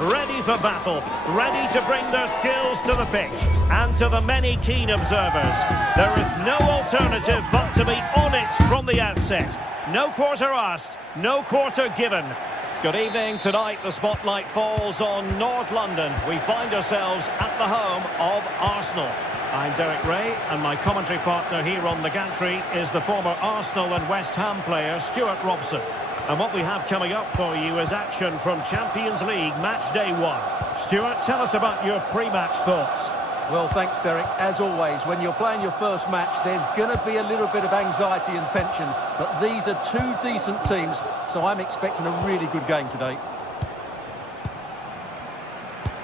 Ready for battle, ready to bring their skills to the pitch. And to the many keen observers, there is no alternative but to be on it from the outset. No quarter asked, no quarter given. Good evening. Tonight the spotlight falls on North London. We find ourselves at the home of Arsenal. I'm Derek Ray, and my commentary partner here on the gantry is the former Arsenal and West Ham player Stuart Robson. And what we have coming up for you is action from Champions League match day 1. Stuart, tell us about your pre-match thoughts. Well, thanks, Derek. As always, when you're playing your first match, there's going to be a little bit of anxiety and tension. But these are two decent teams, so I'm expecting a really good game today.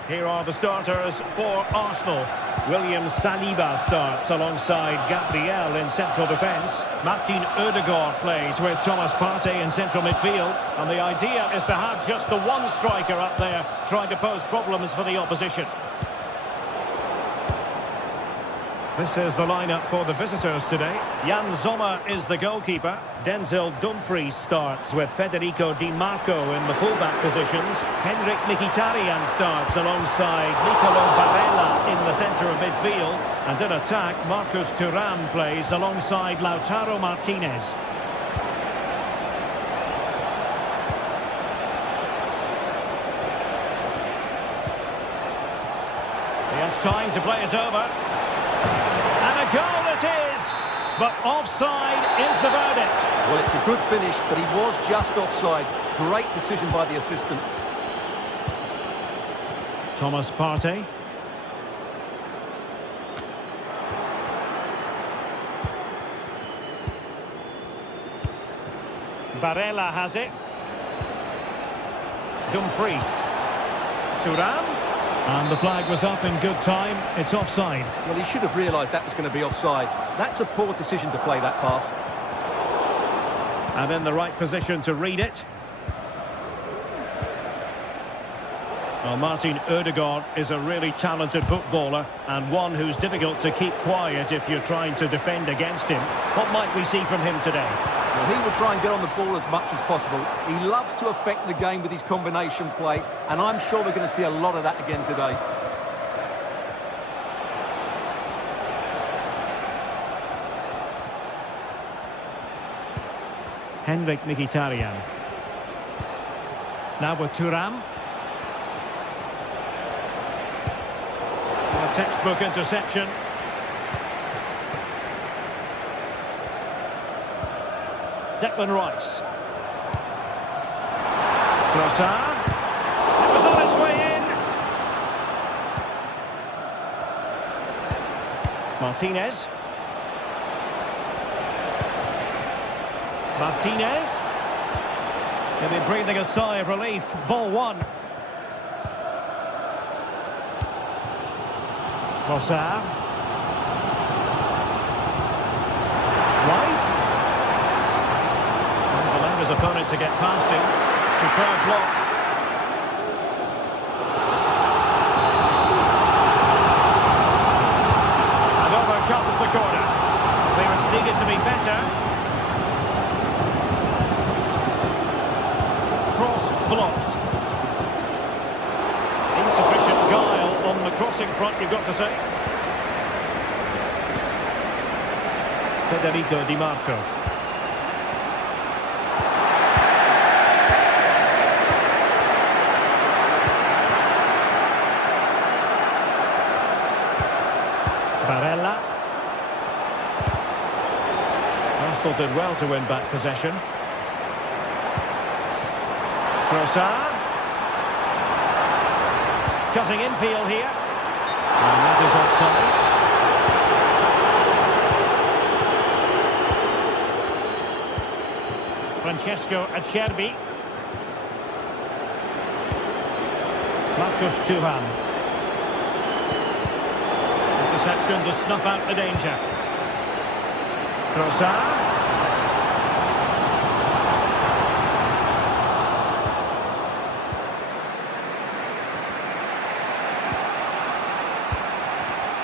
Here are the starters for Arsenal. William Saliba starts alongside Gabriel in central defence. Martin Odegaard plays with Thomas Partey in central midfield. And the idea is to have just the one striker up there trying to pose problems for the opposition. This is the lineup for the visitors today. Jan Sommer is the goalkeeper. Denzel Dumfries starts with Federico Di Marco in the fullback positions. Henrik Mkhitaryan starts alongside Nicolo Barella in the centre of midfield. And in attack, Marcus Thuram plays alongside Lautaro Martinez. He has time to play it over. And a goal it is, but offside is the verdict. Well, it's a good finish, but he was just offside. Great decision by the assistant. Thomas Partey. Barella has it. Dumfries. Thuram. And the flag was up in good time. It's offside. Well, he should have realised that was going to be offside. That's a poor decision to play that pass. And in the right position to read it. Well, Martin Odegaard is a really talented footballer and one who's difficult to keep quiet if you're trying to defend against him. What might we see from him today? Well, he will try and get on the ball as much as possible. He loves to affect the game with his combination play, and I'm sure we're going to see a lot of that again today. Henrik Mkhitaryan. Now with Thuram. A textbook interception. Declan Rice. Trossard. It was on its way in. Martinez. Martinez. He'll be breathing a sigh of relief. Ball one. Trossard. Rice. His opponent to get past him. Superb block. And over comes the corner. Clearance needed to be better. Cross blocked. Insufficient guile on the crossing front, you've got to say. Federico Di Marco. Barella. Arsenal did well to win back possession. Trossard. Cutting infield here. And that is offside. Francesco Acerbi. Marcus Thuram. Interception to snuff out the danger. Trossard.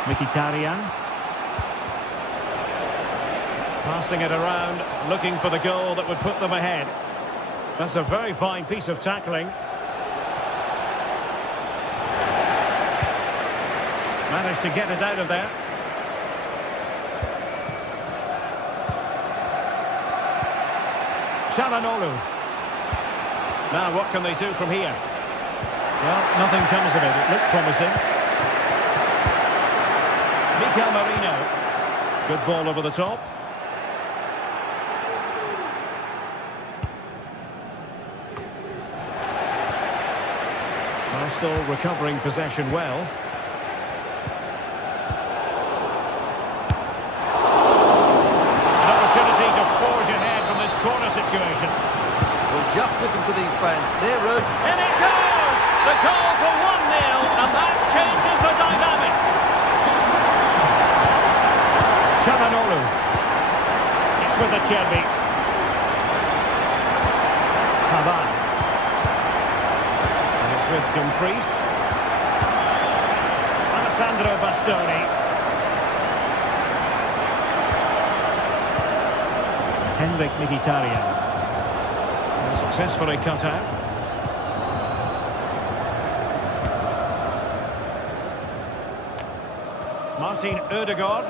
Mkhitaryan. Passing it around, looking for the goal that would put them ahead. That's a very fine piece of tackling. Managed to get it out of there. Çalhanoğlu. Now what can they do from here? Well, nothing comes of it. It looked promising. Mikel Merino. Good ball over the top. Arsenal recovering possession well. An opportunity to forge ahead from this corner situation. Well, just listen to these fans. They're urgent. And it goes! The goal for 1-0, and that changes the dynamic. Çalhanoğlu. It's with Acerbi. Pavard. And it's with Dumfries. Alessandro Bastoni. Henrik Mkhitaryan. Successfully cut out. Martin Ødegaard.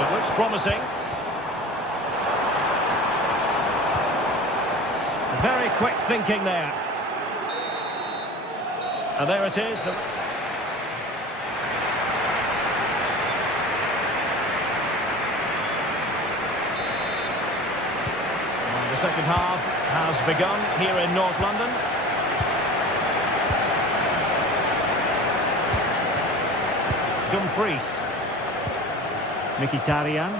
It looks promising. Very quick thinking there. And there it is. The second half has begun here in North London. Dumfries. Mkhitaryan.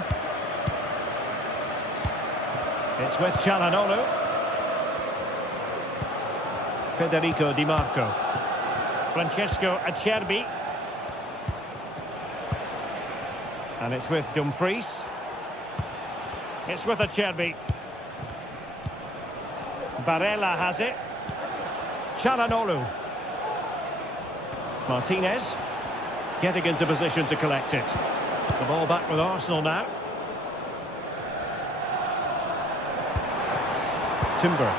It's with Çalhanoğlu. Federico Di Marco. Francesco Acerbi. And it's with Dumfries. It's with Acerbi. Barella has it. Çalhanoğlu. Martinez. Getting into position to collect it. The ball back with Arsenal now. Timber.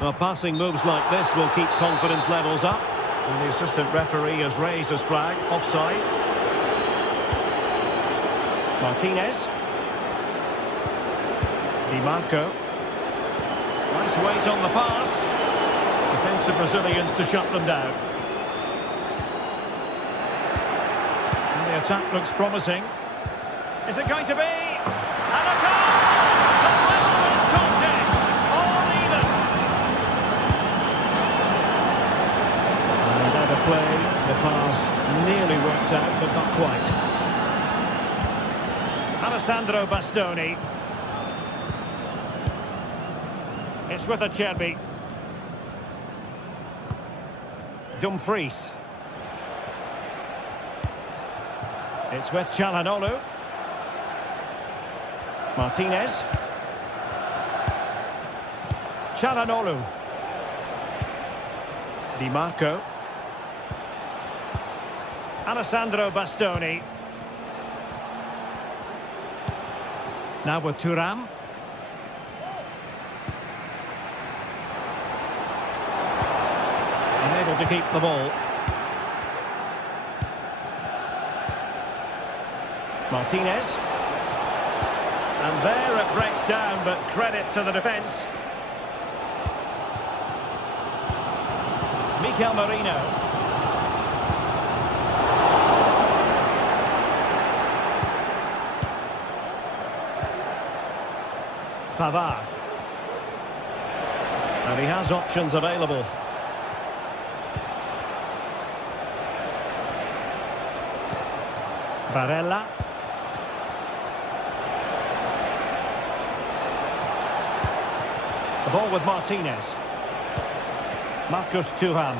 Well, passing moves like this will keep confidence levels up. And the assistant referee has raised his flag. Offside. Martinez. Di Marco. Nice weight on the pass. Defensive Brazilians to shut them down. And the attack looks promising. Is it going to be? And a goal! The Liverpool's contest. All even. And out of play. The pass nearly worked out, but not quite. Alessandro Bastoni. It's with Acerbi. Dumfries. It's with Çalhanoğlu. Martinez. Çalhanoğlu. Di Marco. Alessandro Bastoni. Now with Thuram. Unable to keep the ball. Martinez. And there it breaks down, but credit to the defence. Mikel Merino. Pavard. And he has options available. Barella. The ball with Martinez. Marcus Thuram.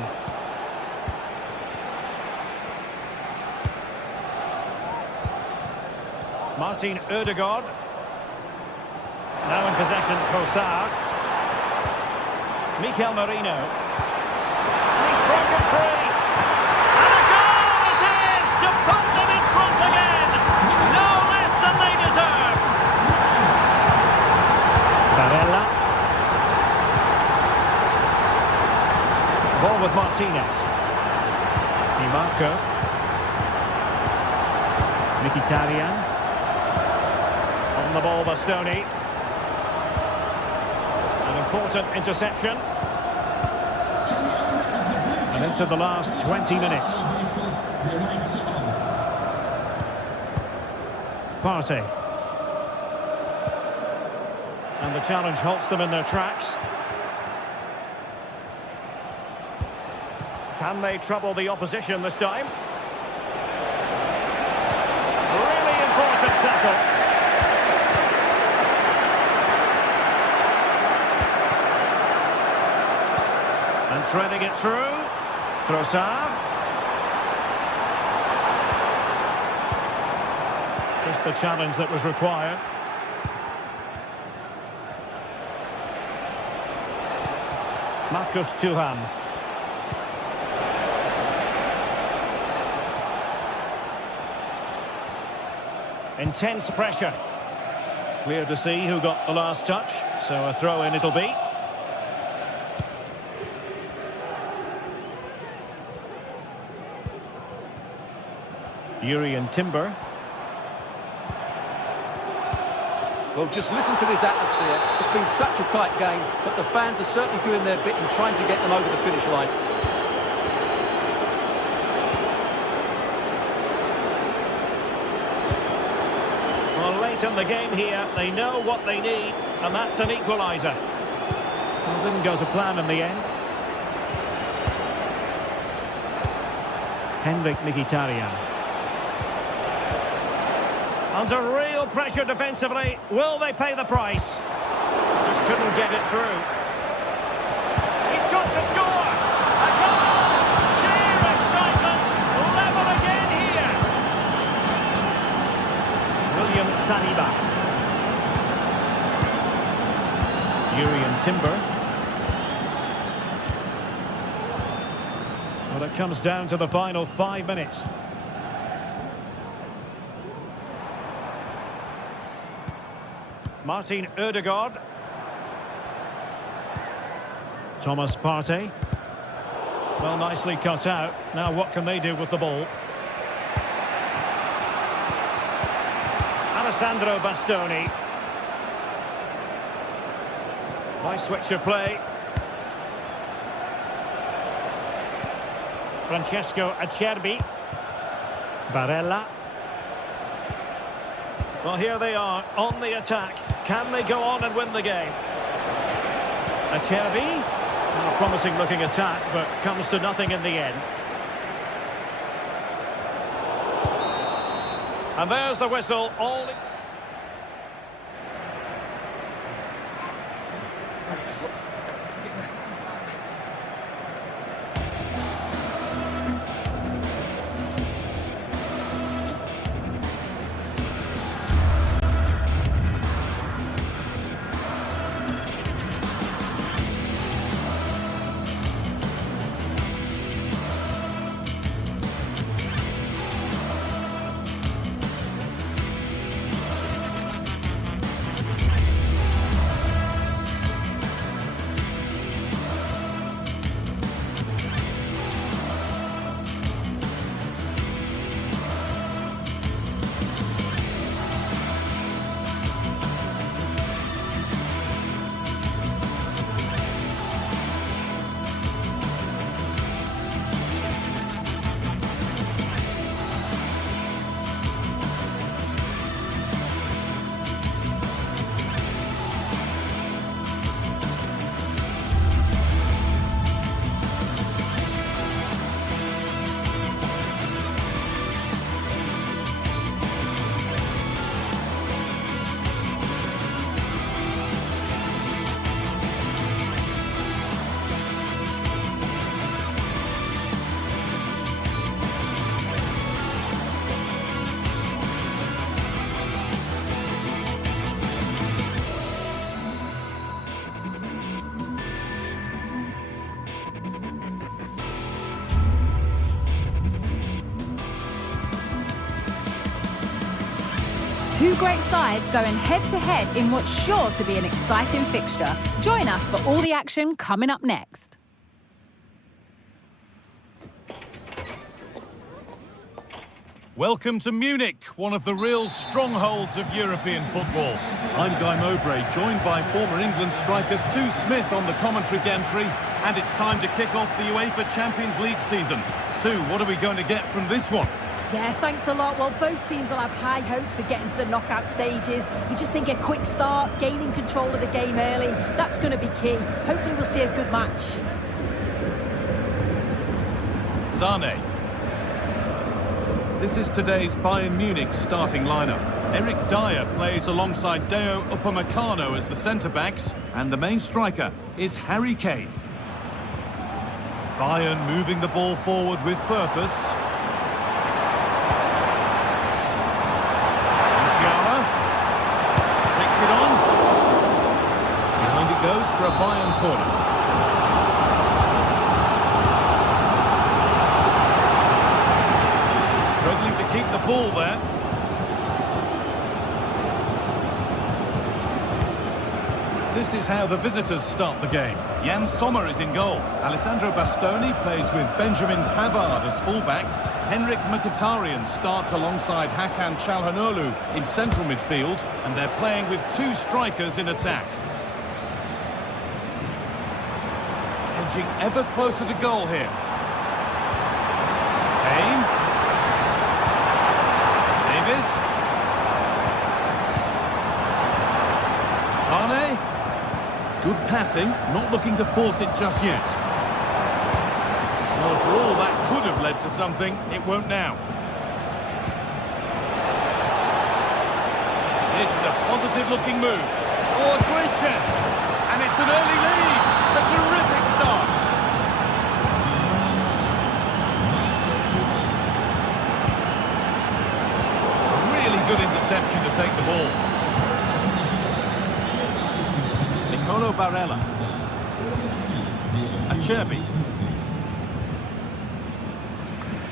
Martin Ødegaard. Now in possession, Trossard. Mikel Merino. He's broken free. And a goal it is to put them in front again. No less than they deserve. Barella. Atletico. Mkhitaryan. On the ball, Bastoni. An important interception. And into the last 20 minutes. Partey. And the challenge halts them in their tracks. Can they trouble the opposition this time? Really important tackle. And threading it through. Trossard. Just the challenge that was required. Marcus Thuram. Intense pressure. Clear to see who got the last touch, so a throw-in it'll be. Jurrien Timber. Well, just listen to this atmosphere. It's been such a tight game, but the fans are certainly doing their bit and trying to get them over the finish line. Well, late in the game here, they know what they need, and that's an equaliser. Well, didn't go to plan in the end. Henrik Mkhitaryan. Under real pressure defensively. Will they pay the price? Just couldn't get it through. He's got to score! A goal! Sheer excitement! Level again here! William Saliba. Jurrien Timber. Well, it comes down to the final 5 minutes. Martin Ødegaard. Thomas Partey. Well, nicely cut out. Now what can they do with the ball? Alessandro Bastoni. Nice switch of play. Francesco Acerbi. Barella. Well, here they are on the attack. Can they go on and win the game? Acerbi. A promising looking attack, but comes to nothing in the end. And there's the whistle. Two great sides going head-to-head in what's sure to be an exciting fixture. Join us for all the action coming up next. Welcome to Munich, one of the real strongholds of European football. I'm Guy Mowbray, joined by former England striker Sue Smith on the commentary gantry, and it's time to kick off the UEFA Champions League season. Sue, what are we going to get from this one? Yeah, thanks a lot. Well, both teams will have high hopes of getting to the knockout stages. You just think a quick start, gaining control of the game early, that's going to be key. Hopefully we'll see a good match. Zane. This is today's Bayern Munich starting lineup. Eric Dyer plays alongside Deo Upamecano as the centre-backs, and the main striker is Harry Kane. Bayern moving the ball forward with purpose. Musiala takes it on. Behind it goes for a Bayern corner. Struggling to keep the ball there. This is how the visitors start the game. Jan Sommer is in goal. Alessandro Bastoni plays with Benjamin Pavard as fullbacks. Henrik Mkhitaryan starts alongside Hakan Çalhanoğlu in central midfield, and they're playing with two strikers in attack. Edging ever closer to goal here. Kane. Davis. Arne. Good passing, not looking to force it just yet. Well, for all that could have led to something, it won't now. This is a positive-looking move. Oh, a great chance. And it's an early lead. A terrific start. Really good interception to take the ball. Barella. Acerbi.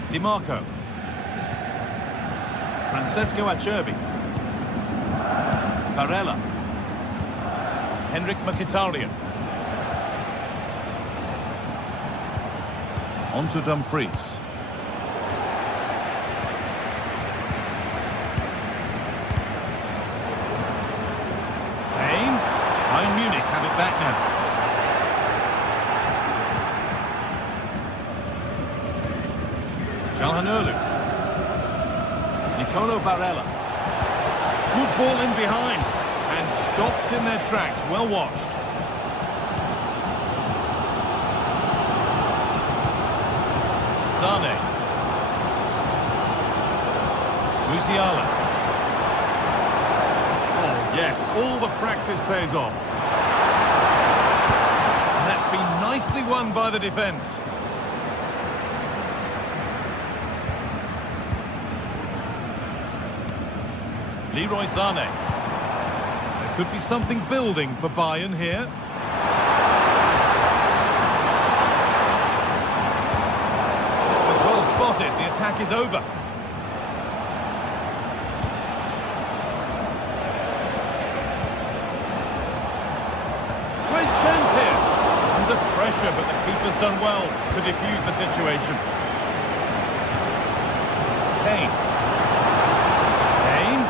DiMarco. Francesco Acerbi. Barella. Henrik Mkhitaryan. On to Dumfries. Bayern Munich have it back now. Çalhanoğlu. Nicolo Barella. Good ball in behind. And stopped in their tracks. Well watched. Zane. Musiala. Yes, all the practice pays off. And that's been nicely won by the defence. Leroy Sané. There could be something building for Bayern here. It was well spotted, the attack is over. Pressure, but the keeper's done well to defuse the situation. Kane. Kane.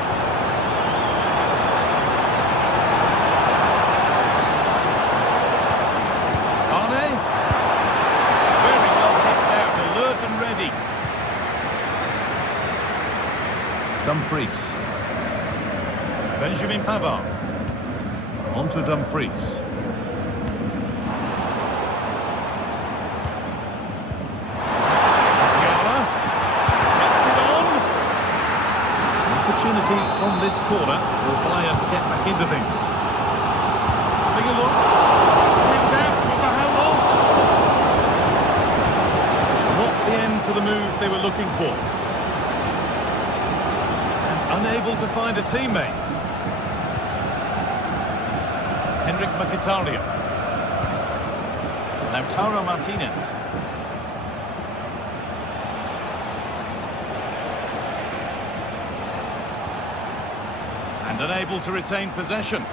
Arne. Very well kicked out, alert and ready. Dumfries. Benjamin Pavard. On to Dumfries. From this corner, will Bayern get back into things? Take a look. Kicked out, but for how long? Not the end to the move they were looking for. And unable to find a teammate. Henrik Mkhitaryan. Lautaro Martinez. And unable to retain possession.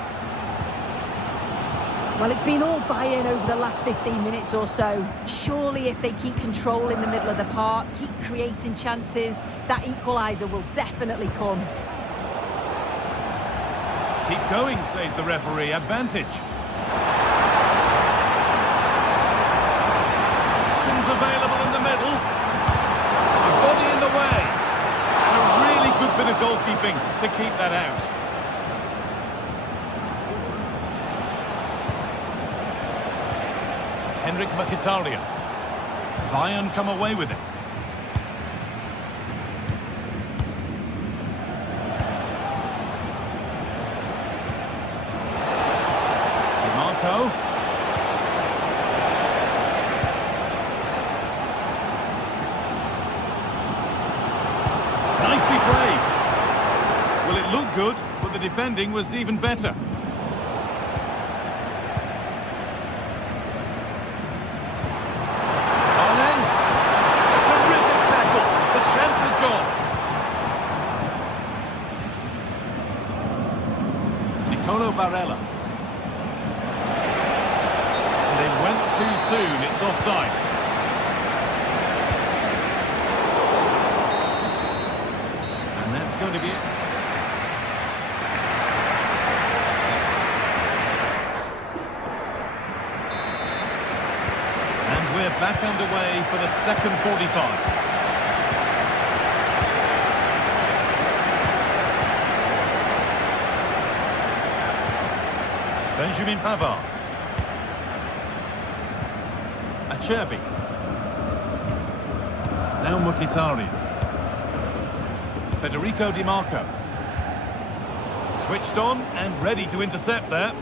Well, it's been all Bayern over the last 15 minutes or so. Surely if they keep control in the middle of the park, keep creating chances, that equaliser will definitely come. Keep going, says the referee. Advantage. Options available in the middle. A body in the way. And a really good bit of goalkeeping to keep that out. Henrik Mkhitaryan. Bayern come away with it. Marco. Nicely played. Well, it looked good, but the defending was even better. Barella. They went too soon, it's offside. And that's going to be it. And we're back underway for the second 45. Benjamin Pavard. Acerbi. Now Mkhitaryan. Federico Di Marco. Switched on and ready to intercept there.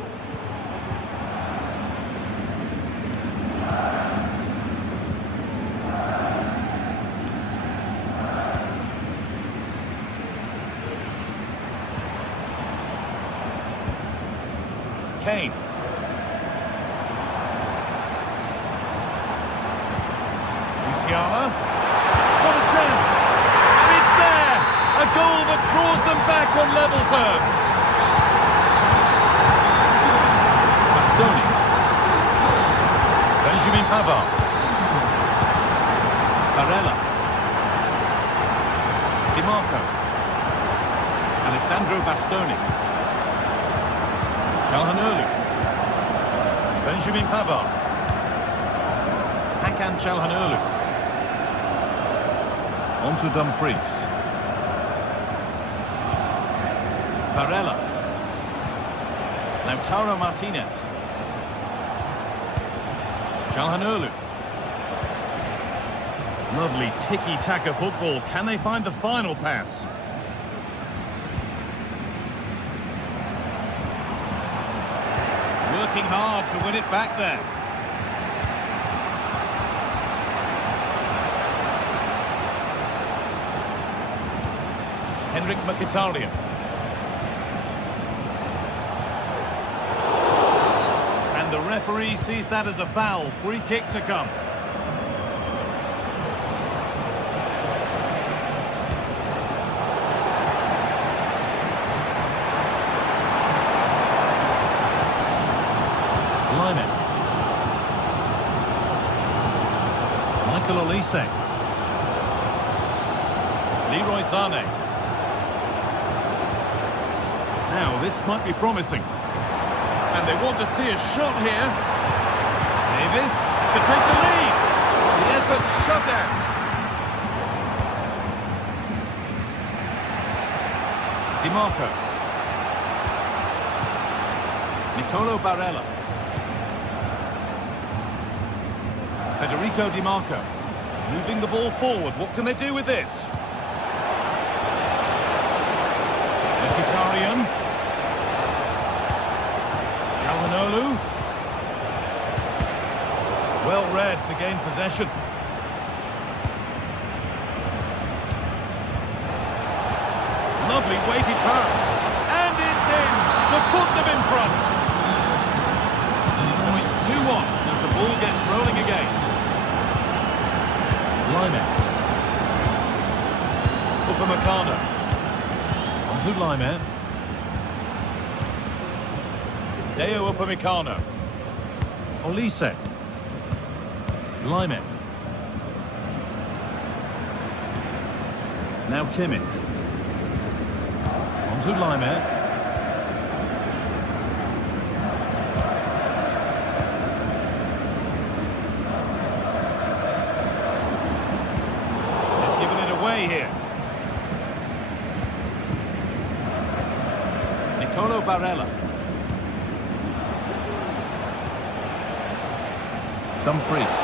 Kane. Musiala. What a chance! And it's there! A goal that draws them back on level terms. Bastoni. Benjamin Pavard. Barella. Di Marco. Alessandro Bastoni. Çalhanoğlu. Benjamin Pavard. Hakan Çalhanoğlu. On to Dumfries. Barella. Lautaro Martinez. Çalhanoğlu. Lovely tiki-taka football. Can they find the final pass? Working hard to win it back there. Henrik Mkhitaryan. And the referee sees that as a foul. Free kick to come. Lyon. Michael Olise. Leroy Sané. Now, this might be promising. And they want to see a shot here. Davis to take the lead. The effort shut out. Di Marco. Nicolo Barella. Federico Di Marco. Moving the ball forward. What can they do with this? Mkhitaryan. Çalhanoğlu. Well read to gain possession. Lovely weighted pass. And it's in to put them in front. So it's 2-1 as the ball gets rolling again. Lyon. Upamecano. On to Lyon. Deo Upamecano. Olise. Lyon. Now Kimmich. On to Lyon. They've given it away here. Barella. Dumfries.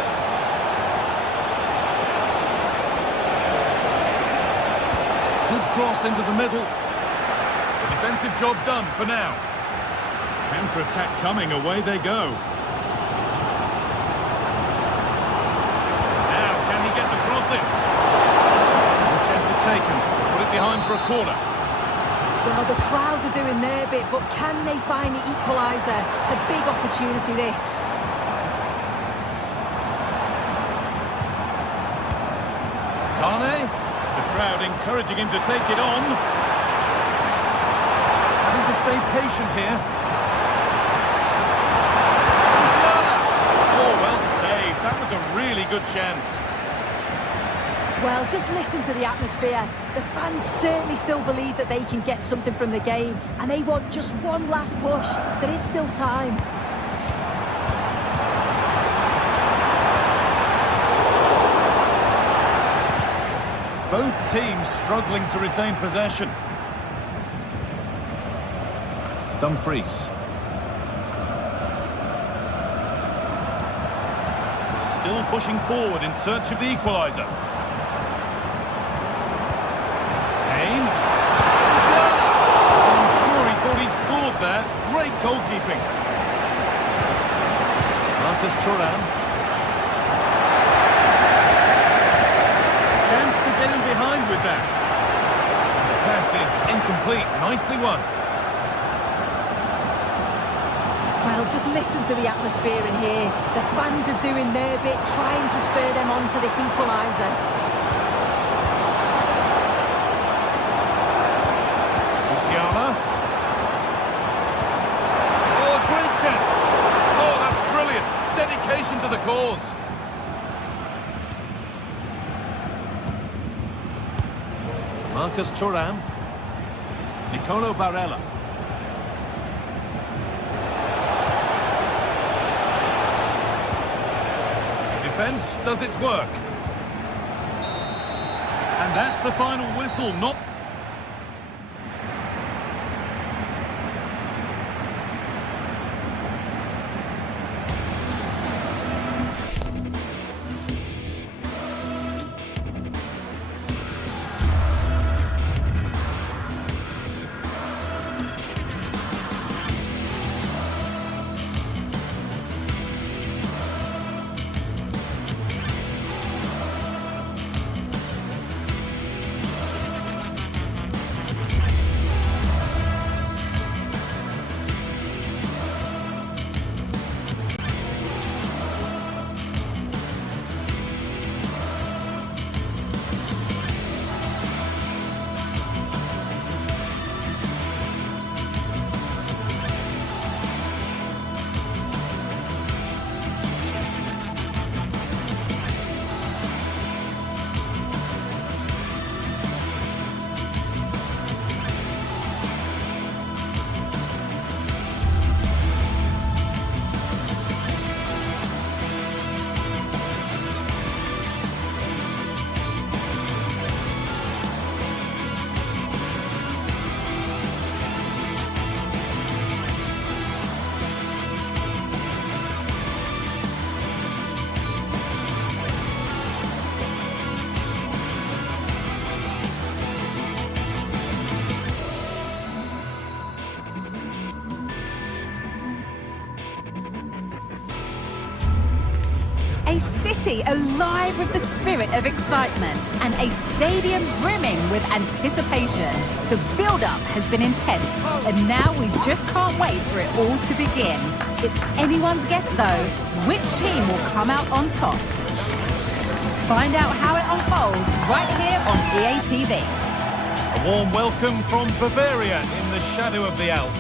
Good cross into the middle. The defensive job done for now. Counter-attack coming, away they go. Now, can he get the cross in? The chance is taken. Put it behind for a corner. Well, the crowds are doing their bit, but can they find the equaliser? It's a big opportunity, this. Tane, the crowd encouraging him to take it on. Having to stay patient here. Oh, well saved. That was a really good chance. Well, just listen to the atmosphere. The fans certainly still believe that they can get something from the game, and they want just one last push. There is still time. Both teams struggling to retain possession. Dumfries. Still pushing forward in search of the equaliser. There, great goalkeeping. Marcus Thuram. Chance to get him behind with that. The pass is incomplete. Nicely won. Well, just listen to the atmosphere in here. The fans are doing their bit, trying to spur them on to this equaliser. Dedication to the cause. Marcus Thuram. Barella. Defense does its work. And that's the final whistle. Not A city alive with the spirit of excitement and a stadium brimming with anticipation. The build-up has been intense and now we just can't wait for it all to begin. It's anyone's guess though, which team will come out on top. Find out how it unfolds right here on EA TV. A warm welcome from Bavaria in the shadow of the Alps.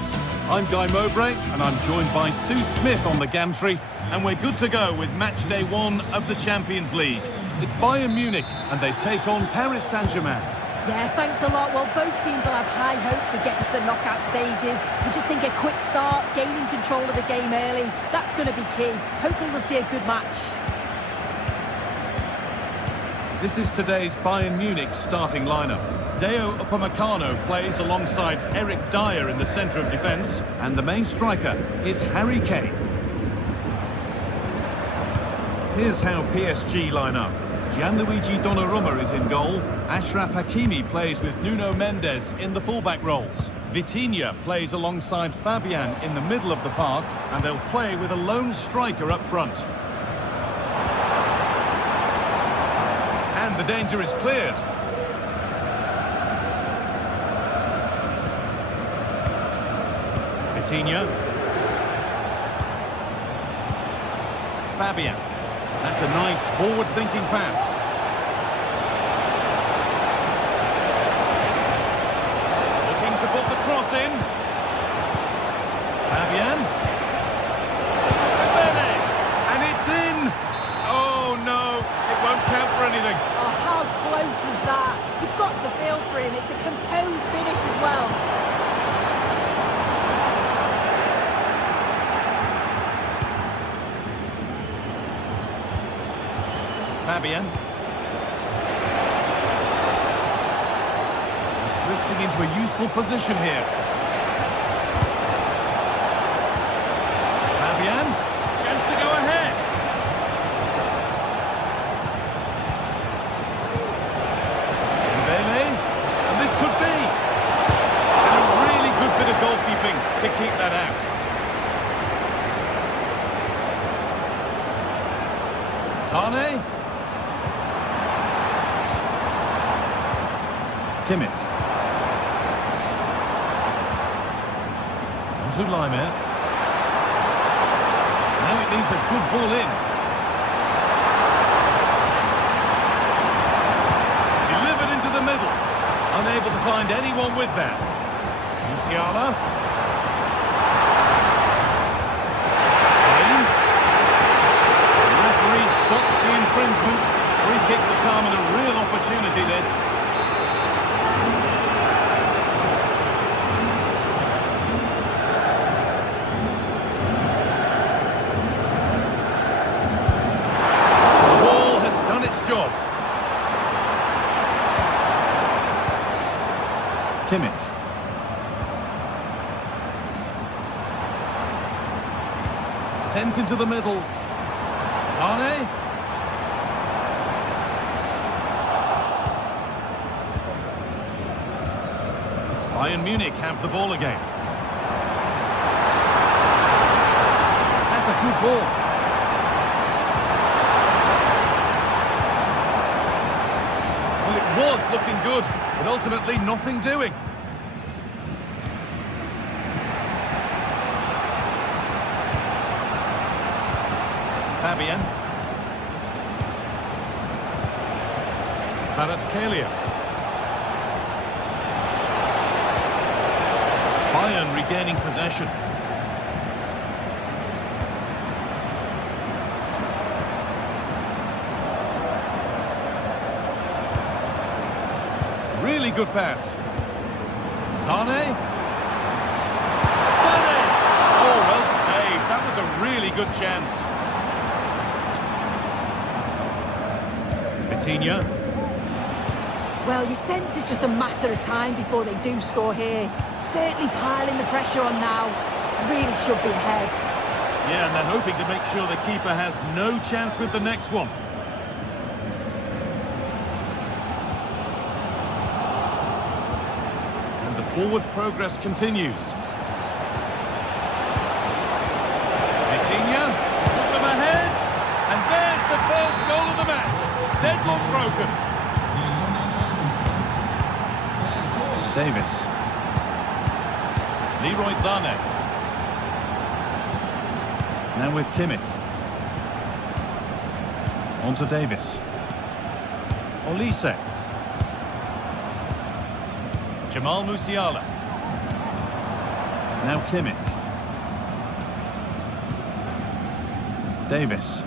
I'm Guy Mowbray and I'm joined by Sue Smith on the gantry. And we're good to go with match day 1 of the Champions League. It's Bayern Munich and they take on Paris Saint-Germain. Yeah, thanks a lot. Well, both teams will have high hopes of getting to the knockout stages. I just think a quick start, gaining control of the game early, that's going to be key. Hopefully we'll see a good match. This is today's Bayern Munich starting lineup. Deo Upamecano plays alongside Eric Dyer in the centre of defence, and the main striker is Harry Kane. Here's how PSG line up. Gianluigi Donnarumma is in goal. Achraf Hakimi plays with Nuno Mendes in the fullback roles. Vitinha plays alongside Fabian in the middle of the park, and they'll play with a lone striker up front. And the danger is cleared. Vitinha. Fabian. That's a nice forward-thinking pass. Looking to put the cross in. Fabian. And it's in! Oh no, it won't count for anything. Oh, how close was that? You've got to feel for him. It's a composed finish as well. Fabian. Drifting into a useful position here. Fabian. Chance to go ahead. Mbele. And this could be. And a really good bit of goalkeeping to keep that out. Tane. Kimmich. Onto Lyon. Now it needs a good ball in. Delivered into the middle. Unable to find anyone with that. Musiala. The referee stops the infringement. Free kick to come, and a real opportunity this. Job. Kimmich. Sent into the middle. Tane. Bayern Munich have the ball again. That's a good ball. Was looking good, but ultimately nothing doing. Fabian. Kvaratskhelia. Bayern regaining possession. Really good pass. Tane. Oh, well saved. That was a really good chance. Vitinha. Well, you sense it's just a matter of time before they do score here. Certainly piling the pressure on now. Really should be ahead. Yeah, and they're hoping to make sure the keeper has no chance with the next one. Forward progress continues. Vitinha, put them ahead, and there's the first goal of the match. Deadlock broken. Davis. Leroy Sané. Now with Kimmich. On to Davis. Olise. Jamal Musiala. Now Kimmich. Davis.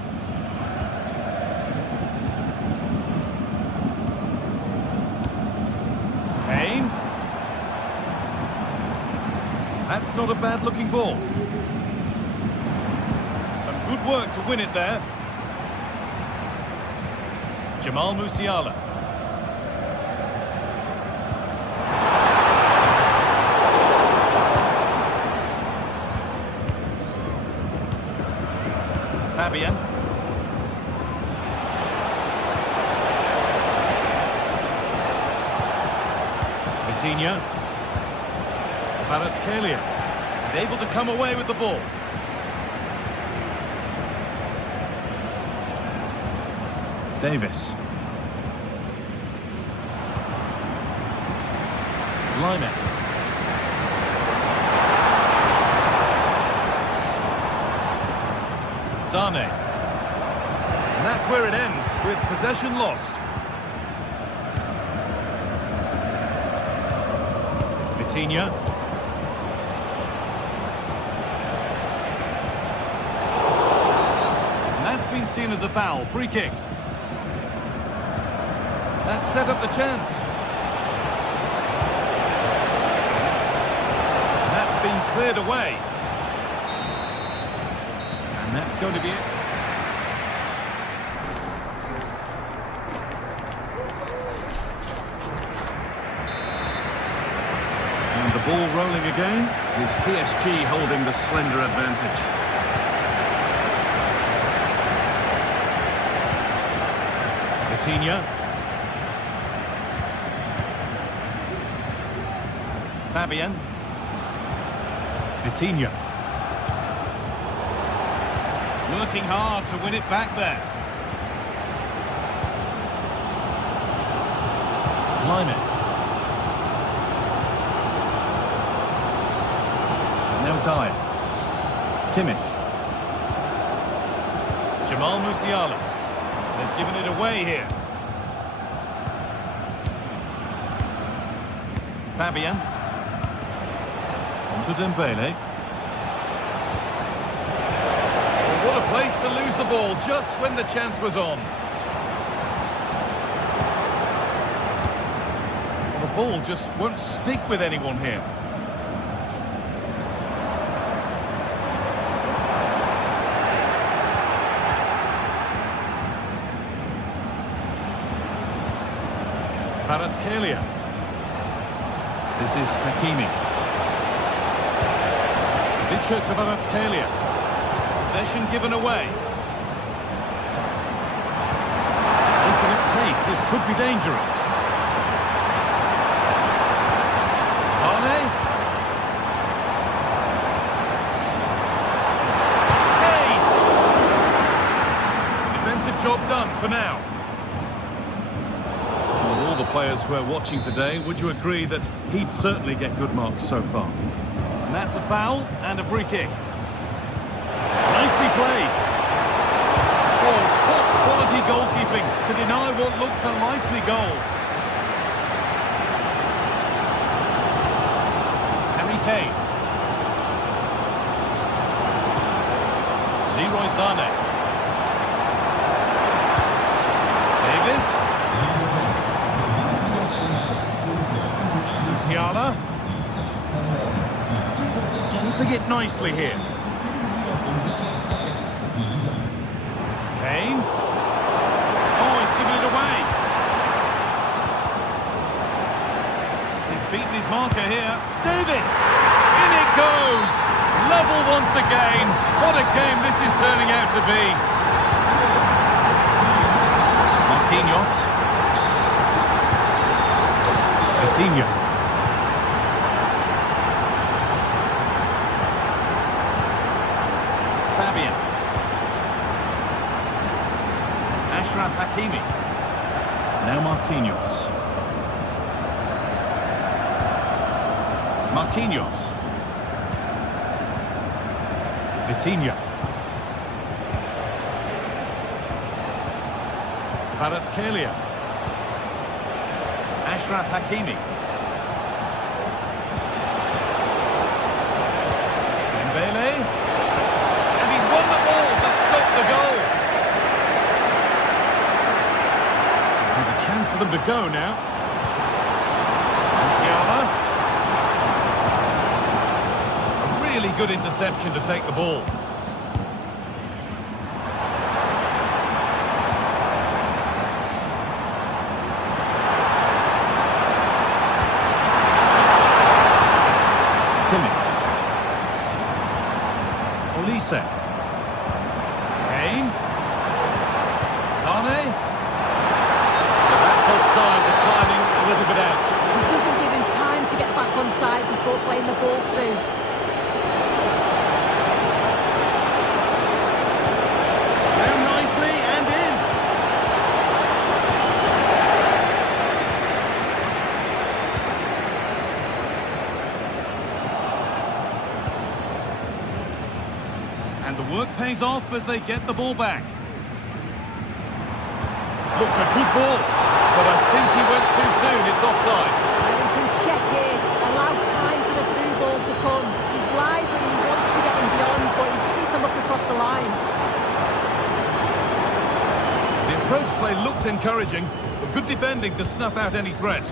That's not a bad-looking ball. Some good work to win it there. Jamal Musiala. Fabian. Vitinha. Kvaratskhelia. And able to come away with the ball. Davis. Lyon. Zane. And that's where it ends, with possession lost. Vitinha. And that's been seen as a foul. Free kick. That set up the chance. And that's been cleared away. And that's going to be it. And the ball rolling again, with PSG holding the slender advantage. Vitinha. Fabian. Vitinha. Working hard to win it back there. Lyon. Now Dyer. Kimmich. Jamal Musiala. They've given it away here. Fabian. On to Dembele. What a place to lose the ball just when the chance was on. The ball just won't stick with anyone here. Kvaratskhelia. This is Hakimi. Kvaratskhelia. Possession given away. Infinite pace, this could be dangerous. Arne. Hey! Defensive job done for now. With all the players we're watching today, would you agree that he'd certainly get good marks so far? And that's a foul and a free kick. Nicely played. Oh, top quality goalkeeping to deny what looked a likely goal. Harry Kane. Leroy Sané. Davis. Musiala. Keeping it nicely here. Kane. Oh, he's giving it away. He's beaten his marker here. Davis! In it goes! Level once again. What a game this is turning out to be. Marquinhos. Vitinha. Fabian. Hakimi. Now Marquinhos. Marquinhos. Vitinha. Kvaratskhelia. Achraf Hakimi. Dembele. And he's won the ball to stop the goal. Chance for them to go now. Musiala. good interception to take the ball. Olise. Kane. Sane. That's offside, declining a little bit out. It doesn't give him time to get back on side before playing the ball through. Down nicely and in. And the work pays off as they get the ball back. Looks a good ball, but I think he went too soon. It's offside. You can check here, allow time for the through ball to come. He's lively, he wants to get him beyond, but he just needs to look across the line. The approach play looked encouraging, but good defending to snuff out any threat.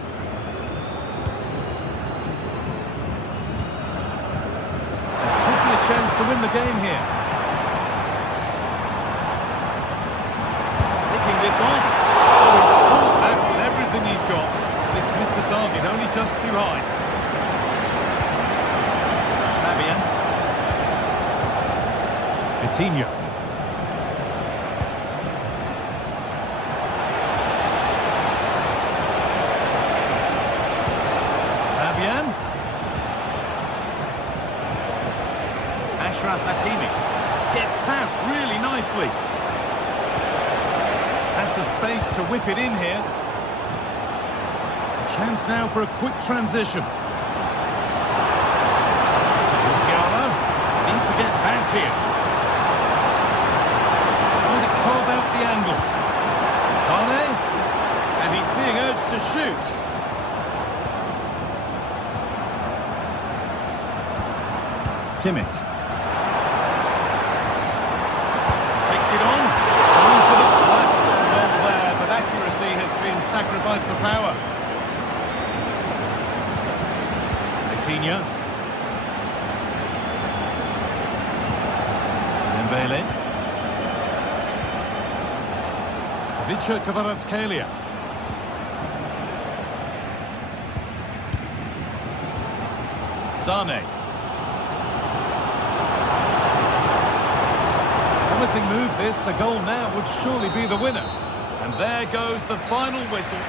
Could be a chance to win the game here. Picking this on. Oh, he's pulled back with everything he's got. It's missed the target, only just too high. Fabian. Coutinho. Fabian. Ashraf Hakimi. Gets past really nicely. Has the space to whip it in here. Chance now for a quick transition. Musiala need to get back here. Trying to carve out the angle. Sane, and he's being urged to shoot. Kimmich. Takes it on. Going for the pass. Well there, but accuracy has been sacrificed for power. Coutinho. Dembele. Vicha Kvaratskhelia. Sane. Promising move this. A goal now would surely be the winner. And there goes the final whistle.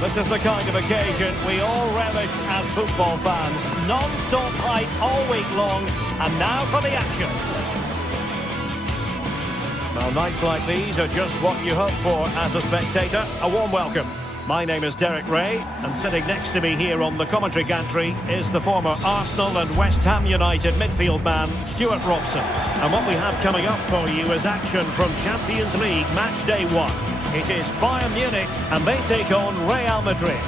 This is the kind of occasion we all relish as football fans. Non-stop hype all week long, and now for the action. Well, nights like these are just what you hope for as a spectator. A warm welcome. My name is Derek Ray, and sitting next to me here on the commentary gantry is the former Arsenal and West Ham United midfield man, Stuart Robson. And what we have coming up for you is action from Champions League match day 1. It is Bayern Munich, and they take on Real Madrid.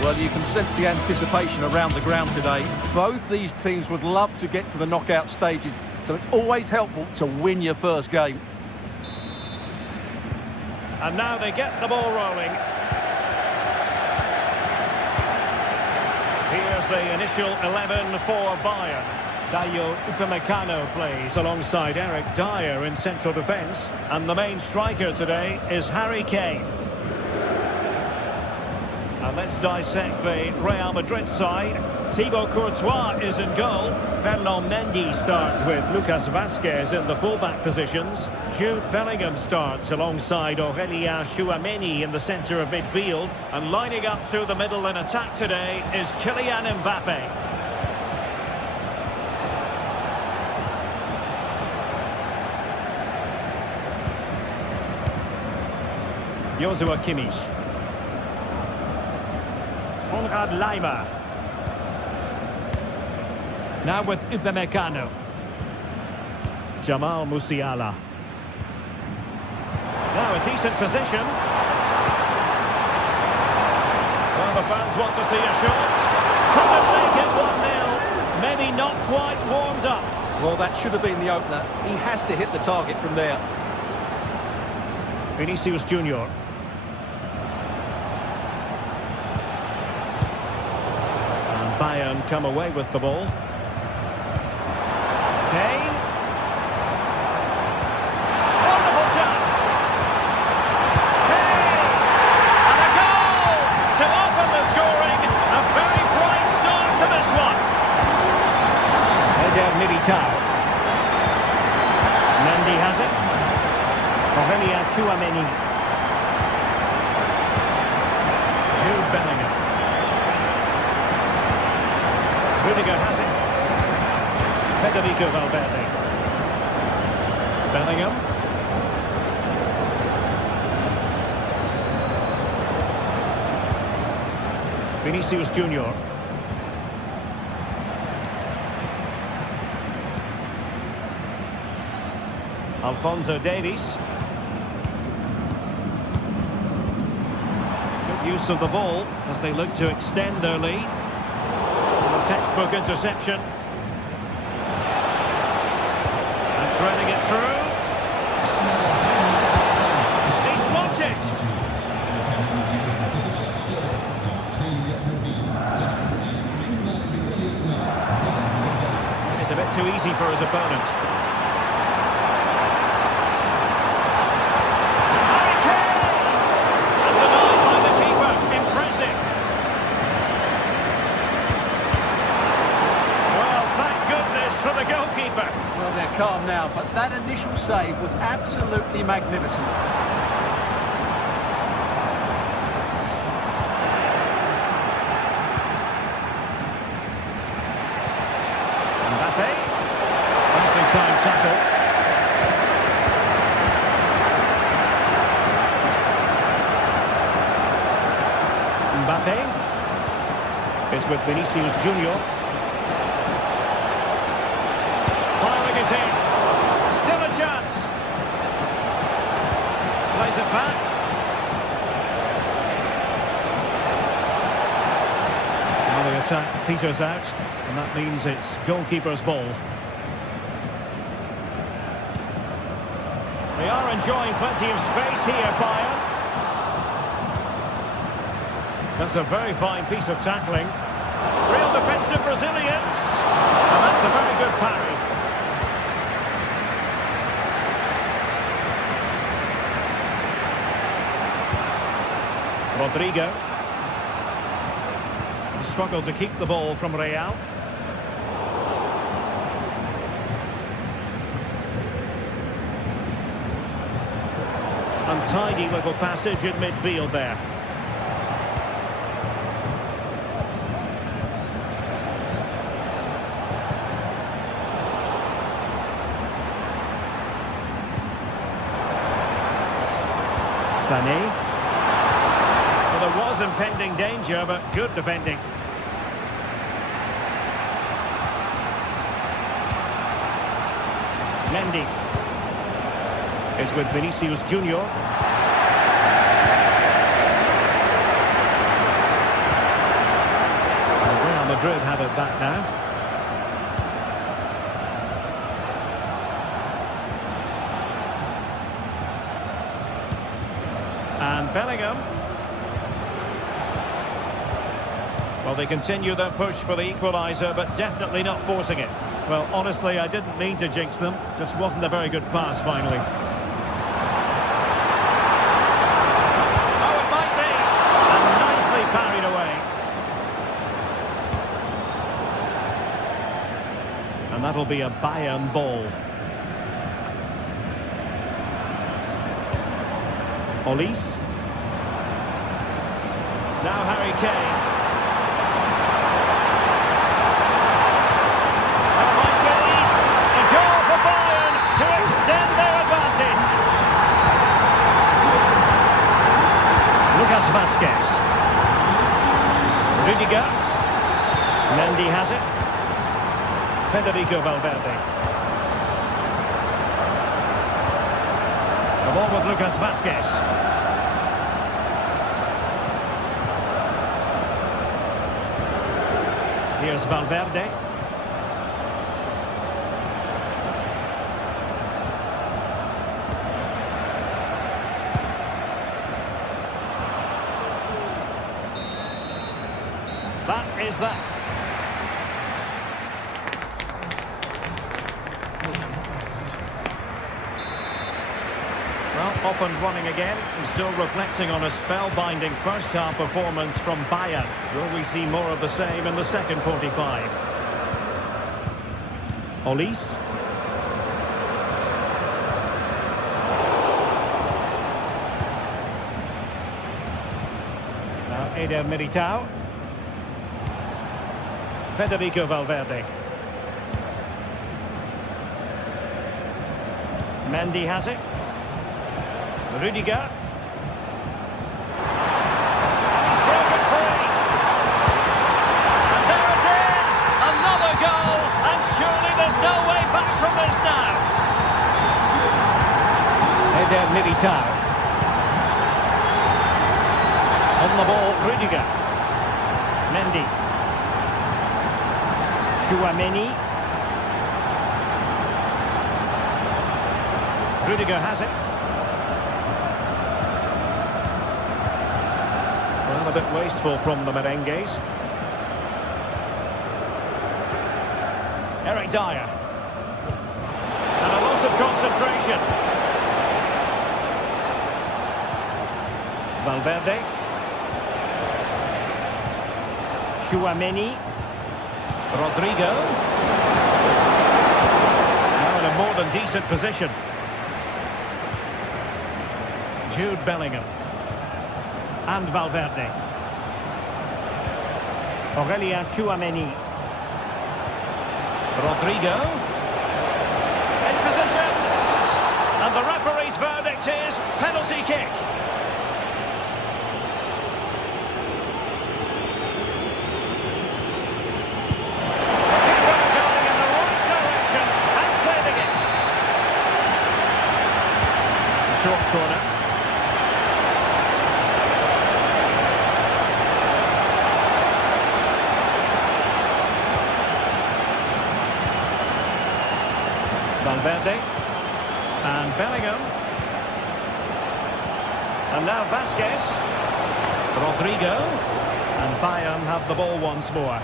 Well, you can sense the anticipation around the ground today. Both these teams would love to get to the knockout stages, so it's always helpful to win your first game. And now they get the ball rolling. He initial 11 for Bayern. Dayo Upamecano plays alongside Eric Dyer in central defence. And the main striker today is Harry Kane. And let's dissect the Real Madrid side. Thibaut Courtois is in goal. Ferland Mendy starts with Lucas Vazquez in the fullback positions. Jude Bellingham starts alongside Aurélien Tchouameni in the centre of midfield. And lining up through the middle in attack today is Kylian Mbappe. Joshua Kimmich. Konrad Laimer. Now with Upamecano. Jamal Musiala. Now a decent position. Well, the fans want to see a shot. Could it make it 1-0? Maybe not quite warmed up. Well, that should have been the opener. He has to hit the target from there. Vinicius Junior. And Bayern come away with the ball. Kane. Wonderful chance. Kane. And a goal to open the scoring. A very bright start to this one. Eder Militao. Mendy has it. Aurélien Tchouameni. Jude Bellingham. Rudiger has it. Federico Valverde. Bellingham. Vinicius Junior. Alphonso Davies. Good use of the ball as they look to extend their lead. A textbook interception. Threading it through. He's blocked it. It's a bit too easy for his opponent. Harry Kane! And denied by the keeper. Impressive. Well, thank goodness for the goalkeeper. Well, they're calm now, but that initial save was absolutely magnificent. Mbappe. Nicely timed tackle. Mbappe is with Vinicius Junior. Firing it in. Still a chance. Plays it back. Now the attack peters out, and that means it's goalkeeper's ball. They are enjoying plenty of space here, Bayern. That's a very fine piece of tackling. Real defensive resilience. And that's a very good parry. Rodrigo. He struggled to keep the ball from Real. Untidy little passage in midfield there. Sané. Well, there was impending danger, but good defending. Mendy is with Vinicius Junior. Real Madrid have it back now. And Bellingham. Well, they continue their push for the equaliser, but definitely not forcing it. Well, honestly, I didn't mean to jinx them. Just wasn't a very good pass, finally. Oh, it might be. And nicely parried away. And that'll be a Bayern ball. Olise. Now Harry Kane. That might be a goal for Bayern to extend their advantage. Lucas Vazquez. Rudiger. Mendy has it. Federico Valverde. The ball with Lucas Vazquez. Here's Valverde. That is that. Well, off and running again, and still reflecting on a spellbinding first-half performance from Bayern. Will we see more of the same in the second 45? Olise. Now Eder Militao. Federico Valverde. Mendy has it. Rudiger. Broken free. And there it is! Another goal! And surely there's no way back from this now. Eder Militao. On the ball, Rudiger. Mendy. Chouameni. Rudiger has it. Well, a bit wasteful from the merengues. Eric Dyer. And a loss of concentration. Valverde. Chouameni. Rodrigo. Now in a more than decent position. Jude Bellingham. And Valverde. Aurelien Chouameni. Rodrigo. In position. And the referee's verdict is penalty kick. Going in the right direction and saving it. Short corner. Valverde and Bellingham, and now Vazquez, Rodrigo, and Bayern have the ball once more.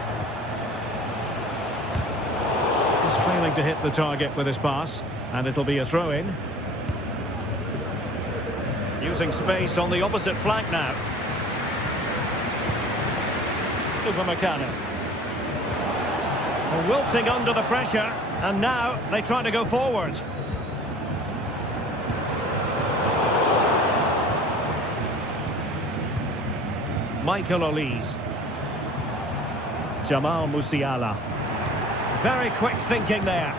He's failing to hit the target with his pass, and it'll be a throw-in. Using space on the opposite flank now. Upamecano. Wilting under the pressure. And now they try to go forward. Michael Olise. Jamal Musiala. Very quick thinking there.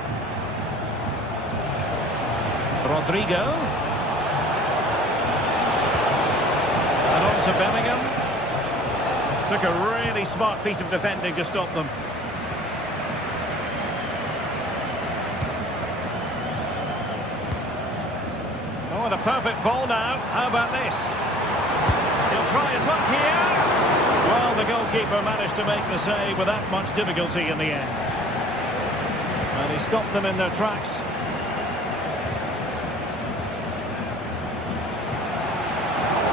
Rodrigo. And on to Bellingham. Took a really smart piece of defending to stop them. Oh, and a perfect ball now. How about this? He'll try his luck here. Well, the goalkeeper managed to make the save without much difficulty in the end. And he stopped them in their tracks.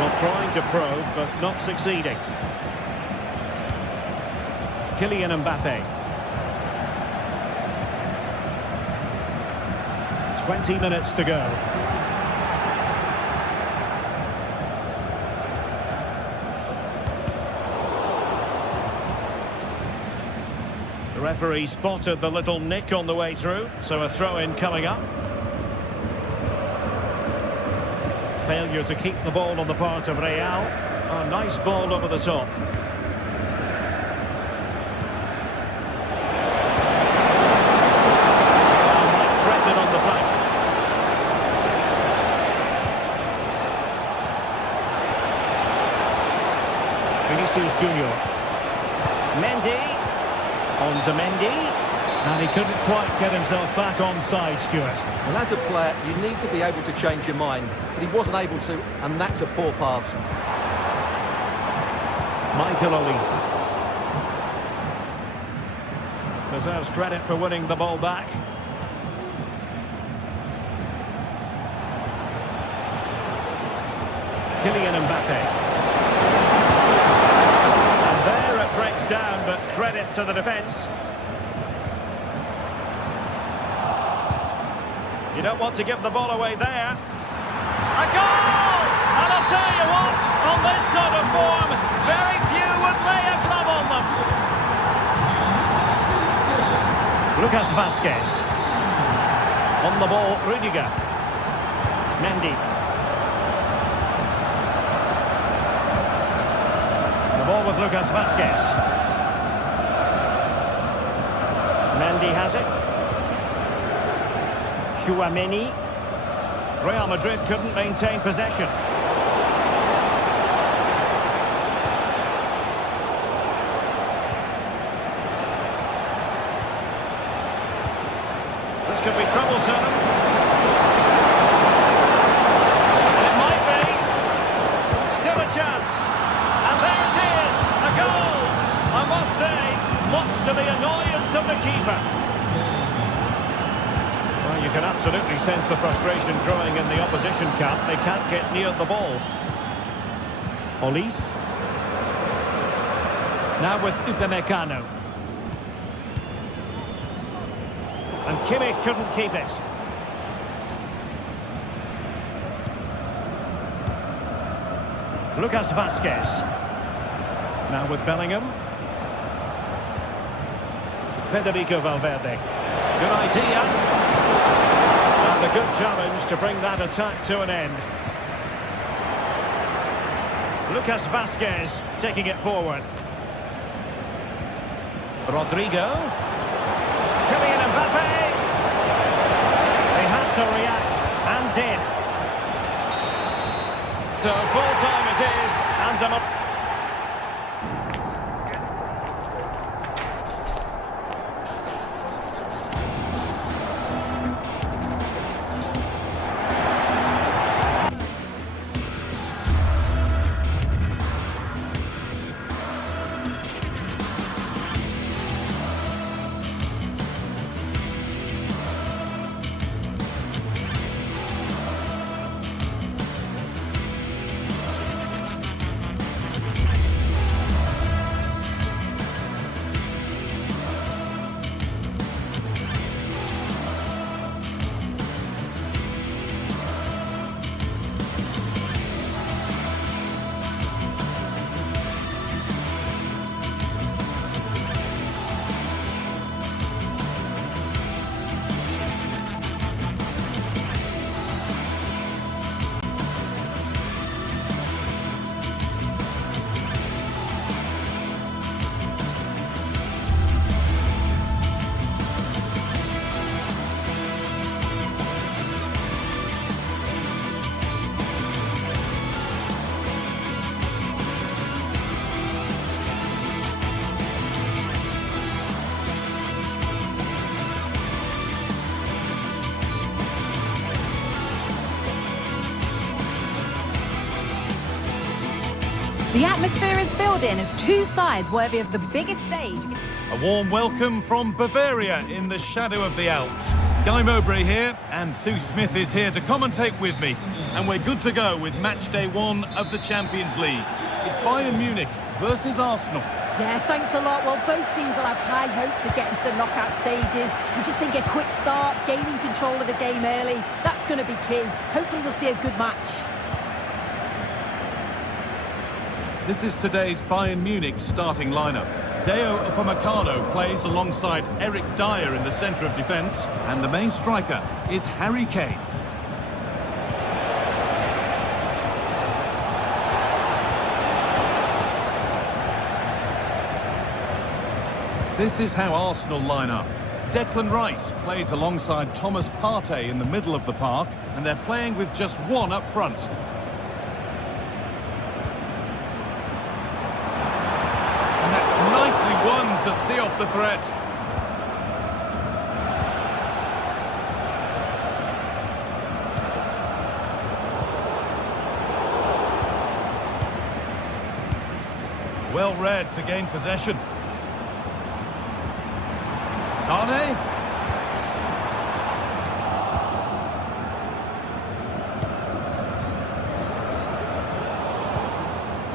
Well, trying to probe, but not succeeding. Kylian Mbappe. 20 minutes to go. The referee spotted the little nick on the way through, so a throw-in coming up. Failure to keep the ball on the part of Real. A nice ball over the top. Threatened on the flank. Vinicius Junior. Mendy. On to Mendy. And he couldn't quite get himself back on side, Stuart. Well, as a player, you need to be able to change your mind. But he wasn't able to, and that's a poor pass. Michael Olise. Deserves credit for winning the ball back. Kylian Mbappe. And there it breaks down, but credit to the defence. You don't want to give the ball away there. A goal! And I'll tell you what, on this sort of form, very few would lay a glove on them. Lucas Vazquez. On the ball, Rudiger. Mendy. The ball with Lucas Vazquez. Mendy has it. Chouameni. Real Madrid couldn't maintain possession. This could be troublesome. And it might be. Still a chance. And there it is. A goal. I must say, much to the annoyance of the keeper. You can absolutely sense the frustration growing in the opposition camp. They can't get near the ball. Olise. Now with Upamecano. And Kimmich couldn't keep it. Lucas Vazquez. Now with Bellingham. Federico Valverde. Good idea. And a good challenge to bring that attack to an end. Lucas Vazquez taking it forward. Rodrigo. Kylian Mbappe. They had to react and did. So full time it is, and The atmosphere is building as two sides worthy of the biggest stage. A warm welcome from Bavaria in the shadow of the Alps. Guy Mowbray here, and Sue Smith is here to commentate with me. And we're good to go with match day 1 of the Champions League. It's Bayern Munich versus Arsenal. Yeah, thanks a lot. Well, both teams will have high hopes of getting to the knockout stages. You just think a quick start, gaining control of the game early, that's going to be key. Hopefully we'll see a good match. This is today's Bayern Munich starting lineup. Deo Upamecano plays alongside Eric Dyer in the centre of defence, and the main striker is Harry Kane. This is how Arsenal line up. Declan Rice plays alongside Thomas Partey in the middle of the park, and they're playing with just one up front. And that's nicely won to see off the threat. Well read to gain possession. Sane.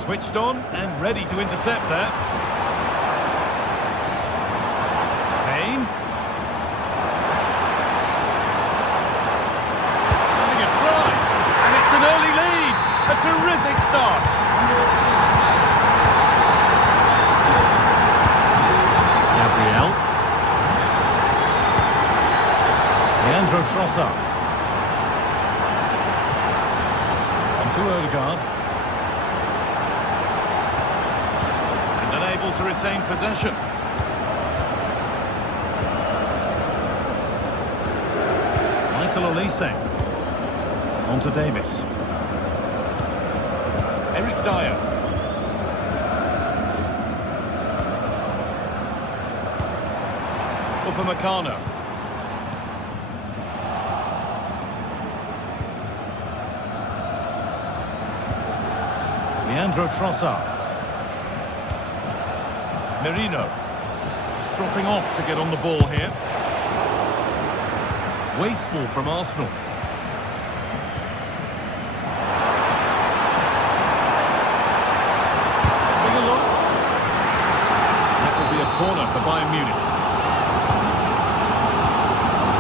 Switched on and ready to intercept there. Kane. Having a try. And it's an early lead. A terrific start. Gabriel. Leandro Trossard. On to Odegaard. And unable to retain possession. Michael Olise. On to Davis. Eric Dyer. Upamecano. Leandro Trossard. Merino. Just dropping off to get on the ball here. Wasteful from Arsenal. Having a look. That will be a corner for Bayern Munich.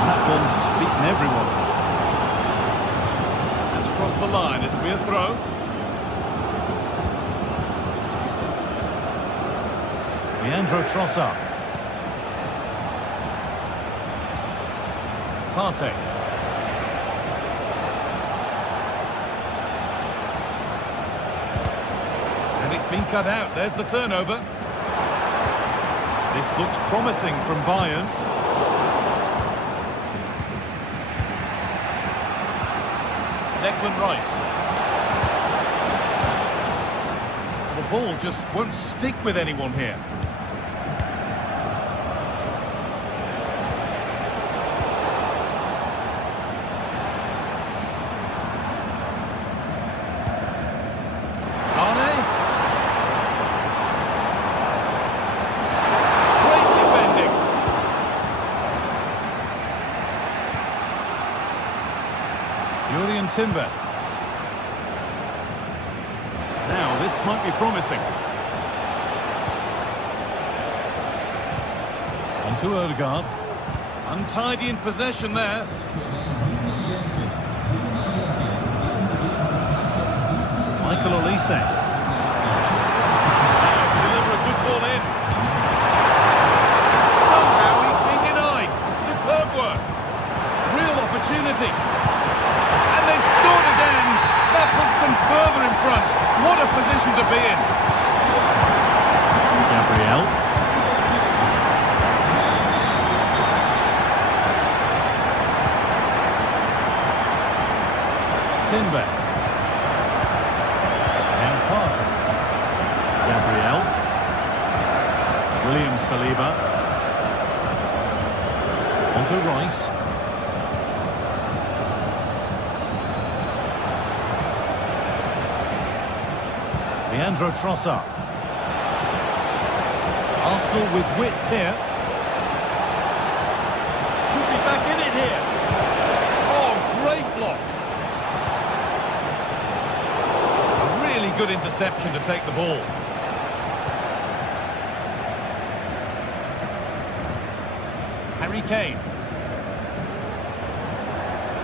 That one's beaten everyone. That's across the line. It'll be a throw. Leandro Trossard. Partey. And it's been cut out. There's the turnover. This looks promising from Bayern. Declan Rice. The ball just won't stick with anyone here. Timber. Now this might be promising. On to Odegaard. Untidy in possession there. Michael Olise. Now deliver a good ball in. Somehow he's been denied. Superb work. Real opportunity. And they've scored again. That puts them further in front. What a position to be in. Gabriel. Timber. And Partey. Gabriel. William Saliba. On to Rice. Leandro Trossard. Arsenal with width here. Could be back in it here. Oh, great block. A really good interception to take the ball. Harry Kane.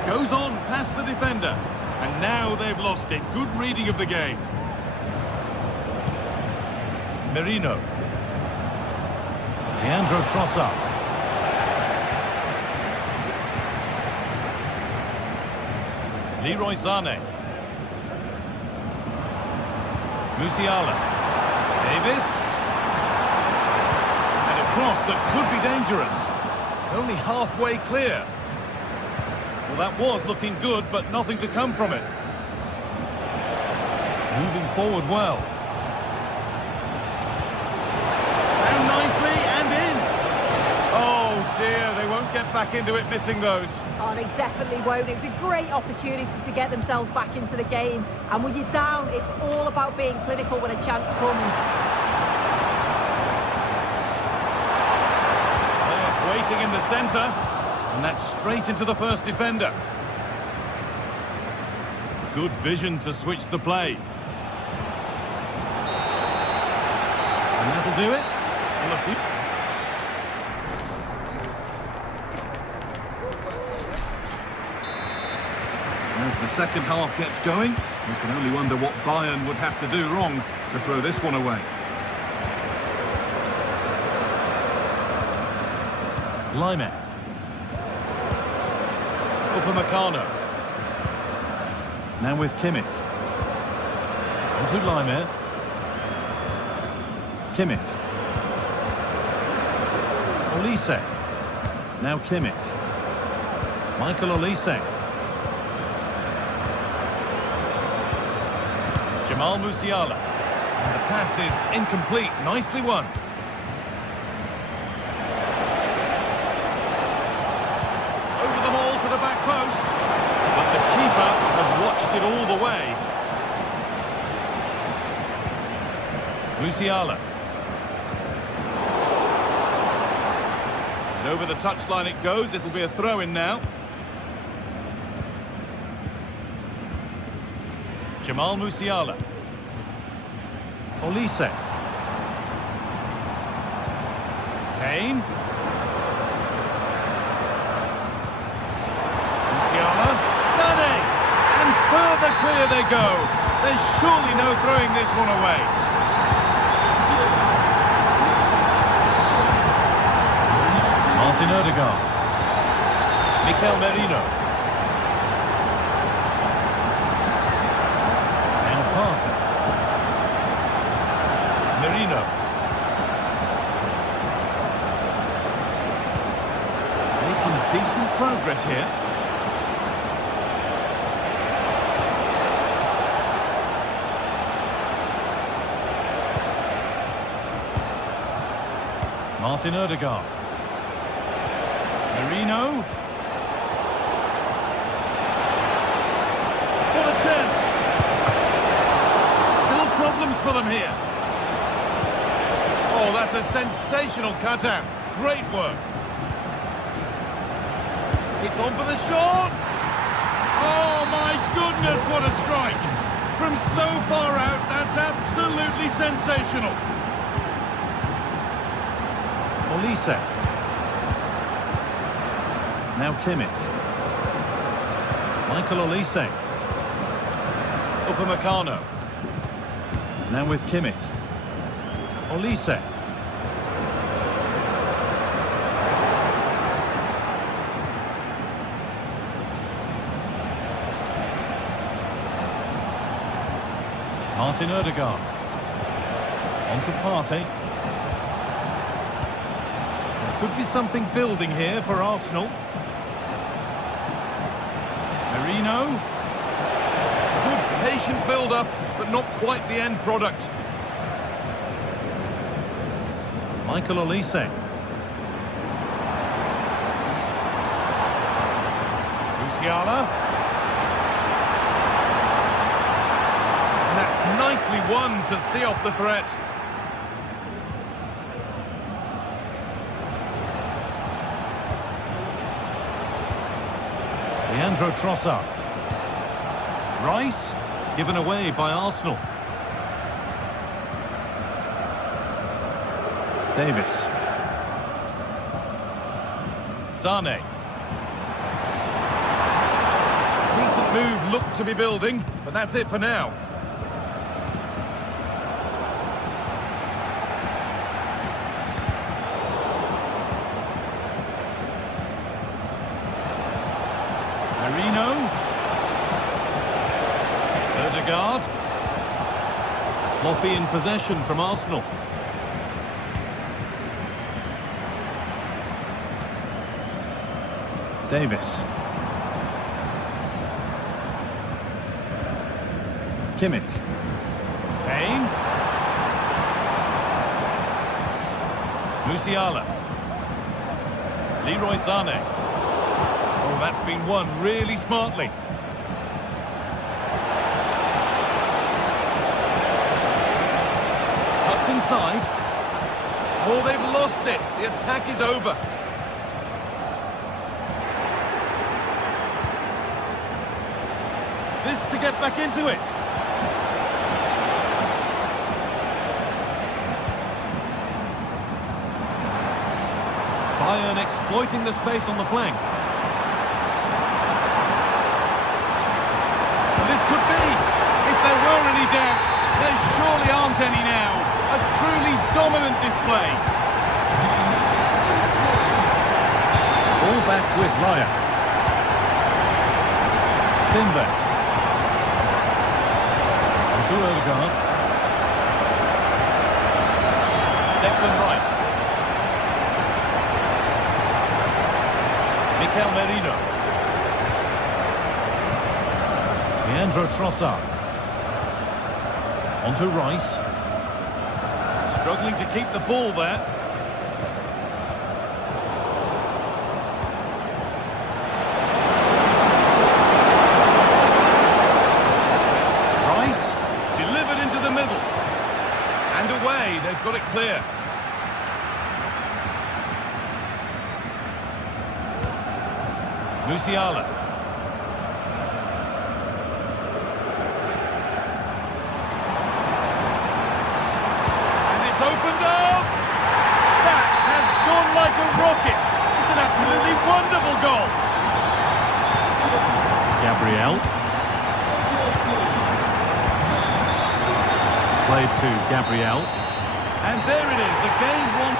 Goes on past the defender. And now they've lost it. Good reading of the game. Merino. Leandro Trossard. Leroy Sané. Musiala. Davis. And a cross that could be dangerous. It's only halfway clear. Well, that was looking good, but nothing to come from it. Moving forward well. Down nicely and in. Oh dear, they won't get back into it missing those. Oh, they definitely won't. It was a great opportunity to get themselves back into the game. And when you're down, it's all about being clinical when a chance comes. Players waiting in the centre. And that's straight into the first defender. Good vision to switch the play. And that'll do it. As the second half gets going, you can only wonder what Bayern would have to do wrong to throw this one away. Lyon. Upamecano. Now with Kimmich. Onto Lyon. Kimmich. Olise. Now Kimmich. Michael Olise. Jamal Musiala. And the pass is incomplete. Nicely won. Over the ball to the back post. But the keeper has watched it all the way. Musiala. And over the touchline it goes. It'll be a throw-in now. Jamal Musiala. Olise. Kane. Musiala. Sané. And further clear they go. There's surely no throwing this one away. Martin Odegaard. Mikel Merino. Merino. Making decent progress here. Martin Odegaard. Merino. What a chance. Still problems for them here. Oh, that's a sensational cutout. Great work. It's on for the shot. Oh, my goodness, what a strike. From so far out, that's absolutely sensational. Olise. Now Kimmich. Michael Olise. Upamecano. Now with Kimmich. Olise. Martin Odegaard. On to Partey. There could be something building here for Arsenal. Merino. Good patient build-up, but not quite the end product. Michael Olise. Musiala. And that's nicely won to see off the threat. Leandro Trossard. Rice, given away by Arsenal. Davis. Sane. Decent move looked to be building, but that's it for now. Marino. Ødegaard. Sloppy in possession from Arsenal. Davis. Kimmich. Kane. Musiala. Leroy Sane. Oh, that's been won really smartly. Cuts inside. Oh, they've lost it. The attack is over. This to get back into it. Bayern exploiting the space on the flank. This could be, if there were any doubts, there surely aren't any now. A truly dominant display. All back with Lyon. Timber. To Ødegaard. Declan Rice. Mikel Merino. Leandro Trossard. On to Rice. Struggling to keep the ball there. Rice delivered into the middle. And away, they've got it clear. Musiala. And it's opened up! That has gone like a rocket! It's an absolutely wonderful goal! Gabriel. Played to Gabriel. And there it is, again one...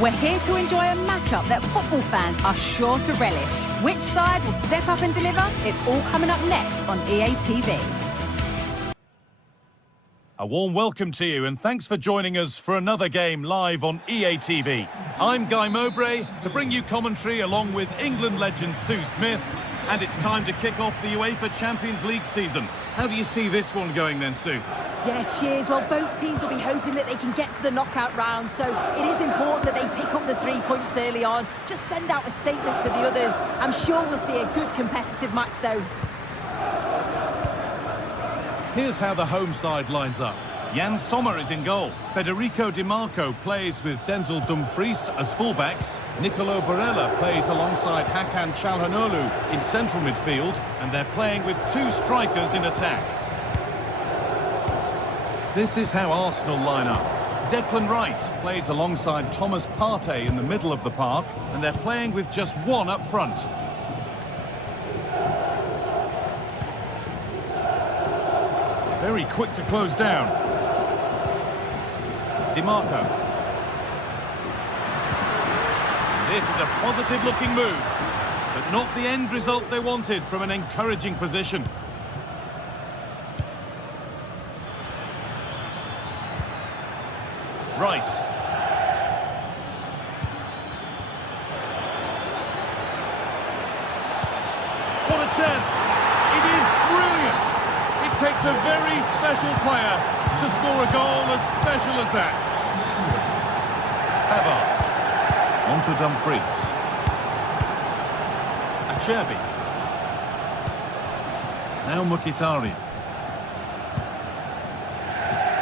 We're here to enjoy a matchup that football fans are sure to relish. Which side will step up and deliver? It's all coming up next on EA TV. A warm welcome to you and thanks for joining us for another game live on EA TV. I'm Guy Mowbray to bring you commentary along with England legend Sue Smith, and it's time to kick off the UEFA Champions League season. How do you see this one going then, Sue? Yeah, cheers. Well, both teams will be hoping that they can get to the knockout round, so it is important that they pick up the 3 points early on. Just send out a statement to the others. I'm sure we'll see a good competitive match though. Here's how the home side lines up. Jan Sommer is in goal. Federico Di Marco plays with Denzel Dumfries as fullbacks. Nicolo Barella plays alongside Hakan Çalhanoğlu in central midfield, and they're playing with 2 strikers in attack. This is how Arsenal line up. Declan Rice plays alongside Thomas Partey in the middle of the park, and they're playing with just 1 up front. Very quick to close down. Di Marco. This is a positive-looking move, but not the end result they wanted from an encouraging position. Rice. What a chance! It is brilliant! It takes a very special player to score a goal as special as that. Pavard. On to Dumfries. Acerbi. Now Mkhitaryan.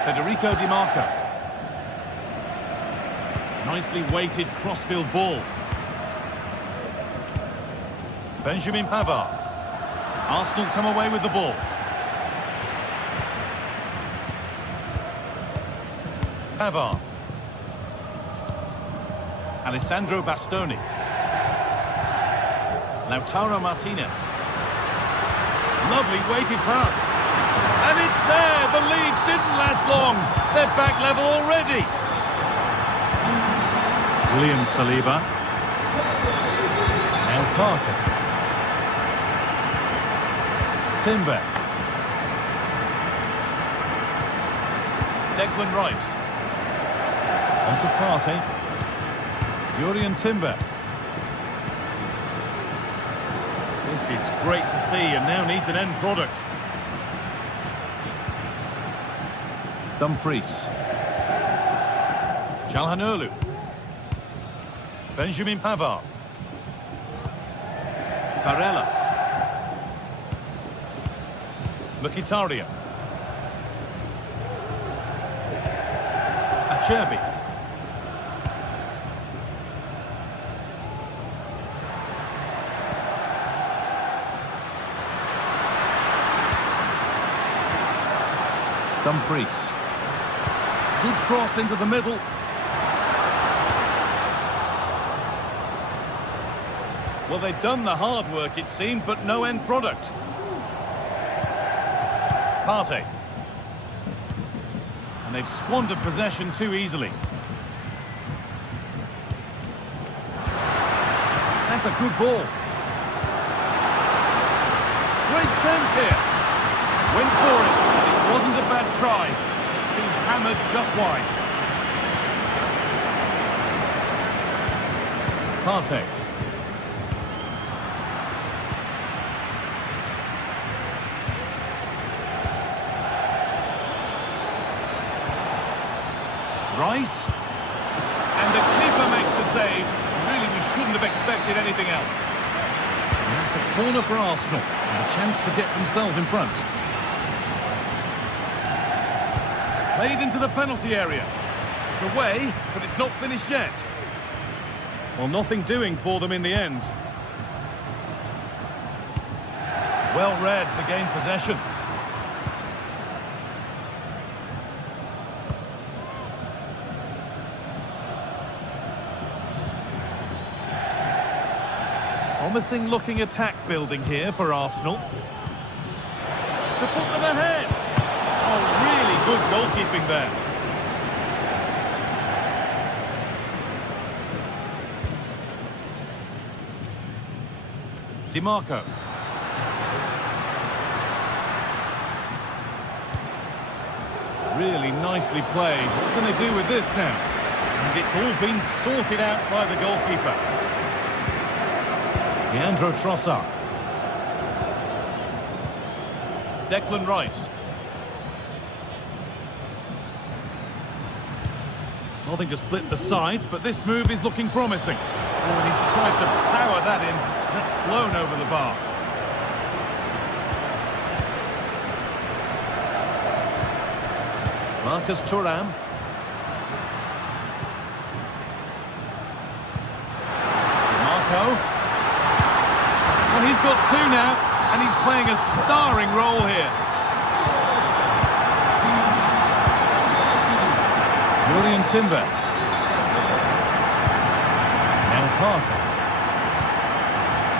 Federico Di Marco. Nicely weighted crossfield ball. Benjamin Pavard. Arsenal come away with the ball. Pavard. Alessandro Bastoni. Lautaro Martinez. Lovely weighted pass. And it's there! The lead didn't last long. They're back level already. William Saliba. Now Partey. Timber. Declan Rice. On to Partey. Jurriën Timber. This is great to see and now needs an end product. Dumfries. Çalhanoğlu. Benjamin Pavard. Barella. Mkhitaryan. Acerbi. Dumfries. Good cross into the middle. Well, they've done the hard work, it seemed, but no end product. Partey. And they've squandered possession too easily. That's a good ball. Great chance here. Went for it. It wasn't a bad try. It's been hammered just wide. Partey. Rice. And the keeper makes the save. Really, we shouldn't have expected anything else. And that's a corner for Arsenal. And a chance to get themselves in front. Played into the penalty area. It's away, but it's not finished yet. Well, nothing doing for them in the end. Well read to gain possession. Promising looking attack building here for Arsenal. To put them ahead. Oh, really good goalkeeping there. Di Marco. Really nicely played. What can they do with this now? And it's all been sorted out by the goalkeeper. Leandro Trossard. Declan Rice. Nothing to split the sides, but this move is looking promising. Oh, and he's tried to power that in. That's flown over the bar. Marcus Thuram. Marco. Well, he's got two now, and he's playing a starring role here. Julian Timber. Now Carter.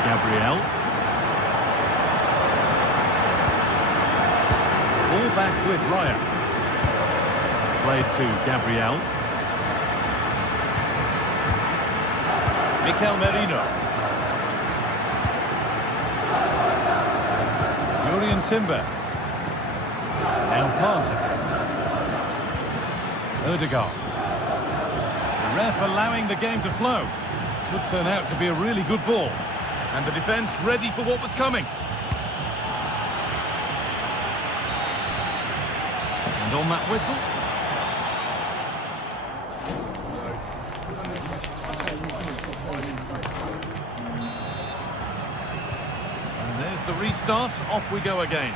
Gabriel. Ball back with Ryan. Played to Gabriel. Mikel Merino. Julian Timber. Now Carter. Odegaard. The ref allowing the game to flow. Could turn out to be a really good ball. And the defence ready for what was coming. And on that whistle. And there's the restart. Off we go again.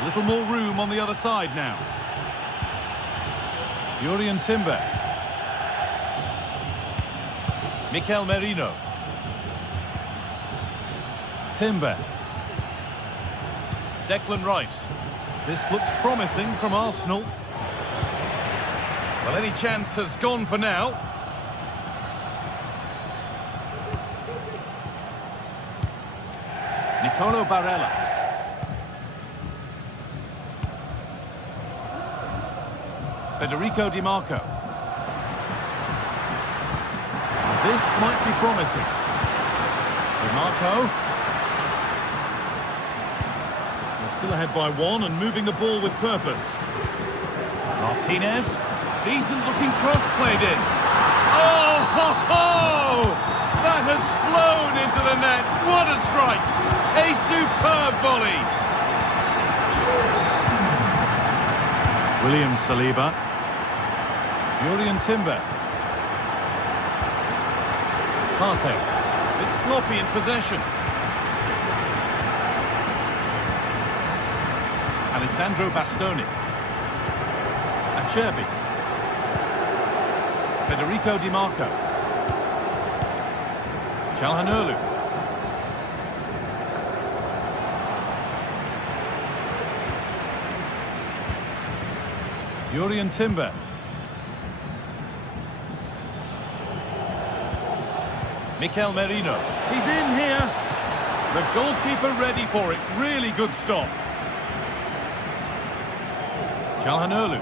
A little more room on the other side now. Julian Timber. Mikel Merino. Timber. Declan Rice. This looks promising from Arsenal. Well, any chance has gone for now. Nicolo Barella. Federico Di Marco. This might be promising. Di Marco. They're still ahead by one and moving the ball with purpose. Martinez. Decent looking cross played in. Oh, ho, ho! That has flown into the net. What a strike! A superb volley. William Saliba. Julian Timber. Partey. It's sloppy in possession. Alessandro Bastoni. Acerbi. Federico Di Marco. Calhanoglu. Julian Timber. Mikel Merino. He's in here. The goalkeeper ready for it. Really good stop. Calhanoglu.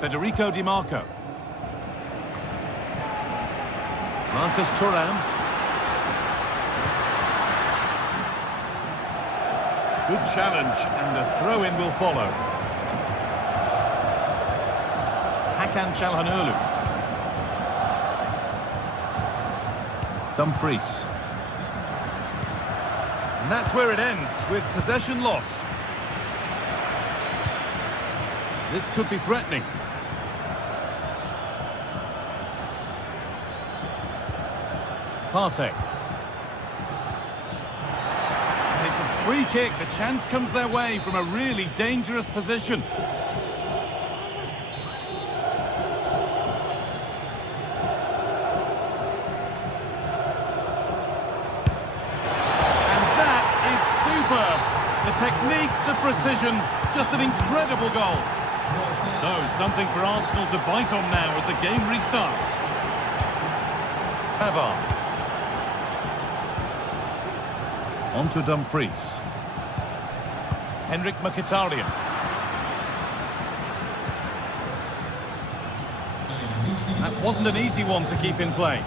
Federico Di Marco. Marcus Thuram. Good challenge, and the throw-in will follow. Hakan Calhanoglu. Dumfries. And that's where it ends, with possession lost. This could be threatening. Partey. And it's a free kick. The chance comes their way from a really dangerous position. The technique, the precision, just an incredible goal. So, something for Arsenal to bite on now as the game restarts. Pavard. On to Dumfries. Henrik Mkhitaryan. Wasn't an easy one to keep in play.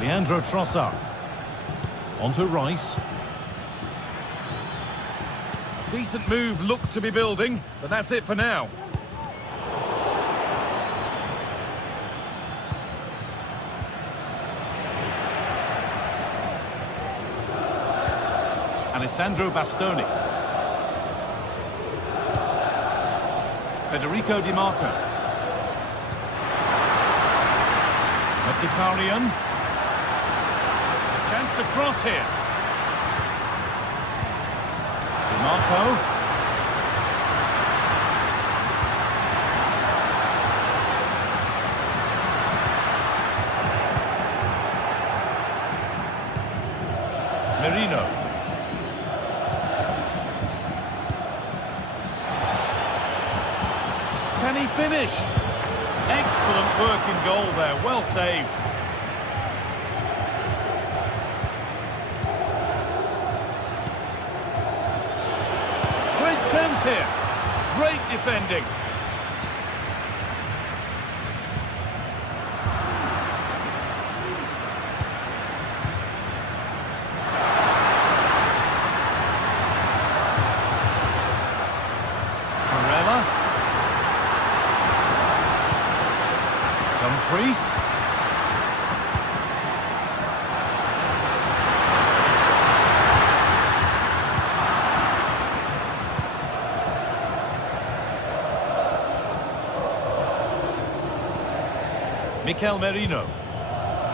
Leandro Trossard. Onto Rice. Decent move, looked to be building, but that's it for now. Alessandro Bastoni. Federico Di Marco. Mkhitaryan. Chance to cross here. Di Marco. Merino. Can he finish? Excellent work in goal there, well saved. Great chance here. Great defending. Dumfries. Mikel Merino.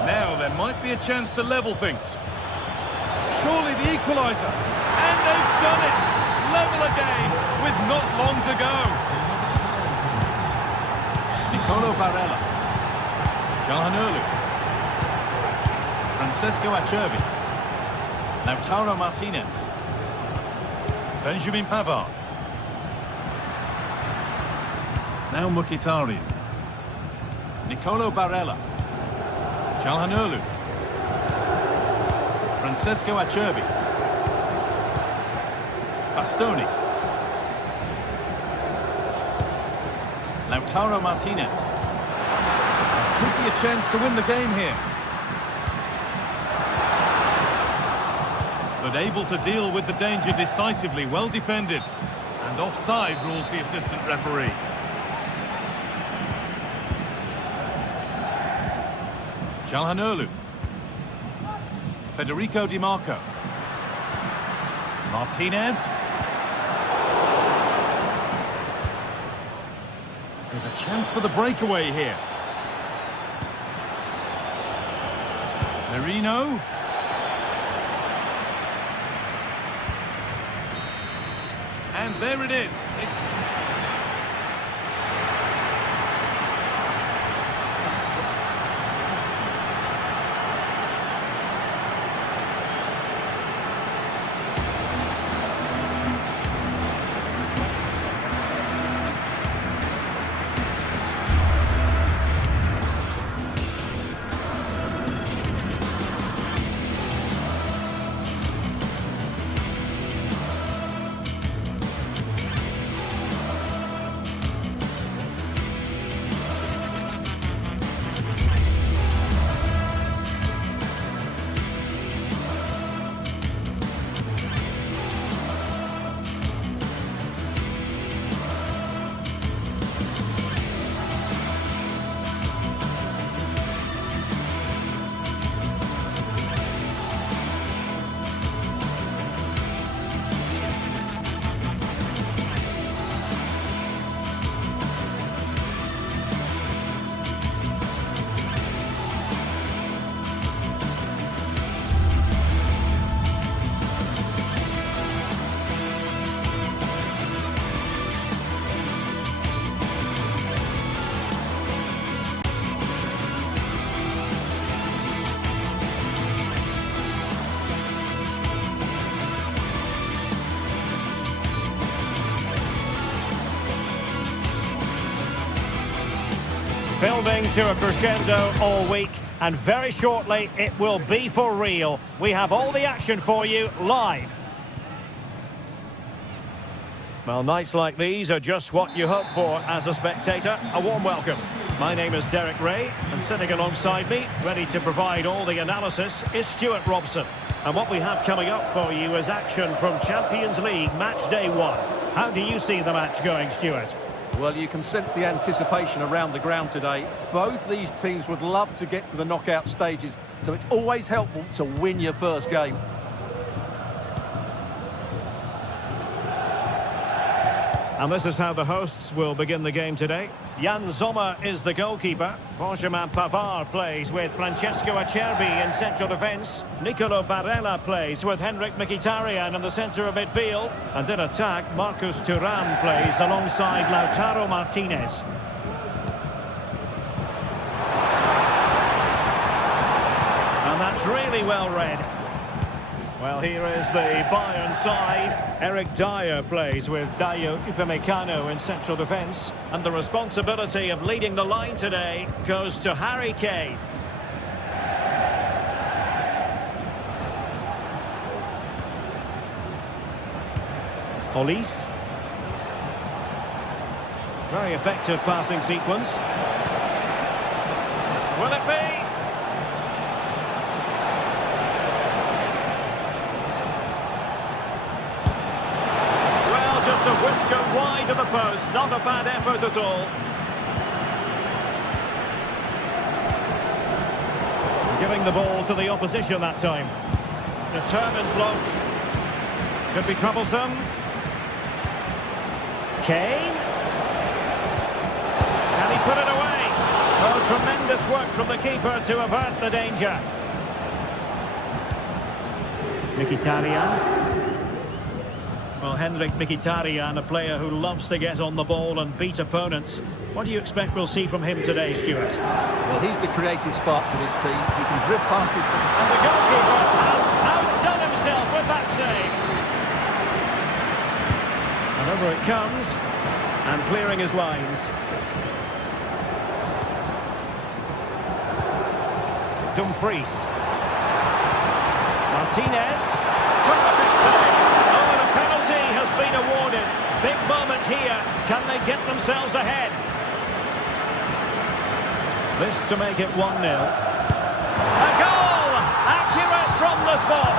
Now there might be a chance to level things. Surely the equaliser. And they've done it. Level again with not long to go. Nicolo Barella. Calhanoglu. Francesco Acerbi. Lautaro Martinez. Benjamin Pavard. Now Mkhitaryan. Nicolo Barella. Calhanoglu. Francesco Acerbi. Bastoni. Lautaro Martinez. Could be a chance to win the game here. But able to deal with the danger decisively, well defended. And offside rules the assistant referee. Calhanoglu. Federico Di Marco. Martinez. There's a chance for the breakaway here. Merino. And there it is. Building to a crescendo all week, and very shortly it will be for real. We have all the action for you live. Well, nights like these are just what you hope for as a spectator. A warm welcome. My name is Derek Ray, and sitting alongside me, ready to provide all the analysis, is Stuart Robson. And what we have coming up for you is action from Champions League match day 1. How do you see the match going, Stuart? Well, you can sense the anticipation around the ground today. Both these teams would love to get to the knockout stages, so it's always helpful to win your first game. And this is how the hosts will begin the game today. Jan Sommer is the goalkeeper. Benjamin Pavard plays with Francesco Acerbi in central defence. Nicolo Barella plays with Henrik Mkhitaryan in the centre of midfield. And in attack, Marcus Thuram plays alongside Lautaro Martinez. And that's really well read. Well, here is the Bayern side. Eric Dyer plays with Dayo Upamecano in central defence. And the responsibility of leading the line today goes to Harry Kane. Olise. Very effective passing sequence. Will it be? A whisker wide of the post, not a bad effort at all. Giving the ball to the opposition that time. Determined block. Could be troublesome. Kane. Can he put it away? Oh, tremendous work from the keeper to avert the danger. Mkhitaryan. Well, Henrik Mkhitaryan, a player who loves to get on the ball and beat opponents. What do you expect we'll see from him today, Stuart? Well, he's the creative spark for this team. He can drift past it. And the goalkeeper has outdone himself with that save. And over it comes, and clearing his lines. Dumfries. Martinez. Terrific save. Has been awarded. Big moment here. Can they get themselves ahead? This to make it 1-0. A goal! Accurate from the spot.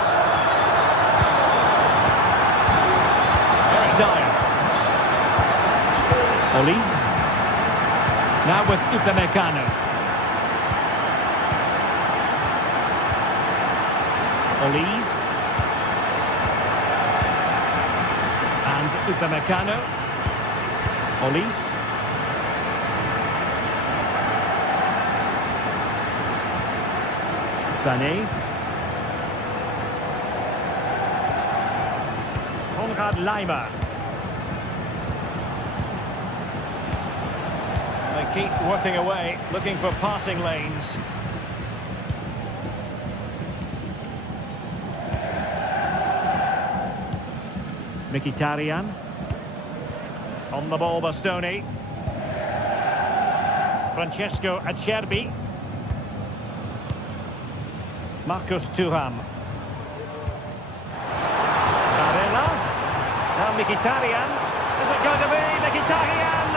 Very Dyer. Olise. Now with Upamecano. Olise. Upamecano. Olise. Sané. Konrad Laimer. They keep working away, looking for passing lanes. Mkhitaryan. On the ball, Bastoni. Francesco Acerbi. Marcus Thuram. Barella. Now Mkhitaryan. Is it going to be Mkhitaryan?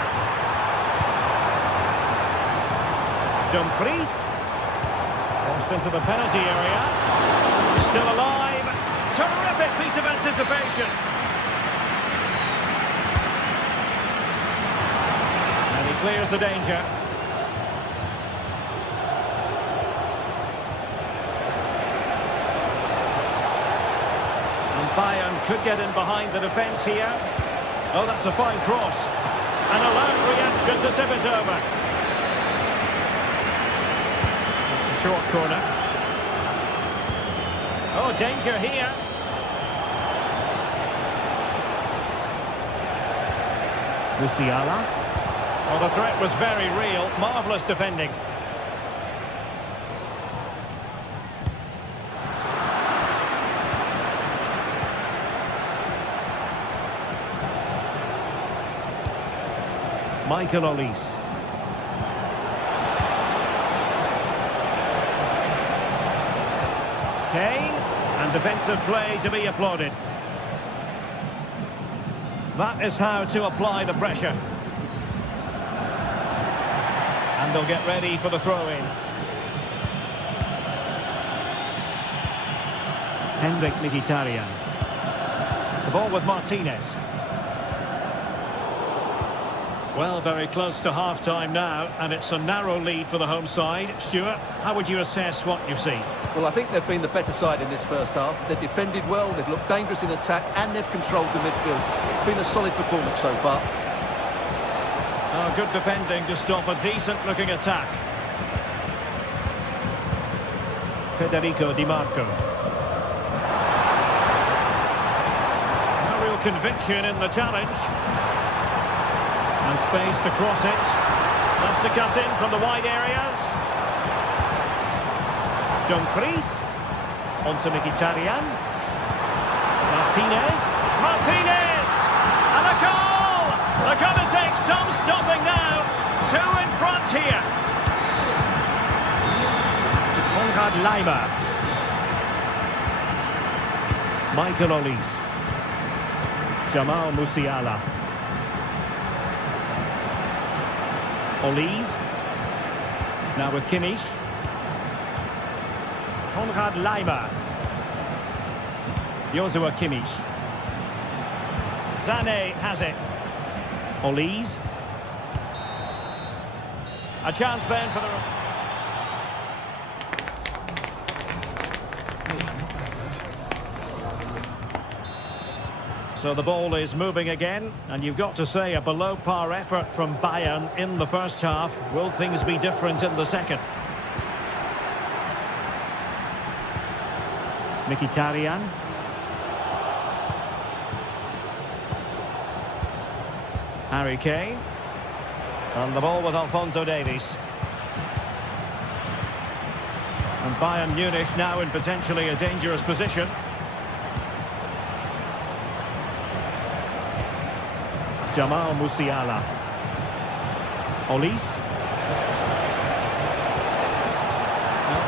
Dumfries. Crossed into the penalty area. He's still alive. Terrific piece of anticipation. Clears the danger. And Bayern could get in behind the defence here. Oh, that's a fine cross. And a loud reaction to tip it over. That's a short corner. Oh, danger here. Musiala. Well, the threat was very real. Marvellous defending. Michael Olise. Kane, and defensive play to be applauded. That is how to apply the pressure. And they'll get ready for the throw-in. Henrik Mkhitaryan. The ball with Martinez. Well, very close to half-time now, and it's a narrow lead for the home side. Stuart, how would you assess what you've seen? Well, I think they've been the better side in this first half. They've defended well, they've looked dangerous in attack, and they've controlled the midfield. It's been a solid performance so far. Oh, good defending to stop a decent-looking attack. Federico Di Marco. No real conviction in the challenge. And space to cross it. That's to cut in from the wide areas. Dumfries. On to Mkhitaryan. Martinez. Martinez! And a goal! They're going to take some stopping now. Two in front here. Konrad Laimer. Michael Olise. Jamal Musiala. Olise. Now with Kimmich. Konrad Laimer. Joshua Kimmich. Sané has it. Olise. A chance then for the... So the ball is moving again, and you've got to say a below-par effort from Bayern in the first half. Will things be different in the second? Mkhitaryan. Harry Kane. And the ball with Alphonso Davies. And Bayern Munich now in potentially a dangerous position. Jamal Musiala. Olise.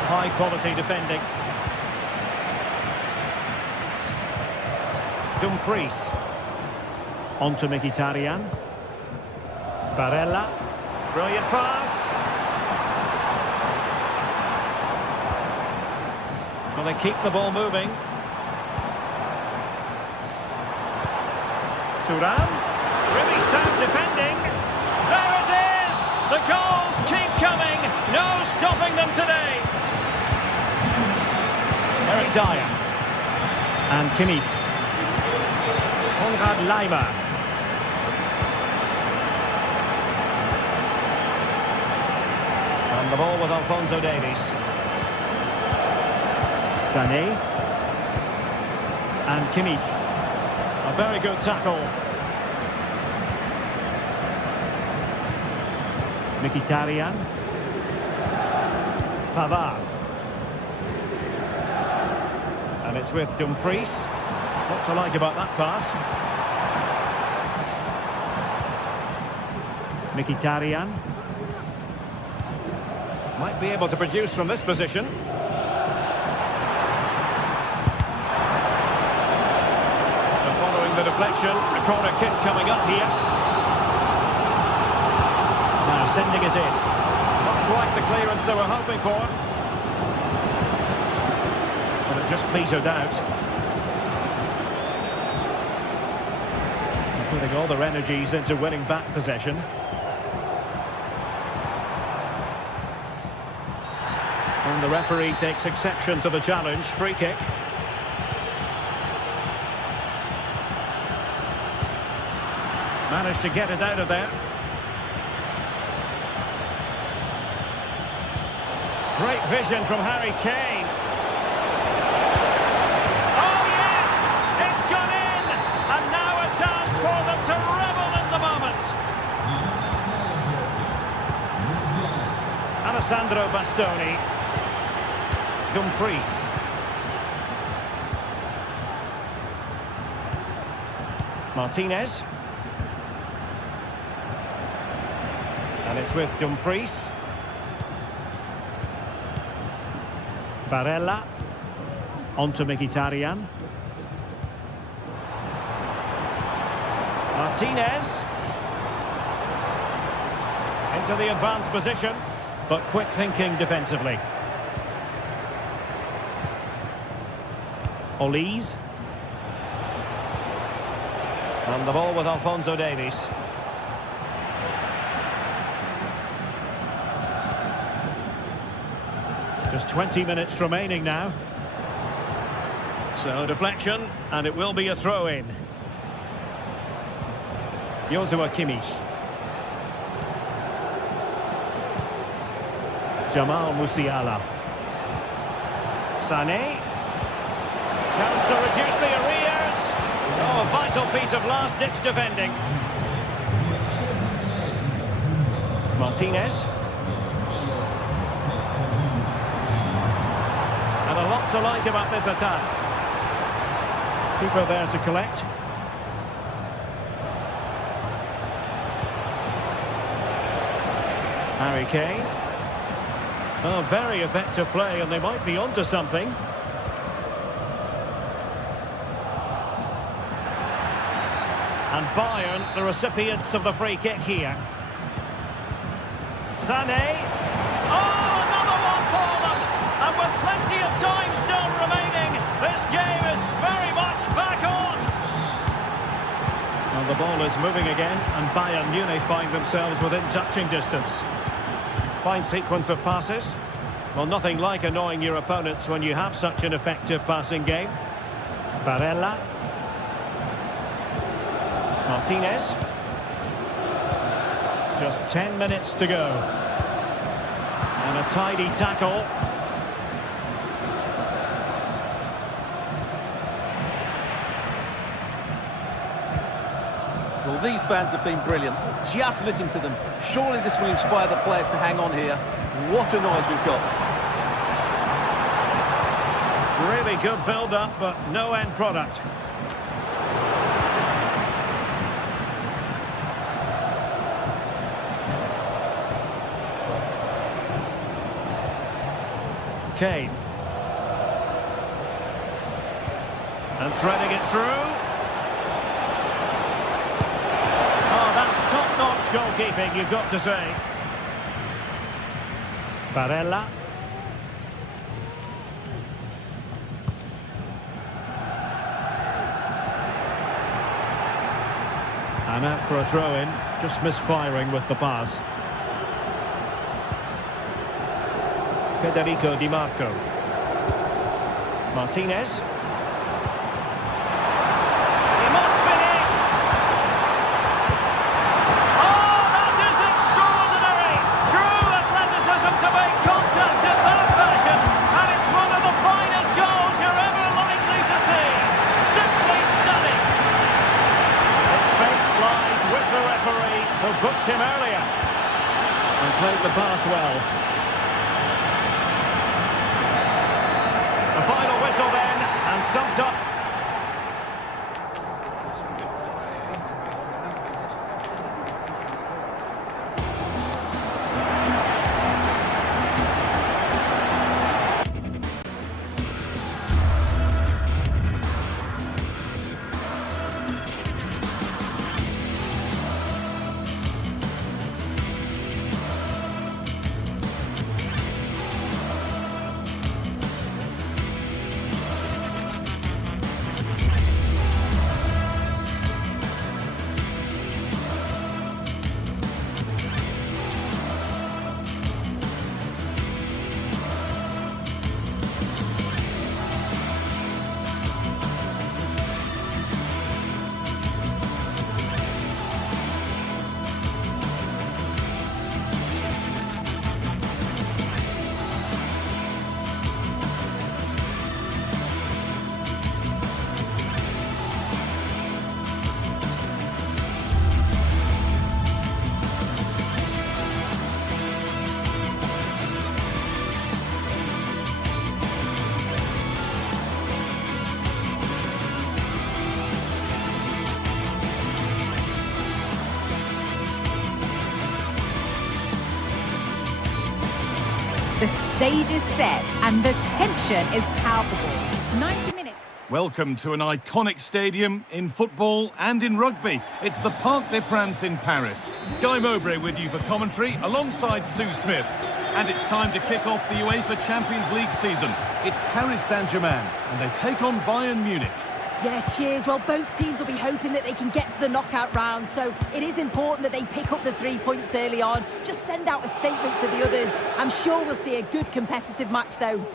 High quality defending. Dumfries. On to Mkhitaryan. Barella. Brilliant pass. Well, they keep the ball moving. Thuram. Really sound defending. There it is! The goals keep coming. No stopping them today. Eric Dyer. And Kimmich. Konrad Laimer. And the ball with Alphonso Davies. Sané. And Kimmich. A very good tackle. Mkhitaryan. Pavard. And it's with Dumfries. What to like about that pass? Mkhitaryan. Might be able to produce from this position. And following the deflection, a corner kick coming up here. Now sending it in. Not quite the clearance they were hoping for. But it just petered out. And putting all their energies into winning back possession. And the referee takes exception to the challenge. Free kick. Managed to get it out of there. Great vision from Harry Kane. Oh yes! It's gone in! And now a chance for them to revel in the moment. Alessandro Bastoni. Dumfries. Martinez. And it's with Dumfries. Barella. On to Mkhitaryan. Martinez. Into the advanced position, but quick thinking defensively. Olise. And the ball with Alphonso Davies. Just 20 minutes remaining now. So deflection, and it will be a throw-in. Joshua Kimmich. Jamal Musiala. Sané. Chance to reduce the arrears. Oh, a vital piece of last-ditch defending. Martinez. And a lot to like about this attack. Keeper there to collect. Harry Kane. Oh, very effective play, and they might be onto something. And Bayern, the recipients of the free kick here. Sané. Oh, another one for them! And with plenty of time still remaining, this game is very much back on! Well, the ball is moving again, and Bayern Munich find themselves within touching distance. Fine sequence of passes. Well, nothing like annoying your opponents when you have such an effective passing game. Barella. Martinez. Just 10 minutes to go. And a tidy tackle. Well, these fans have been brilliant. Just listen to them. Surely this will inspire the players to hang on here. What a noise we've got. Really good build-up, but no end product. Kane. And threading it through. Oh, that's top-notch goalkeeping, you've got to say. Barella. And out for a throw-in, just misfiring with the pass. Federico Di Marco. Martinez. He must finish! Oh, that is extraordinary! True athleticism to make contact in that fashion, and it's one of the finest goals you're ever likely to see. Simply stunning! His face flies with the referee, who booked him earlier and played the pass well. Final whistle then, and summed up. The stage is set and the tension is palpable. 90 minutes. Welcome to an iconic stadium in football and in rugby. It's the Parc des Princes in Paris. Guy Mowbray with you for commentary alongside Sue Smith. And it's time to kick off the UEFA Champions League season. It's Paris Saint-Germain and they take on Bayern Munich. Yeah, cheers. Well, both teams will be hoping that they can get to the knockout round, so it is important that they pick up the 3 points early on. Just send out a statement to the others. I'm sure we'll see a good competitive match, though.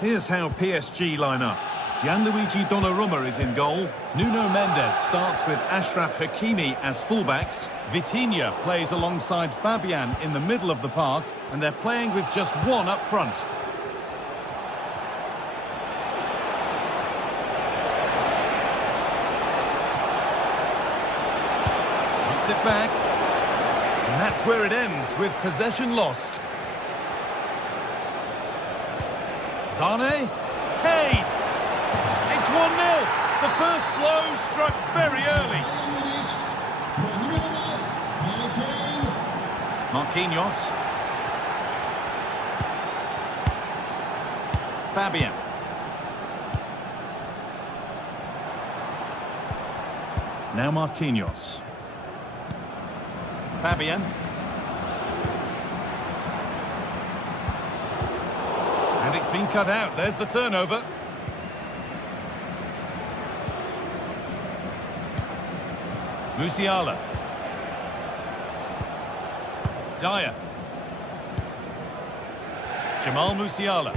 Here's how PSG line up. Gianluigi Donnarumma is in goal. Nuno Mendes starts with Achraf Hakimi as fullbacks. Vitinha plays alongside Fabian in the middle of the park, and they're playing with just one up front. It back, and that's where it ends, with possession lost. Zane, hey, it's 1-0. The first blow struck very early. Marquinhos, Fabian. Now Marquinhos. Fabian. And it's been cut out. There's the turnover. Musiala. Dyer. Jamal Musiala.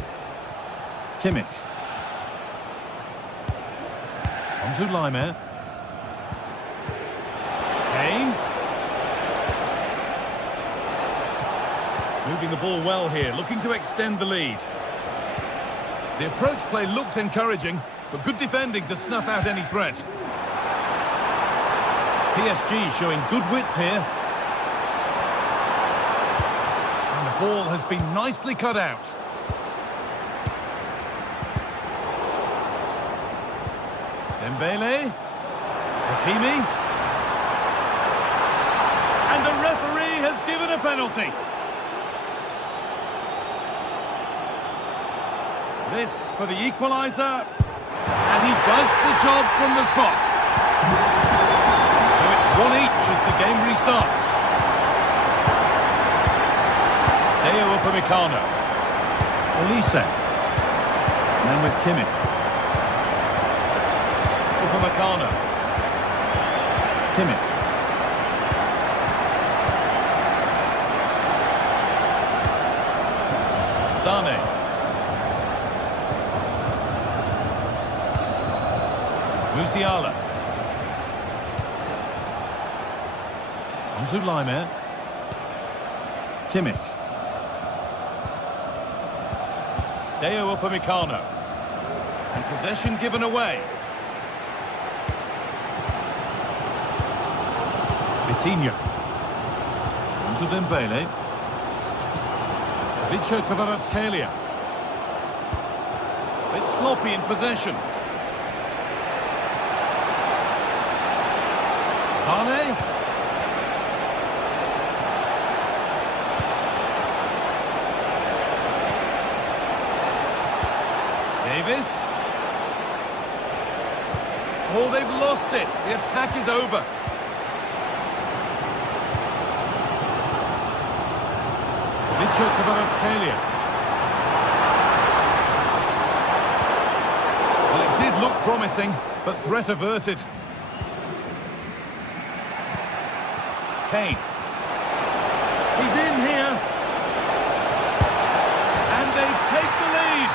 Kimmich. On to Lyon. Kane. Moving the ball well here, looking to extend the lead. The approach play looked encouraging, but good defending to snuff out any threat. PSG showing good width here. And the ball has been nicely cut out. Dembele. Hakimi. And the referee has given a penalty. This for the equaliser, and he does the job from the spot. So it's 1 each as the game restarts. Deo Upamecano. Olise. Now with Kimmich. Upamecano. Kimmich. Zane. Musiala. On to Lyon. Kimmich. Deo Upamecano. And possession given away. Vitinha. On to Dembele. Vicha Kvaratskhelia. Bit sloppy in possession. Zane. Davis. Oh, they've lost it. The attack is over. Vicha Kvaratskhelia. Well, it did look promising, but threat averted. Kane. He's in here. And they take the lead.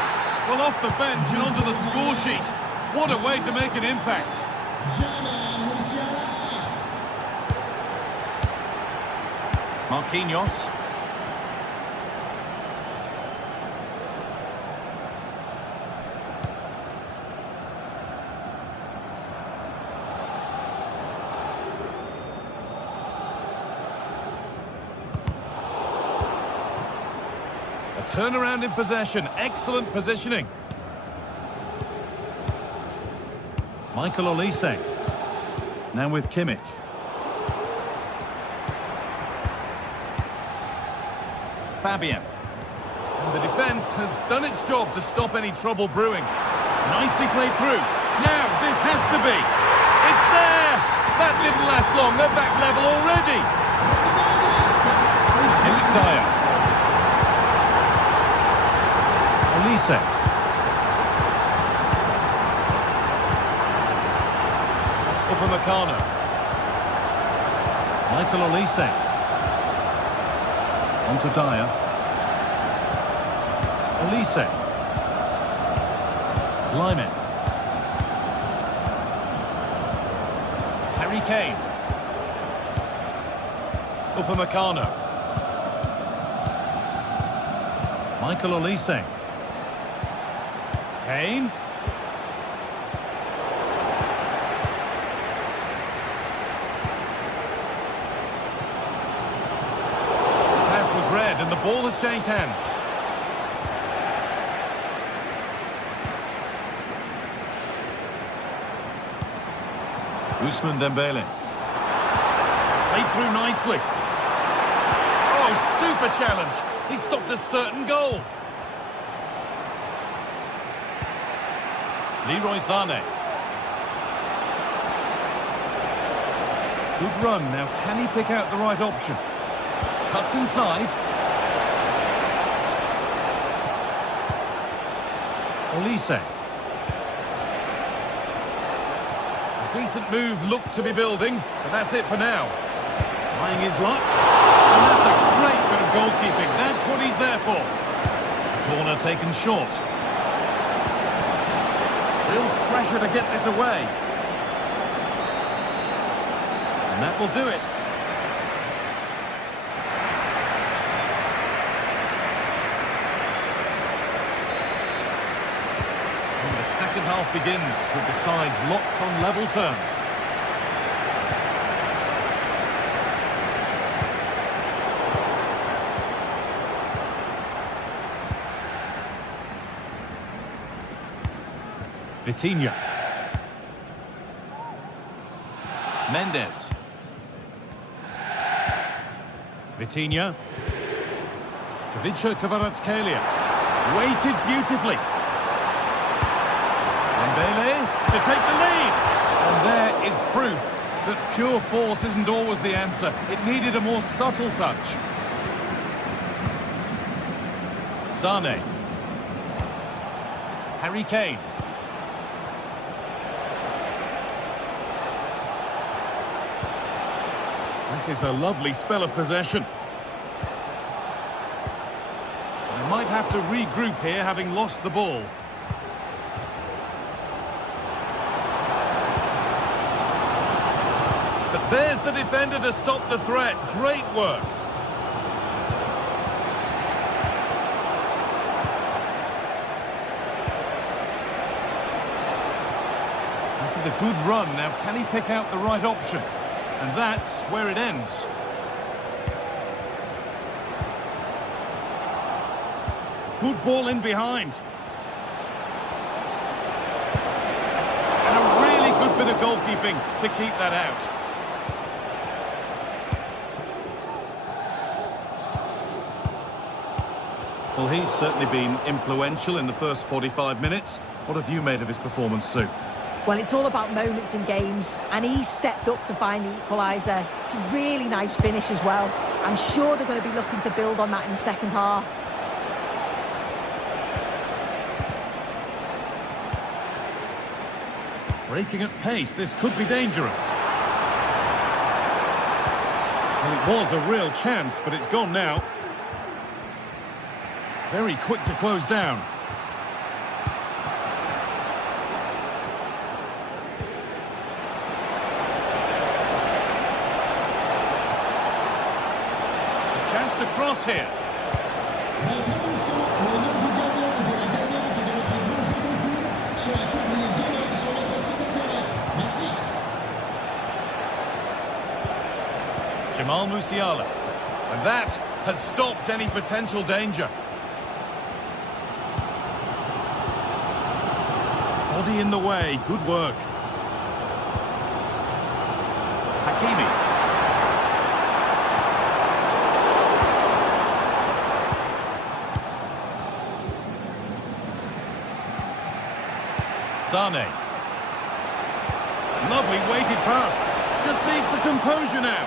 Well, off the bench and onto the score sheet. What a way to make an impact. Marquinhos. Turnaround in possession, excellent positioning. Michael Olise. Now with Kimmich. Fabian. The defence has done its job to stop any trouble brewing. Nicely played through. Now, this has to be. It's there! That didn't last long. They're back level already. Henrik Dyer. Olise. Upamecano. Michael Olise. On to Dyer. Olise. Lyon. Harry Kane. Upamecano. Michael Olise. Kane. Pass was red and the ball has changed hands. Ousmane Dembele. Played through nicely. Oh, super challenge. He stopped a certain goal. Leroy Sané. Good run. Now, can he pick out the right option? Cuts inside. Olise. Decent move looked to be building, but that's it for now. Trying his luck. And that's a great bit of goalkeeping. That's what he's there for. Corner taken short. Real pressure to get this away. And that will do it. And the second half begins with the sides locked on level terms. Vitinha. Mendes. Vitinha. Kavica Kvaratskhelia. Weighted beautifully. Dembele to take the lead. And there is proof that pure force isn't always the answer. It needed a more subtle touch. Sané. Harry Kane. This is a lovely spell of possession. They might have to regroup here, having lost the ball. But there's the defender to stop the threat. Great work. This is a good run. Now, can he pick out the right option? And that's where it ends. Good ball in behind. And a really good bit of goalkeeping to keep that out. Well, he's certainly been influential in the first 45 minutes. What have you made of his performance, Sue? Well, it's all about moments in games, and he stepped up to find the equaliser. It's a really nice finish as well. I'm sure they're going to be looking to build on that in the second half. Breaking at pace, this could be dangerous. Well, it was a real chance, but it's gone now. Very quick to close down. To cross here. Jamal Musiala. And that has stopped any potential danger. Body in the way. Good work. Hakimi. Sane. Lovely weighted pass. Just needs the composure now.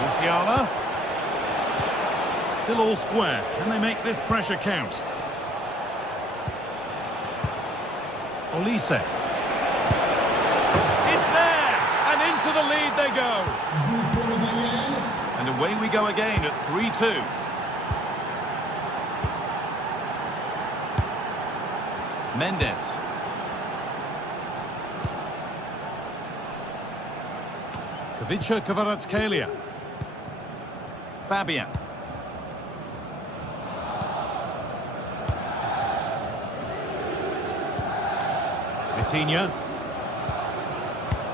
Musiala. Still all square. Can they make this pressure count? Olise. It's there! And into the lead they go. And away we go again at 3-2. Mendes. Kavica Kvaratskhelia. Fabian. Vitinha.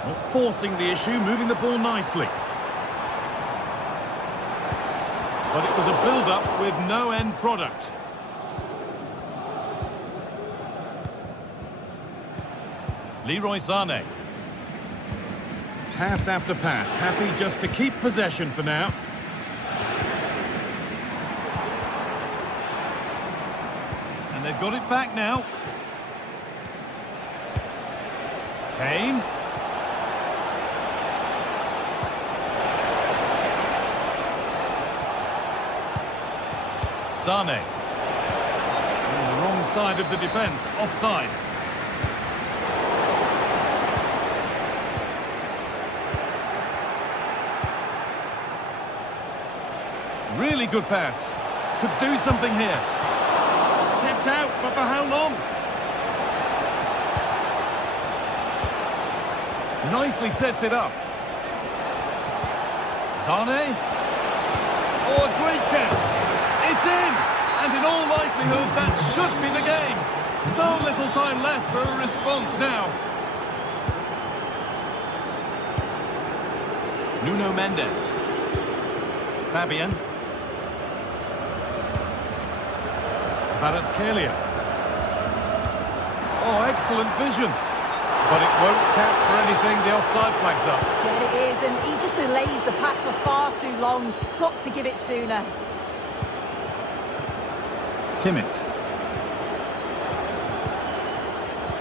Not forcing the issue, moving the ball nicely. But it was a build-up with no end product. Leroy Sane. Pass after pass, happy just to keep possession for now. And they've got it back now. Kane. Sane. On the wrong side of the defence, offside. Really good pass. Could do something here. Kept out, but for how long? Nicely sets it up. Sane. Oh, a great chance. It's in. And in all likelihood, that should be the game. So little time left for a response now. Nuno Mendes. Fabian. Kvaratskhelia. Oh, excellent vision. But it won't count for anything, the offside flag's up. Yeah, it is, and he just delays the pass for far too long. Got to give it sooner. Kimmich.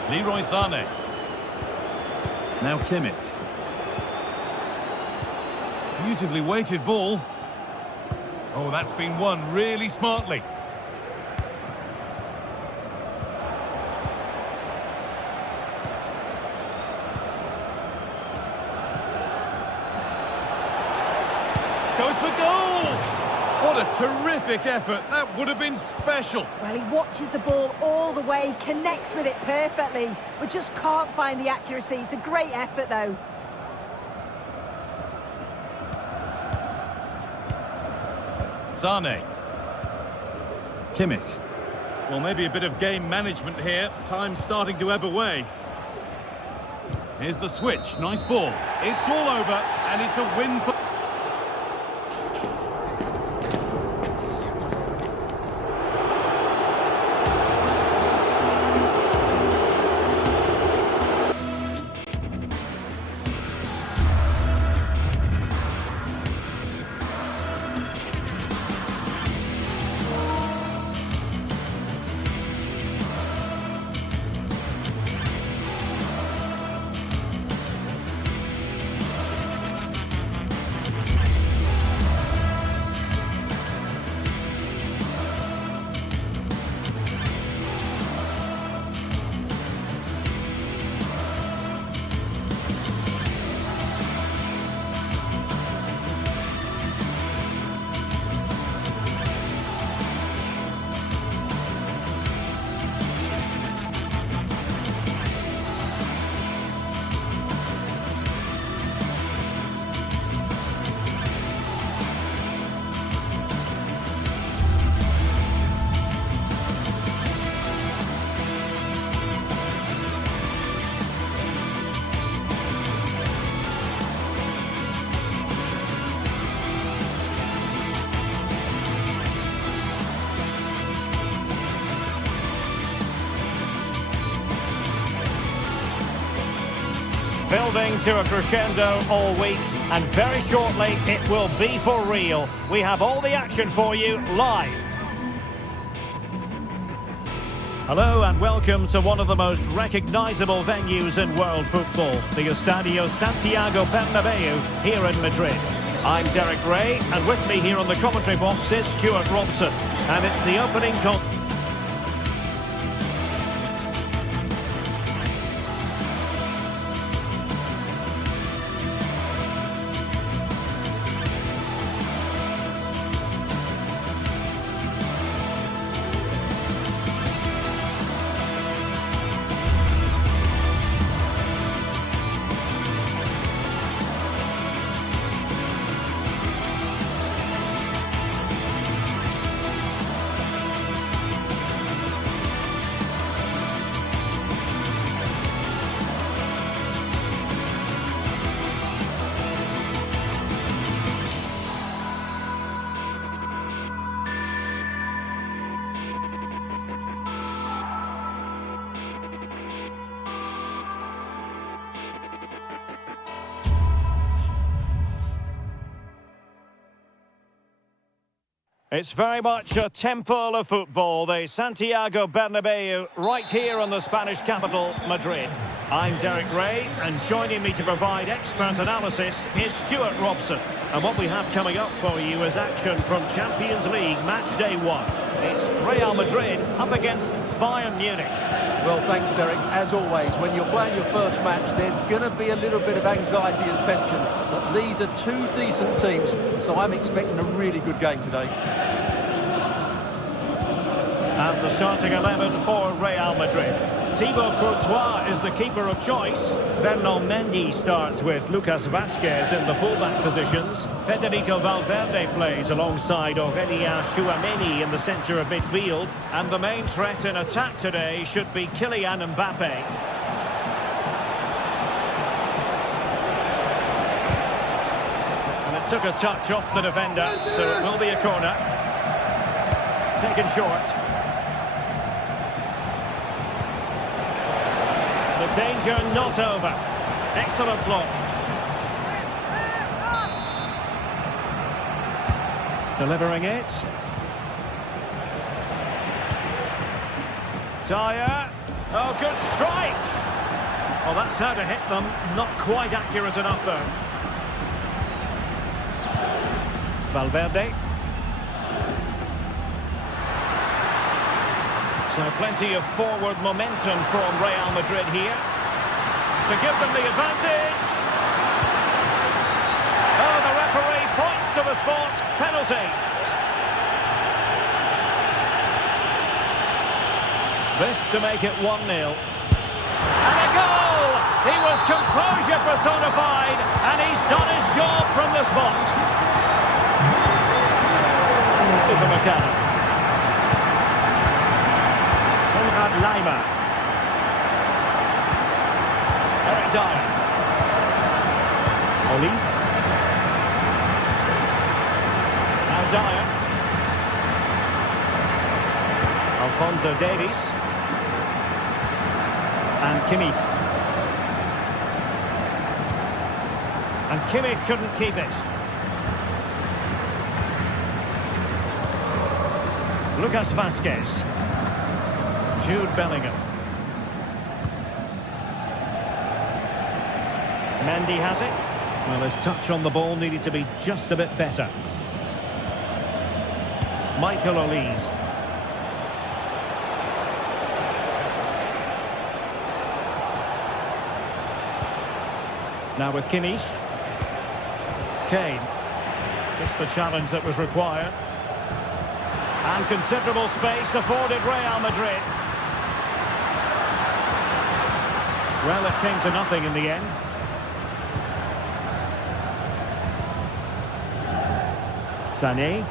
Leroy Sane. Now Kimmich. Beautifully weighted ball. Oh, that's been won really smartly. Goes for goal! What a terrific effort. That would have been special. Well, he watches the ball all the way, connects with it perfectly, but just can't find the accuracy. It's a great effort, though. Sane. Kimmich. Well, maybe a bit of game management here. Time's starting to ebb away. Here's the switch. Nice ball. It's all over, and it's a win for... Building to a crescendo all week, and very shortly it will be for real. We have all the action for you live. Hello and welcome to one of the most recognisable venues in world football, the Estadio Santiago Bernabeu here in Madrid. I'm Derek Ray, and with me here on the commentary box is Stuart Robson, and it's the opening It's very much a temple of football, the Santiago Bernabeu, right here in the Spanish capital, Madrid. I'm Derek Ray, and joining me to provide expert analysis is Stuart Robson. And what we have coming up for you is action from Champions League Match Day 1. It's Real Madrid up against Bayern Munich. Well, thanks, Derek. As always, when you're playing your first match, there's going to be a little bit of anxiety and tension. But these are two decent teams, so I'm expecting a really good game today. And the starting 11 for Real Madrid. Thibaut Courtois is the keeper of choice. Ferland Mendy starts with Lucas Vazquez in the fullback positions. Federico Valverde plays alongside Aurélien Tchouaméni in the centre of midfield. And the main threat in attack today should be Kylian Mbappe. And it took a touch off the defender, so it will be a corner. Taken short. The danger not over. Excellent block. Delivering it. Dyer. Oh, good strike. Well, that's how to hit them. Not quite accurate enough, though. Valverde. So plenty of forward momentum from Real Madrid here to give them the advantage. Oh, the referee points to the spot. Penalty. This to make it 1-0. And a goal! He was composure personified, and he's done his job from the spot. Over McCann. Lima. Eric Dyer. Olise. Now Dyer. Alphonso Davies. And Kimmich. And Kimmich couldn't keep it. Lucas Vazquez. Jude Bellingham. Mendy has it. Well, his touch on the ball needed to be just a bit better. Michael Olise. Now with Kimmich. Kane. Just the challenge that was required. And considerable space afforded Real Madrid. Well, it came to nothing in the end. Sané.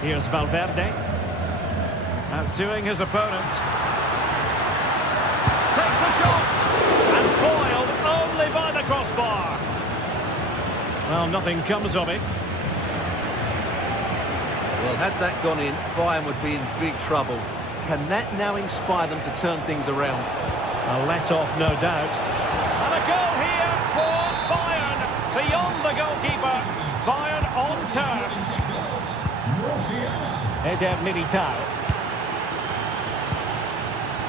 Here's Valverde. Outdoing his opponent. Takes the shot! And foiled only by the crossbar. Well, nothing comes of it. Well, had that gone in, Bayern would be in big trouble. Can that now inspire them to turn things around? A let-off, no doubt. And a goal here for Bayern. Beyond the goalkeeper. Bayern on terms. Eder Militao.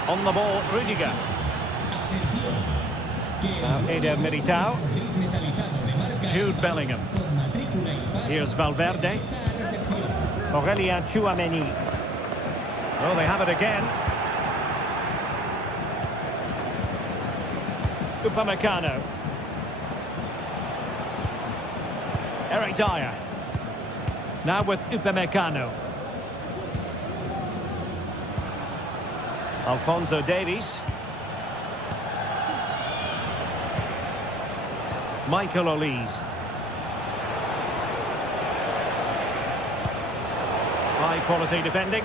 On the ball, Rudiger. Now Eder Militao. Jude Bellingham. Here's Valverde. Aurelien Tchouameni. Oh, they have it again. Upamecano. Eric Dyer. Now with Upamecano. Alphonso Davies. Michael Olise. High quality defending.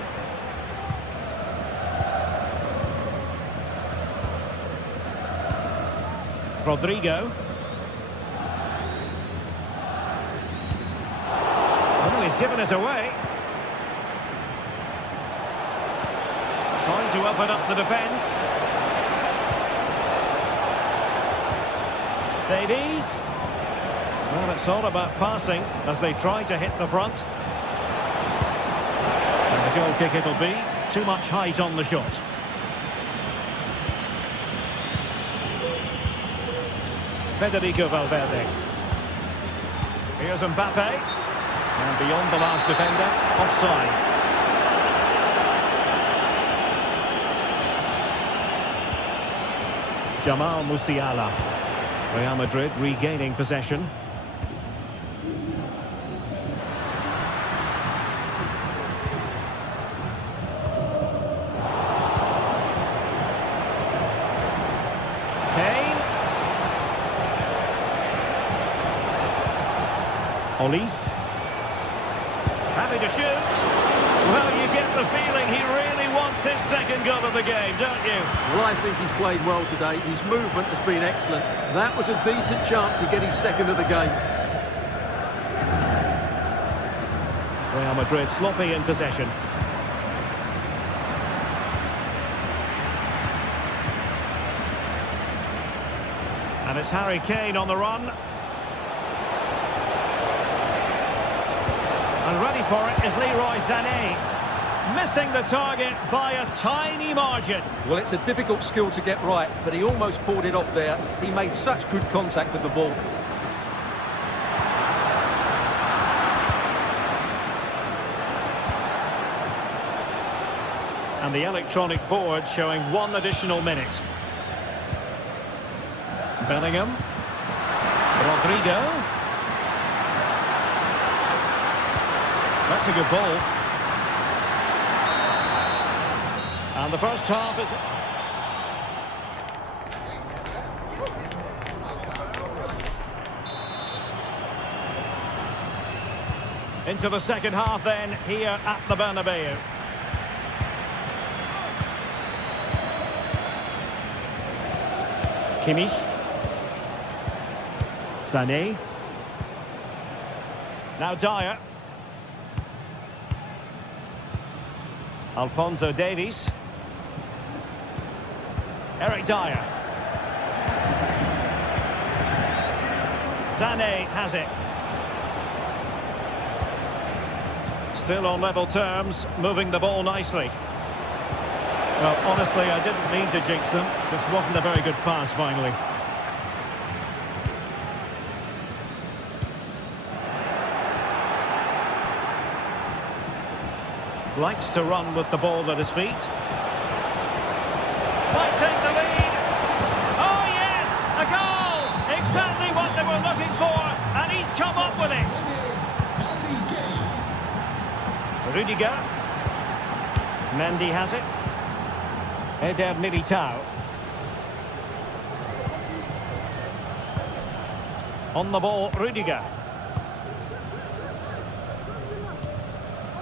Rodrigo. Oh, he's given us away. Trying to open up the defence. Davies. Well, it's all about passing as they try to hit the front. And the goal kick it'll be. Too much height on the shot. Federico Valverde. Here's Mbappe. And beyond the last defender, offside. Jamal Musiala. Real Madrid regaining possession. Olise. Happy to shoot. Well, you get the feeling he really wants his second goal of the game, don't you? Well, I think he's played well today. His movement has been excellent. That was a decent chance to get his second of the game. Real Madrid sloppy in possession. And it's Harry Kane on the run. And ready for it is Leroy Sané. Missing the target by a tiny margin. Well, it's a difficult skill to get right, but he almost pulled it off there. He made such good contact with the ball. And the electronic board showing 1 additional minute. Bellingham. Rodrigo. That's a good ball. And the first half is... Into the second half then, here at the Bernabeu. Kimmich. Sané. Now Dyer. Alphonso Davies. Eric Dyer. Sané has it. Still on level terms, moving the ball nicely. Well, honestly, I didn't mean to jinx them. Just wasn't a very good pass, finally. Likes to run with the ball at his feet. Might take the lead. Oh, yes! A goal! Exactly what they were looking for, and he's come up with it. Rudiger. Mendy has it. Eder Militao. On the ball, Rudiger.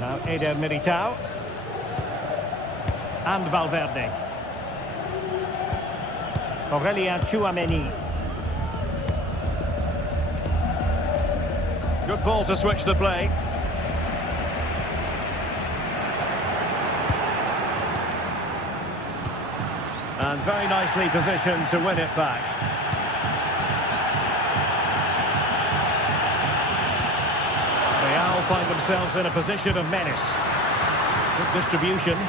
Now Eder Militao. And Valverde. Aurelien Tchouameni. Good ball to switch the play. And very nicely positioned to win it back. Real find themselves in a position of menace. Good distribution. In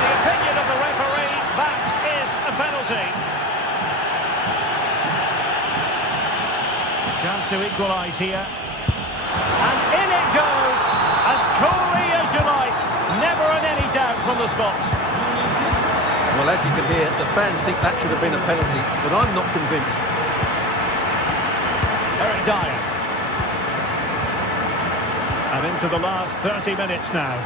the opinion of the referee, that is a penalty. Chance to equalise here. And in it goes, as coolly as you like. Never in any doubt from the spot. Well, as you can hear, the fans think that should have been a penalty, but I'm not convinced. Eric Dyer. And into the last 30 minutes now.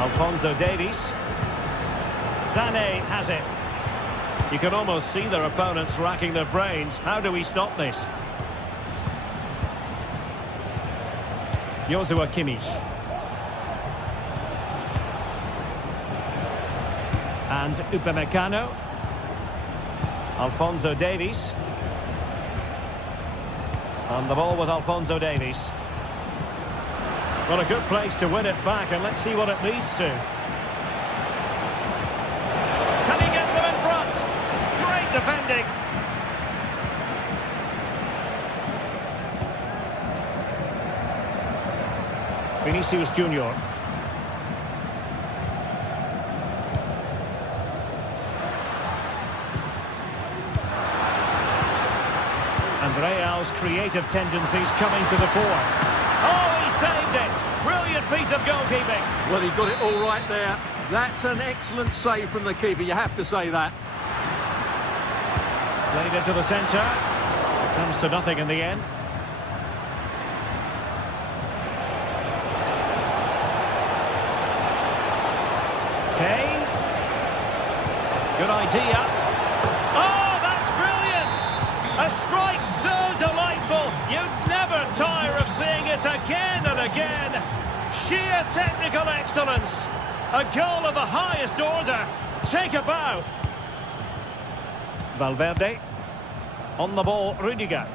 Alphonso Davies. Sané has it. You can almost see their opponents racking their brains. How do we stop this? Joshua Kimmich. And Upamecano. Alphonso Davies. On the ball with Alphonso Davies. Well, a good place to win it back, and let's see what it leads to. Can he get them in front? Great defending. Vinicius Junior. And Real's creative tendencies coming to the fore. Oh, he saved it! Brilliant piece of goalkeeping. Well, he got it all right there. That's an excellent save from the keeper, you have to say that. Played into the centre. It comes to nothing in the end. Kane. Good idea. Oh, that's brilliant! A strike so delightful. You'd never tire of seeing it again and again. Sheer technical excellence. A goal of the highest order. Take a bow. Valverde. On the ball, Rudiger.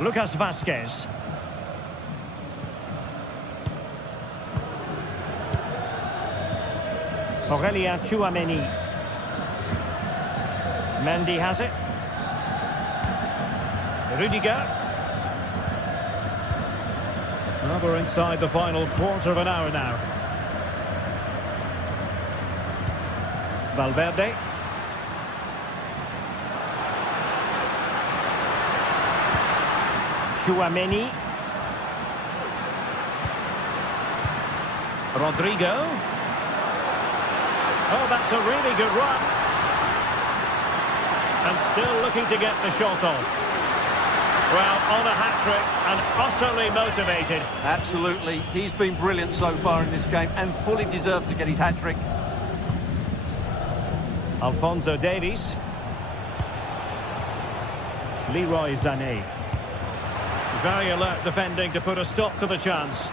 Lucas Vazquez. Aurélien Tchouameni. Mendy has it. Rudiger. Well, we're inside the final quarter of an hour now. Valverde. Tchouameni. Rodrigo. Oh, that's a really good run. And still looking to get the shot on. Well, on a hat-trick and utterly motivated. Absolutely. He's been brilliant so far in this game and fully deserves to get his hat-trick. Alphonso Davies. Leroy Sané. Very alert defending to put a stop to the chance.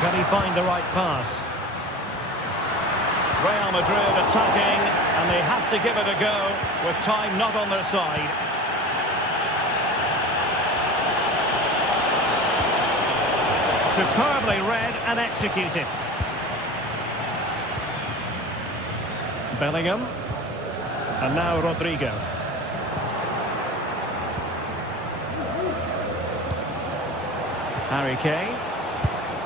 Can he find the right pass? Real Madrid attacking, and they have to give it a go with time not on their side. Superbly read and executed. Bellingham. And now Rodrigo. Harry Kane.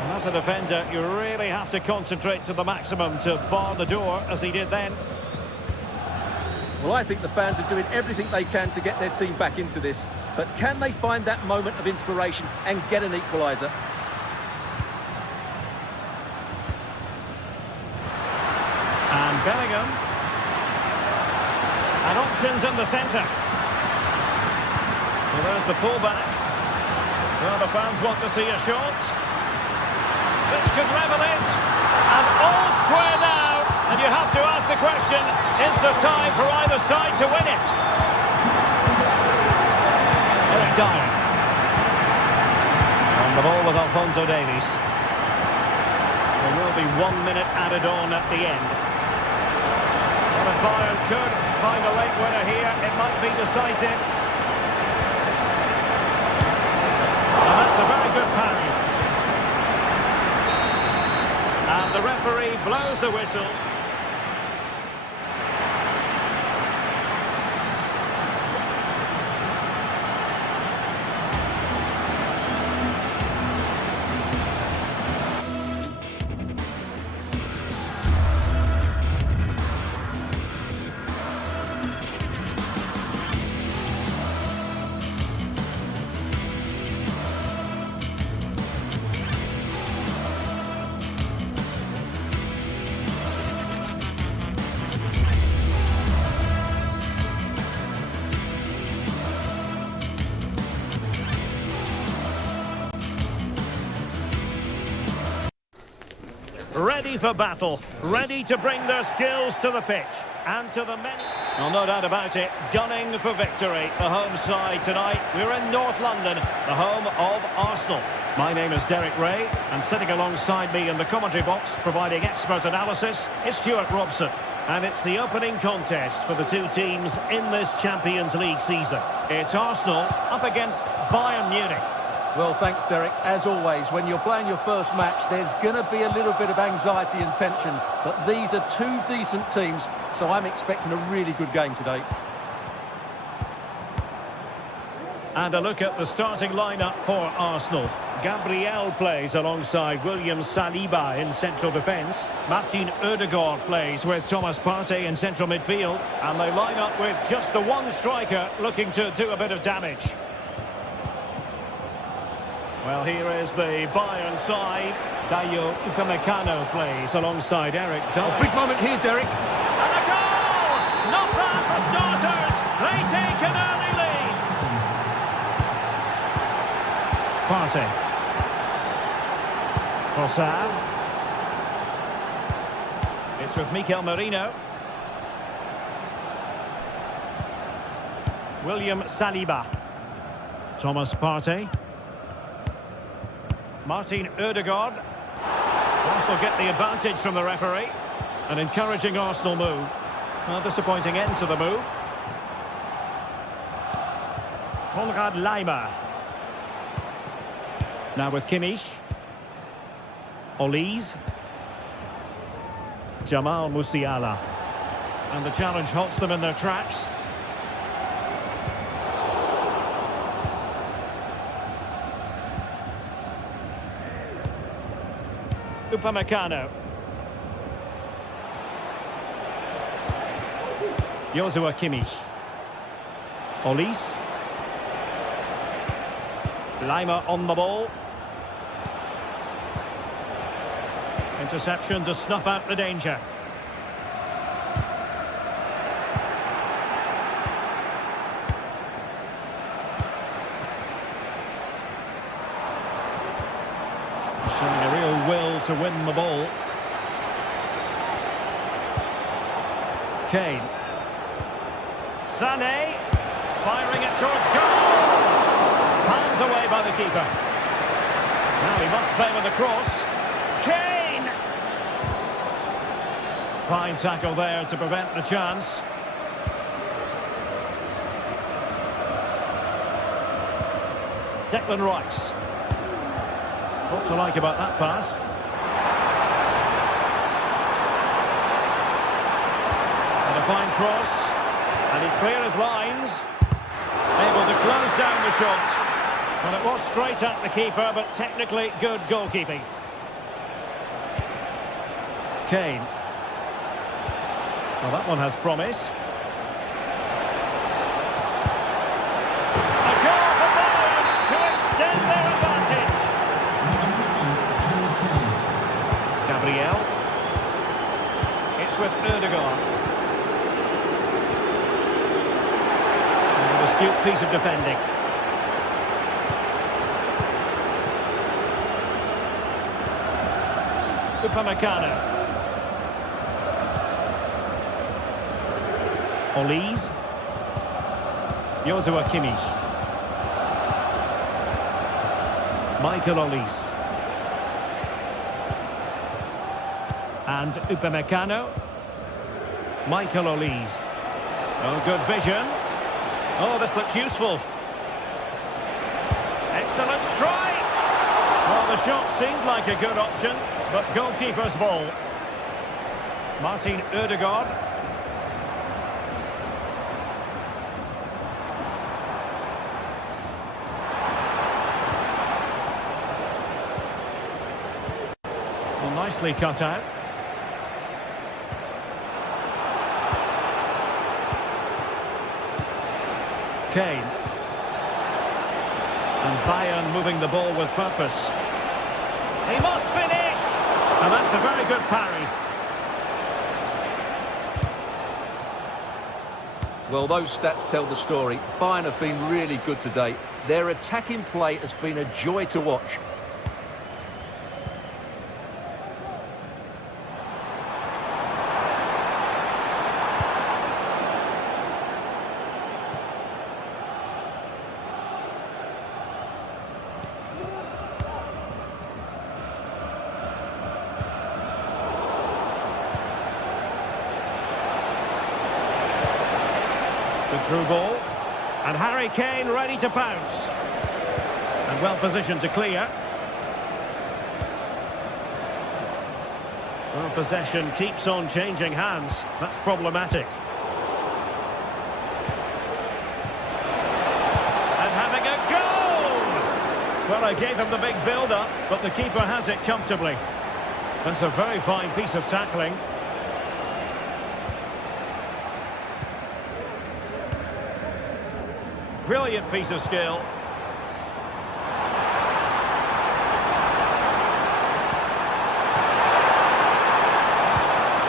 And as a defender, you really have to concentrate to the maximum to bar the door, as he did then. Well, I think the fans are doing everything they can to get their team back into this. But can they find that moment of inspiration and get an equaliser? And Bellingham. And options in the centre. Well, there's the pullback. Well, the fans want to see a shot. This could level it. And all square now. And you have to ask the question, is there time for either side to win it? Eric Dyer. On the ball with Alphonso Davies. There will be 1 minute added on at the end. Well, if Bayern could find a late winner here, it might be decisive. And that's a very good parry. And the referee blows the whistle. ready for battle, ready to bring their skills to the pitch. And to the many... Well, no doubt about it, gunning for victory. The home side tonight. We're in North London, the home of Arsenal. My name is Derek Ray, and sitting alongside me in the commentary box, providing expert analysis, is Stuart Robson. And it's the opening contest for the two teams in this Champions League season. It's Arsenal up against Bayern Munich. Well, thanks, Derek. As always, when you're playing your first match, there's going to be a little bit of anxiety and tension. But these are two decent teams, so I'm expecting a really good game today. And a look at the starting lineup for Arsenal. Gabriel plays alongside William Saliba in central defence. Martin Odegaard plays with Thomas Partey in central midfield. And they line up with just the one striker looking to do a bit of damage. Well, here is the Bayern side. Dayo Upamecano plays alongside Eric Dyer. A big moment here, Derek. And a goal! Not bad for starters. They take an early lead. Partey. Trossard. It's with Mikel Merino. William Saliba. Thomas Partey. Martin Odegaard. Arsenal get the advantage from the referee. An encouraging Arsenal move. A disappointing end to the move. Konrad Laimer. Now with Kimmich. Olise. Jamal Musiala. And the challenge halts them in their tracks. Upamecano. Joshua Kimmich. Olise. Laimer on the ball. Interception to snuff out the danger. Showing a real will to win the ball. Kane. Sané. Firing it towards goal. Palmed away by the keeper. Now he must play with the cross. Kane! Fine tackle there to prevent the chance. Declan Rice. What to like about that pass? And a fine cross. And he's clear as lines. Able to close down the shot. Well, it was straight at the keeper, but technically good goalkeeping. Kane. Well, that one has promise. A goal for Bayern to extend their advantage. Gabriel. It's with Odegaard. An astute piece of defending. Upamecano. Olise. Joshua Kimmich. Michael Olise. And Upamecano. Michael Olise. Oh, good vision. Oh, this looks useful. Excellent strike. Well, the shot seemed like a good option, but goalkeeper's ball. Martin Odegaard. Well, nicely cut out. Kane. And Bayern moving the ball with purpose. He must finish! And that's a very good parry. Well, those stats tell the story. Bayern have been really good today. Their attacking play has been a joy to watch. Through ball. And Harry Kane ready to pounce. And well positioned to clear. Well, possession keeps on changing hands. That's problematic. And having a goal! Well, I gave him the big build-up, but the keeper has it comfortably. That's a very fine piece of tackling. Brilliant piece of skill.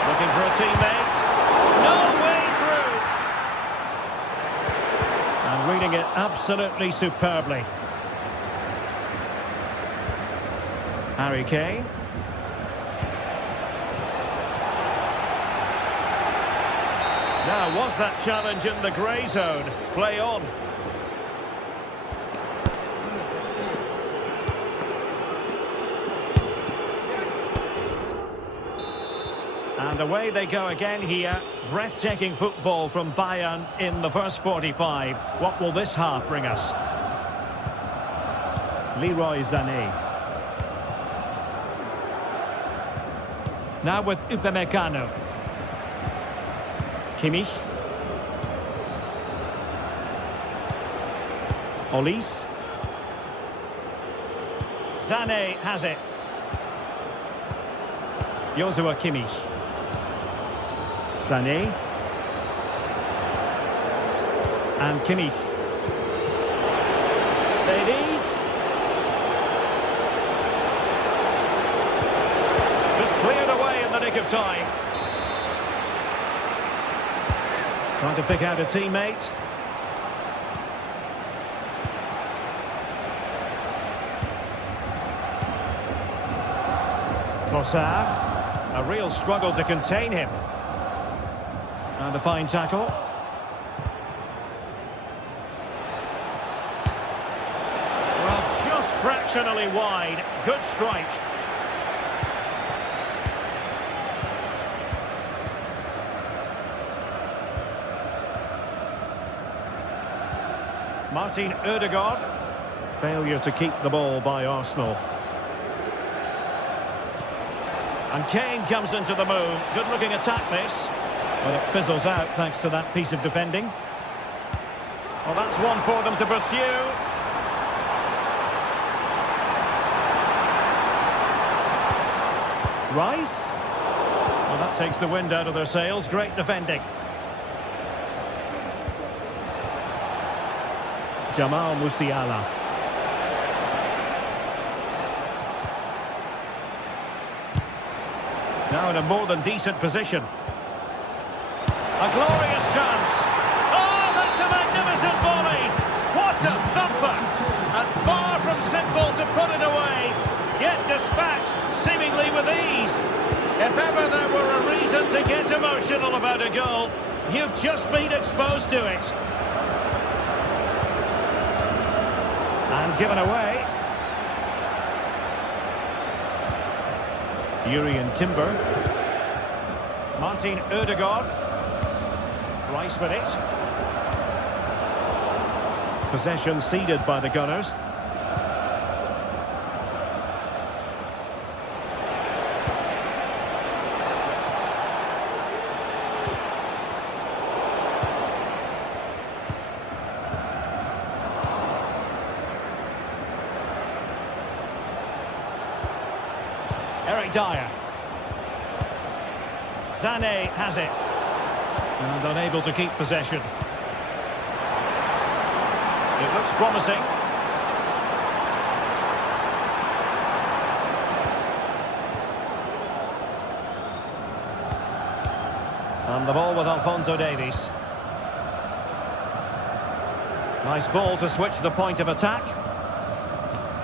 Looking for a teammate. No way through. And reading it absolutely superbly. Harry Kane. Now, was that challenge in the grey zone? Play on. And away they go again here. Breathtaking football from Bayern in the first 45. What will this half bring us? Leroy Sané. Now with Upamecano. Kimmich. Olise. Sané has it. Joshua Kimmich. Sané. And Kimmich. Ladies. Just cleared away in the nick of time. Trying to pick out a teammate. Trossard. A real struggle to contain him. And a fine tackle. Well, just fractionally wide. Good strike. Martin Ødegaard. Failure to keep the ball by Arsenal. And Kane comes into the move. Good-looking attack, this. But it fizzles out thanks to that piece of defending. Well, that's one for them to pursue. Rice. Well, that takes the wind out of their sails. Great defending. Jamal Musiala. Now in a more than decent position. A glorious chance. Oh, that's a magnificent volley. What a thumper. And far from simple to put it away. Yet dispatched seemingly with ease. If ever there were a reason to get emotional about a goal, you've just been exposed to it. And given away. Jurrien Timber. Martin Ødegaard. Rice with it. Possession ceded by the Gunners. Eric Dyer. Sané has it. And unable to keep possession. It looks promising. And the ball with Alphonso Davies. Nice ball to switch the point of attack.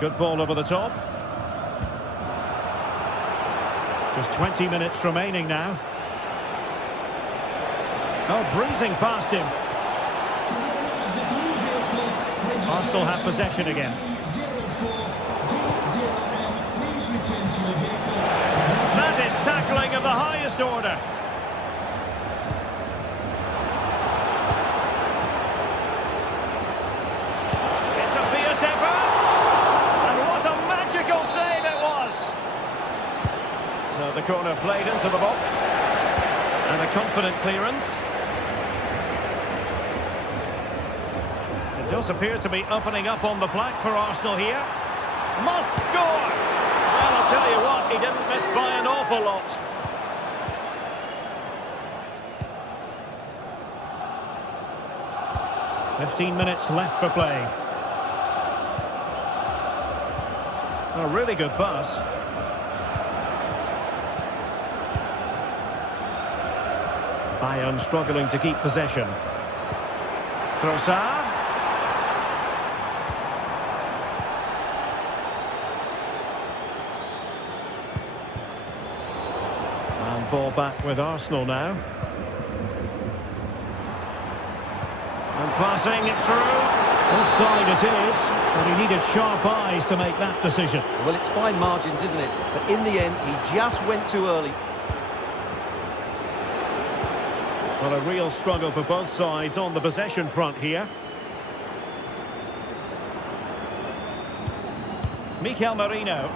Good ball over the top. Just 20 minutes remaining now. Oh, breezing past him. Arsenal have possession again. That is tackling of the highest order. The corner played into the box. And a confident clearance. It does appear to be opening up on the flank for Arsenal here. Must score! Well, I'll tell you what, he didn't miss by an awful lot. "15 minutes left for play. A really good pass. Bayern struggling to keep possession. Trossard. And ball back with Arsenal now. And passing it through. Offside it is, but he needed sharp eyes to make that decision. Well, it's fine margins, isn't it? But in the end, he just went too early. Well, a real struggle for both sides on the possession front here. Mikel Merino.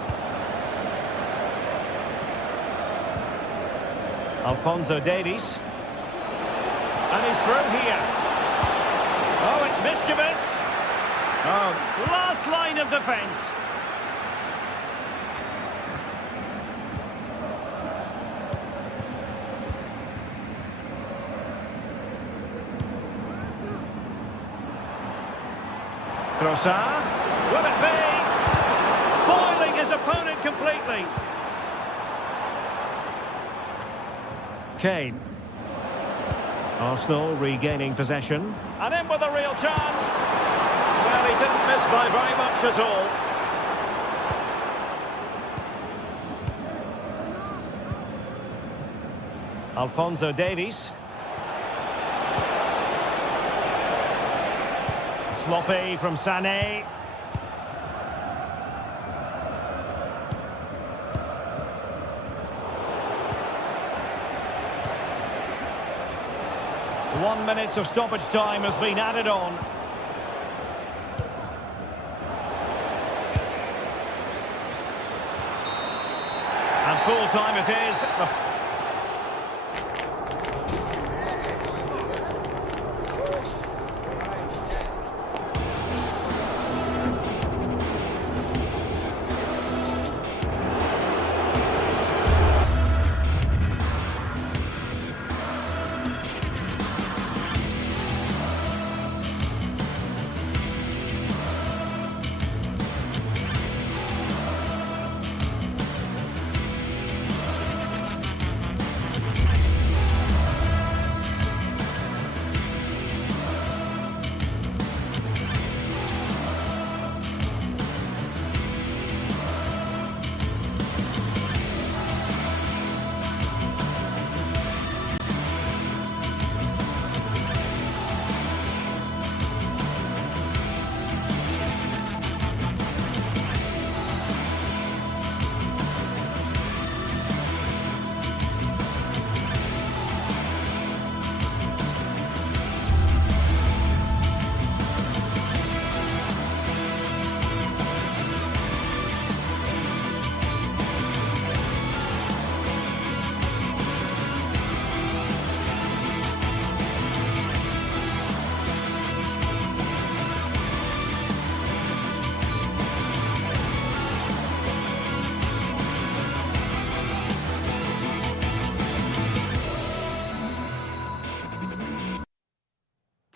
Alphonso Davies. And he's through here. Oh, it's mischievous. Oh, last line of defence. Trossard. Will it be? Foiling his opponent completely. Kane. Arsenal regaining possession. And in with a real chance. Well, he didn't miss by very much at all. Alphonso Davies. Sloppy from Sané. One minute of stoppage time has been added on. And full time it is.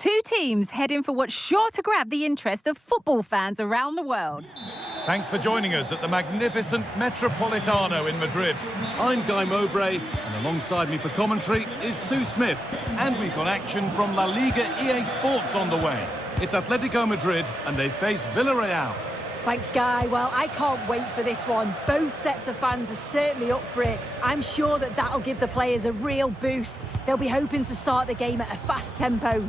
Two teams heading for what's sure to grab the interest of football fans around the world. Thanks for joining us at the magnificent Metropolitano in Madrid. I'm Guy Mowbray, and alongside me for commentary is Sue Smith. And we've got action from La Liga EA Sports on the way. It's Atletico Madrid, and they face Villarreal. Thanks, Guy. Well, I can't wait for this one. Both sets of fans are certainly up for it. I'm sure that that'll give the players a real boost. They'll be hoping to start the game at a fast tempo.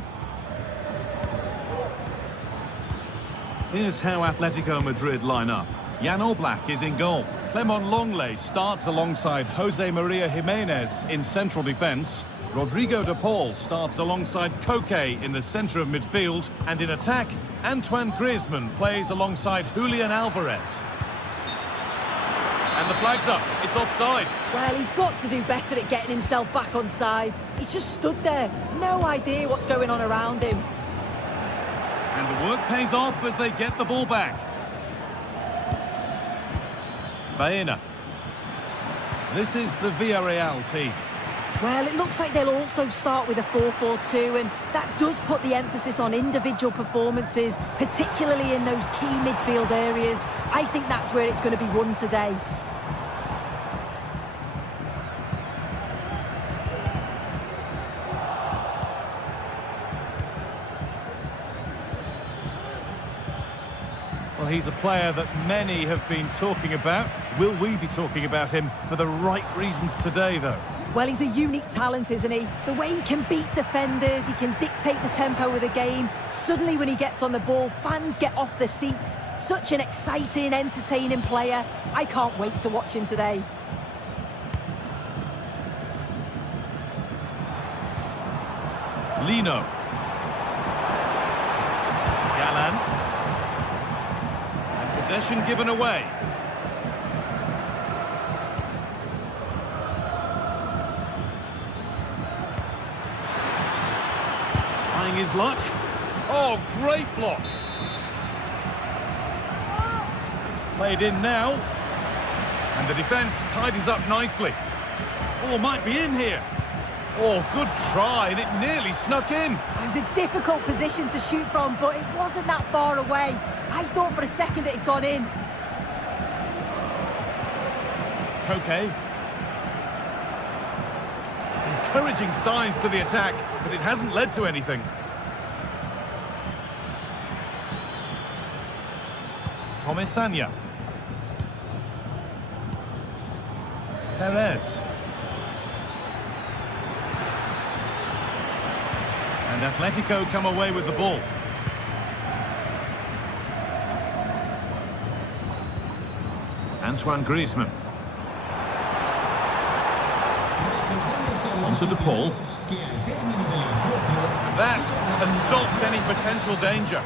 Here's how Atletico Madrid line up. Jan Oblak is in goal. Clement Longley starts alongside Jose Maria Jimenez in central defence. Rodrigo de Paul starts alongside Koke in the centre of midfield. And in attack, Antoine Griezmann plays alongside Julian Alvarez. And And the flag's up. It's offside. Well, he's got to do better at getting himself back on side. He's just stood there. No idea what's going on around him. And the work pays off as they get the ball back. Baena. This is the Villarreal team. Well, it looks like they'll also start with a 4-4-2, and that does put the emphasis on individual performances, particularly in those key midfield areas. I think that's where it's going to be won today. Well, he's a player that many have been talking about. Will we be talking about him for the right reasons today, though? Well, he's a unique talent, isn't he? The way he can beat defenders, he can dictate the tempo of the game. Suddenly, when he gets on the ball, fans get off their seats. Such an exciting, entertaining player. I can't wait to watch him today. Lino. Galan. And possession given away. Trying his luck. Oh, great block. It's played in now. And the defence tidies up nicely. Oh, might be in here. Oh, good try, and it nearly snuck in. It was a difficult position to shoot from, but it wasn't that far away. I thought for a second it had gone in. Koke. Encouraging signs to the attack, but it hasn't led to anything. Comesaña. Perez. And Atletico come away with the ball. Antoine Griezmann. Onto De Paul. And that has stopped any potential danger.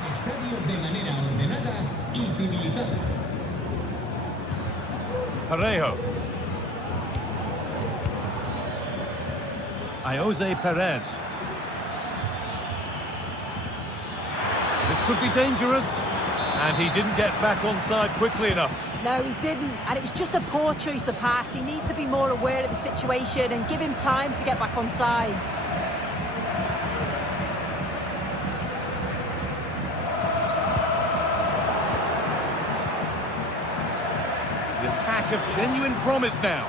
Parejo. Jose Perez. This could be dangerous. And he didn't get back on side quickly enough. No, he didn't. And it was just a poor choice of pass. He needs to be more aware of the situation and give him time to get back on side. The attack of genuine promise now.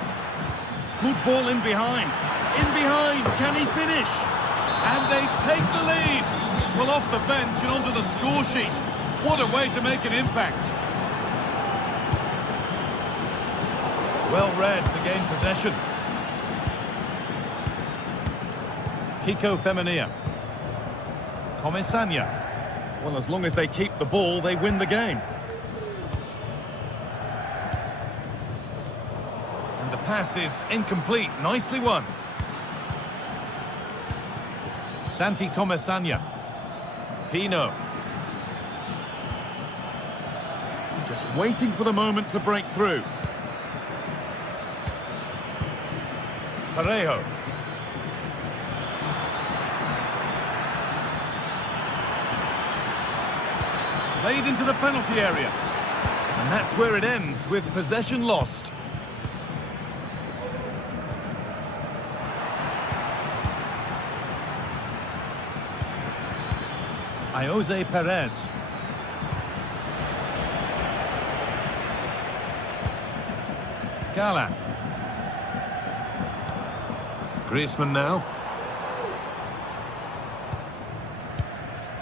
Good ball in behind. In behind. Can he finish? And they take the lead. Well, off the bench and onto the score sheet. What a way to make an impact. Well read to gain possession. Kiko Femenia. Comesaña. Well, as long as they keep the ball, they win the game. And the pass is incomplete. Nicely won. Santi Comesaña. Pino. Just waiting for the moment to break through. Parejo. Played into the penalty area. And that's where it ends, with possession lost. Jose Perez. Galan. Griezmann now.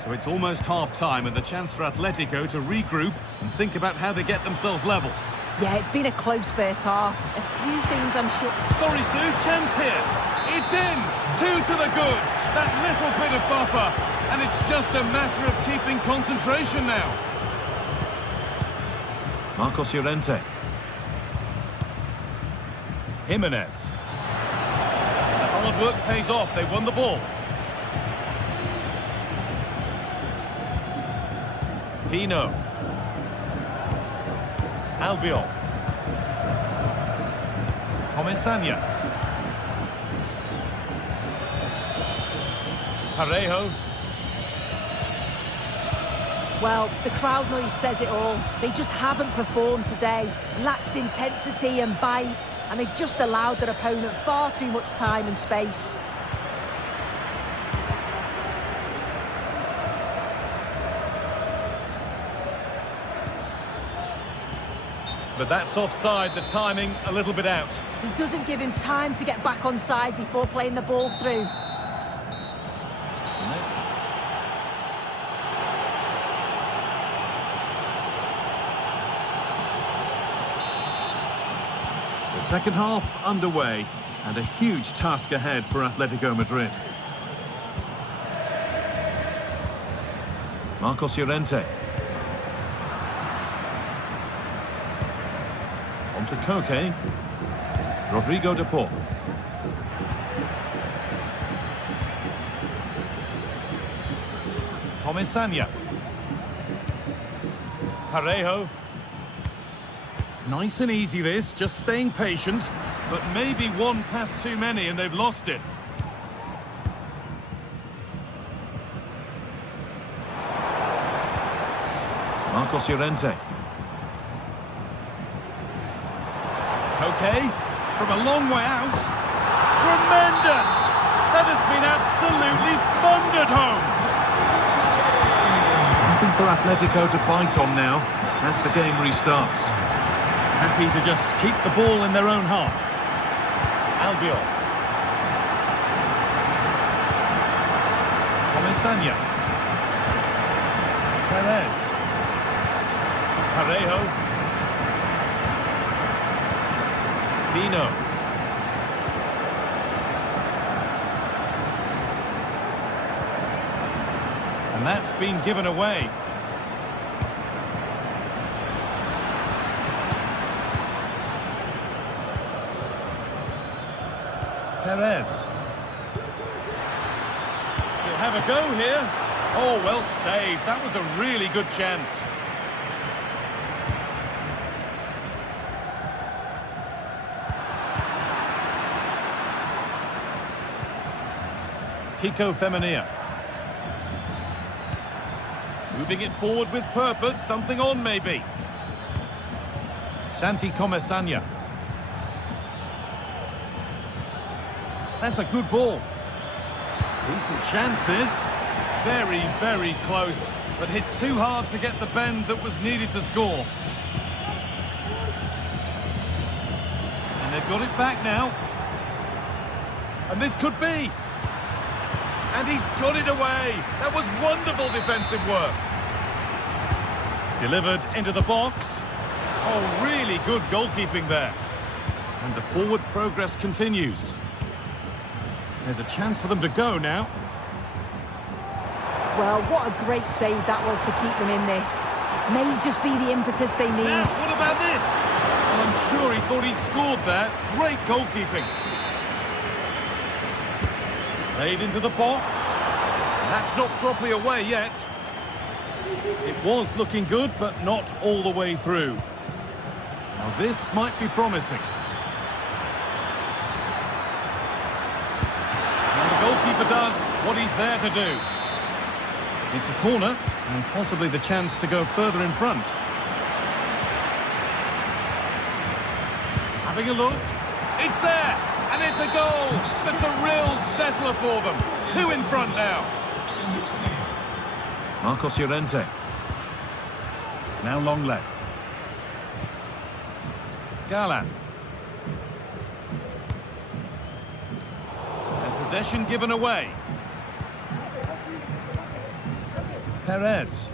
So it's almost half-time and the chance for Atletico to regroup and think about how they get themselves level. Yeah, it's been a close first half. A few things I'm sure... Sorry, Sue, chance here. It's in. 2 to the good. That little bit of buffer. And it's just a matter of keeping concentration now. Marcos Llorente. Jimenez. The hard work pays off. They won the ball. Pino. Albiol. Comesaña. Parejo. Well, the crowd noise says it all. They just haven't performed today. Lacked intensity and bite, and they've just allowed their opponent far too much time and space. But that's offside, the timing a little bit out. He doesn't give him time to get back on side before playing the ball through. The second half underway, and a huge task ahead for Atletico Madrid. Marcos Llorente. On to Koke. Rodrigo de Paul. Comesaña. Parejo. Nice and easy this, just staying patient, but maybe one pass too many and they've lost it. Marcos Llorente. Okay, from a long way out. Tremendous! That has been absolutely thundered home. Nothing for Atletico to bite on now as the game restarts. Happy to just keep the ball in their own half. Albiol. Comesaña. Perez. Parejo. Pino. And that's been given away. Perez. He'll have a go here. Oh, well saved. That was a really good chance. Kiko Femenia. Moving it forward with purpose, something on maybe. Santi Comesaña. That's a good ball. Decent chance this. Very, very close, but hit too hard to get the bend that was needed to score. And they've got it back now. And this could be. And he's got it away. That was wonderful defensive work. Delivered into the box. Oh, really good goalkeeping there. And the forward progress continues. There's a chance for them to go now. Well, what a great save that was to keep them in this. May just be the impetus they need. Now, what about this? Well, I'm sure he thought he'd scored there. Great goalkeeping. Played into the box. That's not properly away yet. It was looking good, but not all the way through. Now this might be promising. And the goalkeeper does what he's there to do. It's a corner, and possibly the chance to go further in front. Having a look. It's there! And it's a goal! That's a real settler for them. 2 in front now. Marcos Llorente. Now Longley. Galan. And possession given away. Perez.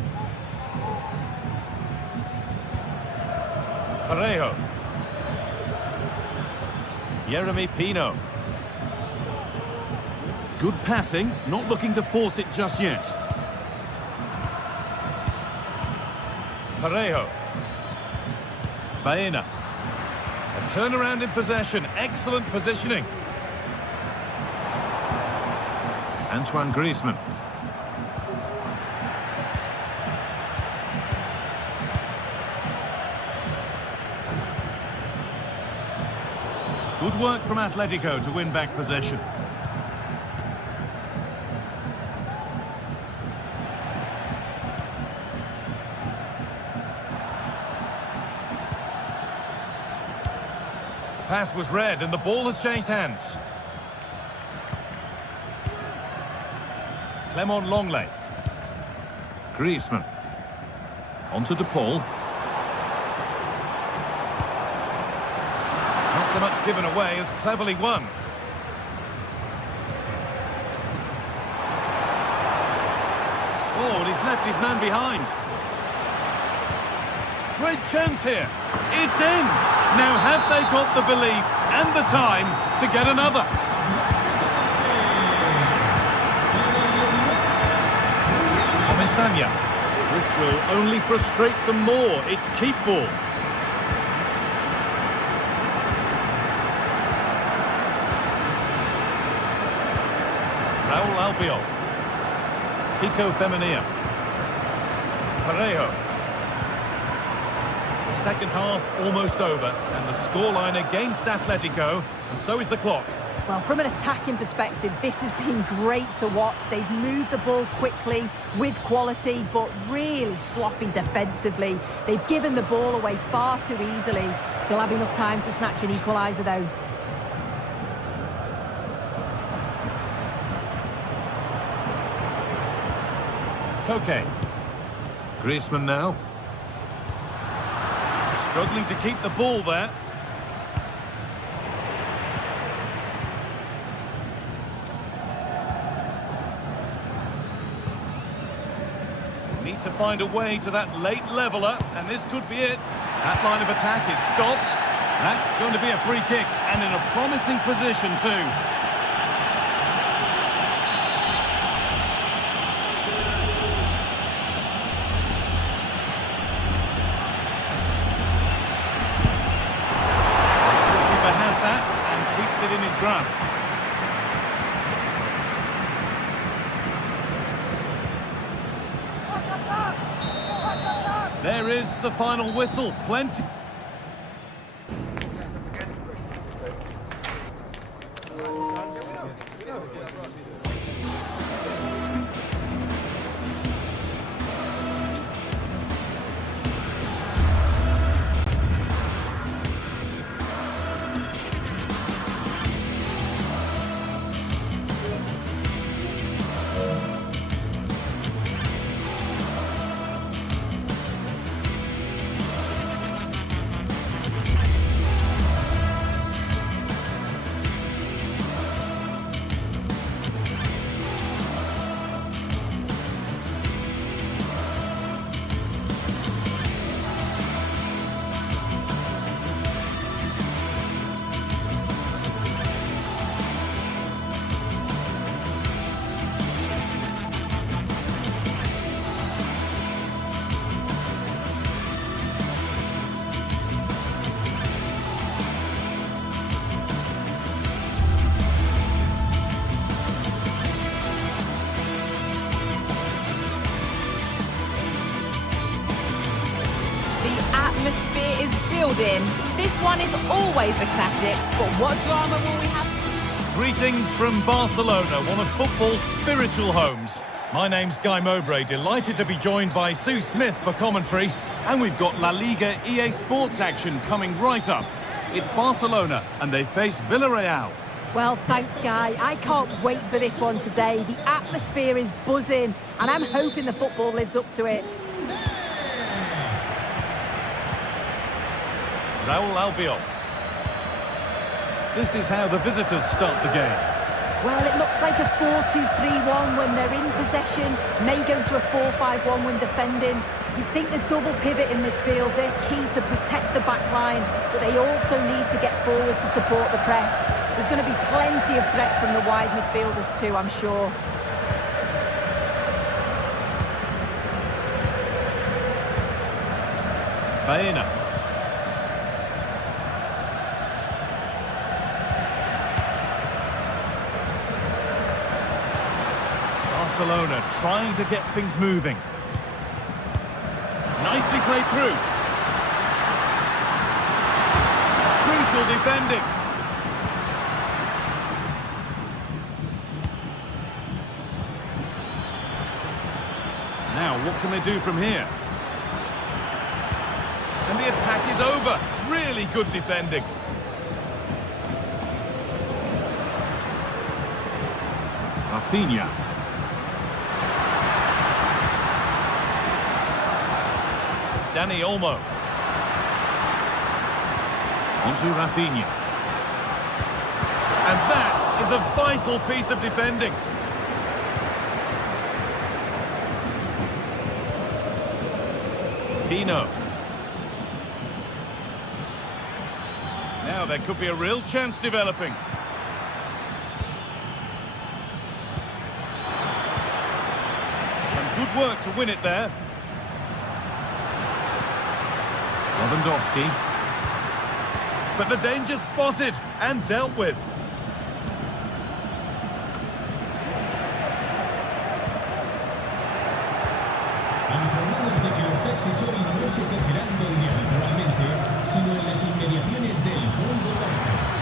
Parejo. Jeremy Pino. Good passing, not looking to force it just yet. Parejo. Baena. A turnaround in possession, excellent positioning. Antoine Griezmann. Good work from Atletico to win back possession. Pass was read and the ball has changed hands. Clement Longley. Griezmann. Onto De Paul. Not so much given away as cleverly won. Oh, and he's left his man behind. Great chance here. It's in. Now have they got the belief and the time to get another? Omesanya. This will only frustrate them more. It's keep ball. Raul Albiol. Kiko Femenia. Parejo. The second half almost over, and the scoreline against Atletico, and so is the clock. Well, from an attacking perspective, this has been great to watch. They've moved the ball quickly, with quality, but really sloppy defensively. They've given the ball away far too easily. Still have enough time to snatch an equaliser, though. Koke. Griezmann now. Struggling to keep the ball there. Need to find a way to that late leveller, and this could be it. That line of attack is stopped. That's going to be a free kick, and in a promising position too. In his grasp. There is the final whistle. Plenty. Atmosphere is building. This one is always a classic, but what drama will we have? Greetings from Barcelona, one of football's spiritual homes. My name's Guy Mowbray, delighted to be joined by Sue Smith for commentary. And we've got La Liga EA Sports action coming right up. It's Barcelona, and they face Villarreal. Well, thanks, Guy. I can't wait for this one today. The atmosphere is buzzing, and I'm hoping the football lives up to it. Raul Albiol. This is how the visitors start the game. Well, it looks like a 4-2-3-1 when they're in possession. May go to a 4-5-1 when defending. You think the double pivot in midfield, they're key to protect the back line, but they also need to get forward to support the press. There's going to be plenty of threat from the wide midfielders too, I'm sure. Baena. Barcelona trying to get things moving. Nicely played through. Crucial defending. can they do from here? And the attack is over. Really good defending. Rafinha. Dani Olmo. Onto Rafinha. And that is a vital piece of defending. Pino. Now there could be a real chance developing. Some good work to win it there. Lewandowski. But the danger's spotted and dealt with.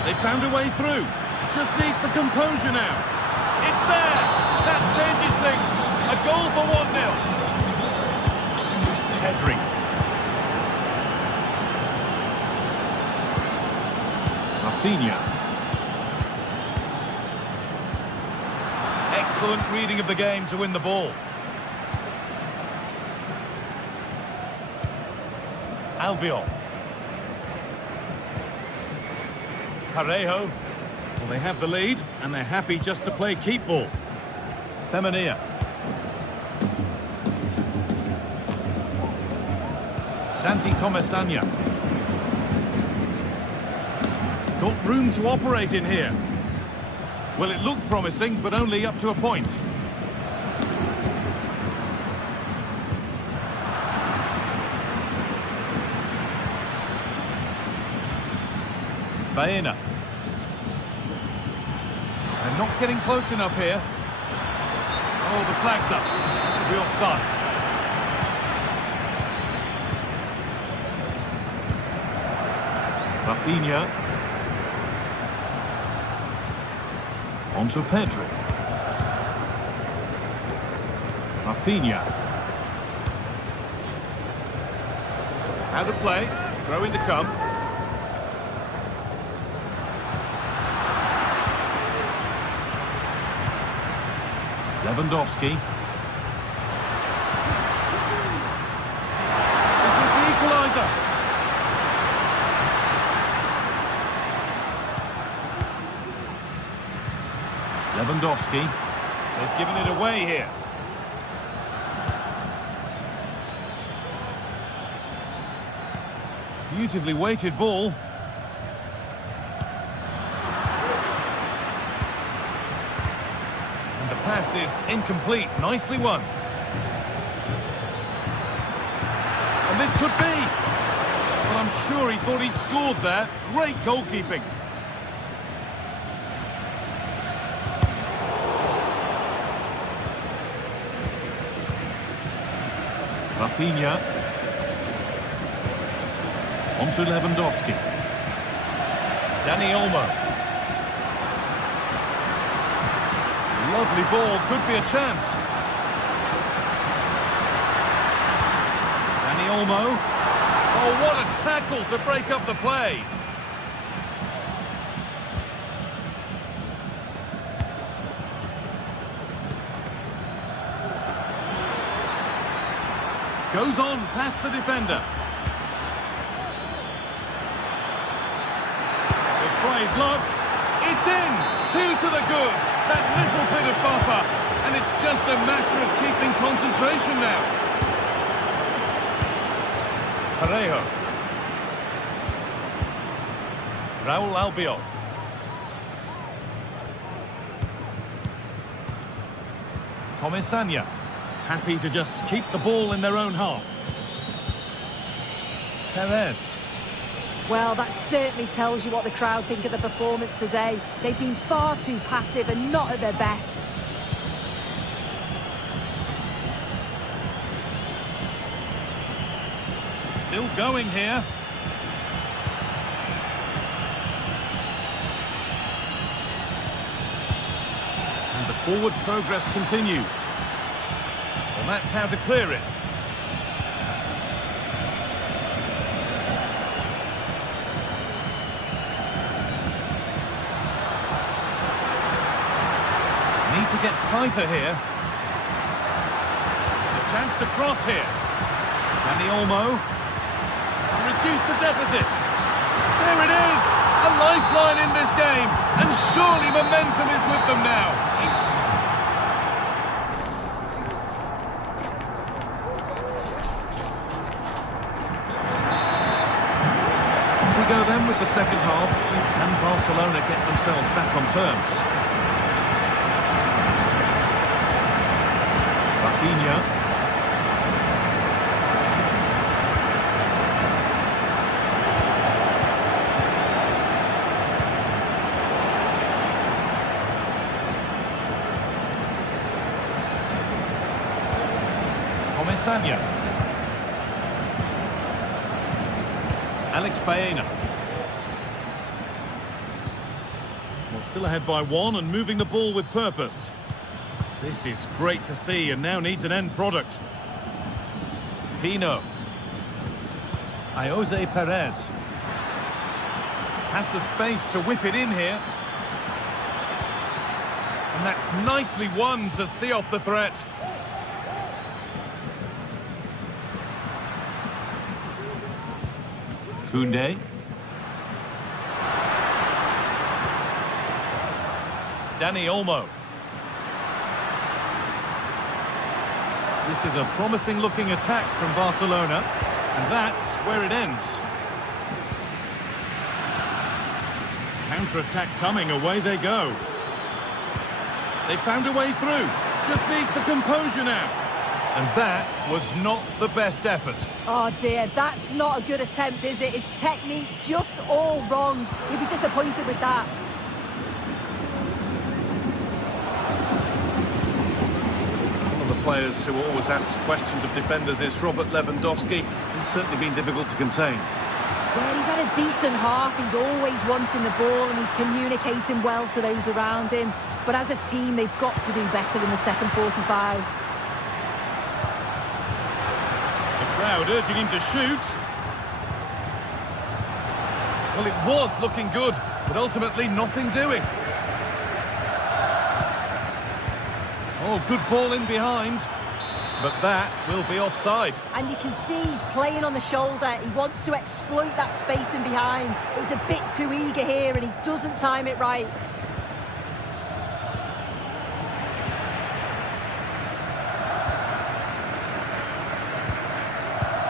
They found a way through. Just needs the composure now. It's there. That changes things. A goal for 1-0. Pedri. Rafinha. Excellent reading of the game to win the ball. Albiol. Parejo. Well, they have the lead, and they're happy just to play keep ball. Femenia. Santi Comesaña. Got room to operate in here. Well, it looked promising, but only up to a point. Baena. They're not getting close enough here. Oh, the flag's up. The offside. Rafinha. Onto Pedri. Rafinha. Out of play. Throw in to come. Lewandowski. This is the equaliser. Lewandowski. They've given it away here. Beautifully weighted ball. Pass is incomplete. Nicely won. And this could be. Well, I'm sure he thought he'd scored there. Great goalkeeping. Rafinha. Onto Lewandowski. Dani Olmo. Lovely ball, could be a chance. Dani Olmo. Oh, what a tackle to break up the play. Goes on past the defender. He'll try his luck. It's in. 2 to the good. That little bit of buffer, and it's just a matter of keeping concentration now. Parejo. Raúl Albiol. Comesaña. Happy to just keep the ball in their own half. Perez. Well, that certainly tells you what the crowd think of the performance today. They've been far too passive and not at their best. Still going here. And the forward progress continues. Well, that's how to clear it. to get tighter here. A chance to cross here. Dani Olmo. And reduce the deficit. There it is! A lifeline in this game. And surely momentum is with them now. We go then with the second half. Can Barcelona get themselves back on terms? Rafinha. Alex Baena. Well, still ahead by one and moving the ball with purpose. This is great to see and now needs an end product. Pino. Jose Perez. Has the space to whip it in here. And that's nicely won to see off the threat. Koundé. Dani Olmo. This is a promising looking attack from Barcelona, and that's where it ends. Counter-attack coming, away they go. They found a way through, just needs the composure now. And that was not the best effort. Oh dear, that's not a good attempt, is it? His technique just all wrong. He'd be disappointed with that. One of the players who always asks questions of defenders is Robert Lewandowski. He's certainly been difficult to contain. Yeah, he's had a decent half. He's always wanting the ball and he's communicating well to those around him. But as a team, they've got to do better in the second 45. Crowd urging him to shoot. Well, it was looking good, but ultimately nothing doing. Oh, good ball in behind, but that will be offside. And you can see he's playing on the shoulder. He wants to exploit that space in behind. He's a bit too eager here and he doesn't time it right.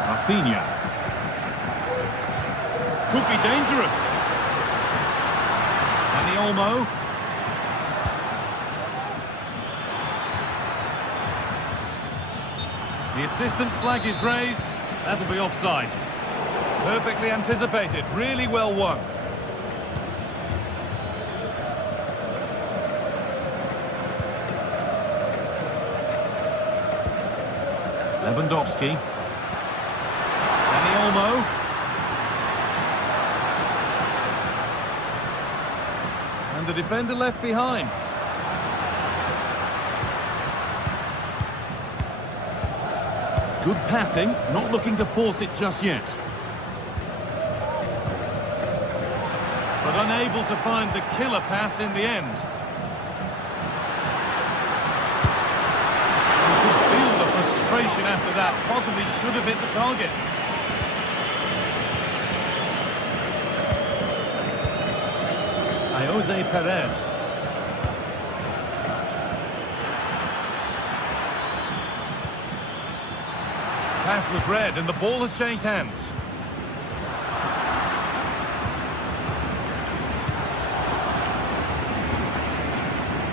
Rafinha. Could be dangerous. Dani Olmo. The assistant's flag is raised. That'll be offside. Perfectly anticipated. Really well won. Lewandowski. Olmo. And the defender left behind. Good passing, not looking to force it just yet. But unable to find the killer pass in the end. You could feel the frustration after that. Possibly should have hit the target. Jose Perez. Pass was read and the ball has changed hands.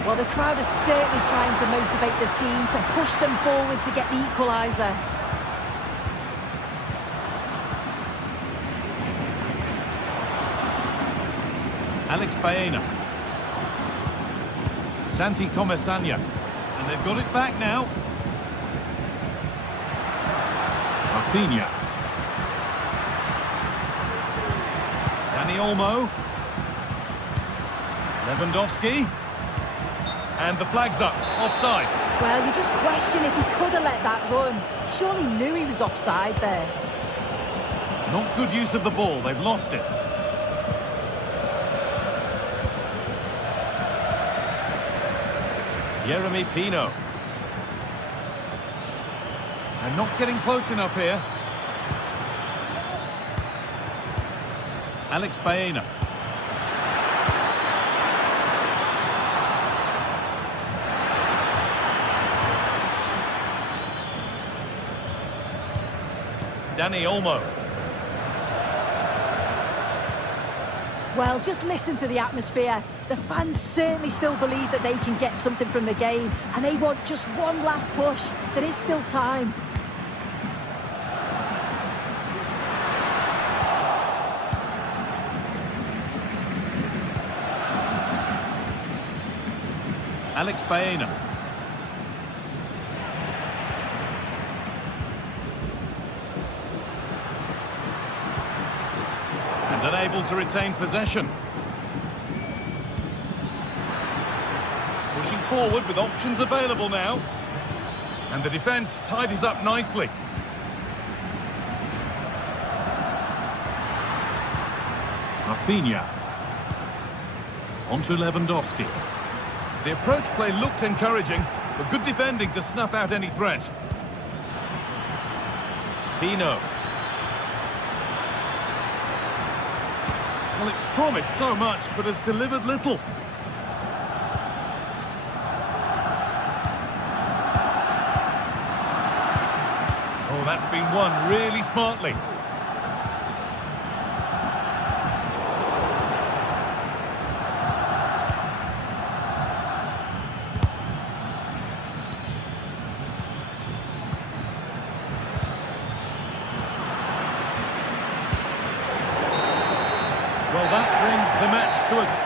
Well, the crowd is certainly trying to motivate the team to push them forward to get the equaliser. Alex Baena. Santi Comesania. And they've got it back now. Rafinha. Dani Olmo. Lewandowski. And the flag's up. Offside. Well, you just question if he could have let that run. Surely knew he was offside there. Not good use of the ball. They've lost it. Jeremy Pino. And not getting close enough here. Alex Baena. Dani Olmo. Well, just listen to the atmosphere. The fans certainly still believe that they can get something from the game, and they want just one last push. There is still time. Alex Baena. And unable to retain possession. Pushing forward with options available now. And the defence tidies up nicely. Rafinha. On to Lewandowski. The approach play looked encouraging, but good defending to snuff out any threat. Pino. Well, it promised so much, but has delivered little. Oh, that's been won really smartly. Well, that brings the match to a...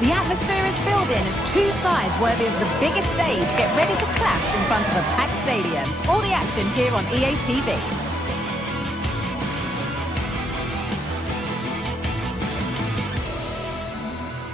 The atmosphere is building as two sides worthy of the biggest stage get ready to clash in front of a packed stadium. All the action here on EA TV.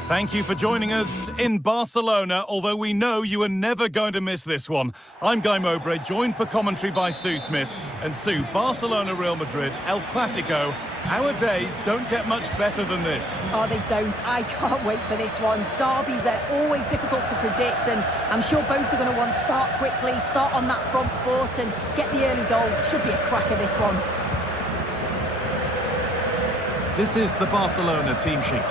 Thank you for joining us in Barcelona, although we know you are never going to miss this one. I'm Guy Mowbray, joined for commentary by Sue Smith. And Sue, Barcelona, Real Madrid, El Clasico. Our days don't get much better than this. Oh, they don't. I can't wait for this one. Derbies are always difficult to predict, and I'm sure both are going to want to start quickly, start on that front foot and get the early goal. Should be a cracker, this one. This is the Barcelona team sheet.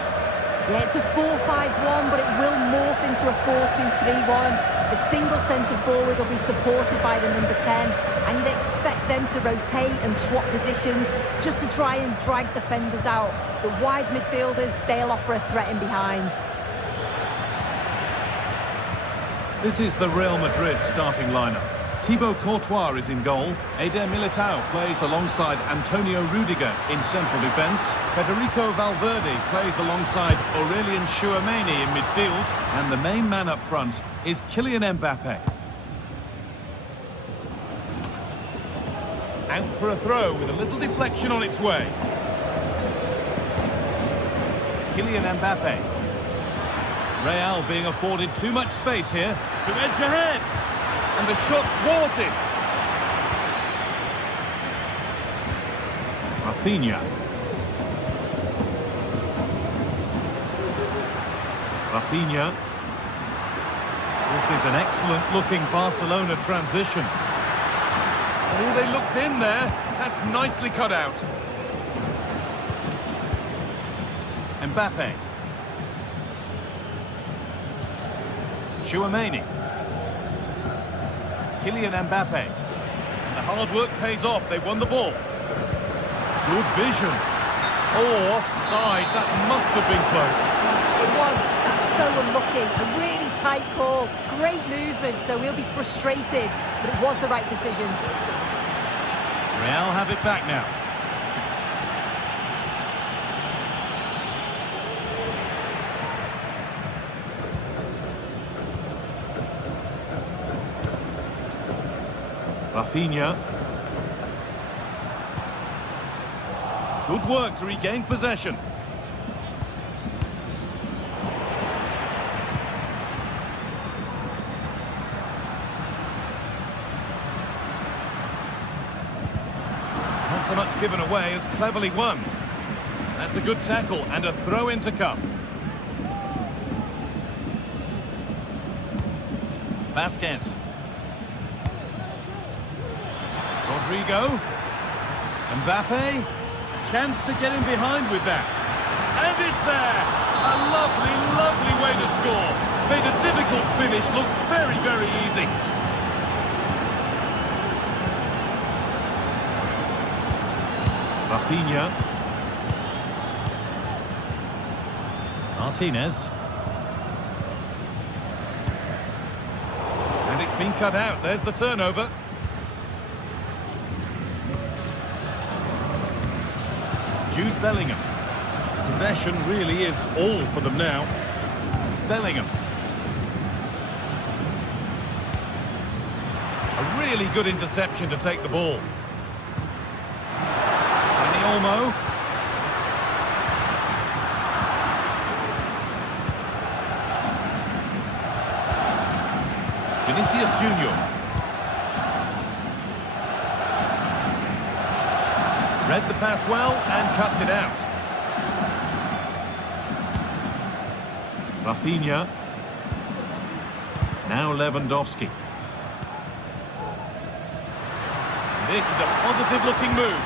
Yeah, it's a 4-5-1, but it will morph into a 4-2-3-1. The single centre-forward will be supported by the number 10, and you'd expect them to rotate and swap positions just to try and drag defenders out. The wide midfielders, they'll offer a threat in behind. This is the Real Madrid starting lineup. Thibaut Courtois is in goal. Eder Militao plays alongside Antonio Rudiger in central defence. Federico Valverde plays alongside Aurelien Tchouameni in midfield. And the main man up front is Kylian Mbappe. Out for a throw with a little deflection on its way. Kylian Mbappe. Real being afforded too much space here to edge ahead. And the shot thwarted. Rafinha. Rafinha. This is an excellent-looking Barcelona transition. Oh, they looked in there. That's nicely cut out. Mbappe. Tchouaméni. Kylian Mbappe. And the hard work pays off. They won the ball. Good vision. Oh, offside. That must have been close. It was. That's so unlucky. A really tight call. Great movement, so he'll be frustrated. But it was the right decision. Real have it back now. Rafinha. Good work to regain possession. Not so much given away as cleverly won. That's a good tackle and a throw in to come. Vasquez. Rodrigo. Mbappe. Chance to get in behind with that. And it's there! A lovely, lovely way to score. Made a difficult finish look very, very easy. Rafinha. Martinez. And it's been cut out. There's the turnover. Jude Bellingham. Possession really is all for them now. Bellingham. A really good interception to take the ball. Dani Olmo. Vinicius Junior. Read the pass well and cuts it out. Rafinha. Now Lewandowski. This is a positive-looking move.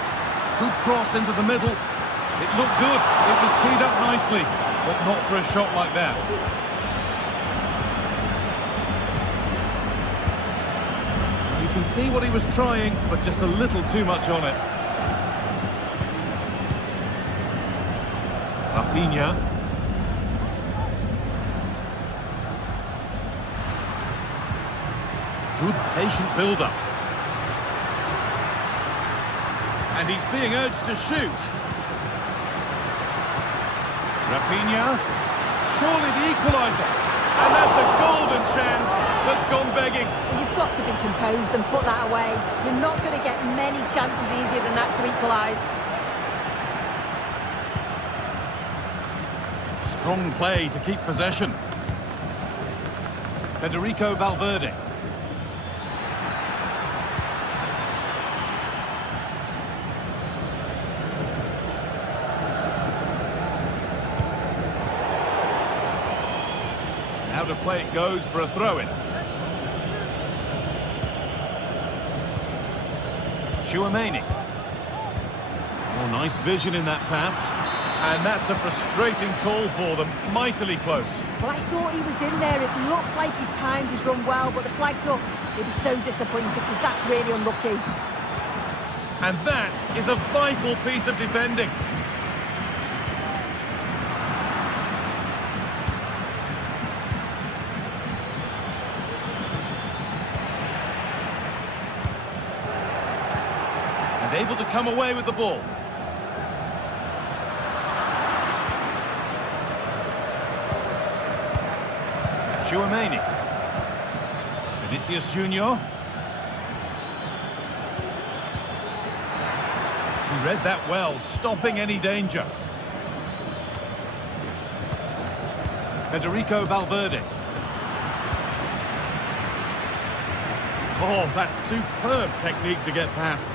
Good cross into the middle. It looked good. It was teed up nicely, but not for a shot like that. You can see what he was trying, but just a little too much on it. Rafinha. Good patient build-up. And he's being urged to shoot. Rafinha. Surely the equaliser. And that's a golden chance that's gone begging. You've got to be composed and put that away. You're not going to get many chances easier than that to equalise. Strong play to keep possession. Federico Valverde. Out of play it goes for a throw-in. Tchouaméni. Oh, nice vision in that pass. And that's a frustrating call for them. Mightily close. Well, I thought he was in there. It looked like he timed his run well, but the flag's up. He'll be so disappointed because that's really unlucky. And that is a vital piece of defending. And able to come away with the ball. Tchouaméni. Vinicius Junior. He read that well, stopping any danger. Federico Valverde. Oh, that's superb technique to get past.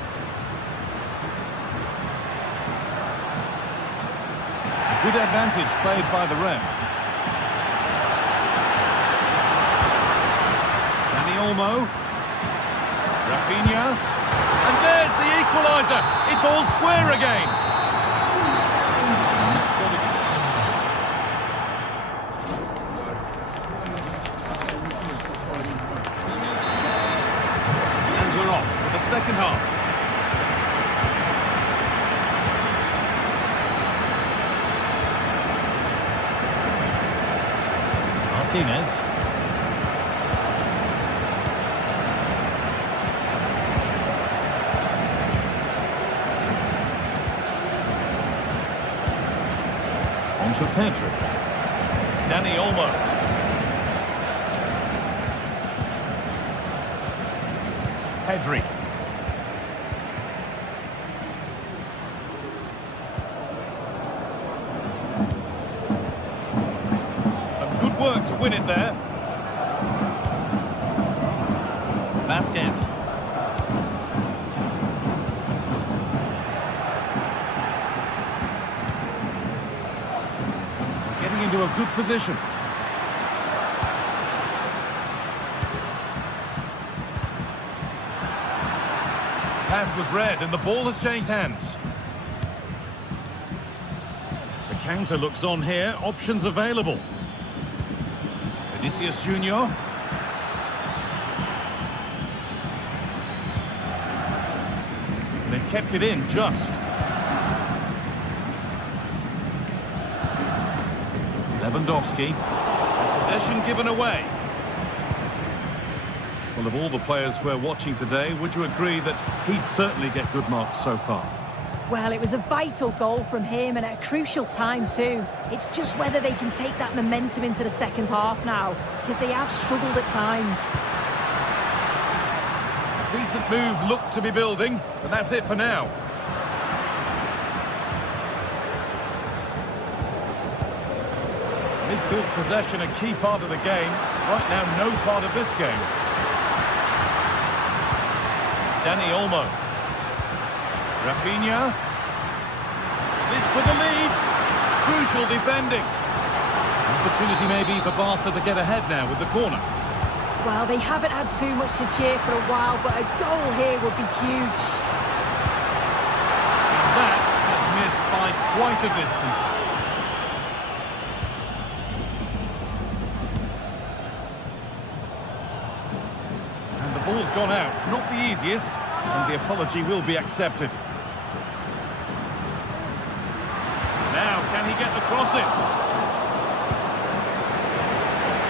Good advantage played by the ref. Olmo. Rafinha. And there's the equaliser. It's all square again. And we're off for the second half. Martinez. On to Pedri. Dani Olmo. Pedri. Some good work to win it there. Vasquez. Getting into a good position. Pass was read and the ball has changed hands. The counter looks on here. Options available. Vinicius Junior. They've kept it in just. Lewandowski. Possession given away. Well, of all the players we're watching today, would you agree that he'd certainly get good marks so far? Well, it was a vital goal from him and at a crucial time too. It's just whether they can take that momentum into the second half now, because they have struggled at times. A decent move looked to be building, but that's it for now. Midfield possession a key part of the game. Right now, no part of this game. Dani Olmo. Rafinha. This for the lead. Crucial defending. Opportunity maybe for Barca to get ahead now with the corner. Well, they haven't had too much to cheer for a while, but a goal here would be huge. And that is missed by quite a distance. And the ball's gone out. Not the easiest, and the apology will be accepted. Now, can he get the cross in?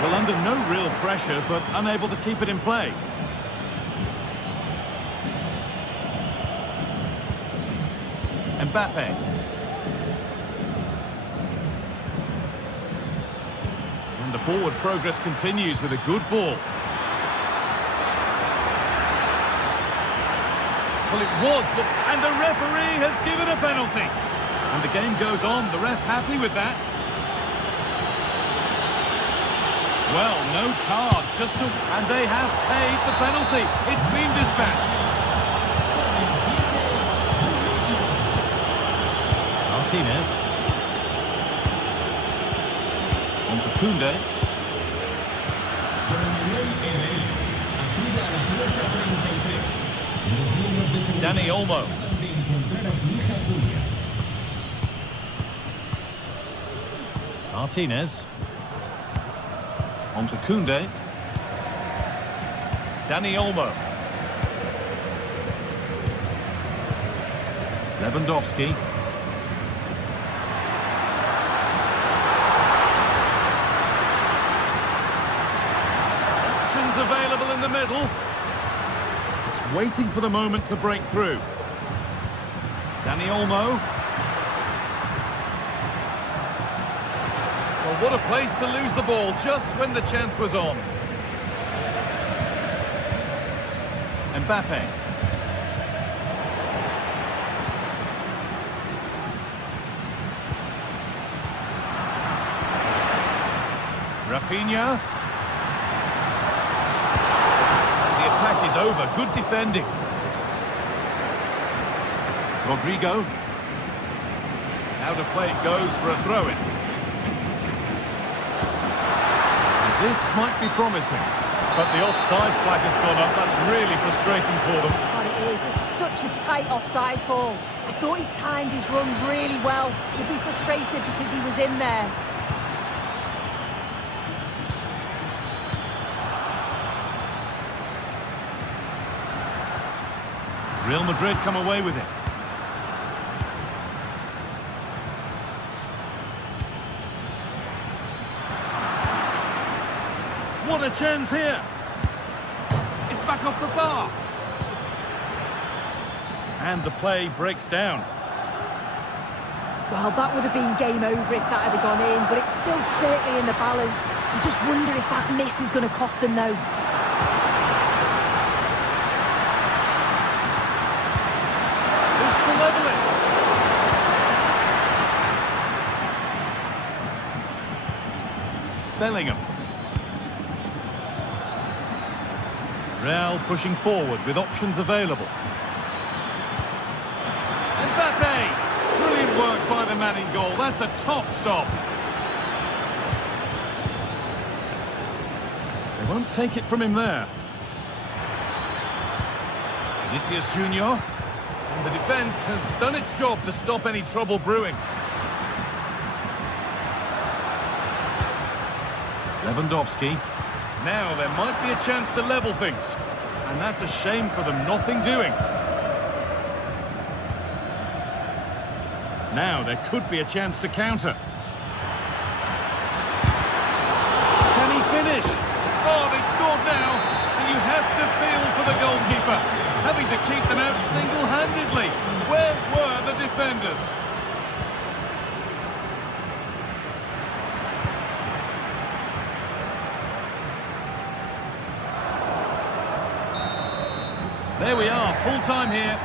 Well, under no real pressure, but unable to keep it in play. Mbappe. And the forward progress continues with a good ball. Well, it was, and the referee has given a penalty. And the game goes on, the ref happy with that. Well, no card, and they have paid the penalty. It's been dispatched. Martinez. On to Koundé. Dani Olmo. Martinez. On to Koundé. Dani Olmo. Lewandowski. Options available in the middle. It's waiting for the moment to break through. Dani Olmo. Well, what a place to lose the ball just when the chance was on. Mbappe. Rafinha. The attack is over. Good defending. Rodrigo. Out of play it goes for a throw-in. This might be promising. But the offside flag has gone up. That's really frustrating for them. God, it is. It's such a tight offside call. I thought he timed his run really well. He'd be frustrated because he was in there. Real Madrid come away with it. What a chance here. It's back off the bar. And the play breaks down. Well, that would have been game over if that had gone in, but it's still certainly in the balance. You just wonder if that miss is going to cost them, though. Who's to level it? Bellingham. Real pushing forward with options available. Mbappe! Brilliant work by the man in goal. That's a top stop. They won't take it from him there. Vinicius Junior. And the defence has done its job to stop any trouble brewing. Lewandowski. Now there might be a chance to level things. And that's a shame for them. Nothing doing. Now there could be a chance to counter. Can he finish? Oh, they scored now. And you have to feel for the goalkeeper. Having to keep them out single-handedly. Where were the defenders? There we are, full time here.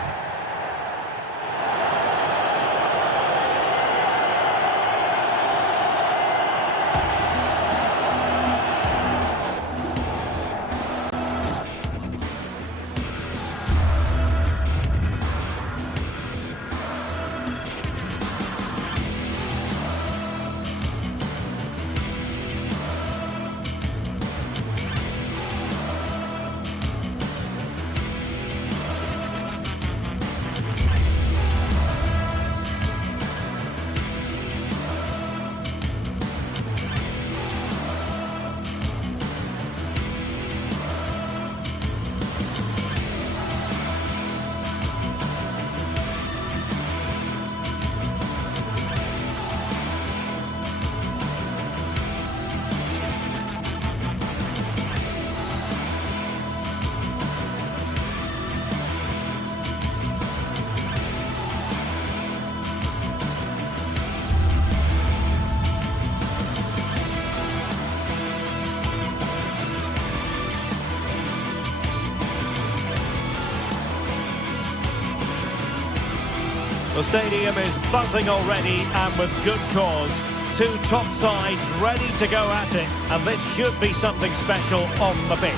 The stadium is buzzing already, and with good cause. Two top sides ready to go at it, and this should be something special on the pitch.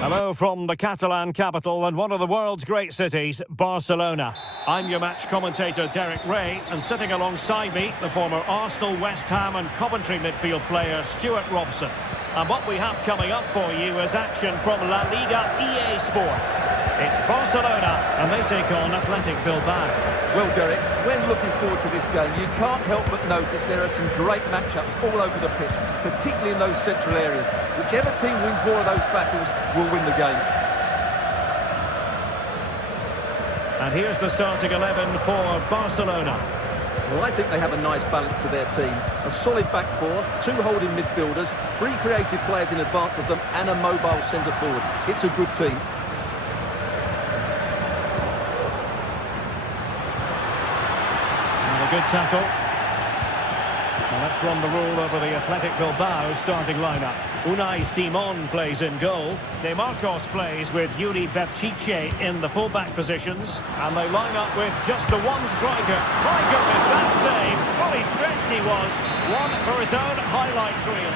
Hello from the Catalan capital and one of the world's great cities, Barcelona. I'm your match commentator, Derek Ray, and sitting alongside me, the former Arsenal, West Ham and Coventry midfield player, Stuart Robson. And what we have coming up for you is action from La Liga EA Sports. It's Barcelona, and they take on Atletico Bilbao. Well, Derek, when looking forward to this game, you can't help but notice there are some great matchups all over the pitch, particularly in those central areas. Whichever team wins more of those battles will win the game. And here's the starting 11 for Barcelona. Well, I think they have a nice balance to their team. A solid back four, two holding midfielders, three creative players in advance of them, and a mobile centre forward. It's a good team. And a good tackle. Well, let's run the rule over the Athletic Bilbao starting lineup. Unai Simon plays in goal. De Marcos plays with Yuri Berchiche in the full-back positions. And they line up with just the one striker. My goodness, that save! Fully stretched he was. One for his own highlights reel.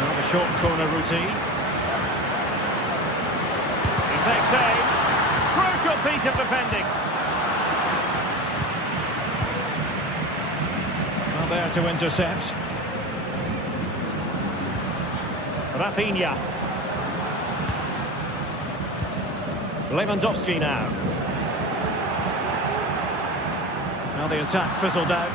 Now the short corner routine. He takes aim. Crucial piece of defending. Well, there to intercept. Rafinha. Lewandowski now. Now the attack fizzled out.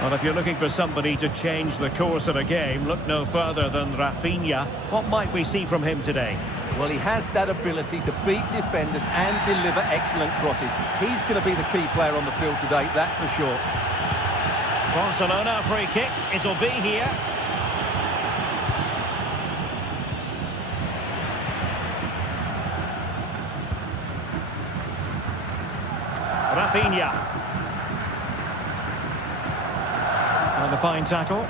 Well, if you're looking for somebody to change the course of a game, look no further than Rafinha. What might we see from him today? Well, he has that ability to beat defenders and deliver excellent crosses. He's going to be the key player on the field today, that's for sure. Barcelona free kick. It'll be here. Rafinha. And a fine tackle.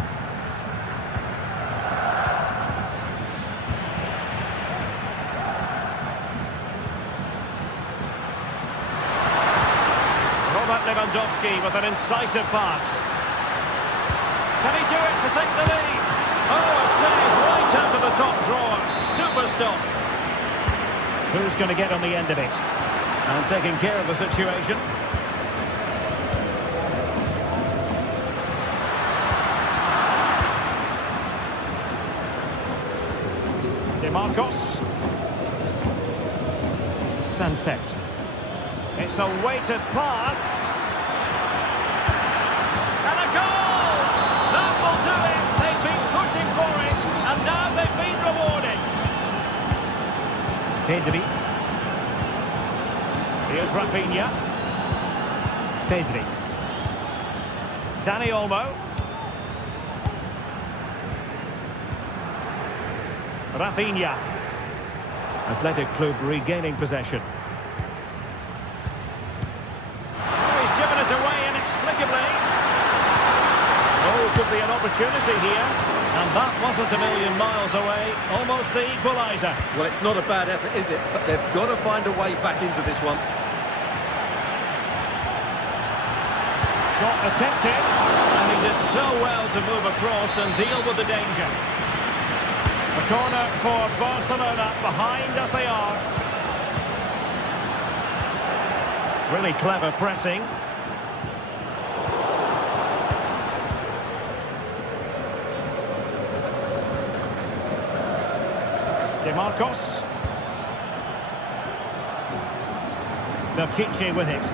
Lewandowski with an incisive pass. Can he do it to take the lead? Oh, a save right out of the top drawer. Super stop. Who's going to get on the end of it? And taking care of the situation. Marcos. Sunset. It's a weighted pass. And a goal! That will do it. They've been pushing for it, and now they've been rewarded. Pedri. Here's Rafinha. Pedri. Dani Olmo. Rafinha. Atletico regaining possession. Oh, he's given it away inexplicably. Oh, could be an opportunity here. And that wasn't a million miles away. Almost the equaliser. Well, it's not a bad effort, is it? But they've got to find a way back into this one. Shot attempted. And he did so well to move across and deal with the danger. A corner for Barcelona, behind as they are. Really clever pressing. Marcos. Belchiche with it.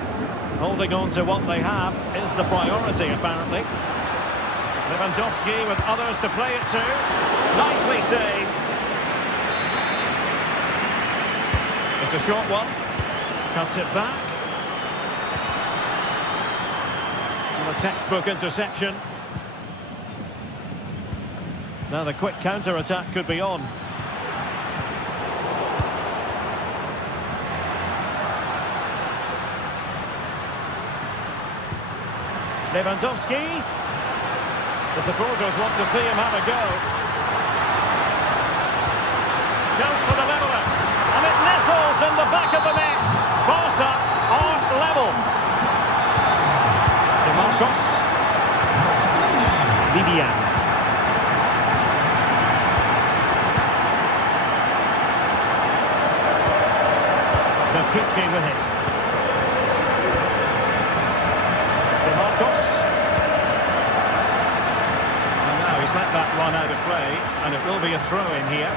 Holding on to what they have is the priority, apparently. Lewandowski with others to play it to. Nicely saved. It's a short one. Cuts it back. And a textbook interception. Now the quick counter-attack could be on. Lewandowski. The supporters want to see him have a go. Goes for the leveller. And it nestles in the back of the net. Barca are level. Marcos. Vivian. Belchiche with it. Marcos. And now he's let that run out of play, and it will be a throw-in here.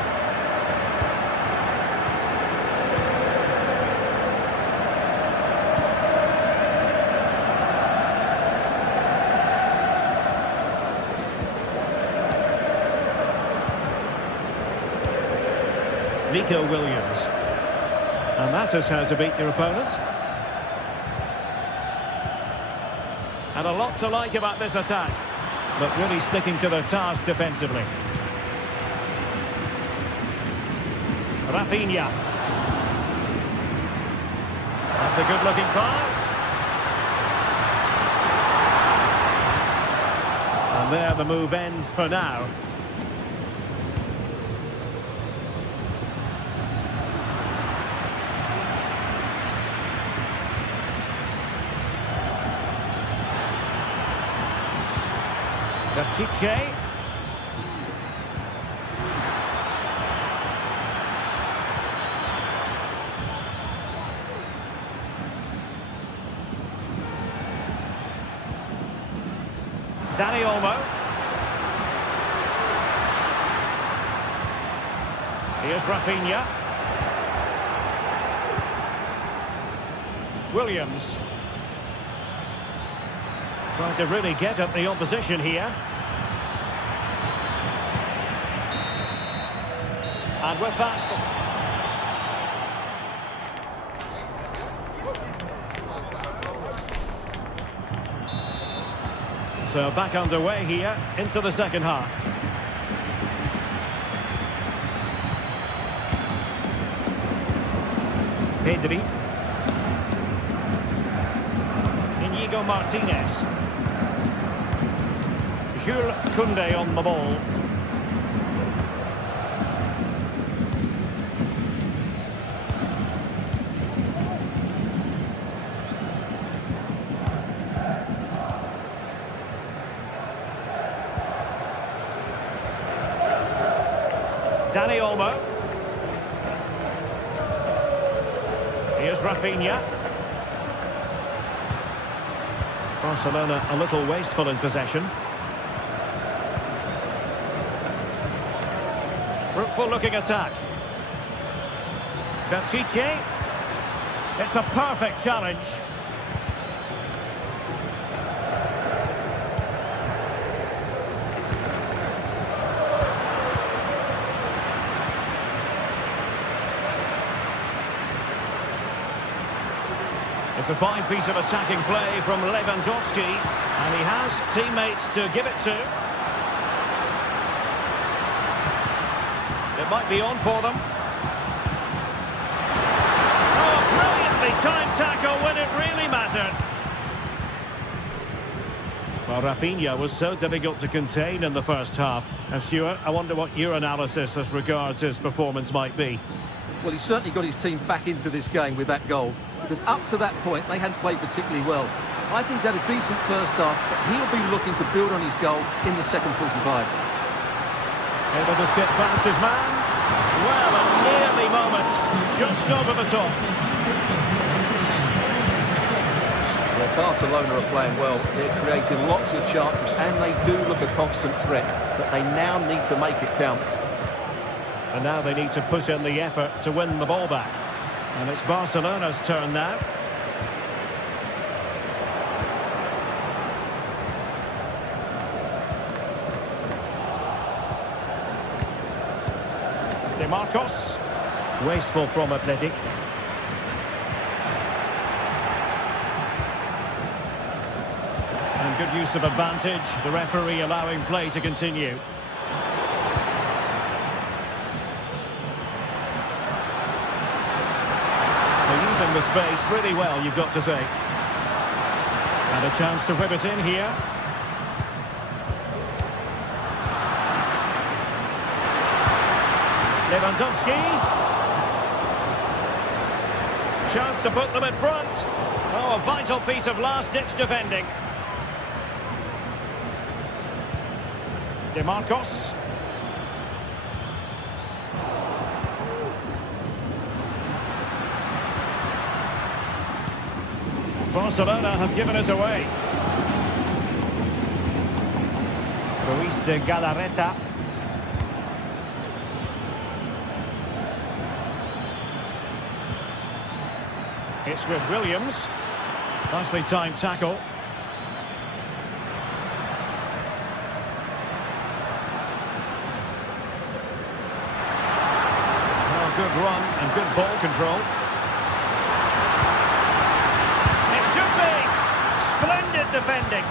Nico Williams. And that is how to beat your opponent. And a lot to like about this attack, but really sticking to their task defensively. Rafinha. That's a good-looking pass. And there the move ends for now. Belchiche. Dani Olmo. Here's Rafinha. Williams. Trying to really get at the opposition here. And with that... So back underway here into the second half. Pedri. Inigo Martinez. Jules Koundé on the ball. Dani Olmo. Here's Rafinha. Barcelona a little wasteful in possession. Fruitful looking attack. Belchiche. It's a perfect challenge. It's a fine piece of attacking play from Lewandowski, and he has teammates to give it to. It might be on for them. Oh, brilliantly timed tackle when it really mattered. Well, Rafinha was so difficult to contain in the first half. And Stuart, I wonder what your analysis as regards his performance might be. Well, he certainly got his team back into this game with that goal. Because up to that point, they hadn't played particularly well. I think he's had a decent first half, but he'll be looking to build on his goal in the second 45. Able to skip past his man. Well, a nearly moment. Just over the top. Well, Barcelona are playing well. They're creating lots of chances, and they do look a constant threat. But they now need to make it count. And now they need to put in the effort to win the ball back. And it's Barcelona's turn now. De Marcos. Wasteful from Athletic. And good use of advantage. The referee allowing play to continue. The space really well, you've got to say. And a chance to whip it in here. Lewandowski. Chance to put them in front. Oh, a vital piece of last-ditch defending. De Marcos. Barcelona have given us away. Ruiz de Galarreta. It's with Williams. Nicely timed tackle. Oh, good run and good ball control. Splendid defending.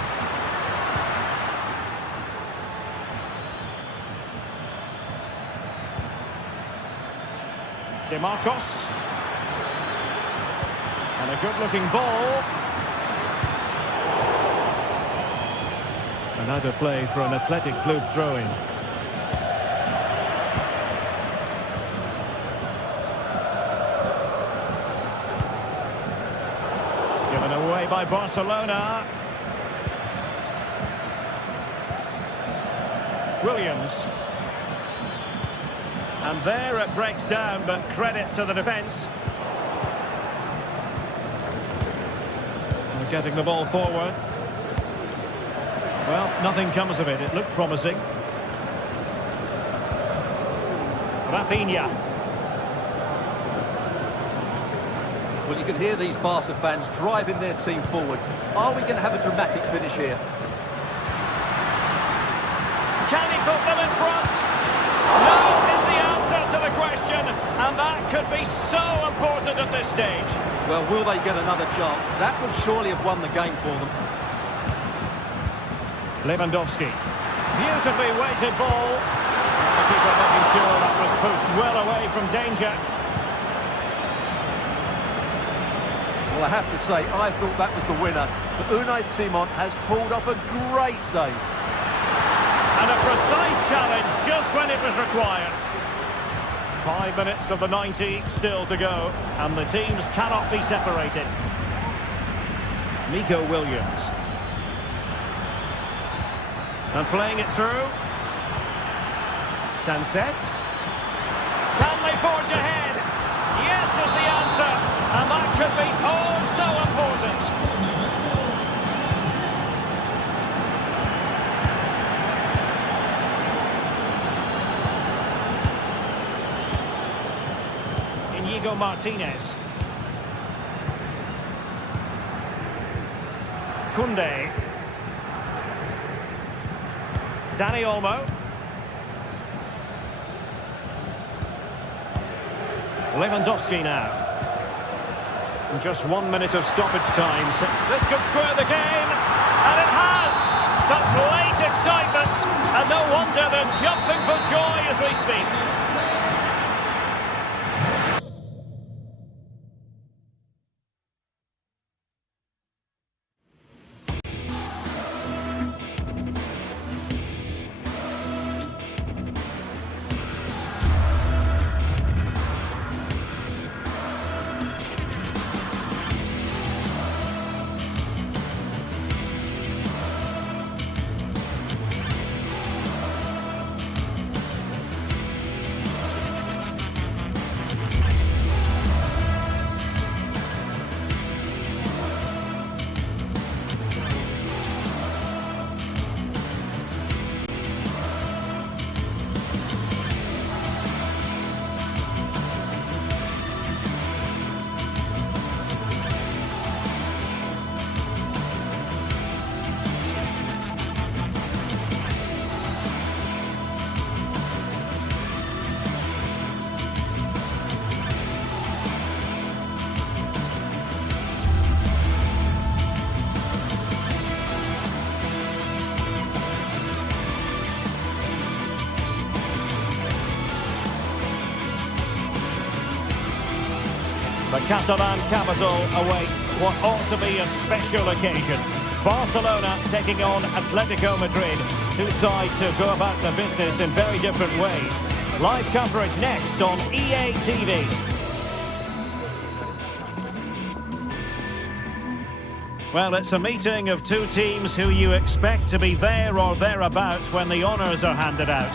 De Marcos. And a good-looking ball. Another play for an Athletic Club throw-in. Given away by Barcelona. Williams. And there it breaks down, but credit to the defence. They're getting the ball forward. Well, nothing comes of it. It looked promising. Rafinha. Well, you can hear these Barca fans driving their team forward. Are we going to have a dramatic finish here? Can he put them in front? No is the answer to the question, and that could be so important at this stage. Well, will they get another chance? That would surely have won the game for them. Lewandowski. Beautifully weighted ball. The keeper making sure that was pushed well away from danger. Well, I have to say, I thought that was the winner. But Unai Simon has pulled off a great save. And a precise challenge just when it was required. 5 minutes of the 90 still to go, and the teams cannot be separated. Nico Williams. And playing it through. Sunset. Can they forge ahead? Yes is the answer, and that could be oh so important. Inigo Martinez. Koundé. Dani Olmo. Lewandowski now. And just 1 minute of stoppage time. This could square the game, and it has! Such late excitement, and no wonder they're jumping for joy as we speak. The Catalan capital awaits what ought to be a special occasion. Barcelona taking on Atletico Madrid. Two sides who go about their business in very different ways. Live coverage next on EA TV. Well, it's a meeting of two teams who you expect to be there or thereabouts when the honours are handed out.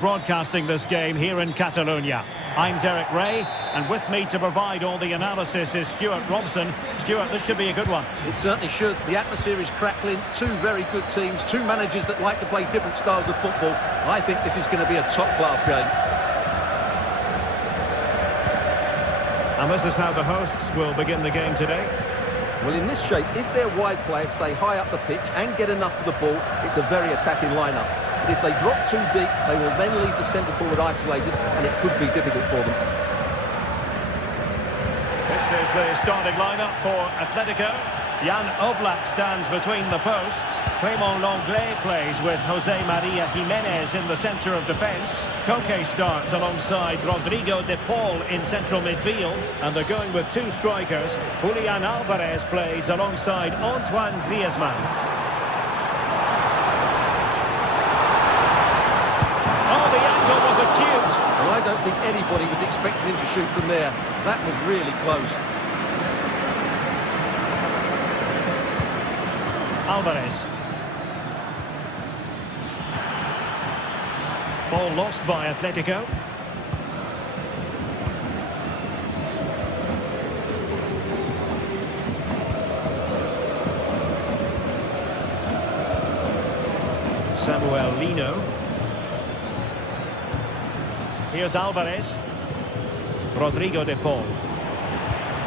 Broadcasting this game here in Catalonia. I'm Derek Ray, and with me to provide all the analysis is Stuart Robson. Stuart, this should be a good one. It certainly should. The atmosphere is crackling. Two very good teams, two managers that like to play different styles of football. I think this is going to be a top-class game. And this is how the hosts will begin the game today. Well, in this shape, if their wide players stay high up the pitch and get enough of the ball, it's a very attacking lineup. But if they drop too deep, they will then leave the centre forward isolated, and it could be difficult for them. This is the starting lineup for Atletico. Jan Oblak stands between the posts. Clément Lenglet plays with Jose Maria Jimenez in the centre of defence. Koke starts alongside Rodrigo de Paul in central midfield. And they're going with two strikers. Julian Alvarez plays alongside Antoine Griezmann. Oh, the angle was acute. Well, I don't think anybody was expecting him to shoot from there. That was really close. Alvarez. Ball lost by Atletico. Samuel Lino. Here's Alvarez. Rodrigo de Paul.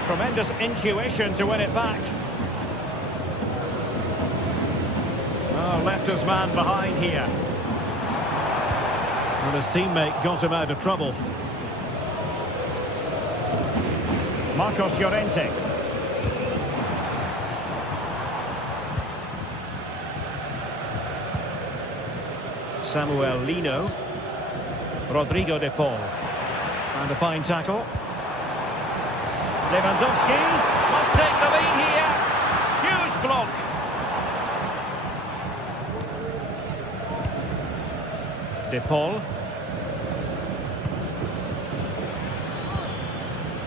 Tremendous intuition to win it back. Oh, left his man behind here. And his teammate got him out of trouble. Marcos Llorente. Samuel Lino. Rodrigo de Paul. And a fine tackle. Lewandowski must take the lead here. Huge block. De Paul.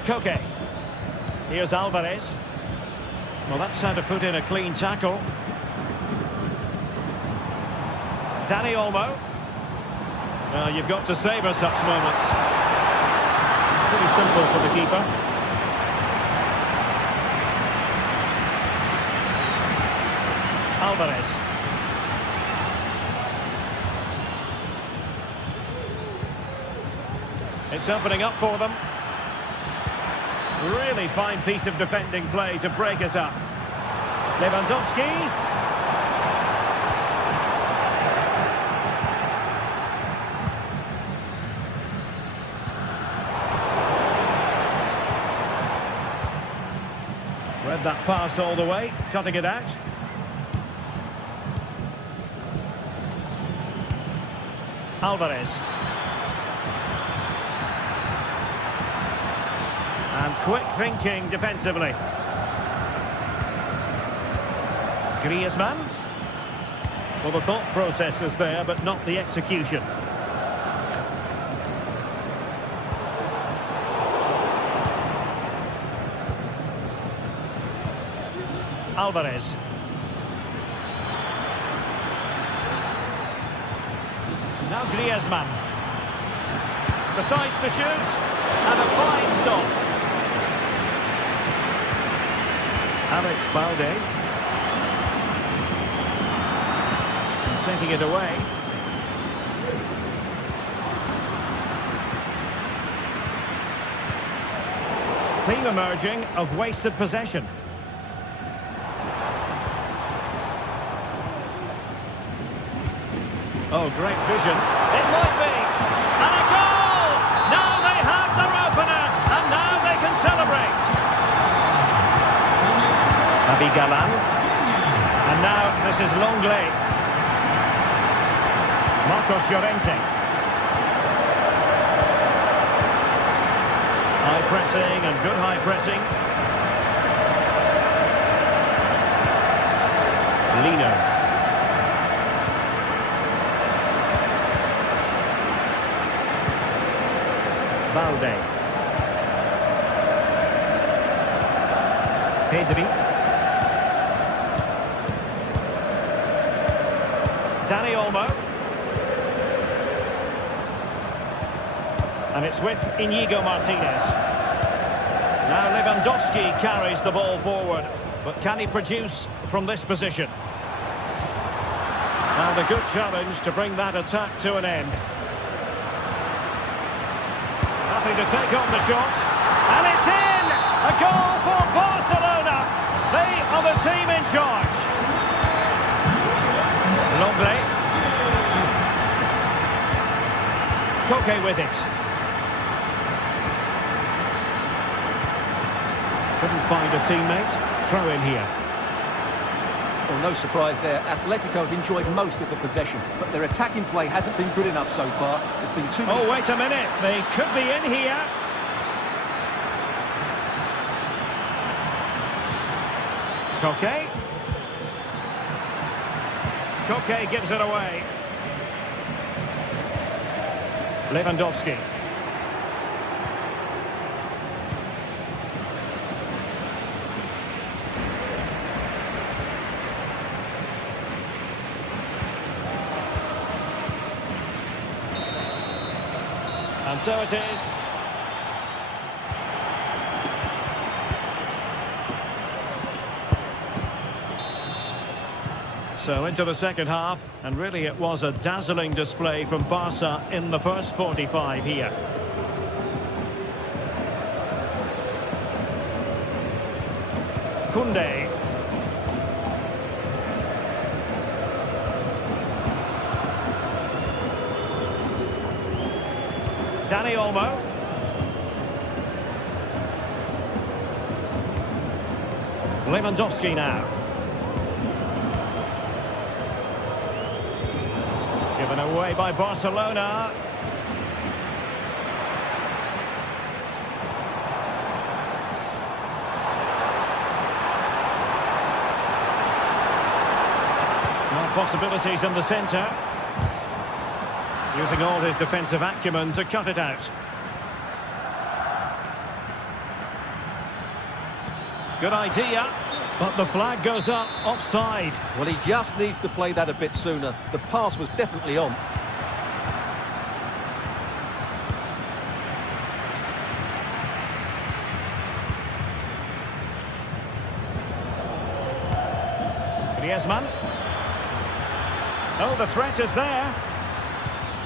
Koke. Here's Alvarez. Well, that's how to put in a clean tackle. Dani Olmo. Well, you've got to savour such moments. Pretty simple for the keeper. Alvarez. It's opening up for them. Really fine piece of defending play to break it up. Lewandowski. Read that pass all the way, cutting it out. Alvarez. And quick thinking defensively. Griezmann. Well, the thought process is there, but not the execution. Alvarez. Now Griezmann. Decides to shoot. And a fine stop. Alex Balde. And taking it away. Theme emerging of wasted possession. Oh, great vision. It might be. And a goal! Now they have their opener. And now they can celebrate. Javi Galan. And now this is Longley. Marcos Llorente. High pressing and good high pressing. Lino. Balde. Pedri. Dani Olmo. And it's with Inigo Martinez. Now Lewandowski carries the ball forward. But can he produce from this position? And a good challenge to bring that attack to an end. Nothing to take on the shot. And it's in! A goal for Barcelona. They are the team in charge. Longley. Koke with it. Couldn't find a teammate. Throw in here. Well, no surprise there. Atletico have enjoyed most of the possession, but their attacking play hasn't been good enough so far. There's been too many... Oh, wait a minute. They could be in here. Koke. Koke gives it away. Lewandowski. And so it is. So into the second half, and really it was a dazzling display from Barca in the first 45 here. Koundé. Dani Olmo. Lewandowski now. Given away by Barcelona. More possibilities in the centre. Using all his defensive acumen to cut it out. Good idea, but the flag goes up, offside. Well, he just needs to play that a bit sooner. The pass was definitely on. Griezmann. Oh, the threat is there.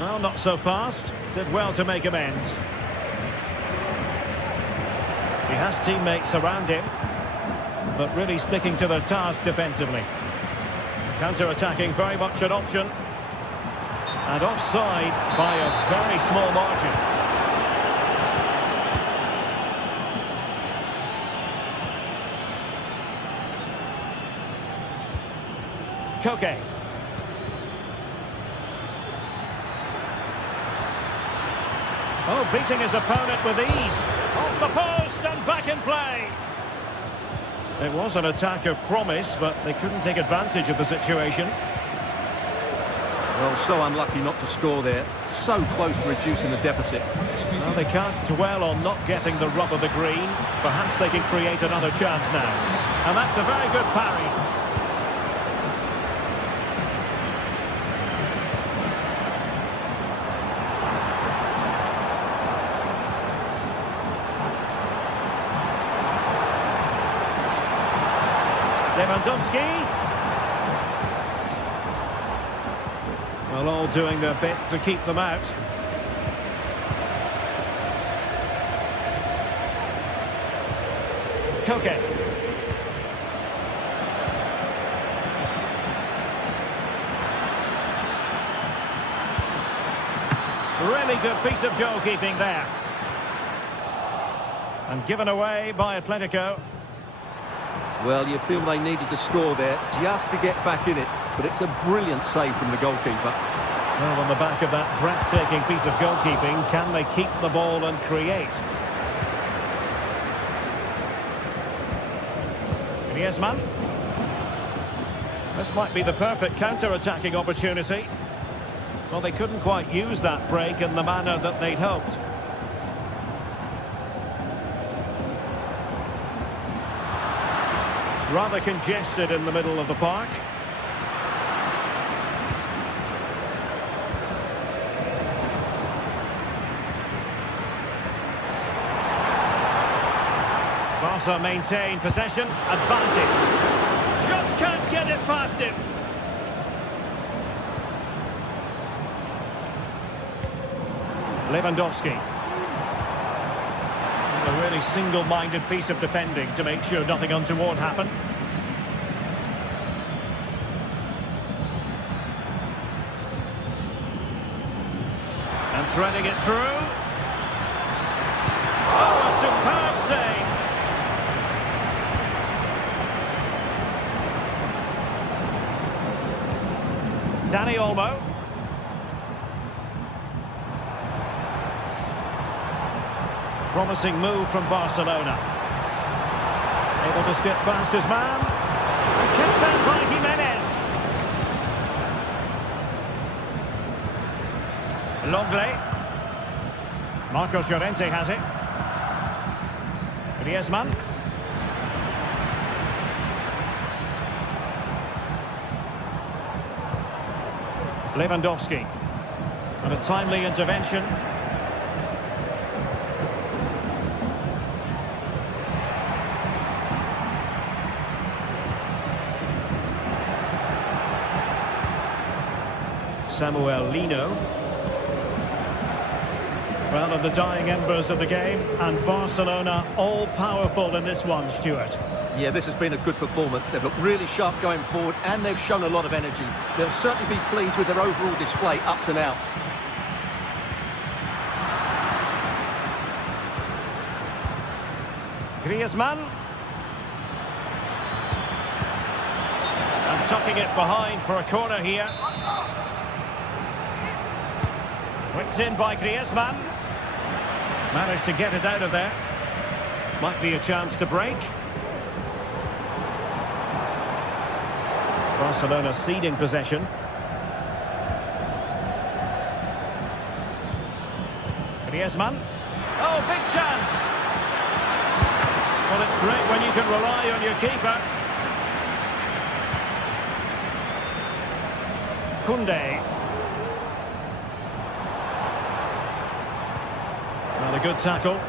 Well, not so fast. Did well to make amends. He has teammates around him, but really sticking to their task defensively. Counter-attacking, very much an option. And offside by a very small margin. Koke. Oh, beating his opponent with ease. Off the post and back in play. It was an attack of promise, but they couldn't take advantage of the situation. Well, so unlucky not to score there. So close to reducing the deficit. Well, they can't dwell on not getting the rub of the green. Perhaps they can create another chance now. And that's a very good parry. Lewandowski. Well, all doing their bit to keep them out. Koke. Really good piece of goalkeeping there. And given away by Atletico. Well, you feel they needed to score there just to get back in it. But it's a brilliant save from the goalkeeper. Well, on the back of that breathtaking piece of goalkeeping, can they keep the ball and create? Griezmann. This might be the perfect counter-attacking opportunity. Well, they couldn't quite use that break in the manner that they'd hoped. Rather congested in the middle of the park. Barca maintain possession, advantage. Just can't get it past him. Lewandowski. A really single-minded piece of defending to make sure nothing untoward happened. And threading it through. Oh, a superb save. Dani Olmo. Promising move from Barcelona. Able to skip past his man. And kicked out by Jimenez. Longley. Marcos Llorente has it. Griezmann. Lewandowski. And a timely intervention. Samuel Lino. Well, of the dying embers of the game, and Barcelona all-powerful in this one, Stuart. Yeah, this has been a good performance. They've looked really sharp going forward and they've shown a lot of energy. They'll certainly be pleased with their overall display up to now. Griezmann. And tucking it behind for a corner here. Whipped in by Griezmann. Managed to get it out of there. Might be a chance to break. Barcelona ceding possession. Griezmann. Oh, big chance! Well, it's great when you can rely on your keeper. Koundé. Well, a good tackle.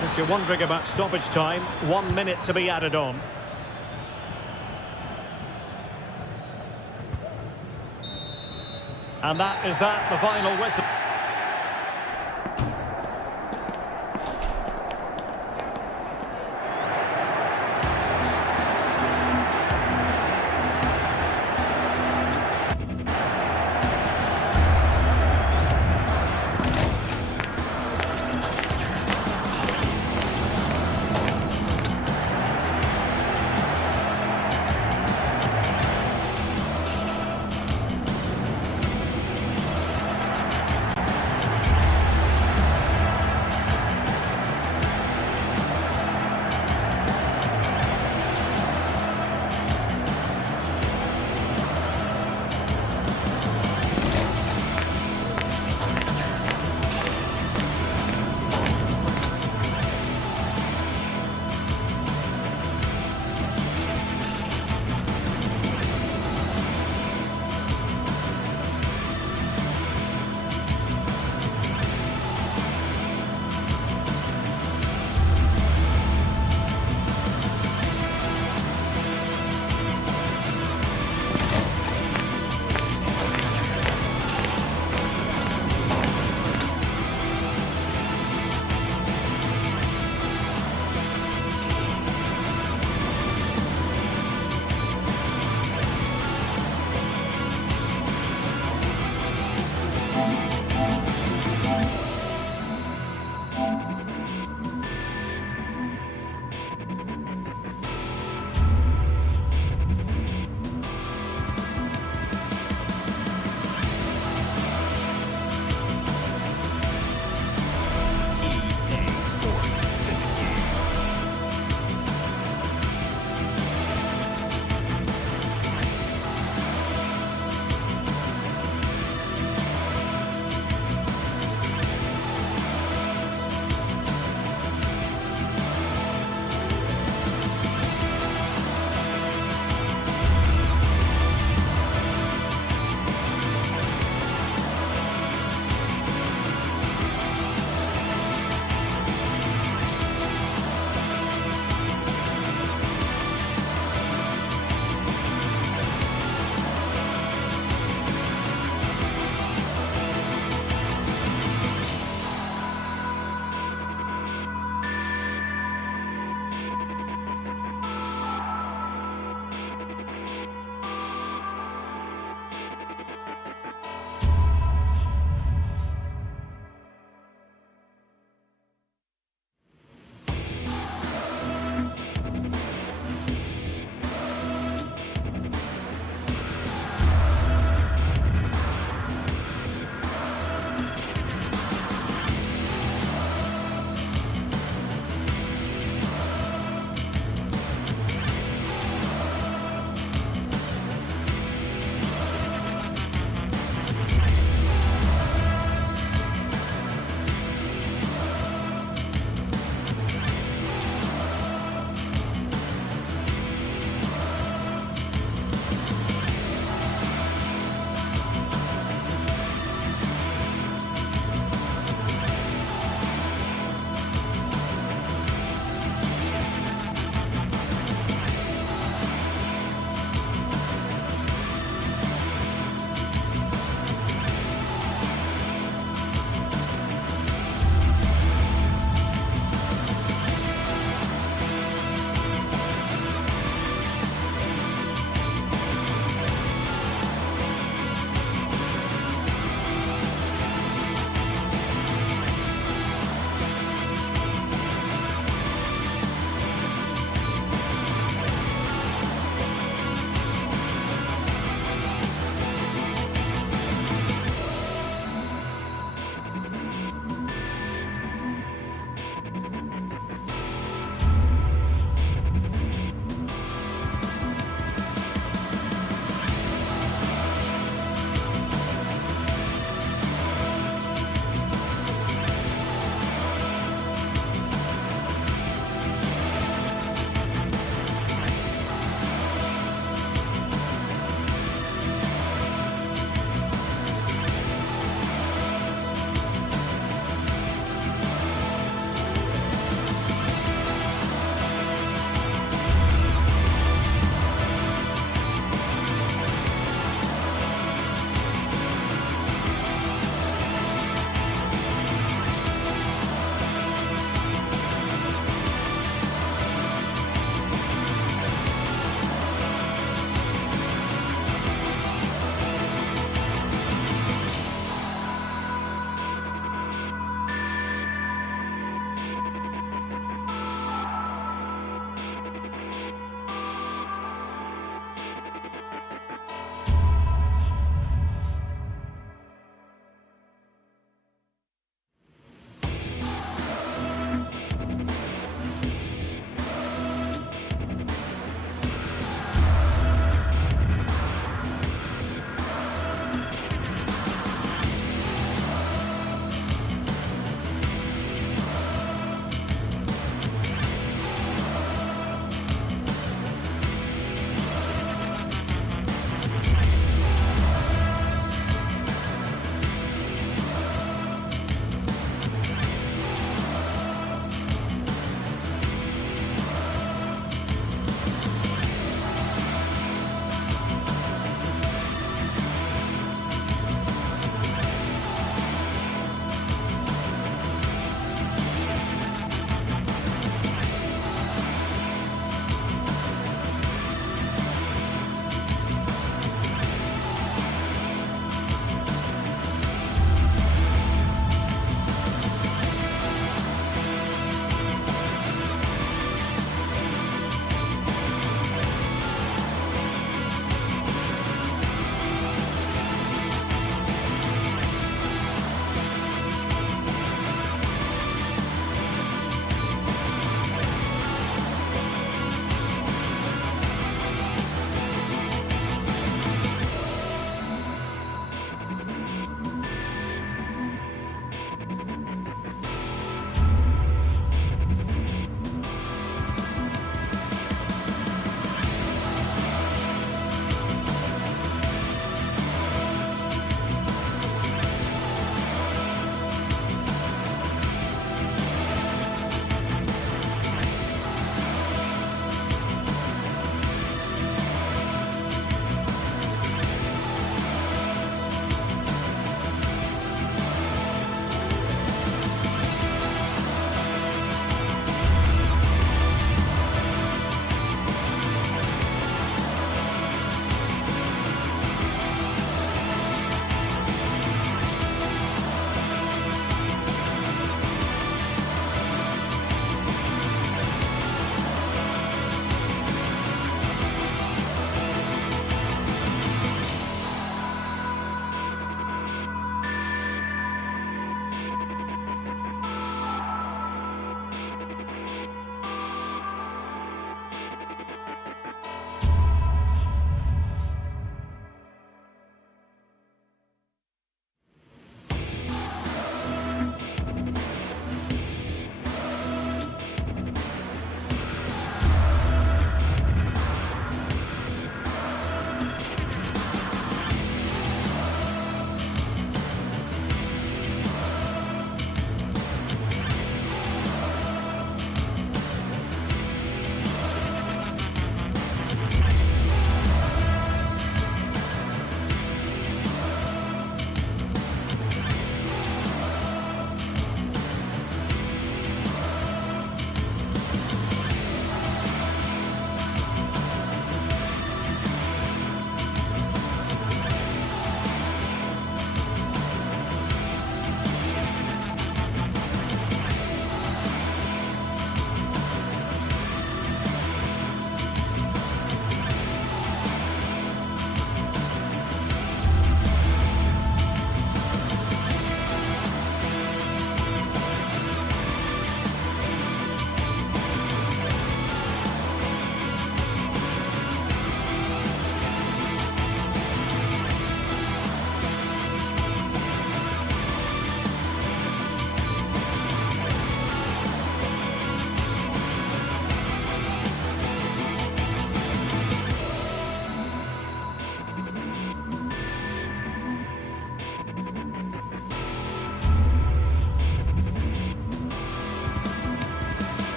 If you're wondering about stoppage time, 1 minute to be added on. And that is that, the final whistle.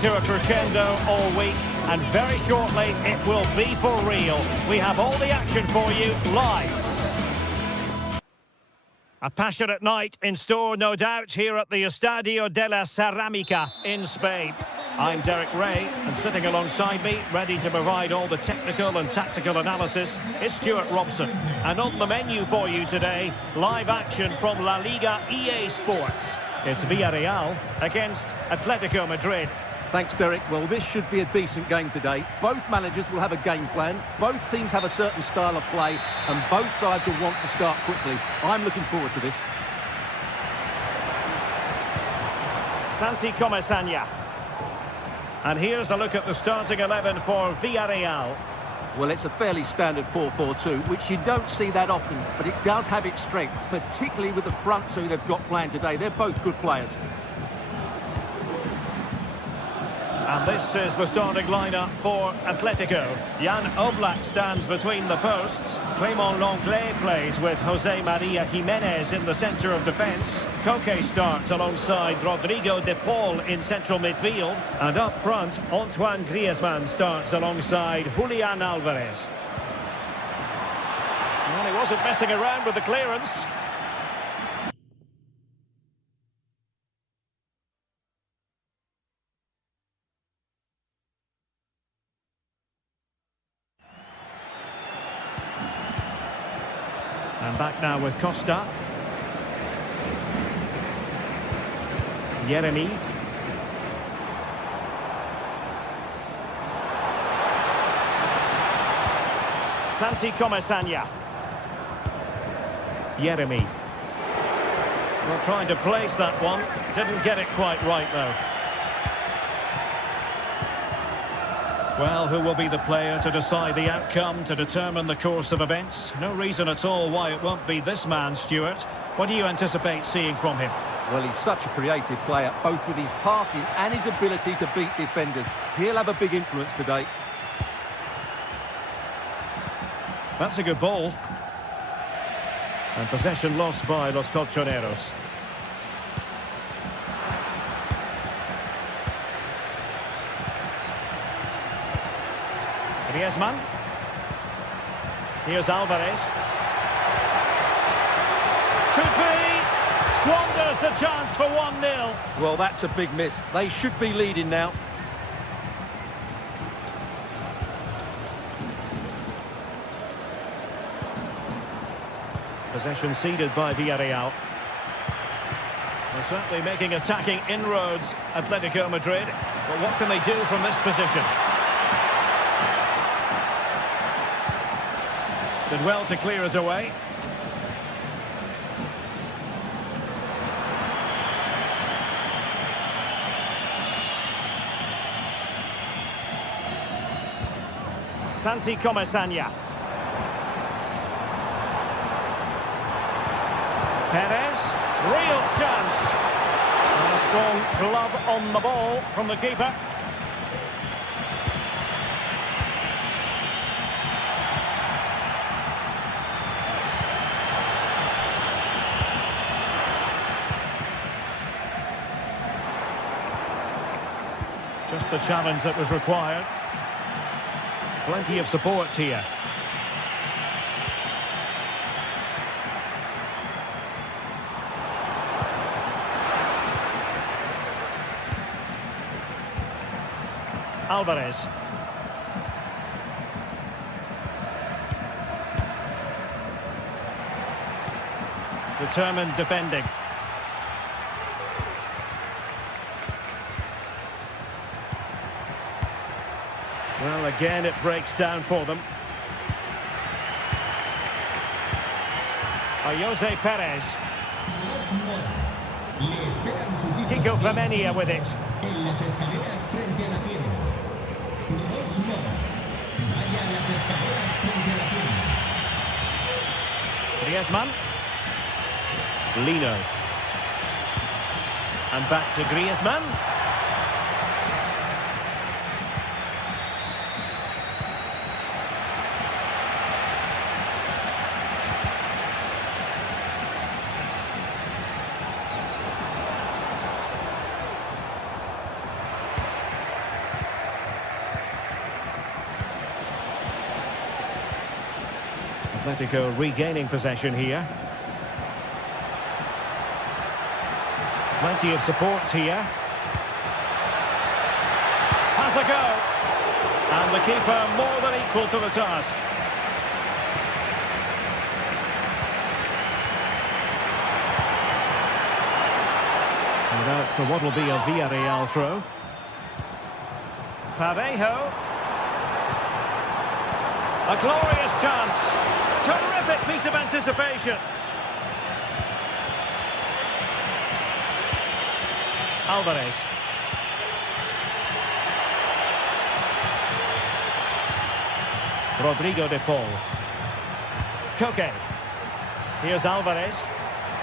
to a crescendo all week, and very shortly it will be for real. We have all the action for you live. A passionate night in store, no doubt, here at the Estadio de la Ceramica in Spain. I'm Derek Ray, and sitting alongside me, ready to provide all the technical and tactical analysis, is Stuart Robson. And on the menu for you today, live action from La Liga EA Sports. It's Villarreal against Atletico Madrid. Thanks, Derek. Well, this should be a decent game today. Both managers will have a game plan. Both teams have a certain style of play, and both sides will want to start quickly. I'm looking forward to this. Santi Comesaña. And here's a look at the starting 11 for Villarreal. Well, it's a fairly standard 4-4-2, which you don't see that often, but it does have its strength, particularly with the front two they've got playing today. They're both good players. And this is the starting lineup for Atletico. Jan Oblak stands between the posts. Clément Lenglet plays with José María Jiménez in the centre of defence. Koke starts alongside Rodrigo de Paul in central midfield. And up front, Antoine Griezmann starts alongside Julián Álvarez. Well, he wasn't messing around with the clearance. And back now with Costa. Yeremy. Santi Comesaña. Yeremy. Well, trying to place that one. Didn't get it quite right, though. Well, who will be the player to decide the outcome, to determine the course of events? No reason at all why it won't be this man, Stuart. What do you anticipate seeing from him? Well, he's such a creative player, both with his passing and his ability to beat defenders. He'll have a big influence today. That's a good ball. And possession lost by Los Colchoneros. Griezmann. Here's Álvarez. Could be. Squanders the chance for 1-0. Well, that's a big miss. They should be leading now. Possession ceded by Villarreal. They're certainly making attacking inroads, Atletico Madrid. But what can they do from this position? Did well to clear it away. Santi Comesaña. Perez, real chance. And a strong glove on the ball from the keeper. Just the challenge that was required. Plenty of support here. Álvarez. Determined defending. Well, again, it breaks down for them. José Perez. Kiko Femenia with it. Griezmann. Lino. And back to Griezmann. Atletico regaining possession here. Plenty of support here. Has a go. And the keeper more than equal to the task. And out for what will be a Villarreal throw. Parejo. A glorious chance. Terrific piece of anticipation. Alvarez. Rodrigo de Paul. Koke. Here's Alvarez.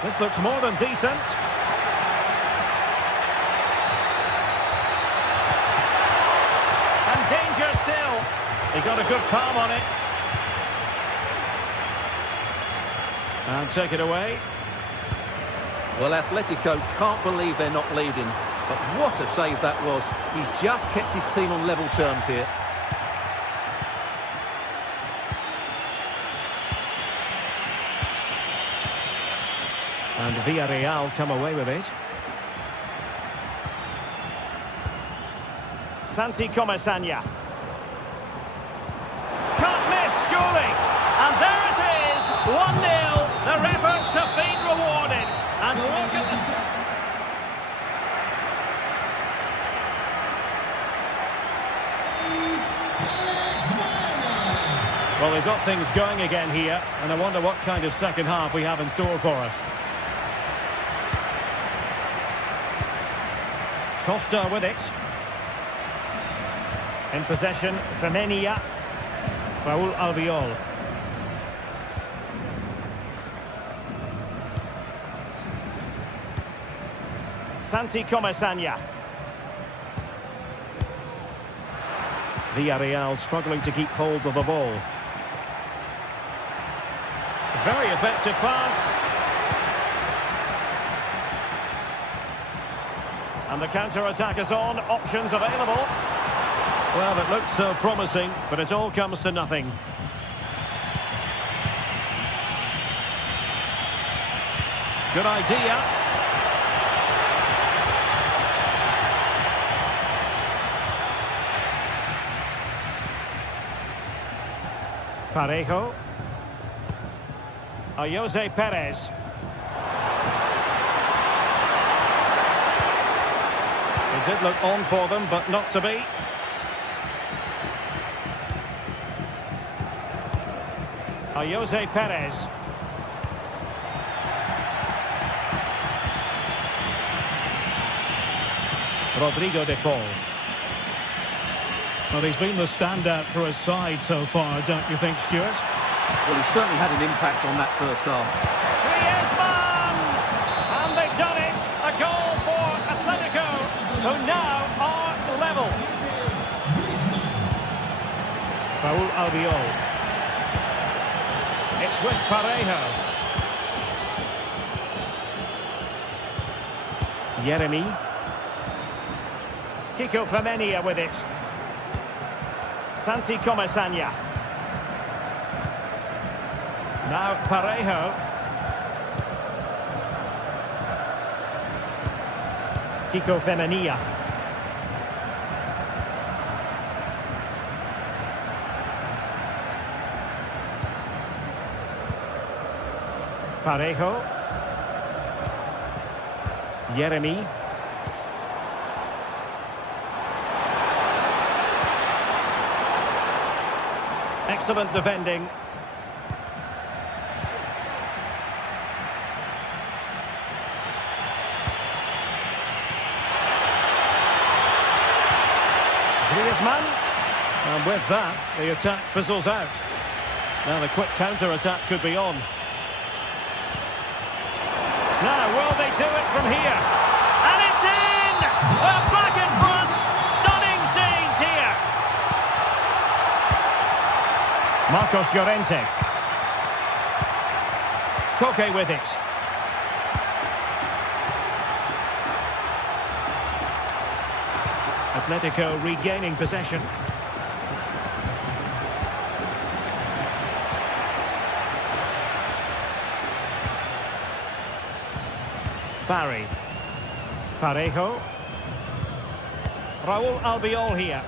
This looks more than decent. And danger still. He got a good palm on it. And take it away. Well, Atletico can't believe they're not leading. But what a save that was. He's just kept his team on level terms here. And Villarreal come away with it. Santi Comesaña. Can't miss, surely. And there it is, 1-0. Their efforts have been rewarded. And look at the... Well, they've got things going again here. And I wonder what kind of second half we have in store for us. Costa with it. In possession, Femenia. Raúl Albiol. Santi Comesaña. Villarreal struggling to keep hold of the ball. Very effective pass. And the counter-attack is on. Options available. Well, it looked so promising, but it all comes to nothing. Good idea. Parejo. Jose Perez. It did look on for them, but not to be. Jose Perez. Rodrigo de Paul. Well, he's been the standout for his side so far, don't you think, Stuart? Well, he certainly had an impact on that first half. Griezmann! And they've done it! A goal for Atletico, who now are level. Raúl Albiol. It's with Parejo. Yeremy. Kiko Femenia with it. Santi Comesaña. Now Parejo. Kiko Femenia. Parejo. Yeremy. Excellent defending. Griezmann. And with that, the attack fizzles out. Now the quick counter-attack could be on. Now, will they do it from here? And it's in! Back in front! Stunning scenes here! Marcos Llorente. Koke with it. Atletico regaining possession. Barry. Parejo. Raúl Albiol here.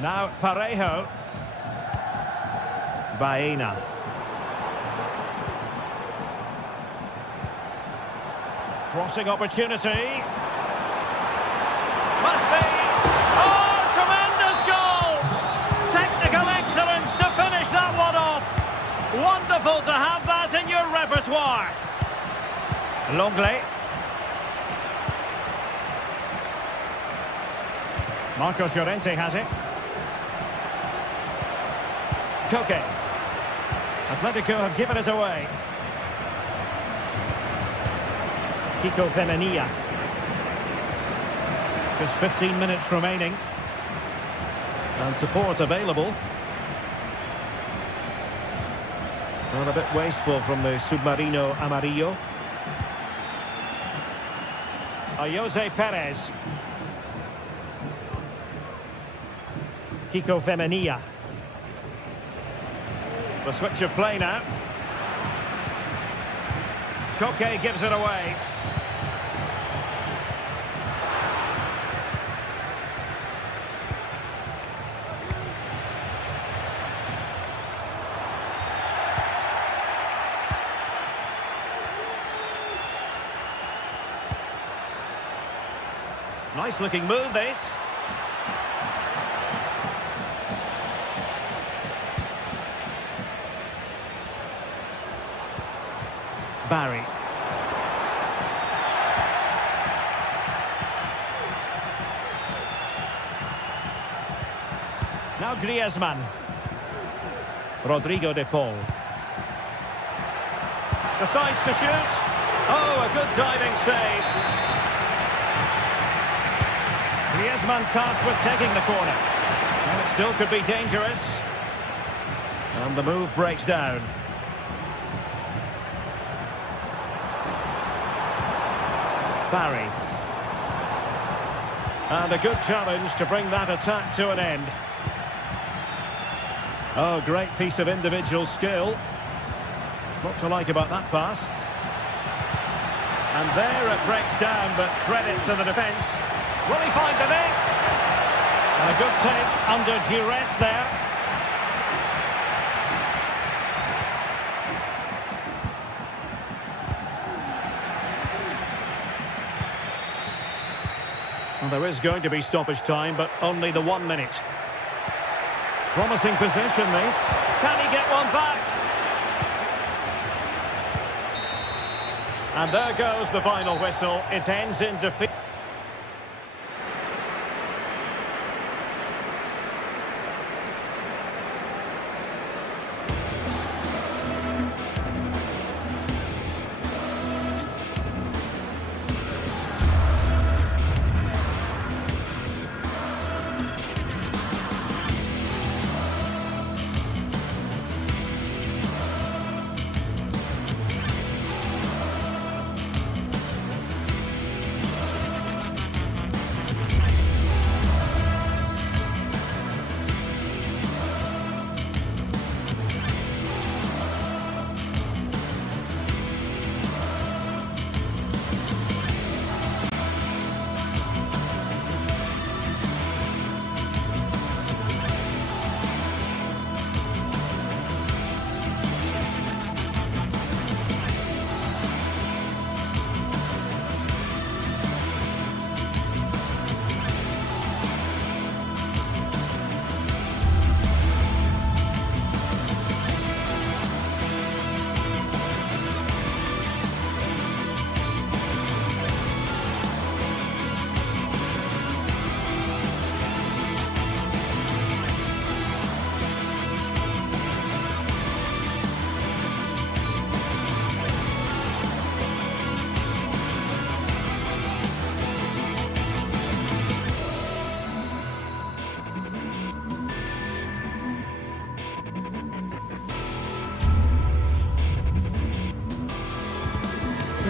Now Parejo. Baena. Crossing opportunity. Must be. Oh, tremendous goal! Technical excellence to finish that one off. Wonderful to have that in your repertoire. Longley. Marcos Llorente has it. Koke. Atletico have given it away. Kiko Femenia. Just 15 minutes remaining. And support available. Not a bit wasteful from the Submarino Amarillo. Jose Perez. Kiko Femenia. The switch of play now. Koke gives it away. Nice looking move, this. Barry. Now Griezmann. Rodrigo de Paul. Decides to shoot. Oh, a good diving save. Griezmann tasked with taking the corner. And it still could be dangerous. And the move breaks down. Barry. And a good challenge to bring that attack to an end. Oh, great piece of individual skill. What to like about that pass. And there it breaks down, but credit to the defence. Will he find the net? And a good take under duress there. Well, there is going to be stoppage time, but only the 1 minute. Promising position, this. Can he get one back? And there goes the final whistle. It ends in defeat.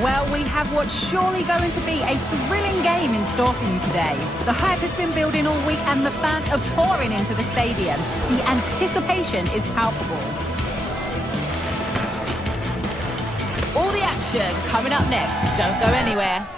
Well, we have what's surely going to be a thrilling game in store for you today. The hype has been building all week and the fans are pouring into the stadium. The anticipation is palpable. action coming up next. Don't go anywhere.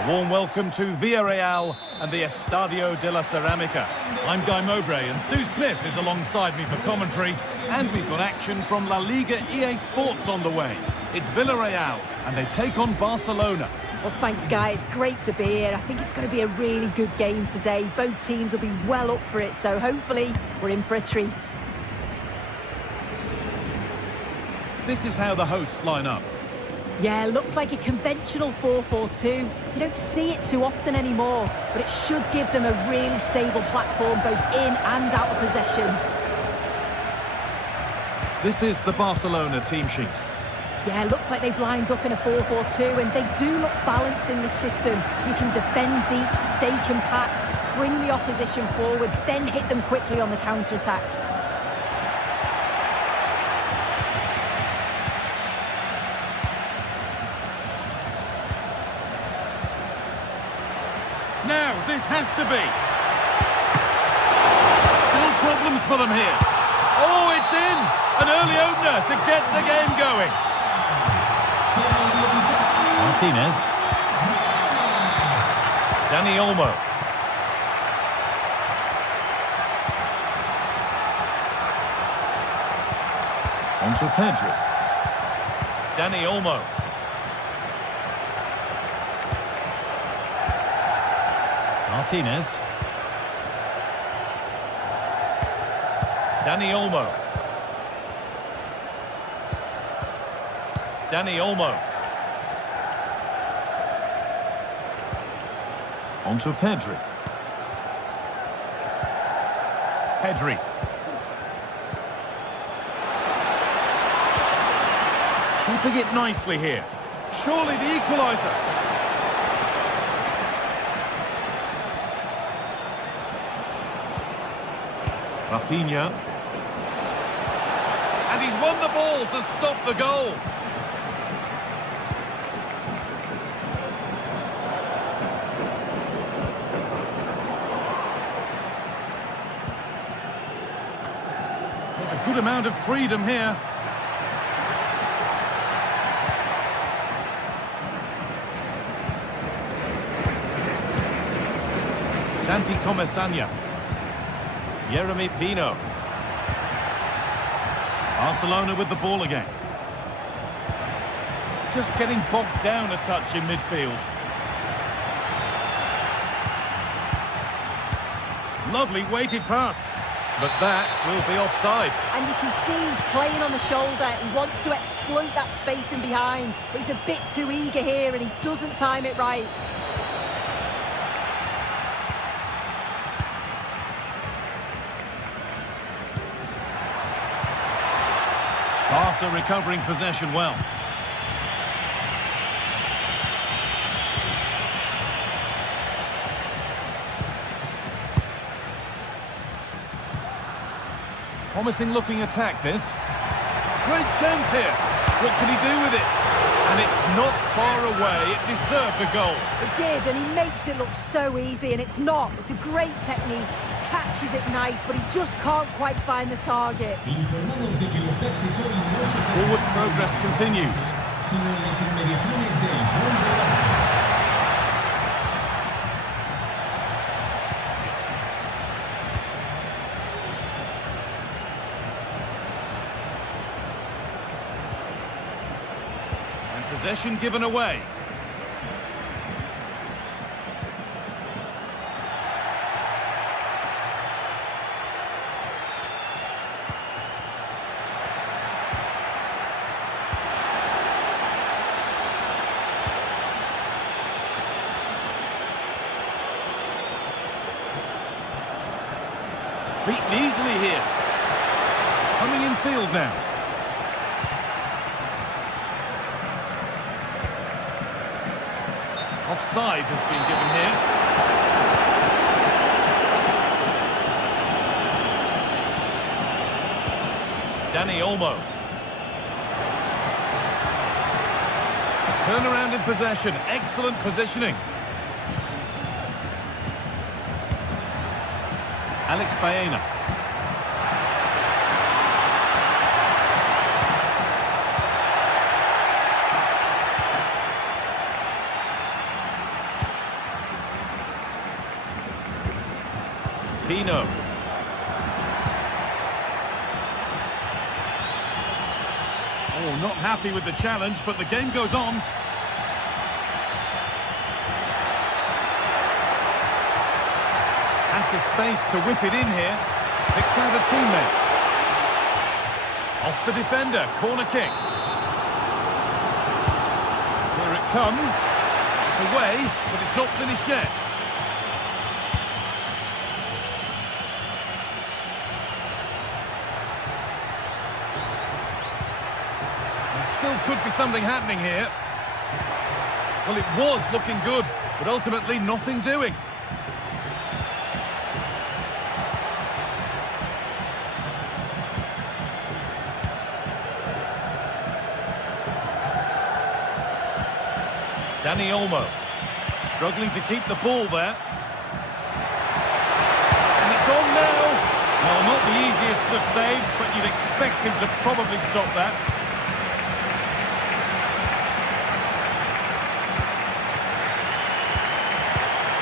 A warm welcome to Villarreal and the Estadio de la Ceramica. I'm Guy Mowbray and Sue Smith is alongside me for commentary, and we've got action from La Liga EA Sports on the way. It's Villarreal and they take on Barcelona. Well, thanks, Guy. It's great to be here. I think it's going to be a really good game today. Both teams will be well up for it, so hopefully we're in for a treat. This is how the hosts line up. Yeah, looks like a conventional 4-4-2. You don't see it too often anymore, but it should give them a really stable platform both in and out of possession. This is the Barcelona team sheet. Yeah, looks like they've lined up in a 4-4-2, and they do look balanced in this system. You can defend deep, stay compact, bring the opposition forward, then hit them quickly on the counter-attack. Now, this has to be. Still problems for them here. Oh, it's in! An early opener to get the game going. Martinez. Dani Olmo. On to Pedri. Dani Olmo. Martinez. Dani Olmo. Dani Olmo. On to Pedri. Pedri. Keeping it nicely here. Surely the equaliser. Rafinha. And he's won the ball to stop the goal. There's a good amount of freedom here. Santi Comesanya. Yeremy Pino. Barcelona with the ball again. Just getting bogged down a touch in midfield. Lovely weighted pass. But that will be offside. And you can see he's playing on the shoulder. He wants to exploit that space in behind. But he's a bit too eager here and he doesn't time it right. Barca recovering possession well. Promising looking attack this. Great chance here. What can he do with it? And it's not far away. It deserved a goal. It did, and he makes it look so easy, and it's not. It's a great technique. Catches it nice, but he just can't quite find the target. Forward progress continues. And possession given away. Beaten easily here. Coming in field now. Offside has been given here. Dani Olmo. Turnaround in possession. Excellent positioning. Alex Baena. Pino. Oh, not happy with the challenge, but the game goes on. Has the space to whip it in here. Picks out a teammate. Off the defender, corner kick. Here it comes. It's away, but it's not finished yet. Still could be something happening here. Well, it was looking good, but ultimately nothing doing. Dani Olmo struggling to keep the ball there. And it's on now. Well, not the easiest of saves, but you'd expect him to probably stop that.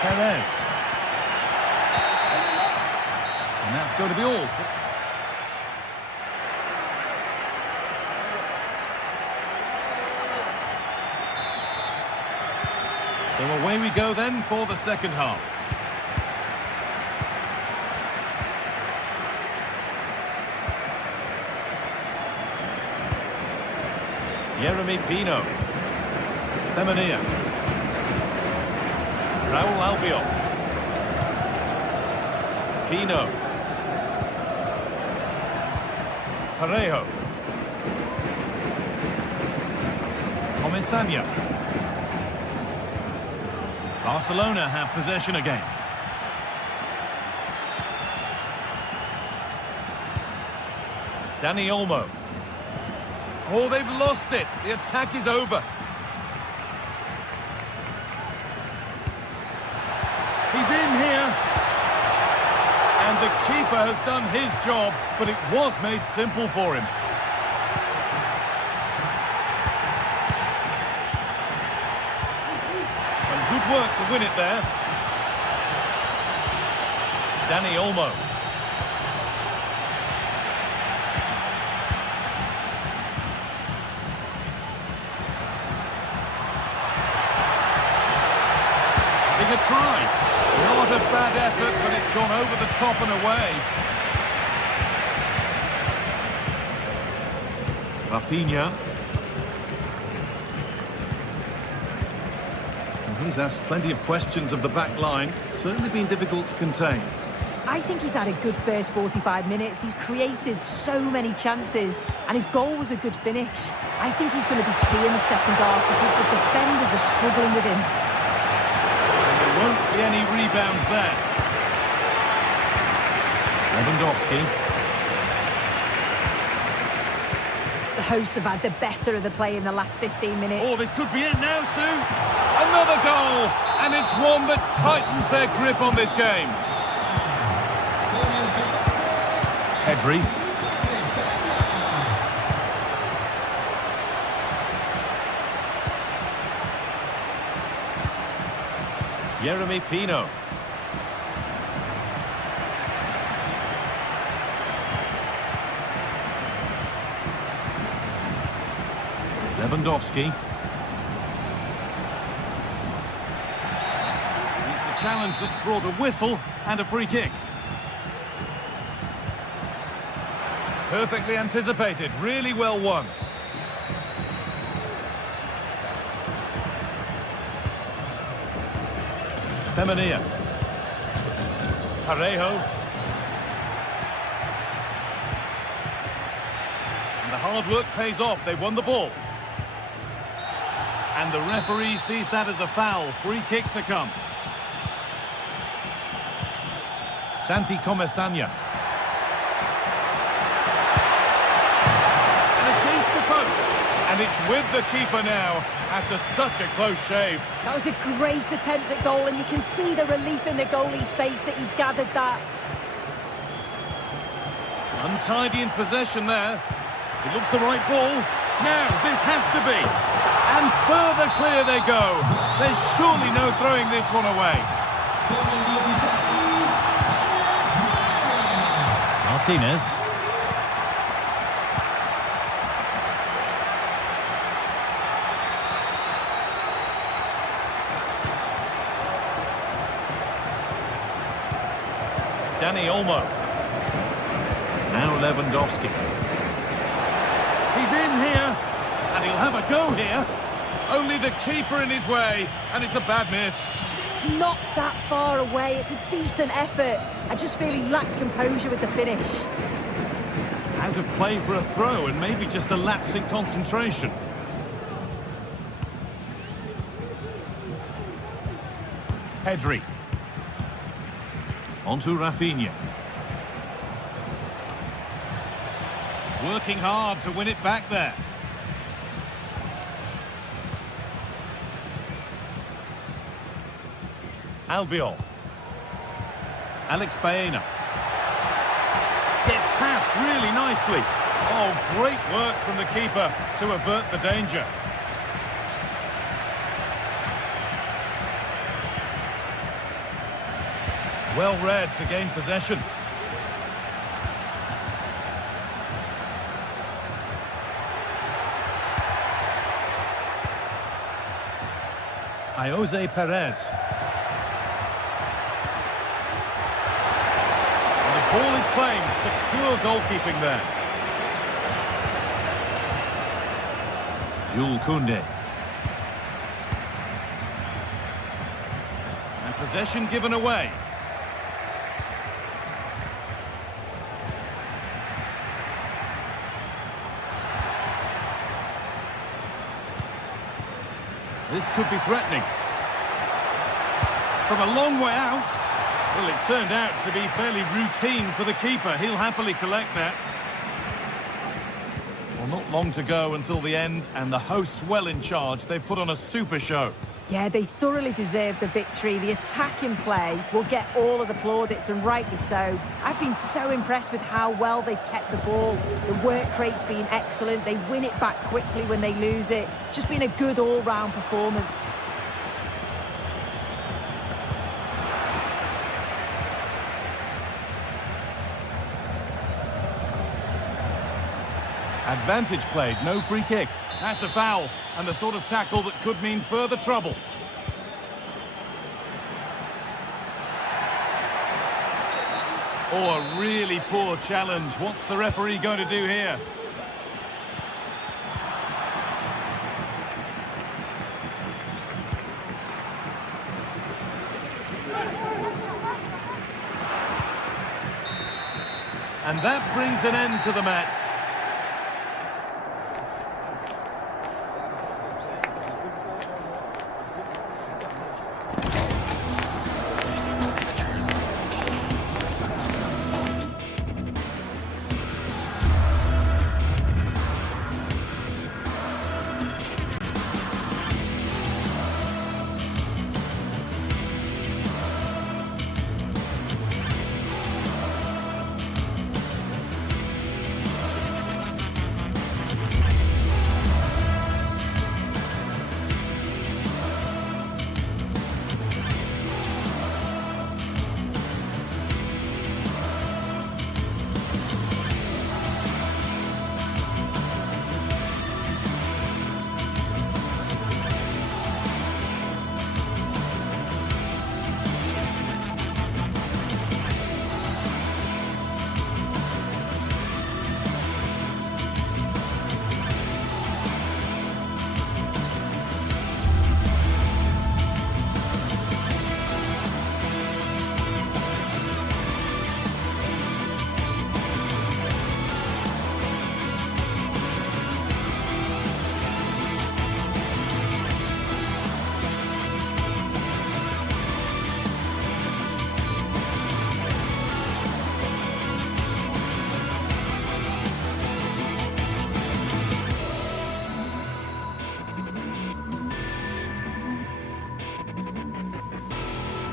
Perez. And that's going to be all. So away we go then for the second half. Yeremy Pino. Femenía. Raul Albiol. Pino. Parejo. Comisania. Barcelona have possession again. Dani Olmo. Oh, they've lost it. The attack is over. He's in here. And the keeper has done his job, but it was made simple for him. Some good work to win it there. Dani Olmo. A try. Not a bad effort, but it's gone over the top and away. Rafinha. And he's asked plenty of questions of the back line. Certainly been difficult to contain. I think he's had a good first 45 minutes. He's created so many chances, and his goal was a good finish. I think he's going to be key in the second half because the defenders are struggling with him. Won't be any rebounds there. Lewandowski. The hosts have had the better of the play in the last 15 minutes. Oh, this could be it now, Sue. Another goal, and it's one that tightens their grip on this game. Pedri. Yeremy Pino. Lewandowski. It's a challenge that's brought a whistle and a free kick. Perfectly anticipated, really well won. Femenía. Parejo. And the hard work pays off. They won the ball. And the referee sees that as a foul. Free kick to come. Santi Comisania. And against the post. And it's with the keeper now after such a close shave. That was a great attempt at goal, and you can see the relief in the goalie's face that he's gathered that. Untidy in possession there. It looks the right ball. Now, this has to be. And further clear they go. There's surely no throwing this one away. Martinez. Dani Olmo. Now Lewandowski. He's in here, and he'll have a go here. Only the keeper in his way, and it's a bad miss. It's not that far away. It's a decent effort. I just feel he lacked composure with the finish. Out of play for a throw, and maybe just a lapse in concentration. Pedri. On to Rafinha. Working hard to win it back there. Albiol. Alex Baena. Gets past really nicely. Oh, great work from the keeper to avert the danger. Well read to gain possession. Jose Perez. And the ball is playing, secure goalkeeping there. Jules Koundé. And possession given away. This could be threatening. From a long way out. Well, it turned out to be fairly routine for the keeper. He'll happily collect that. Well, not long to go until the end, and the hosts well in charge. They've put on a super show. Yeah, they thoroughly deserve the victory. The attacking play will get all of the plaudits, and rightly so. I've been so impressed with how well they've kept the ball. The work rate's been excellent. They win it back quickly when they lose it. Just been a good all-round performance. Advantage played, no free kick. That's a foul, and the sort of tackle that could mean further trouble. Oh, a really poor challenge. What's the referee going to do here? And that brings an end to the match.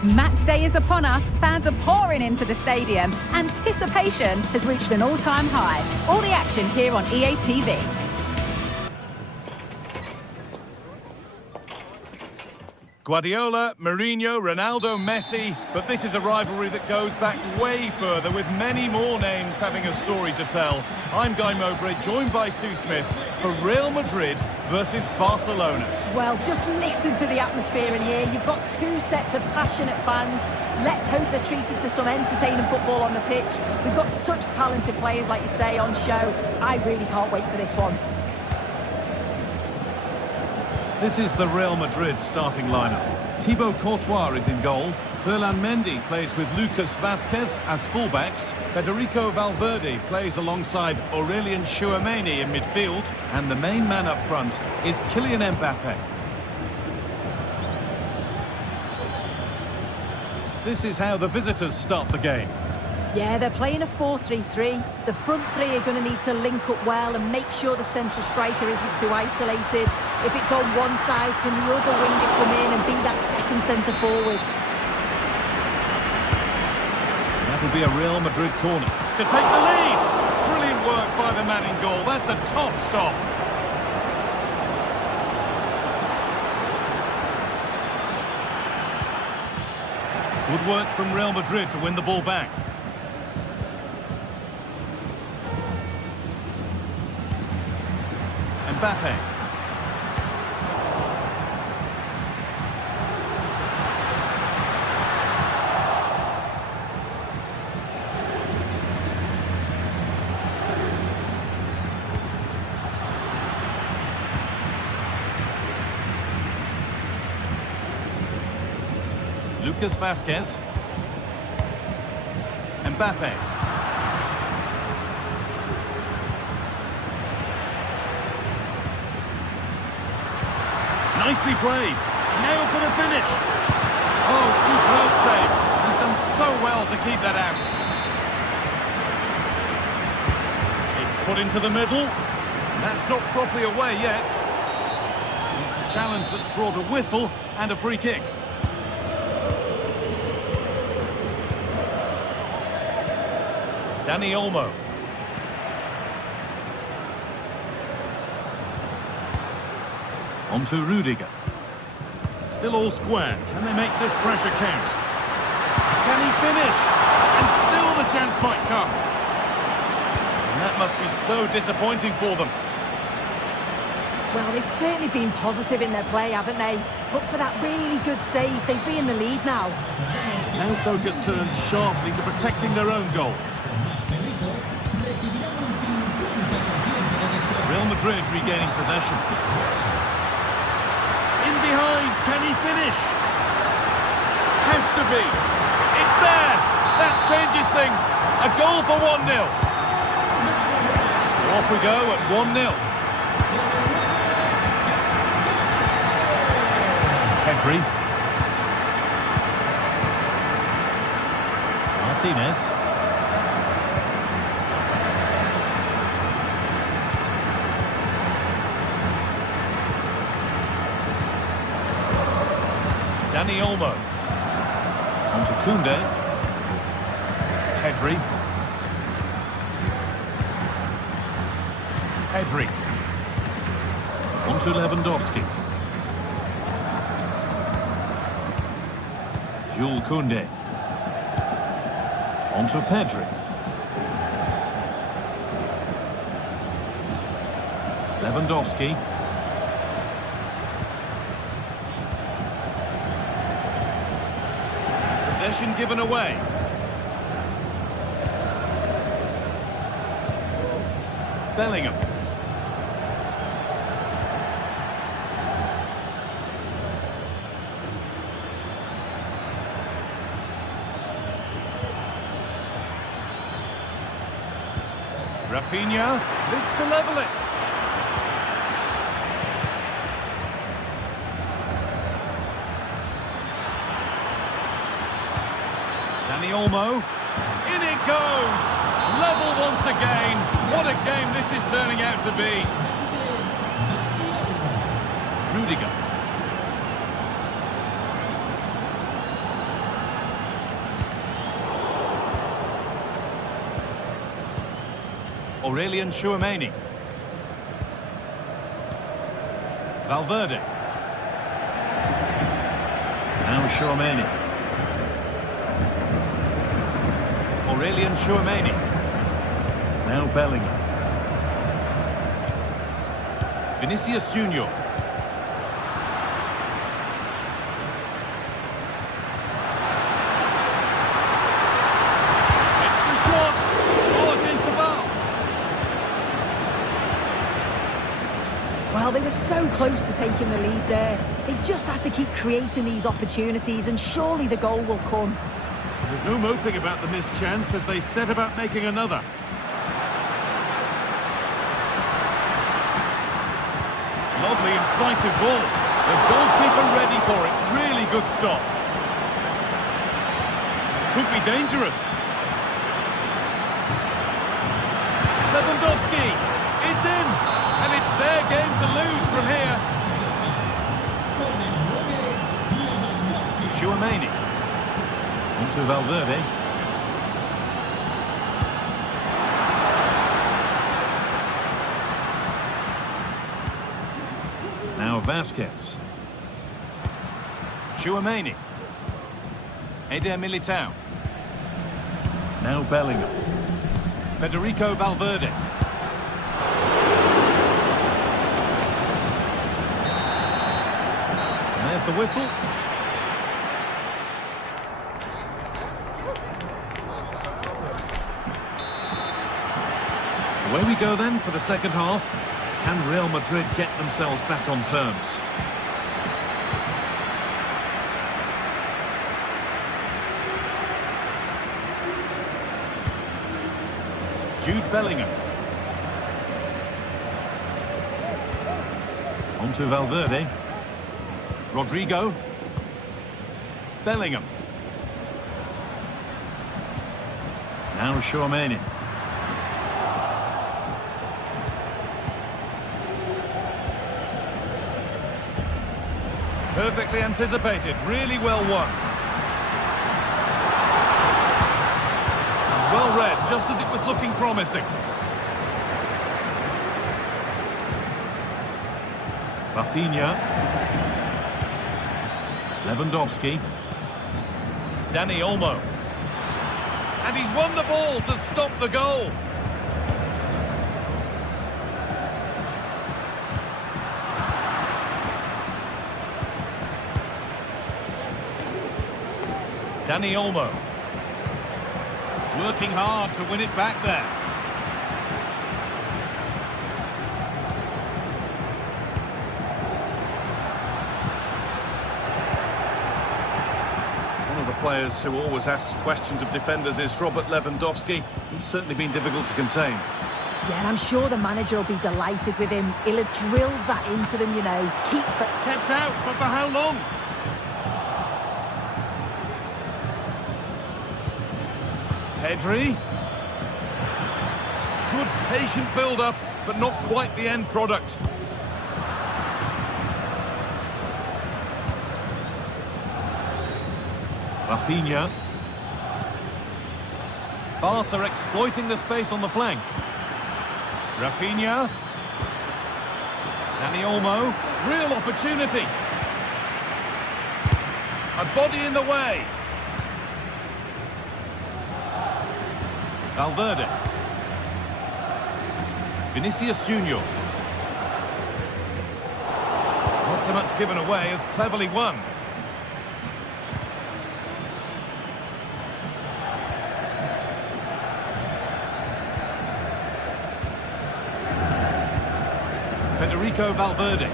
Match day is upon us. Fans are pouring into the stadium. Anticipation has reached an all-time high. All the action here on EA TV. Guardiola, Mourinho, Ronaldo, Messi, but this is a rivalry that goes back way further, with many more names having a story to tell. I'm Guy Mowbray, joined by Sue Smith for Real Madrid versus Barcelona. Well, just listen to the atmosphere in here. You've got two sets of passionate fans. Let's hope they're treated to some entertaining football on the pitch. We've got such talented players, like you say, on show. I really can't wait for this one. This is the Real Madrid starting lineup. Thibaut Courtois is in goal. Ferland Mendy plays with Lucas Vazquez as fullbacks. Federico Valverde plays alongside Aurelien Tchouameni in midfield. And the main man up front is Kylian Mbappe. This is how the visitors start the game. Yeah, they're playing a 4-3-3. The front three are going to need to link up well and make sure the central striker isn't too isolated. If it's on one side, can the other winger come in and be that second centre forward? That will be a Real Madrid corner to take the lead. Brilliant work by the man in goal. That's a top stop. Good work from Real Madrid to win the ball back. Mbappe. Lucas Vazquez. Mbappe. Nicely played. Now for the finish. Oh, superb save. He's done so well to keep that out. It's put into the middle. That's not properly away yet. It's a challenge that's brought a whistle and a free kick. Dani Olmo. On to Rudiger. Still all square. Can they make this pressure count? Can he finish? And still the chance might come. And that must be so disappointing for them. Well, they've certainly been positive in their play, haven't they? But for that really good save, they'd be in the lead now. Now focus turns sharply to protecting their own goal. Real Madrid regaining possession. In behind, can he finish? Has to be. It's there. That changes things. A goal for 1-0. Off we go at 1-0. Henry. Martinez. Dani Olmo. On to Koundé. Pedri. Pedri. On to Lewandowski. Jules Koundé. On to Pedri. Lewandowski. Possession given away. Bellingham. Rafinha, this to level it. Dani Olmo, in it goes! Level once again. What a game this is turning out to be. Rudiger. Aurelien Tchouameni. Valverde. Now Chouameni. Aurelian Chouameni. Now Bellingham. Vinicius Junior. Extra shot. Oh, against the bar. Well, they were so close to taking the lead there. They just have to keep creating these opportunities, and surely the goal will come. There's no moping about the missed chance as they set about making another. Lovely incisive ball. The goalkeeper ready for it. Really good stop. Could be dangerous. Lewandowski. It's in. And it's their game to lose from here. Chouameni. Into Valverde. Now Vasquez. Chouameni. Eder Militao. Now Bellingham. Federico Valverde. And there's the whistle. Away we go then for the second half. Can Real Madrid get themselves back on terms? Jude Bellingham. On to Valverde. Rodrigo. Bellingham. Now Chouameni. Perfectly anticipated, really well won. Well read, just as it was looking promising. Rafinha. Lewandowski. Dani Olmo. And he's won the ball to stop the goal. Dani Olmo. Working hard to win it back there. One of the players who always asks questions of defenders is Robert Lewandowski. He's certainly been difficult to contain. Yeah, and I'm sure the manager will be delighted with him. He'll have drilled that into them, you know. Kept out, but for how long? Pedri. Good patient build-up, but not quite the end product. Rafinha. Barca exploiting the space on the flank. Rafinha. Dani Olmo. Real opportunity. A body in the way. Valverde. Vinicius Junior. Not so much given away as cleverly won. Federico Valverde.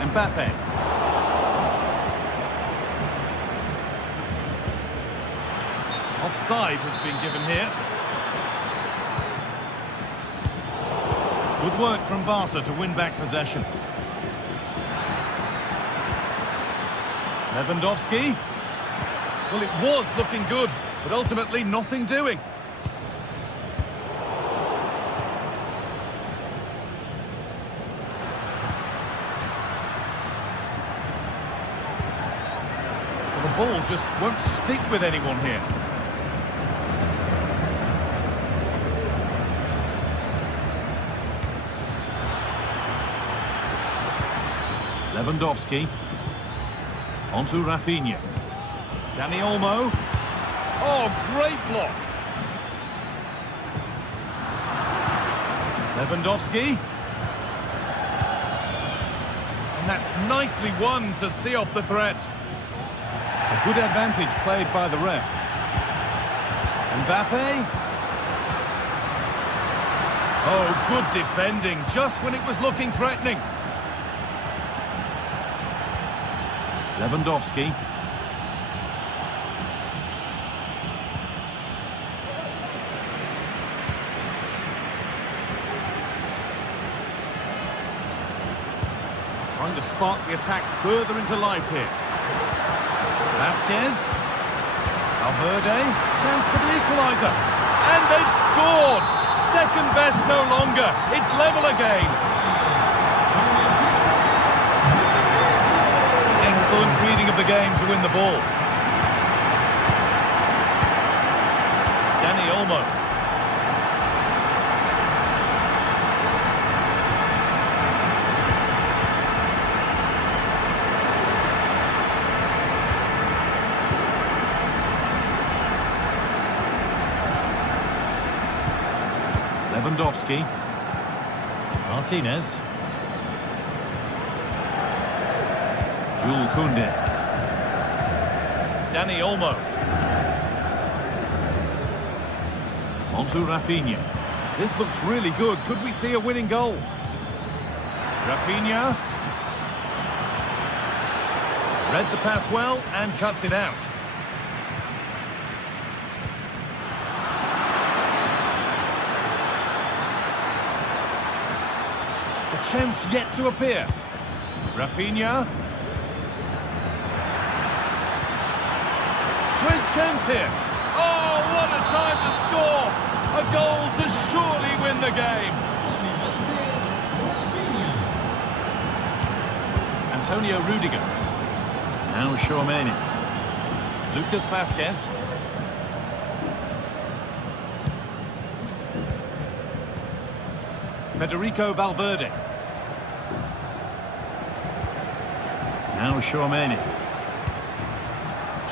Mbappe. Offside has been given here. Good work from Barca to win back possession. Lewandowski. Well, it was looking good, but ultimately nothing doing. Well, the ball just won't stick with anyone here. Lewandowski. Onto Rafinha. Dani Olmo. Oh, great block. Lewandowski. And that's nicely won to see off the threat. A good advantage played by the ref. Mbappe. Oh, good defending, just when it was looking threatening. Lewandowski. Trying to spark the attack further into life here. Vasquez. Valverde. Chance for the equaliser. And they've scored! Second best no longer. It's level again. Excellent reading of the game to win the ball. Dani Olmo. Lewandowski. Martinez. Jules Koundé. Dani Olmo. Onto Rafinha. This looks really good. Could we see a winning goal? Rafinha. Read the pass well and cuts it out. Chance yet to appear. Rafinha. Great chance here. Oh, what a time to score! A goal to surely win the game. Antonio Rudiger. Now Tchouaméni. Lucas Vasquez. Federico Valverde. Now Tchouaméni.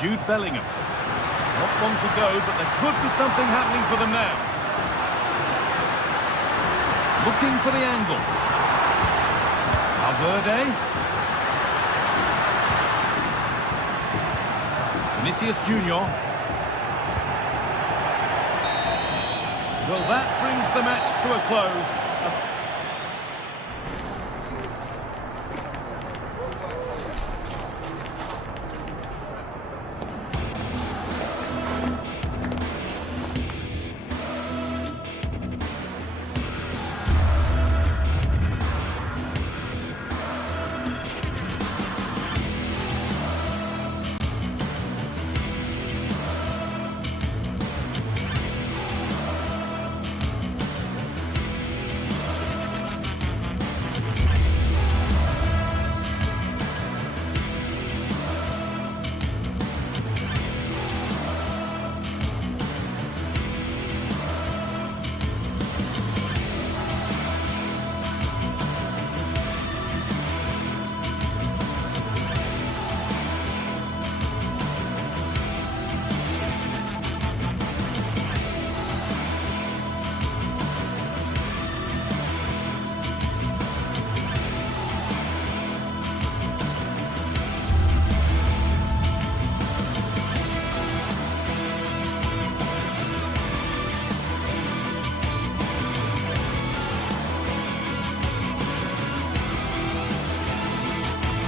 Jude Bellingham. Not long to go, but there could be something happening for them now. Looking for the angle. Valverde. Vinicius Junior. Well, that brings the match to a close.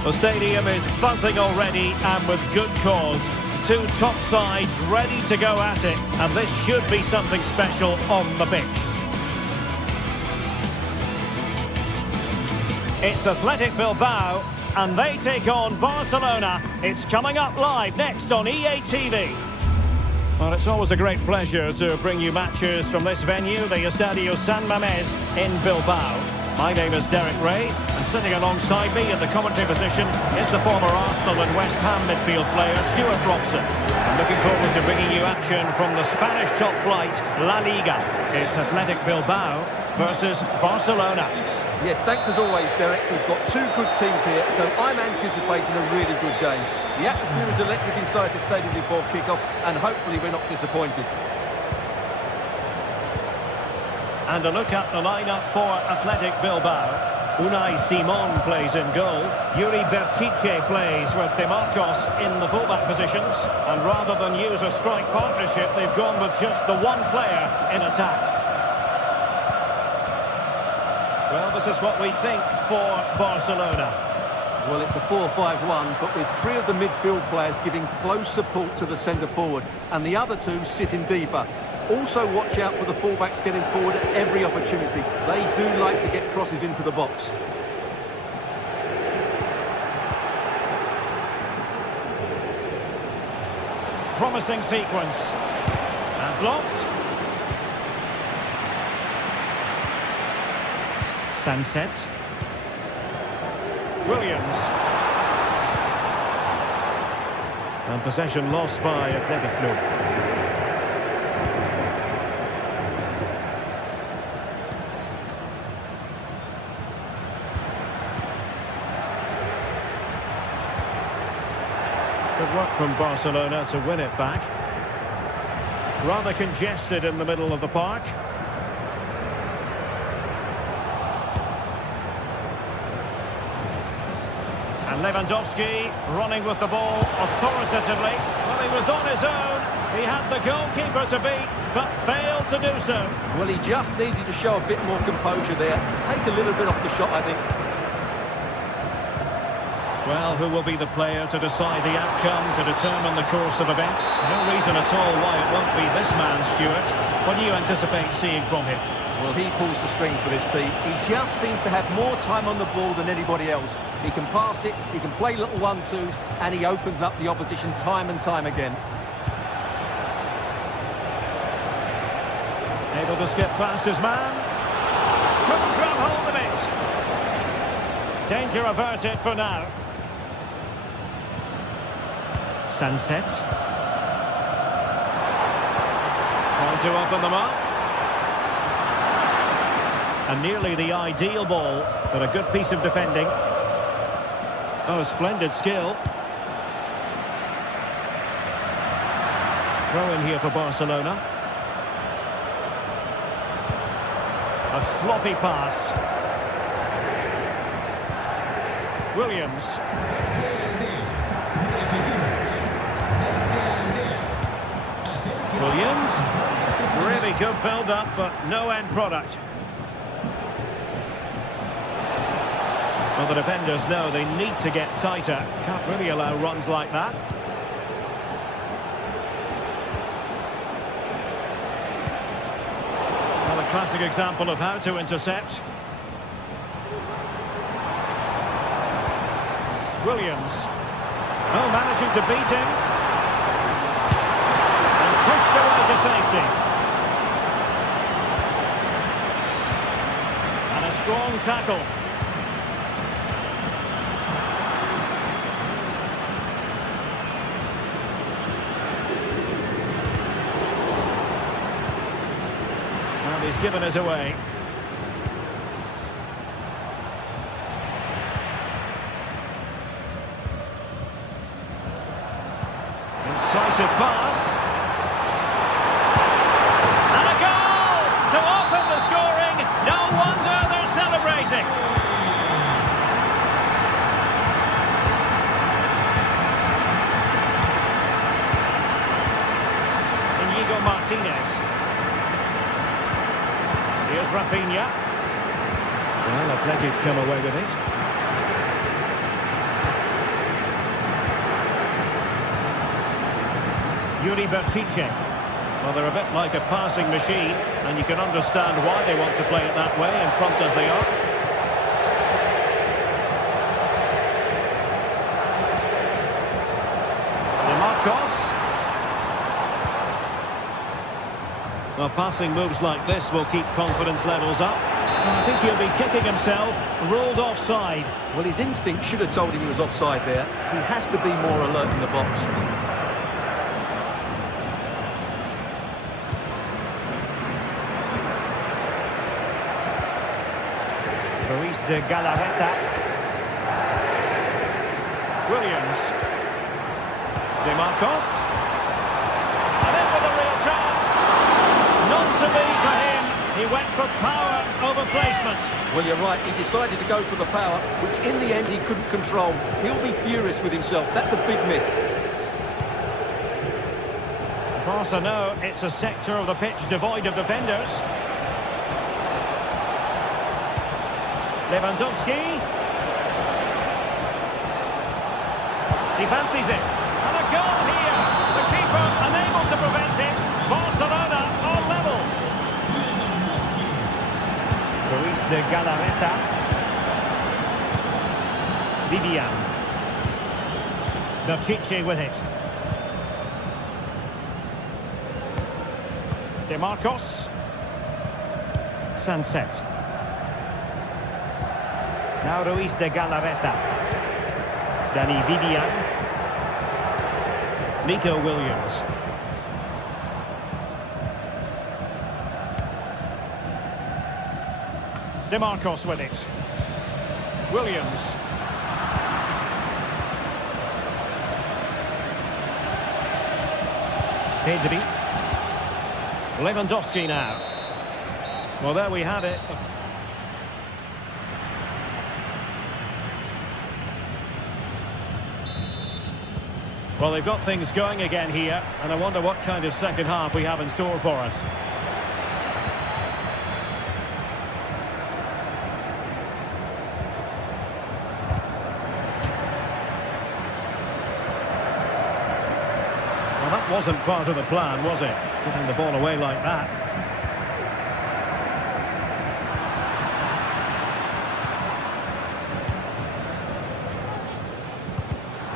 The stadium is buzzing already, and with good cause. Two top sides ready to go at it, and this should be something special on the pitch. It's Athletic Bilbao, and they take on Barcelona. It's coming up live next on EA TV. Well, it's always a great pleasure to bring you matches from this venue, the Estadio San Mamés in Bilbao. My name is Derek Ray, and sitting alongside me in the commentary position is the former Arsenal and West Ham midfield player, Stuart Robson. I'm looking forward to bringing you action from the Spanish top flight, La Liga. It's Athletic Bilbao versus Barcelona. Yes, thanks as always, Derek. We've got two good teams here, so I'm anticipating a really good game. The atmosphere is electric inside the stadium before kick-off, and hopefully we're not disappointed. And a look at the lineup for Athletic Bilbao. Unai Simon plays in goal. Yuri Bertice plays with Demarcos in the fullback positions. And rather than use a strike partnership, they've gone with just the one player in attack. Well, this is what we think for Barcelona. Well, it's a 4-5-1, but with three of the midfield players giving close support to the centre-forward, and the other two sitting deeper. Also watch out for the fullbacks getting forward at every opportunity. They do like to get crosses into the box. Promising sequence. And blocked. Sunset. Williams. And possession lost by Atletico. Good work from Barcelona to win it back. Rather congested in the middle of the park. And Lewandowski running with the ball authoritatively. Well, he was on his own. He had the goalkeeper to beat, but failed to do so. Well, he just needed to show a bit more composure there. Take a little bit off the shot, I think. Well, who will be the player to decide the outcome, to determine the course of events? No reason at all why it won't be this man, Stuart. What do you anticipate seeing from him? Well, he pulls the strings for this team. He just seems to have more time on the ball than anybody else. He can pass it, he can play little 1-2s, and he opens up the opposition time and time again. Able to skip past his man. Couldn't grab hold of it. Danger averted for now. Sunset. Trying to open them up. And nearly the ideal ball, but a good piece of defending. Oh, splendid skill. Throw in here for Barcelona. A sloppy pass. Williams. Williams. Really good build-up, but no end product. Well, the defenders know they need to get tighter. Can't really allow runs like that. Well, a classic example of how to intercept. Williams. Oh, managing to beat him. And pushed away to safety. And a strong tackle. And he's given us away. Incisive pass. And a goal to open the scoring. No wonder they're celebrating. Inigo Martinez. Here's Rafinha. Well, Athletic come away with it. Yuri Bertice. Well, they're a bit like a passing machine, and you can understand why they want to play it that way, in front as they are. Demarcos. Well, passing moves like this will keep confidence levels up. I think he'll be kicking himself, ruled offside. Well, his instinct should have told him he was offside there. He has to be more alert in the box. de Galarreta. Williams. De Marcos. And in with a real chance. None to be for him. He went for power over placement. Well, you're right. He decided to go for the power, which in the end he couldn't control. He'll be furious with himself. That's a big miss. Barca know it's a sector of the pitch devoid of defenders. Lewandowski. He fancies it. And a goal here. The keeper unable to prevent it. Barcelona are level. Luis de Galarreta. Vivian. Berchiche with it. De Marcos. Sunset. Now Luis de Galarreta. Danny Vivian. Nico Williams. De Marcos with it. Williams. Pedri. Lewandowski now. Well, there we have it. Well, they've got things going again here, and I wonder what kind of second half we have in store for us. Well, that wasn't part of the plan, was it? Giving the ball away like that.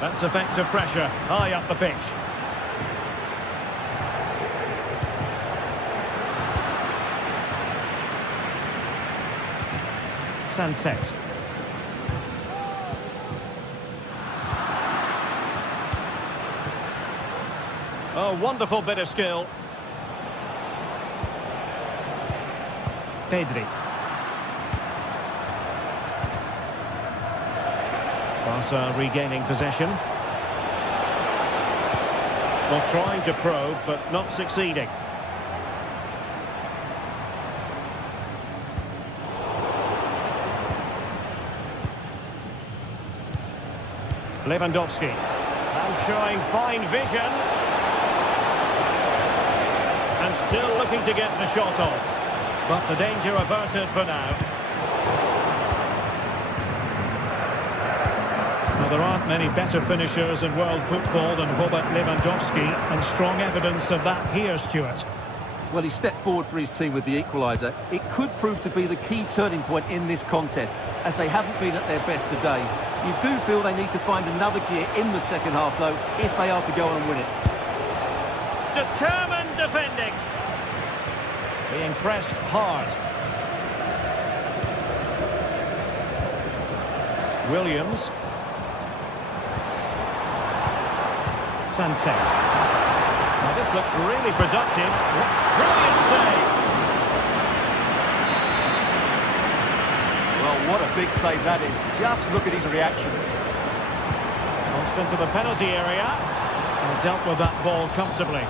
That's effective pressure, high up the pitch. Sunset. Oh, wonderful bit of skill. Pedri. Barca regaining possession. Well, trying to probe, but not succeeding. Lewandowski. And showing fine vision. And still looking to get the shot off. But the danger averted for now. Now, there aren't many better finishers in world football than Robert Lewandowski, and strong evidence of that here, Stuart. Well, he stepped forward for his team with the equaliser. It could prove to be the key turning point in this contest, as they haven't been at their best today. You do feel they need to find another gear in the second half, though, if they are to go on and win it. Determined defending. Being pressed hard. Williams. Sunset. Now this looks really productive. Brilliant save. Well, what a big save that is. Just look at his reaction. Crossed into the penalty area. And dealt with that ball comfortably.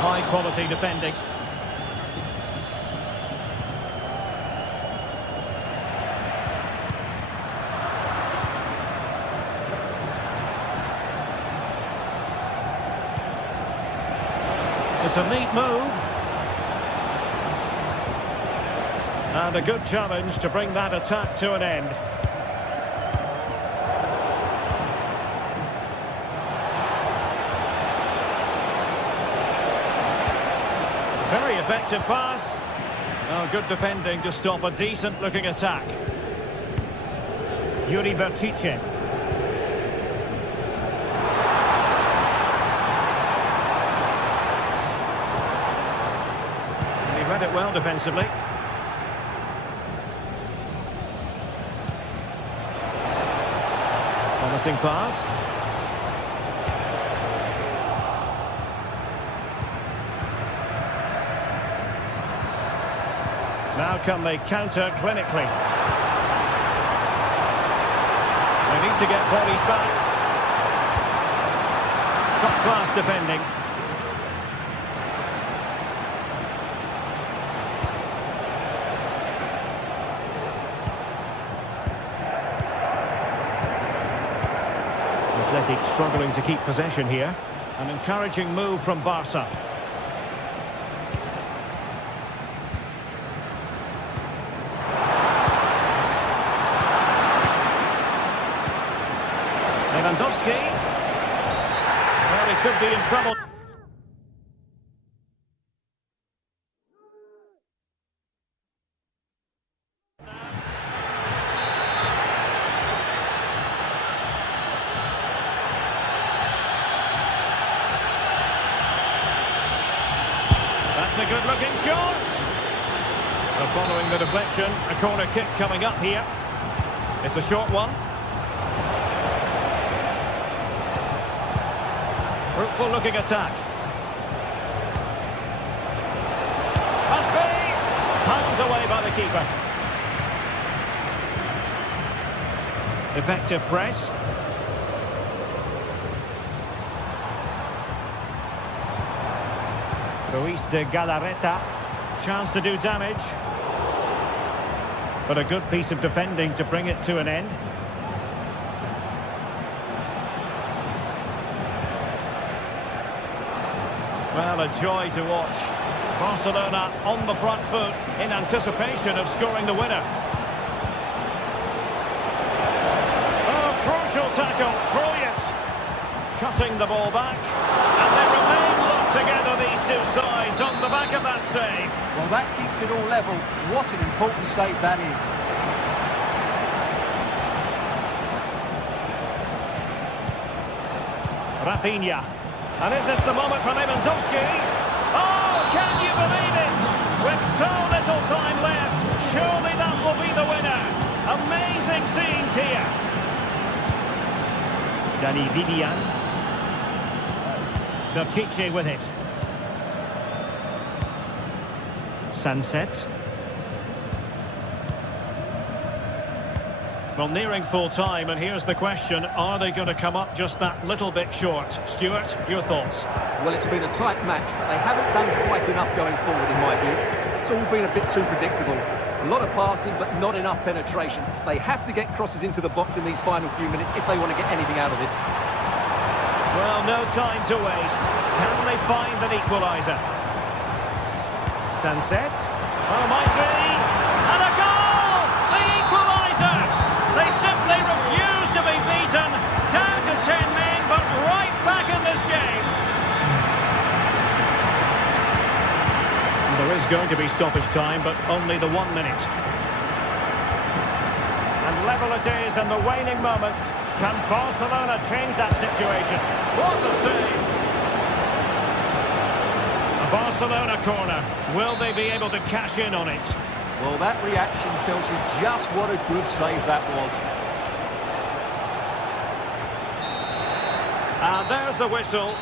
High quality defending. It's a neat move. And a good challenge to bring that attack to an end. Very effective pass. Oh, good defending to stop a decent-looking attack. Yuri Berchiche. He read it well defensively. Promising pass. Now can they counter clinically? They need to get bodies back. Top-class defending. Atletico struggling to keep possession here. An encouraging move from Barca. Lewandowski. Well, he could be in trouble. That's a good-looking shot. So following the deflection, a corner kick coming up here. It's a short one. Fruitful looking attack. Must be! Pounded away by the keeper. Effective press. Ruiz de Galarreta. Chance to do damage. But a good piece of defending to bring it to an end. Well, a joy to watch. Barcelona on the front foot in anticipation of scoring the winner. Oh, crucial tackle. Brilliant. Cutting the ball back. And they remain locked together, these two sides, on the back of that save. Well, that keeps it all level. What an important save that is. Rafinha. And is this the moment for Lewandowski? Oh, can you believe it? With so little time left, surely that will be the winner. Amazing scenes here. Dani Vidian. Bertice with it. Sunset. Well, nearing full time, and here's the question, are they going to come up just that little bit short? Stuart, your thoughts? Well, it's been a tight match. They haven't done quite enough going forward, in my view. It's all been a bit too predictable. A lot of passing, but not enough penetration. They have to get crosses into the box in these final few minutes if they want to get anything out of this. Well, no time to waste. Can they find an equaliser? Sunset. Oh, might be. And a goal! The equaliser! They simply refuse to be beaten. Down to 10 men, but right back in this game. There is going to be stoppage time, but only the 1 minute. And level it is in the waning moments. Can Barcelona change that situation? What a save! A Barcelona corner. Will they be able to cash in on it? Well, that reaction tells you just what a good save that was. And there's the whistle.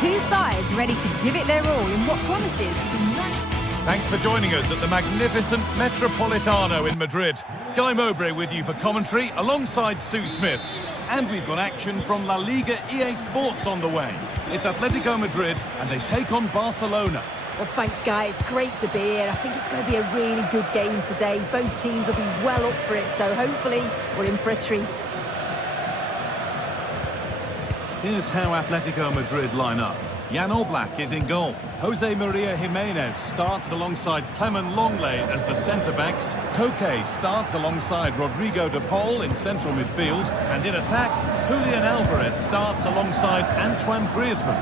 Two sides ready to give it their all in what promises to be nice. Thanks for joining us at the magnificent Metropolitano in Madrid. Guy Mowbray with you for commentary alongside Sue Smith. And we've got action from La Liga EA Sports on the way. It's Atletico Madrid and they take on Barcelona. Well, thanks, Guy. It's great to be here. I think it's going to be a really good game today. Both teams will be well up for it, so hopefully we're in for a treat. Here's how Atletico Madrid line up. Jan Oblak is in goal. Jose Maria Jimenez starts alongside Clement Longley as the centre-backs. Koke starts alongside Rodrigo de Paul in central midfield. And in attack, Julian Alvarez starts alongside Antoine Griezmann.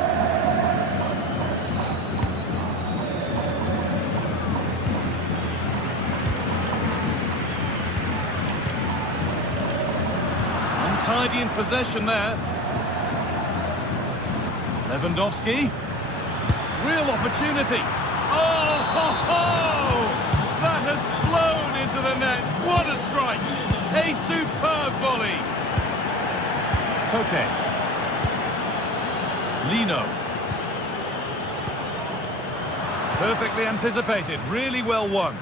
Untidy in possession there. Lewandowski. Real opportunity. Oh, ho, ho! That has flown into the net. What a strike. A superb volley. Koke. Lino. Perfectly anticipated. Really well won.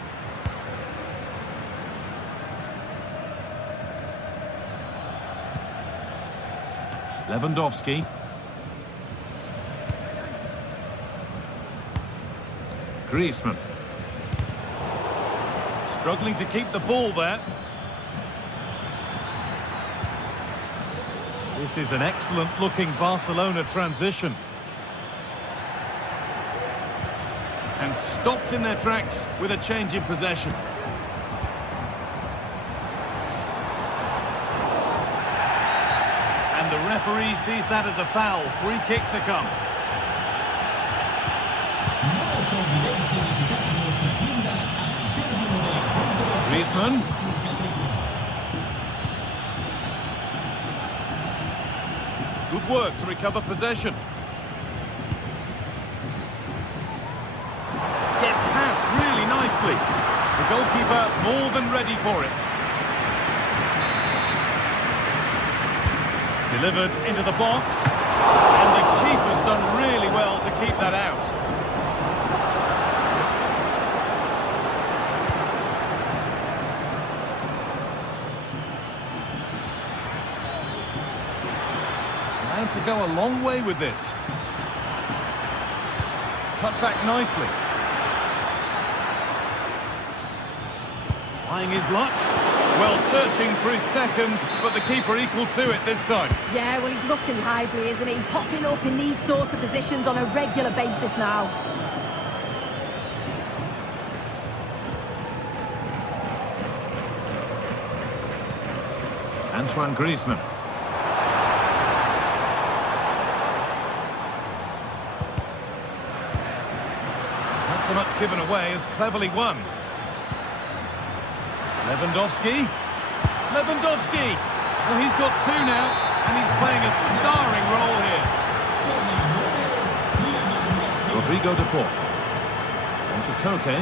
Lewandowski. Griezmann. Struggling to keep the ball there. This is an excellent-looking Barcelona transition. And stopped in their tracks with a change in possession. And the referee sees that as a foul. Free kick to come. Griezmann. Good work to recover possession. Gets past really nicely. The goalkeeper more than ready for it. Delivered into the box. And the keeper's done really well to keep that out. To go a long way with this. Cut back nicely. Trying his luck. Well, searching for his second, but the keeper equal to it this time. Yeah, well, he's looking lively, isn't he? Popping up in these sorts of positions on a regular basis now. Antoine Griezmann. So much given away is cleverly won. Lewandowski. Lewandowski. Well, he's got two now, and he's playing a starring role here. Rodrigo de Paul. On to Koke.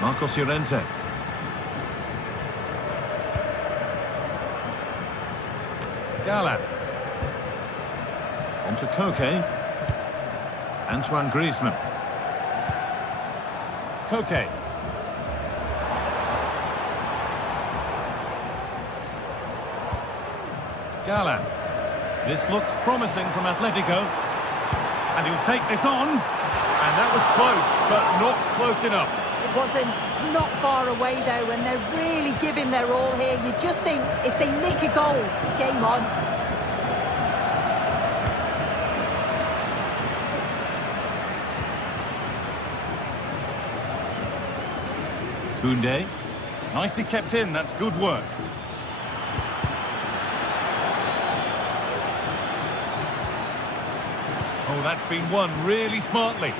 Marcos Llorente. Galán. On to Koke. Antoine Griezmann. Koke. Galán. This looks promising from Atletico. And he'll take this on. And that was close, but not close enough. It wasn't. It's not far away, though, and they're really giving their all here. You just think, if they nick a goal, it's game on. Koundé. Nicely kept in, that's good work. Oh, that's been won really smartly.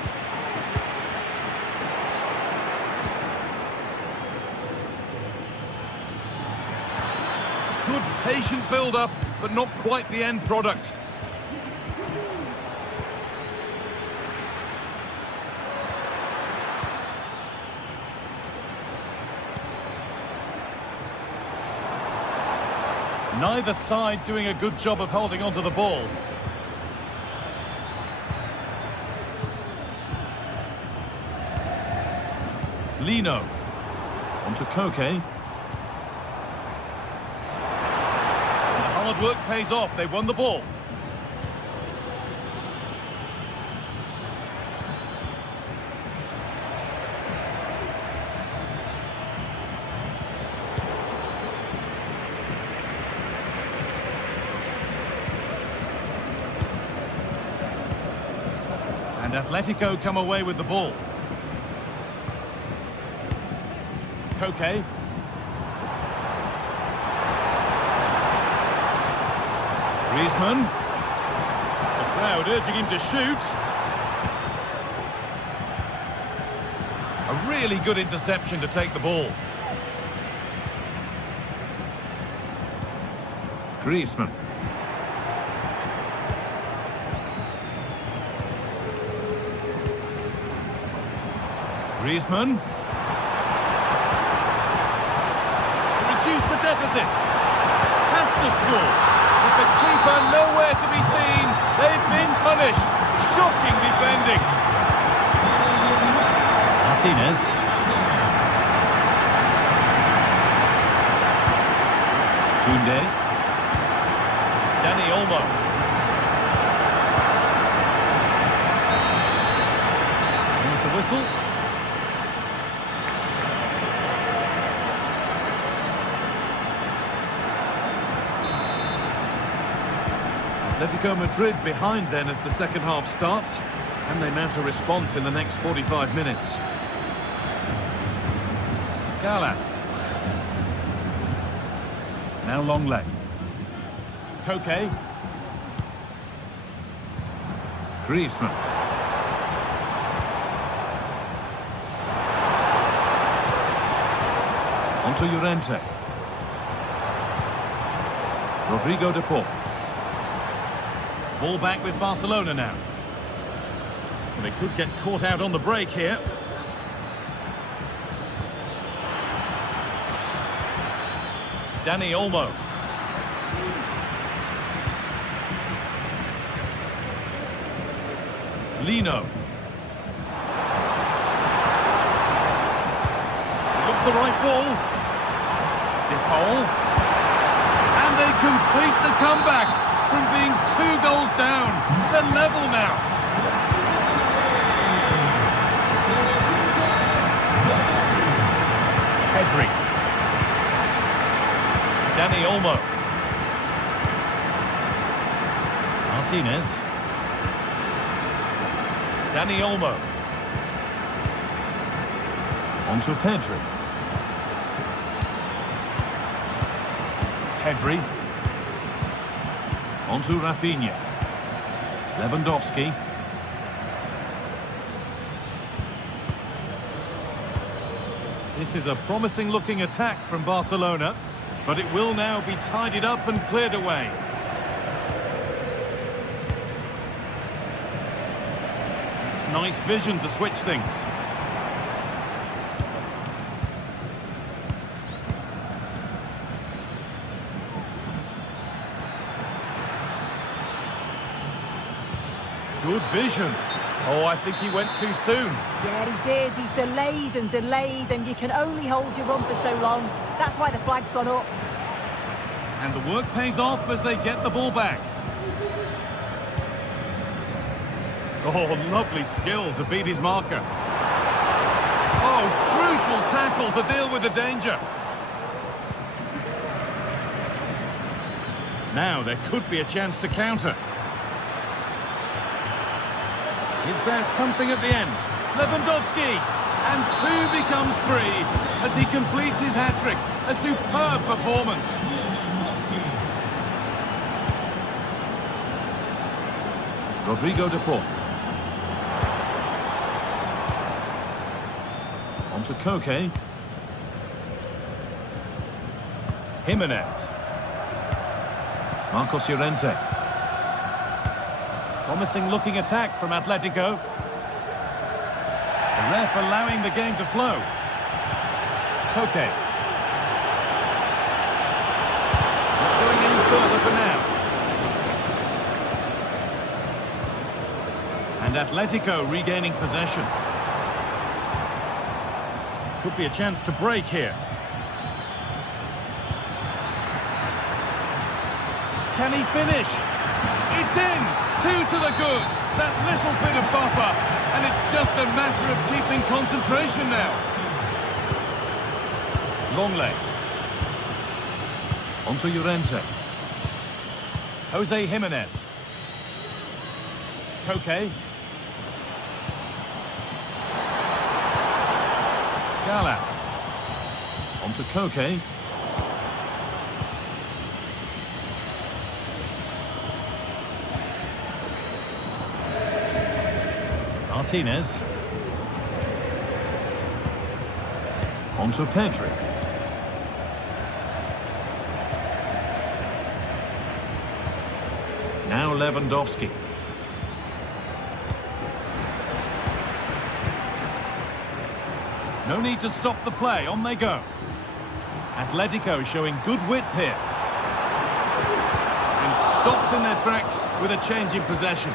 Good patient build-up, but not quite the end product. Neither side doing a good job of holding onto the ball. Lino. On to Koke. Hard work pays off. They won the ball. And Atletico come away with the ball. Koke. Griezmann. The crowd urging him to shoot. A really good interception to take the ball. Griezmann. Griezmann. Reduce the deficit. Has to score. With the keeper nowhere to be seen, they've been punished. Shocking defending. Martinez. Koundé. Dani Olmo. There's the whistle. Atletico Madrid behind then as the second half starts, and they mount a response in the next 45 minutes. Gala. Now Longley. Koke. Griezmann. Onto Llorente. Rodrigo de Paul. Ball back with Barcelona now. They could get caught out on the break here. Dani Olmo. Lino. Looks the right ball. De Paul. And they complete the comeback. From being 2 goals down, they're level now. Pedri. Dani Olmo. Martinez. Dani Olmo. On to Pedri. Pedri. On to Rafinha. Lewandowski. This is a promising looking attack from Barcelona, but it will now be tidied up and cleared away. It's nice vision to switch things. Good vision. Oh, I think he went too soon. Yeah, he did. He's delayed, and you can only hold your run for so long. That's why the flag's gone up. And the work pays off as they get the ball back. Oh, lovely skill to beat his marker. Oh, crucial tackle to deal with the danger. Now there could be a chance to counter. Is there something at the end? Lewandowski! And 2 becomes 3 as he completes his hat-trick. A superb performance. Rodrigo de Paul. On to Koke. Jimenez. Marcos Llorente. Promising looking attack from Atletico. The ref allowing the game to flow. Koke. Not going any further for now. And Atletico regaining possession. Could be a chance to break here. Can he finish? It's in! 2 to the good. That little bit of buffer. And it's just a matter of keeping concentration now. Longley. Onto Llorente. Jose Jimenez. Koke. Gala. Onto Koke. Martinez. Onto Pedri. Now Lewandowski. No need to stop the play. On they go. Atletico showing good width here. And stopped in their tracks with a change in possession.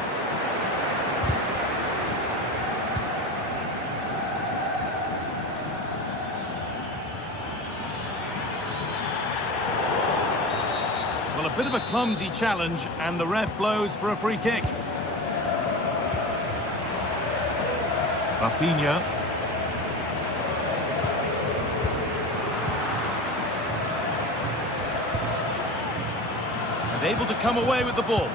Well, a bit of a clumsy challenge, and the ref blows for a free kick. Rafinha. And able to come away with the ball.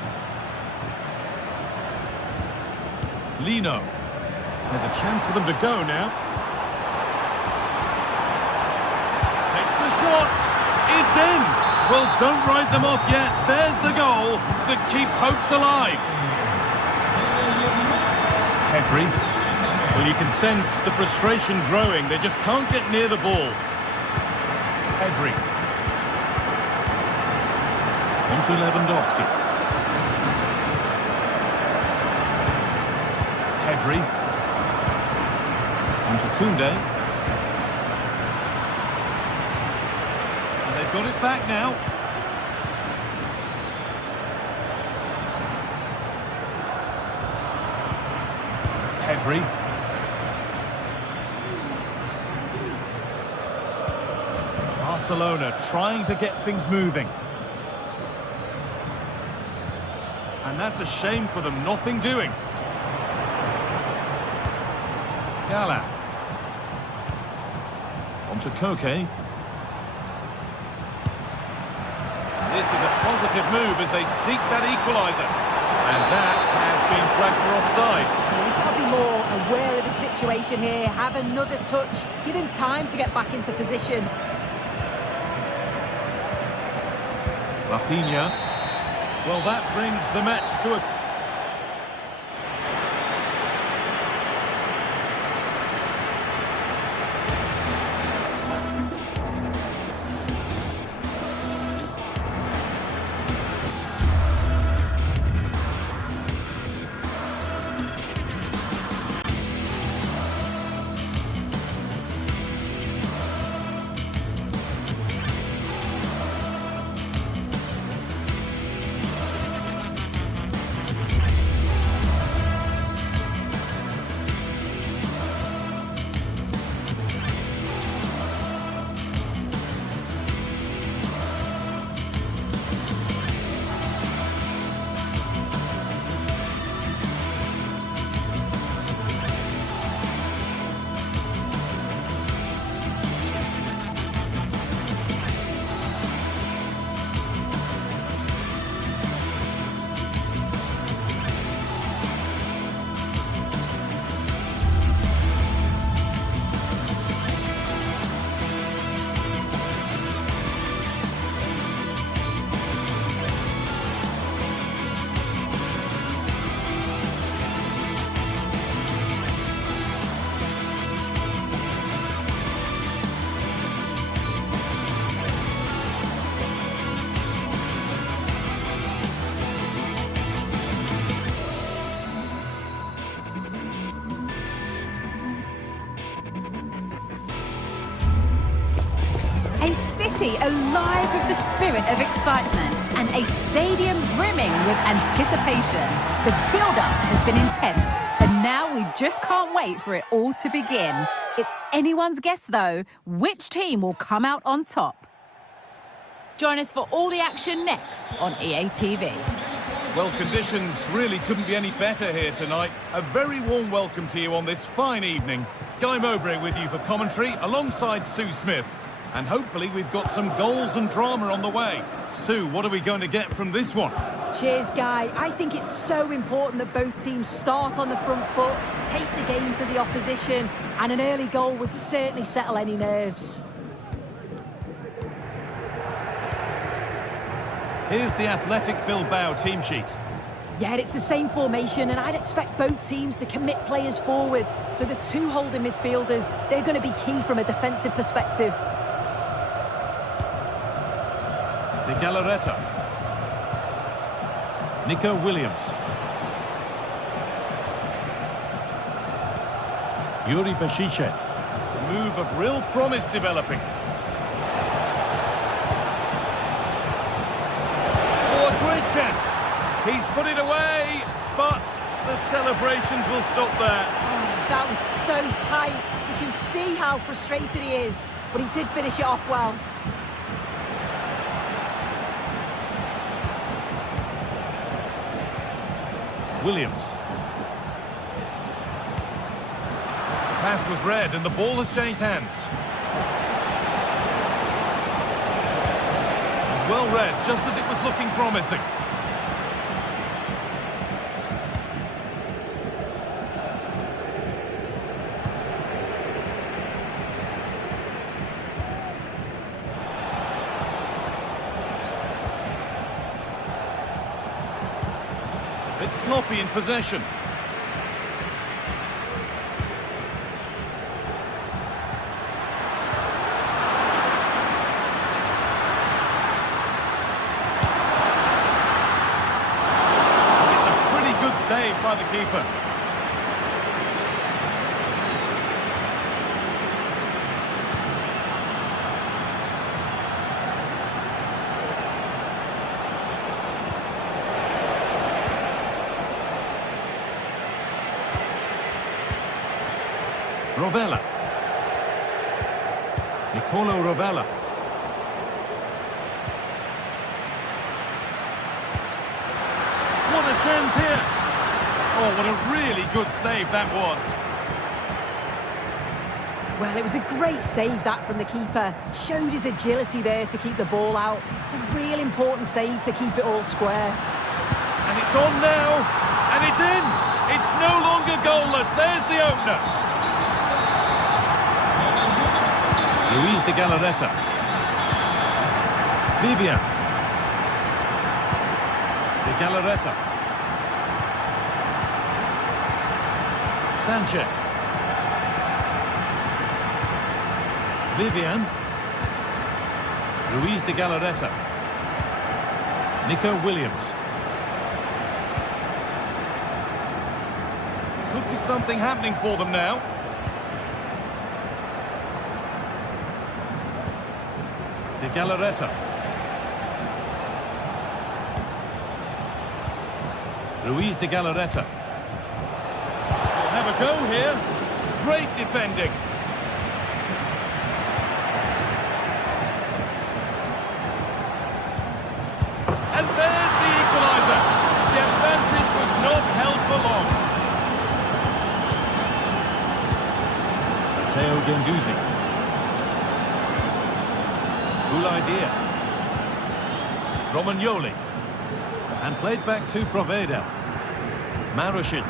Lino. There's a chance for them to go now. Takes the shot. It's in. Well, don't write them off yet. There's the goal that keeps hopes alive. Pedri. Well, you can sense the frustration growing. They just can't get near the ball. Pedri. Onto Lewandowski. Pedri. Onto Koundé. And they've got it back now. Pedri. Barcelona trying to get things moving. And that's a shame for them, nothing doing. Gala. Onto Koke. This is a positive move as they seek that equaliser. And that has been flagged for offside. He's got to be more aware of the situation here, have another touch, give him time to get back into position. Rafinha. Well, that brings the match to a... Alive with the spirit of excitement and a stadium brimming with anticipation. The build-up has been intense, and now now we just can't wait for it all to begin. It's anyone's guess, though, which team will come out on top. Join us for all the action next on EA TV. Well, conditions really couldn't be any better here tonight. A very warm welcome to you on this fine evening. Guy Mowbray with you for commentary alongside Sue Smith. And hopefully we've got some goals and drama on the way. Sue, what are we going to get from this one? Cheers, Guy. I think it's so important that both teams start on the front foot, take the game to the opposition, and an early goal would certainly settle any nerves. Here's the Athletic Bilbao team sheet. Yeah, it's the same formation, and I'd expect both teams to commit players forward. So the two holding midfielders, they're going to be key from a defensive perspective. De Galarreta. Nico Williams. Yuri Bashiche. Move of real promise developing. Oh, a great chance. He's put it away, but the celebrations will stop there. Oh, that was so tight. You can see how frustrated he is, but he did finish it off well. Williams. Pass was read and the ball has changed hands. Well read, just as it was looking promising. It's sloppy in possession. It's a pretty good save by the keeper. Rovella. Nicolo Rovella. What a chance here. Oh, what a really good save that was. Well, it was a great save, that, from the keeper. Showed his agility there to keep the ball out. It's a real important save to keep it all square. And it's on now. And it's in. It's no longer goalless. There's the opener. Luis de Galarreta. Vivian. De Galarreta. Sanchez. Vivian. Luis de Galarreta. Nico Williams. Could be something happening for them now. De Galarreta. Luis de Galarreta. We'll have a go here. Great defending. And there's the equaliser. The advantage was not held for long. Matteo Guendouzi. Idea. Romagnoli. And played back to Proveda. Marusic.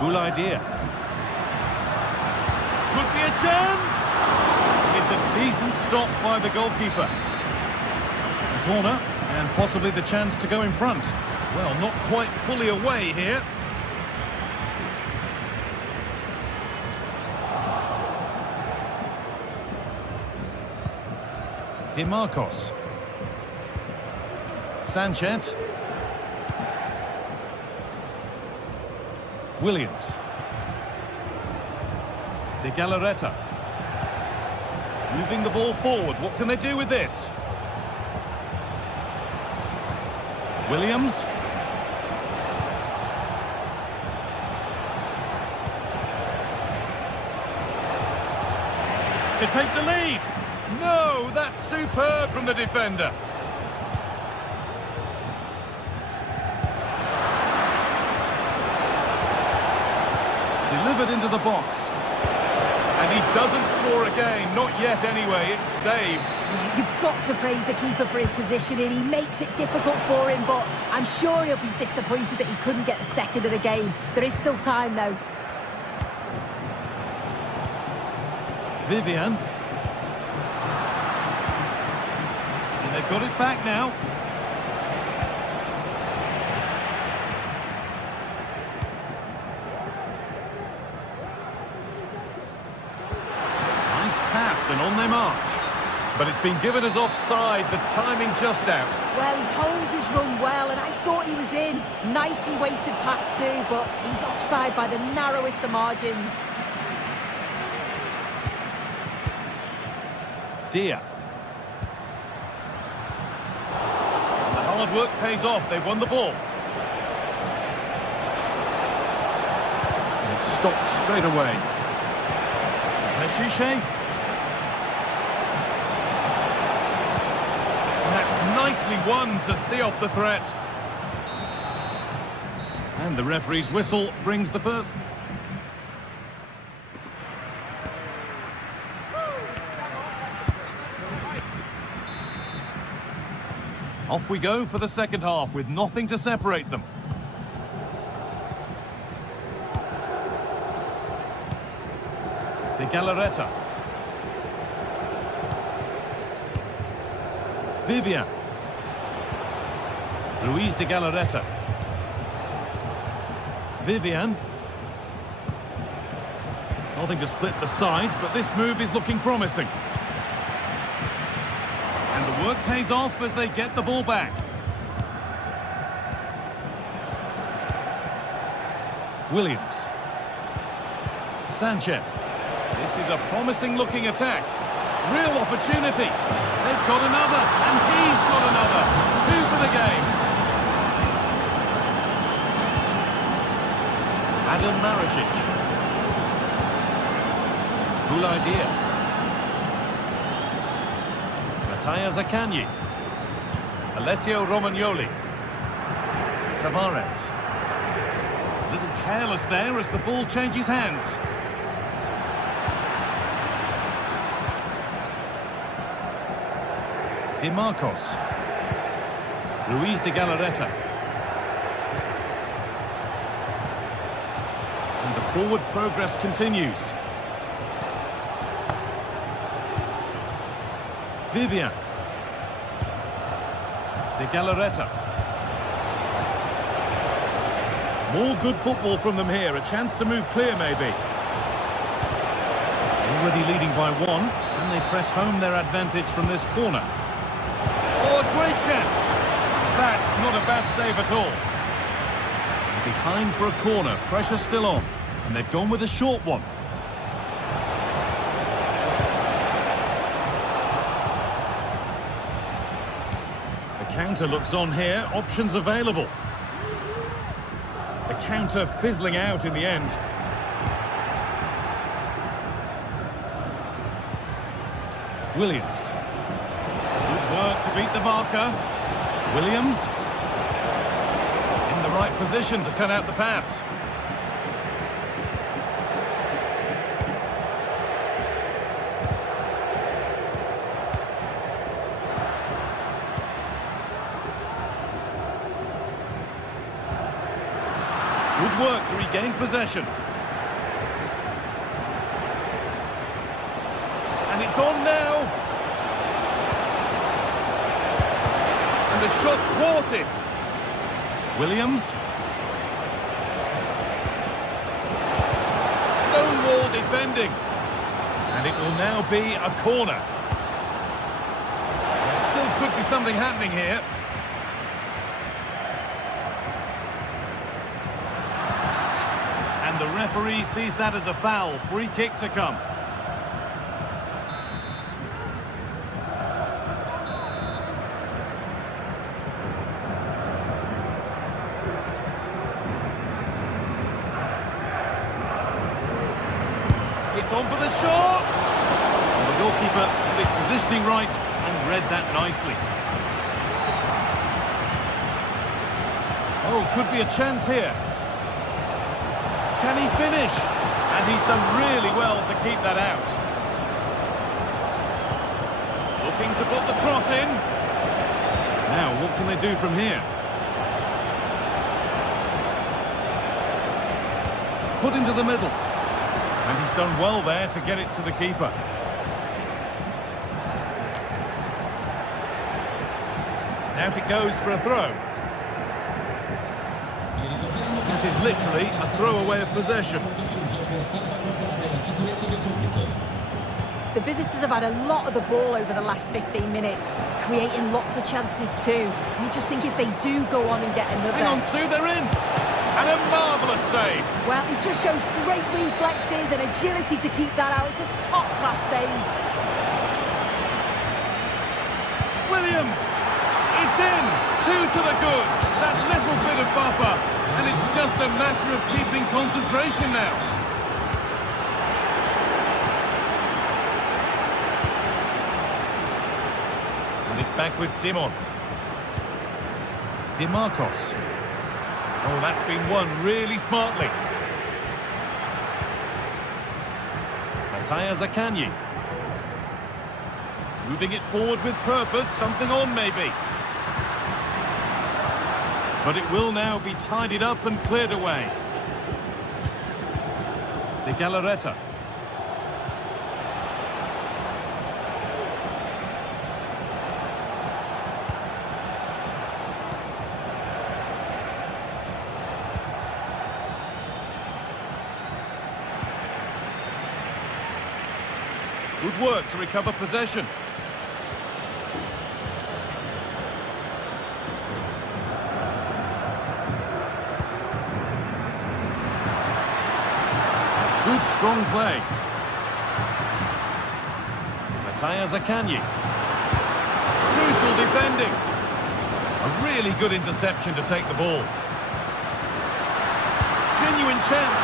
Idea. Could be a chance. It's a decent stop by the goalkeeper. It's a corner and possibly the chance to go in front. Well, not quite fully away here. De Marcos. Sanchez. Williams. De Galarreta. Moving the ball forward. What can they do with this? Williams. To take the lead. No, that's superb from the defender. Delivered into the box. And he doesn't score again. Not yet anyway. It's saved. You've got to praise the keeper for his positioning. He makes it difficult for him, but I'm sure he'll be disappointed that he couldn't get the second of the game. There is still time, though. Vivian. And they've got it back now. Nice pass and on they march. But it's been given as offside, the timing just out. Well, he holds his run well, and I thought he was in. Nicely weighted pass too, but he's offside by the narrowest of margins. Dia. And the hard work pays off. They've won the ball. And it's stopped straight away. Meshiche. And that's nicely won to see off the threat. And the referee's whistle brings the first. Off we go for the second half with nothing to separate them. De Galarreta. Vivian. Luis de Galarreta. Vivian. Nothing to split the sides, but this move is looking promising. And the work pays off as they get the ball back. Williams. Sanchez. This is a promising looking attack. Real opportunity. They've got another, and he's got another. 2 for the game. Adam Maricic. Cool idea. Mattia Zaccagni. Alessio Romagnoli. Tavares. A little careless there as the ball changes hands. Di Marcos. Luis de Galarreta. And the forward progress continues. Vivian. De Galarreta. More good football from them here. A chance to move clear, maybe. Already leading by 1, and they press home their advantage from this corner. Oh, a great chance. That's not a bad save at all. Behind for a corner. Pressure still on. And they've gone with a short one. The counter looks on here. Options available. The counter fizzling out in the end. Williams. Good work to beat the marker. Williams. In the right position to cut out the pass. Good work to regain possession. And it's on now. And the shot thwarted. Williams. Stonewall defending. And it will now be a corner. There still could be something happening here. And the referee sees that as a foul. Free kick to come. gone for the shot! And the goalkeeper got his positioning right and read that nicely. Oh, could be a chance here. Can he finish? And he's done really well to keep that out. Looking to put the cross in. Now, what can they do from here? Put into the middle. And he's done well there to get it to the keeper. Out it goes for a throw. That is literally a throwaway of possession. The visitors have had a lot of the ball over the last 15 minutes, creating lots of chances too. You just think if they do go on and get another... Hang on, Sue, they're in! And a marvellous save! Well, it just shows great reflexes and agility to keep that out. It's a top-class save. Williams! It's in! 2 to the good! That little bit of buffer. And it's just a matter of keeping concentration now. And it's back with Simon. DeMarcos. Oh, that's been won really smartly. Mattia Zaccagni. Moving it forward with purpose, something on maybe. But it will now be tidied up and cleared away. De Galarreta. Good work to recover possession. Good, strong play. Mattia Zaccagni. Crucial defending. A really good interception to take the ball. Genuine chance.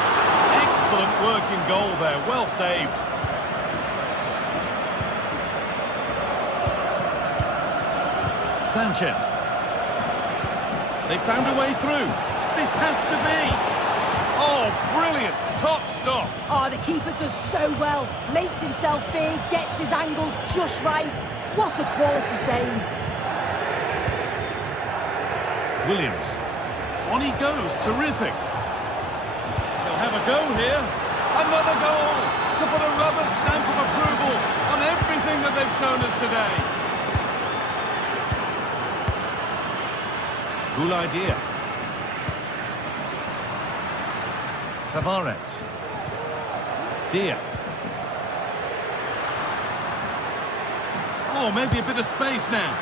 Excellent work in goal there. Well saved. Sanchez. They found a way through. This has to be. Oh, brilliant. Top stop. Oh, the keeper does so well. Makes himself big, gets his angles just right. What a quality save. Williams. On he goes. Terrific. They'll have a go here. Another goal to put a rubber stamp of approval on everything that they've shown us today. Cool idea. Tavares. Dia. Oh, maybe a bit of space now.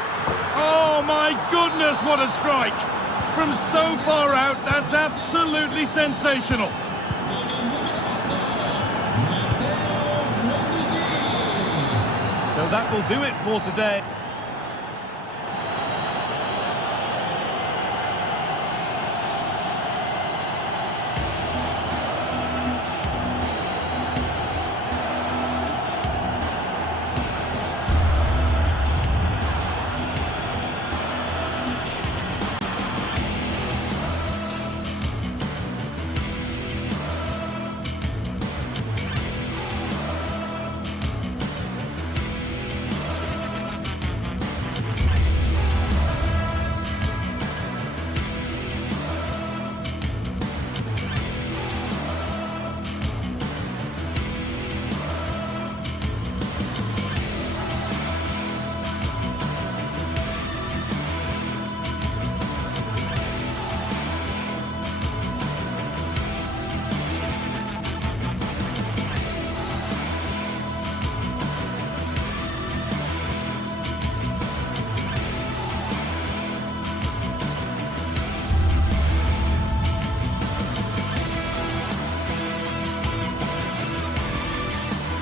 Oh, my goodness, what a strike. From so far out, that's absolutely sensational. So that will do it for today.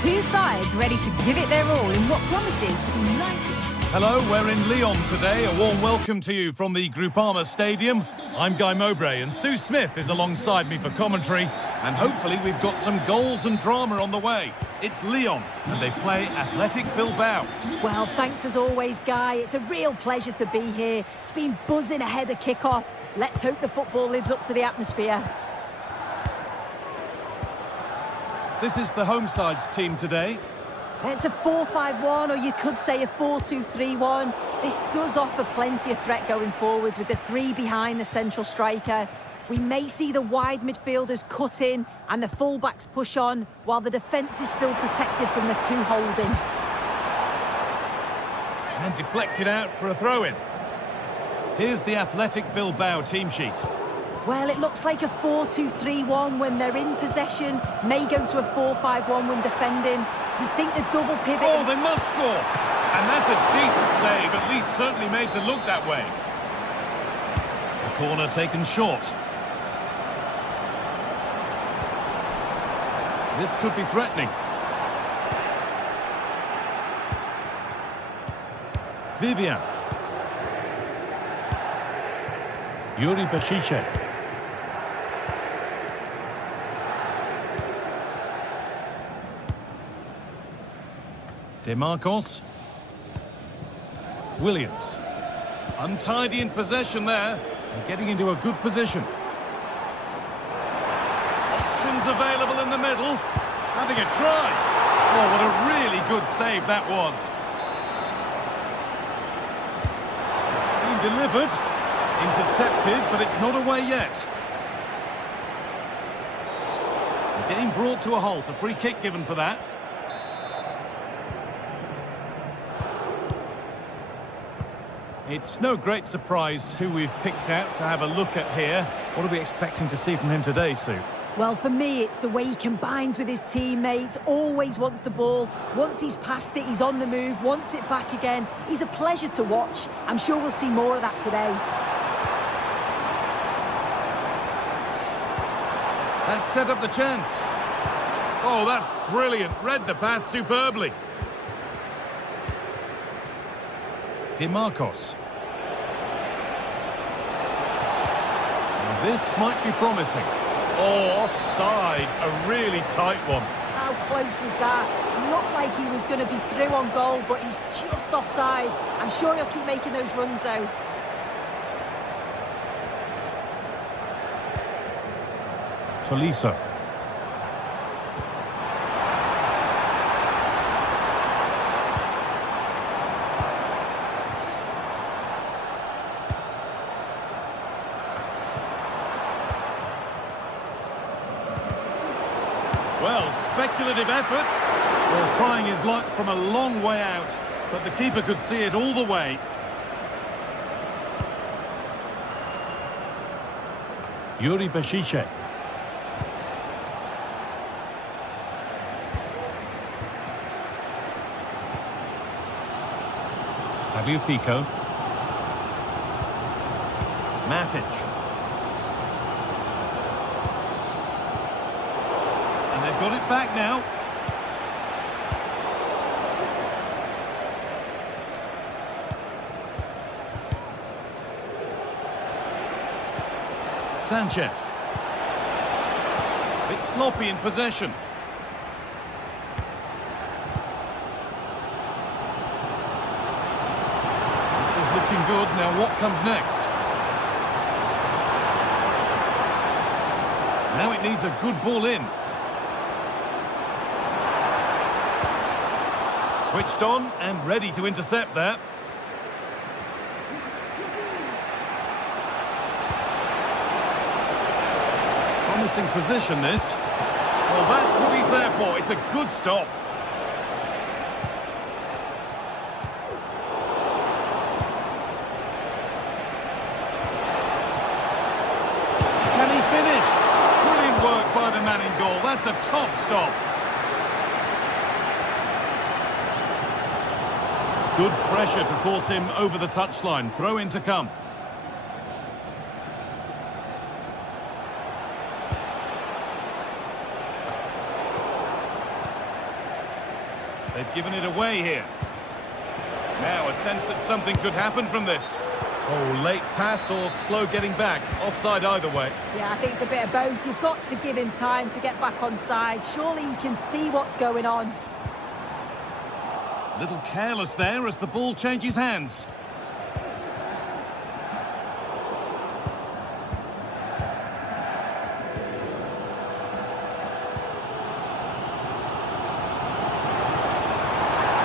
Two sides ready to give it their all in what promises to be nice. Hello, we're in Lyon today. A warm welcome to you from the Groupama Stadium. I'm Guy Mowbray and Sue Smith is alongside me for commentary. And hopefully we've got some goals and drama on the way. It's Lyon, and they play Athletic Bilbao. Well, thanks as always, Guy. It's a real pleasure to be here. It's been buzzing ahead of kick-off. Let's hope the football lives up to the atmosphere. This is the home side's team today. It's a 4-5-1, or you could say a 4-2-3-1. This does offer plenty of threat going forward with the three behind the central striker. We may see the wide midfielders cut in and the fullbacks push on, while the defence is still protected from the two holding. And deflected out for a throw-in. Here's the Athletic Bilbao team sheet. Well, it looks like a 4-2-3-1 when they're in possession, may go to a 4-5-1 when defending. You think the double pivot... Oh, they must score! And that's a decent save, at least certainly made to look that way. The corner taken short. This could be threatening. Vivian. Yuri Bashice. DeMarcos. Williams. Untidy in possession there. And getting into a good position. Options available in the middle. Having a try. Oh, what a really good save that was. Being delivered. Intercepted, but it's not away yet. The game brought to a halt. A free kick given for that. It's no great surprise who we've picked out to have a look at here. What are we expecting to see from him today, Sue? Well, for me, it's the way he combines with his teammates, always wants the ball. Once he's passed it, he's on the move, wants it back again. He's a pleasure to watch. I'm sure we'll see more of that today. That set up the chance. Oh, that's brilliant. Read the pass superbly. DeMarcos. And this might be promising. Oh, offside. A really tight one. How close was that? Looked like he was going to be through on goal, but he's just offside. I'm sure he'll keep making those runs, though. Tolisso. Well, speculative effort. Well, trying his luck from a long way out, but the keeper could see it all the way. Yuri Bashice. Pico. Matic. And they've got it back now. Sanchez. A bit sloppy in possession. Good. Now what comes next? Now it needs a good ball in. Switched on and ready to intercept there. Promising position this. Well, that's what he's there for. It's a good stop. That's a top stop. Good pressure to force him over the touchline. Throw in to come. They've given it away here. Now a sense that something could happen from this. Oh, late pass or slow getting back. Offside either way. Yeah, I think it's a bit of both. You've got to give him time to get back on side. Surely he can see what's going on. A little careless there as the ball changes hands.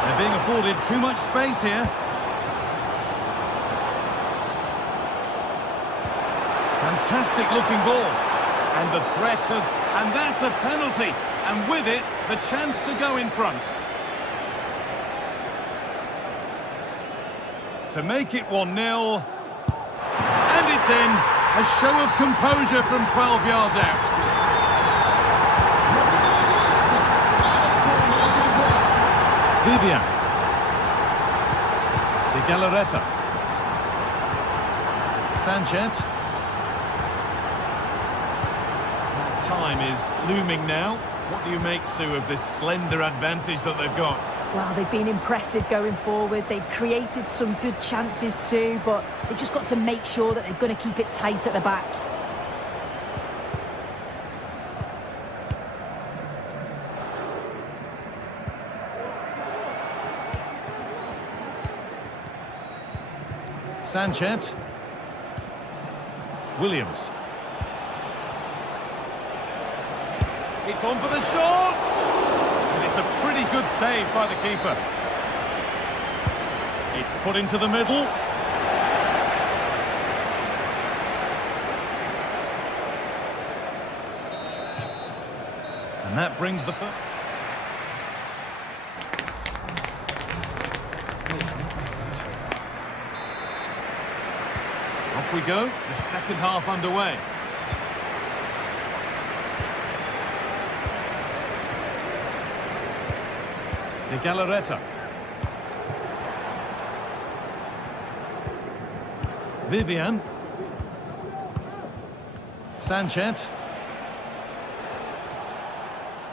They're being afforded too much space here. Fantastic looking ball. And the threat has... And that's a penalty. And with it, the chance to go in front. To make it 1-0. And it's in. A show of composure from 12 yards out. Vivian. De Galarreta. Sanchez. Time is looming now. What do you make, Sue, of this slender advantage that they've got? Well, they've been impressive going forward. They've created some good chances too, but they've just got to make sure that they're going to keep it tight at the back. Sanchez. Williams. It's on for the shot! And it's a pretty good save by the keeper. It's put into the middle. And that brings the... Off we go, the second half underway. De Galarreta. Vivian. Sanchez.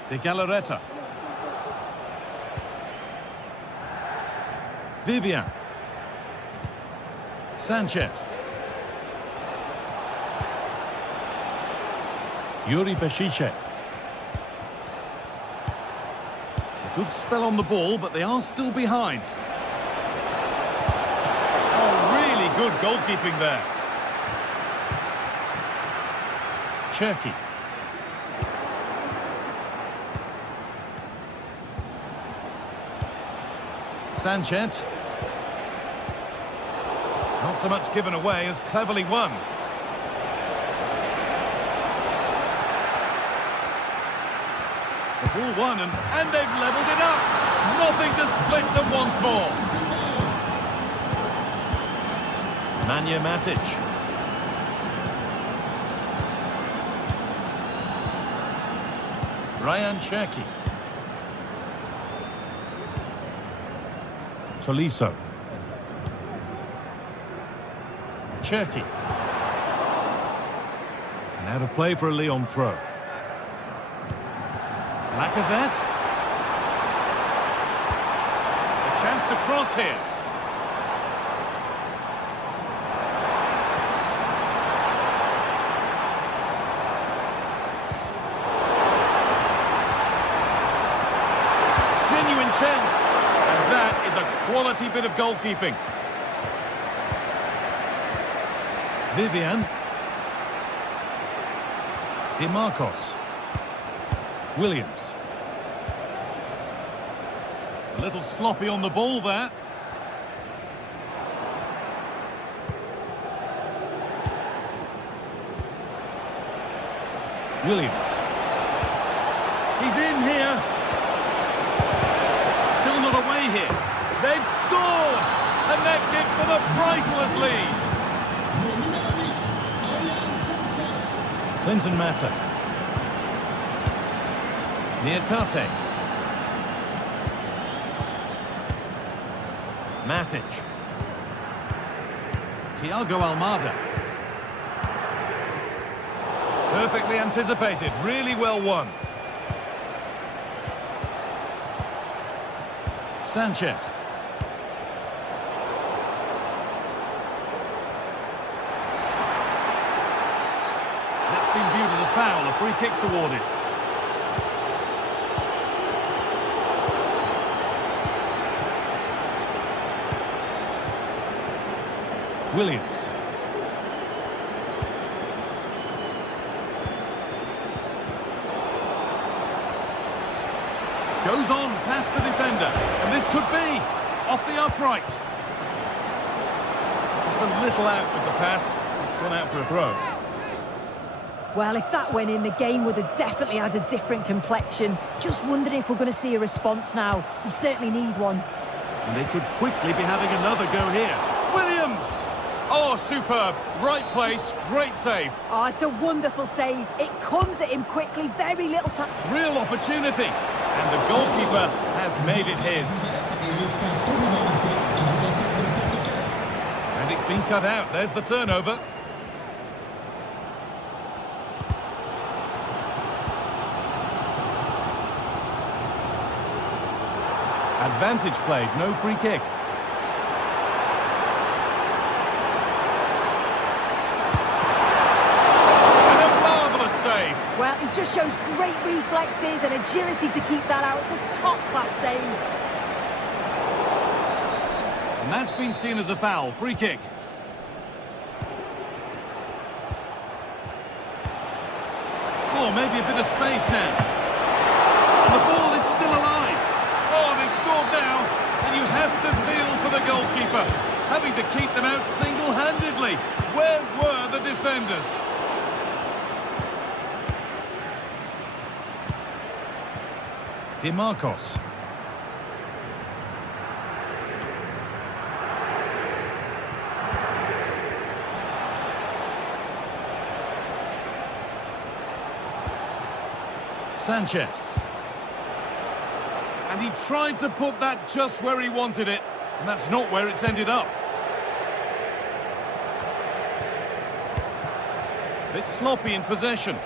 De Galarreta. Vivian. Sanchez. Yuri Beshice. Good spell on the ball, but they are still behind. Oh, really good goalkeeping there. Cherki. Sanchez. Not so much given away as cleverly won. The ball won and they've levelled it up. Nothing to split them once more. Manja Matic. Ryan Cherki. Tolisso. Cherki. And out of play for a Lyon throw. Lacazette. A chance to cross here. Genuine chance. And that is a quality bit of goalkeeping. Vivian. DeMarcos. Williams. A little sloppy on the ball there. Williams. He's in here. Still not away here. They've scored! And that gives them a priceless lead. Clinton Mata. Niakate. Matic. Thiago Almada. Perfectly anticipated, really well won. Sanchez. kick's awarded. Williams. Goes on past the defender, and this could be off the upright. Just a little out with the pass. It's gone out for a throw. Well, if that went in, the game would have definitely had a different complexion. Just wondering if we're going to see a response now. We certainly need one. And they could quickly be having another go here. Williams! Oh, superb. Right place, great save. Oh, it's a wonderful save. It comes at him quickly, very little time. Real opportunity. And the goalkeeper has made it his. And it's been cut out. There's the turnover. Advantage played, no free kick. And a marvellous save. Well, he just shows great reflexes and agility to keep that out. It's a top-class save. And that's been seen as a foul. Free kick. Oh, maybe a bit of space now. And the ball is still alive. Oh, they've scored now. And you have to feel for the goalkeeper, having to keep them out single-handedly. Where were the defenders? DeMarcos. Sanchez. And he tried to put that just where he wanted it, and that's not where it's ended up. A bit sloppy in possession.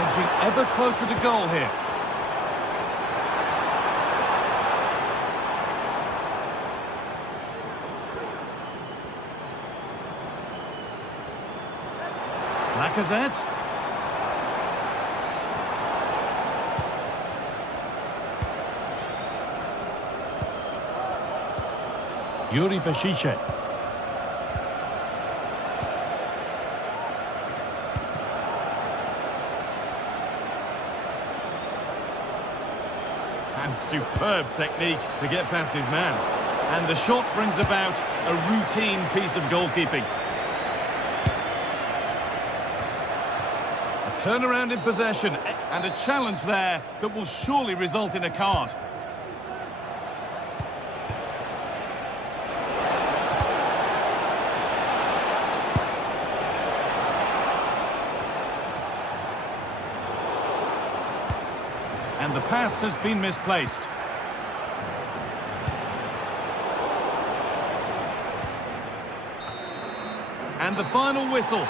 Edging ever closer to goal here. Lacazette. Yuri Bešiček. And superb technique to get past his man. And the shot brings about a routine piece of goalkeeping. Turnaround in possession, and a challenge there that will surely result in a card. And the pass has been misplaced. And the final whistle.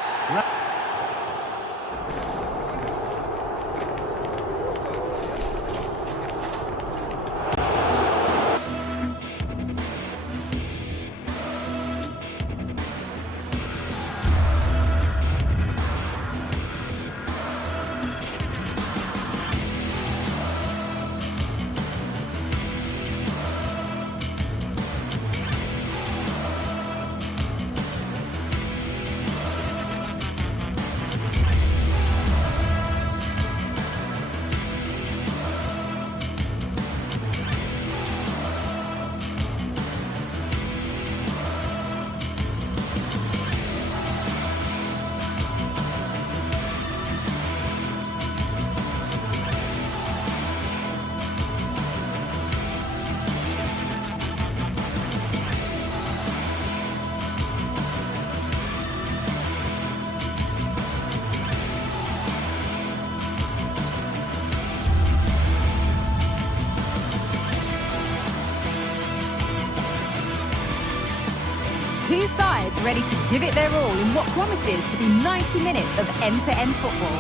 Two sides ready to give it their all in what promises to be 90 minutes of end-to-end football.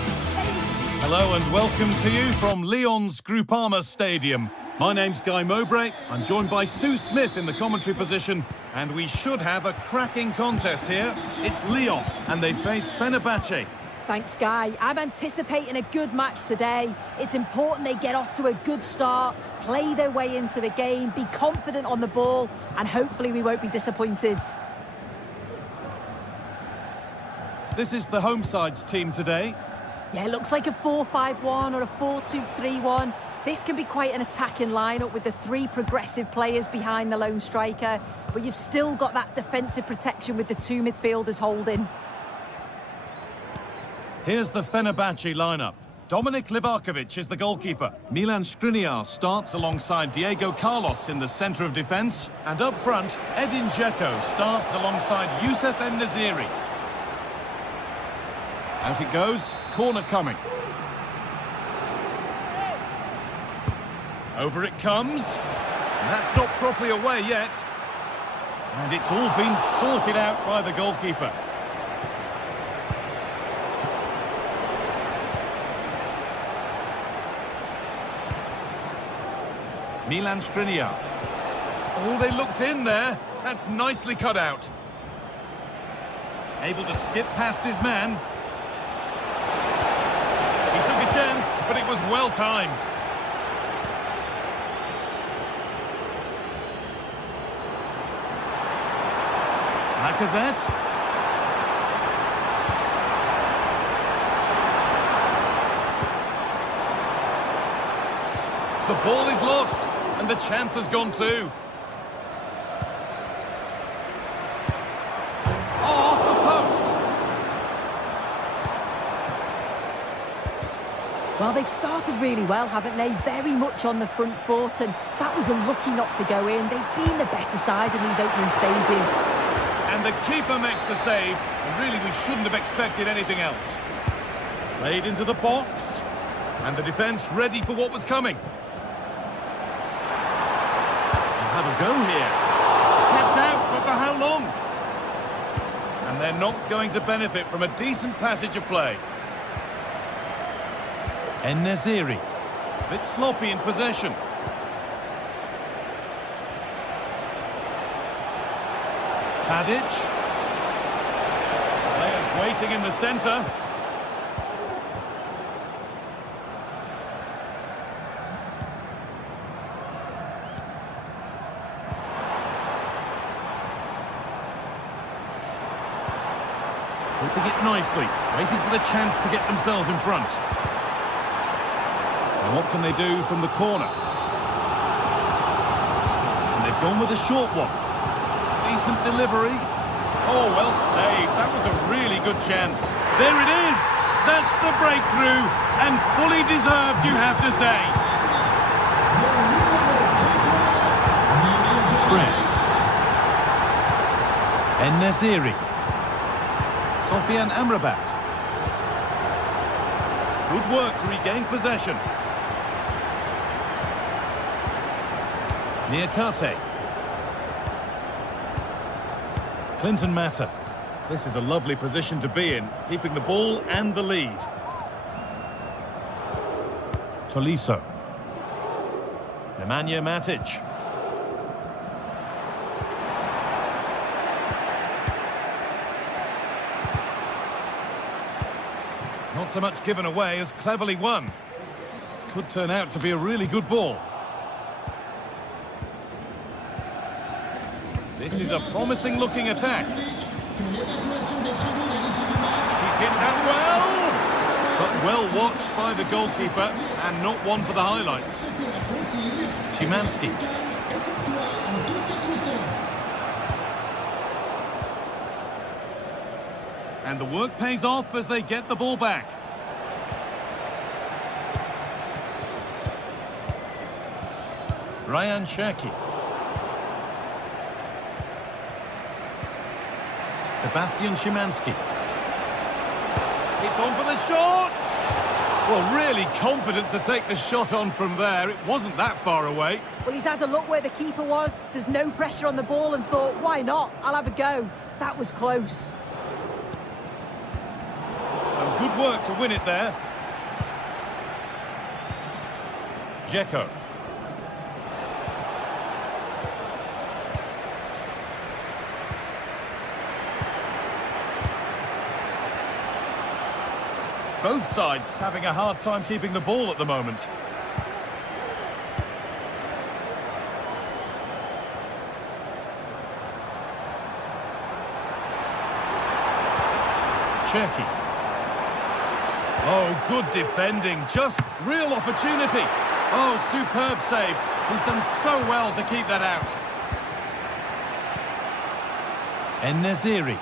Hello and welcome to you from Lyon's Groupama Stadium. My name's Guy Mowbray. I'm joined by Sue Smith in the commentary position, and we should have a cracking contest here. It's Lyon, and they face Fenerbahce. Thanks, Guy. I'm anticipating a good match today. It's important they get off to a good start, play their way into the game, be confident on the ball, and hopefully we won't be disappointed. This is the home side's team today. Yeah, it looks like a 4-5-1 or a 4-2-3-1. This can be quite an attacking lineup with the three progressive players behind the lone striker, but you've still got that defensive protection with the two midfielders holding. Here's the Fenerbahce lineup. Dominik Livakovic is the goalkeeper. Milan Skriniar starts alongside Diego Carlos in the centre of defence. And up front, Edin Dzeko starts alongside Youssef En-Nesyri. Out it goes, corner coming. Over it comes. And that's not properly away yet. And it's all been sorted out by the goalkeeper. Milan Skriniar. Oh, they looked in there. That's nicely cut out. Able to skip past his man. He took a chance, but it was well timed. Lacazette. The ball is lost, and the chance has gone too. Oh, off the post. Well, they've started really well, haven't they? Very much on the front foot, and that was unlucky not to go in. They've been the better side in these opening stages. And the keeper makes the save, and really we shouldn't have expected anything else. Played into the box, and the defence ready for what was coming. Have a go here. Kept out, but for how long? And they're not going to benefit from a decent passage of play. En-Nesyri. A bit sloppy in possession. Tadic. Players waiting in the centre. Keeping it nicely, waiting for the chance to get themselves in front. And what can they do from the corner? And they've gone with a short one. Decent delivery. Oh, well saved. That was a really good chance. There it is. That's the breakthrough. And fully deserved, you have to say. Brent. En-Nesyri. Sofian Amrabat. Good work to regain possession. Niakate. Clinton Mata. This is a lovely position to be in, keeping the ball and the lead. Tolisso. Nemanja Matic. Not so much given away as cleverly won. Could turn out to be a really good ball. This is a promising looking attack. He's hit that well! But well watched by the goalkeeper and not one for the highlights. Szymanski. And the work pays off as they get the ball back. Ryan Cherki. Sebastian Szymanski. It's on for the shot! Well, really confident to take the shot on from there. It wasn't that far away. Well, he's had a look where the keeper was. There's no pressure on the ball and thought, why not? I'll have a go. That was close. So good work to win it there. Dzeko. Both sides having a hard time keeping the ball at the moment. Cherky. Oh, good defending. Just real opportunity. Oh, superb save. He's done so well to keep that out. En-Nesyri.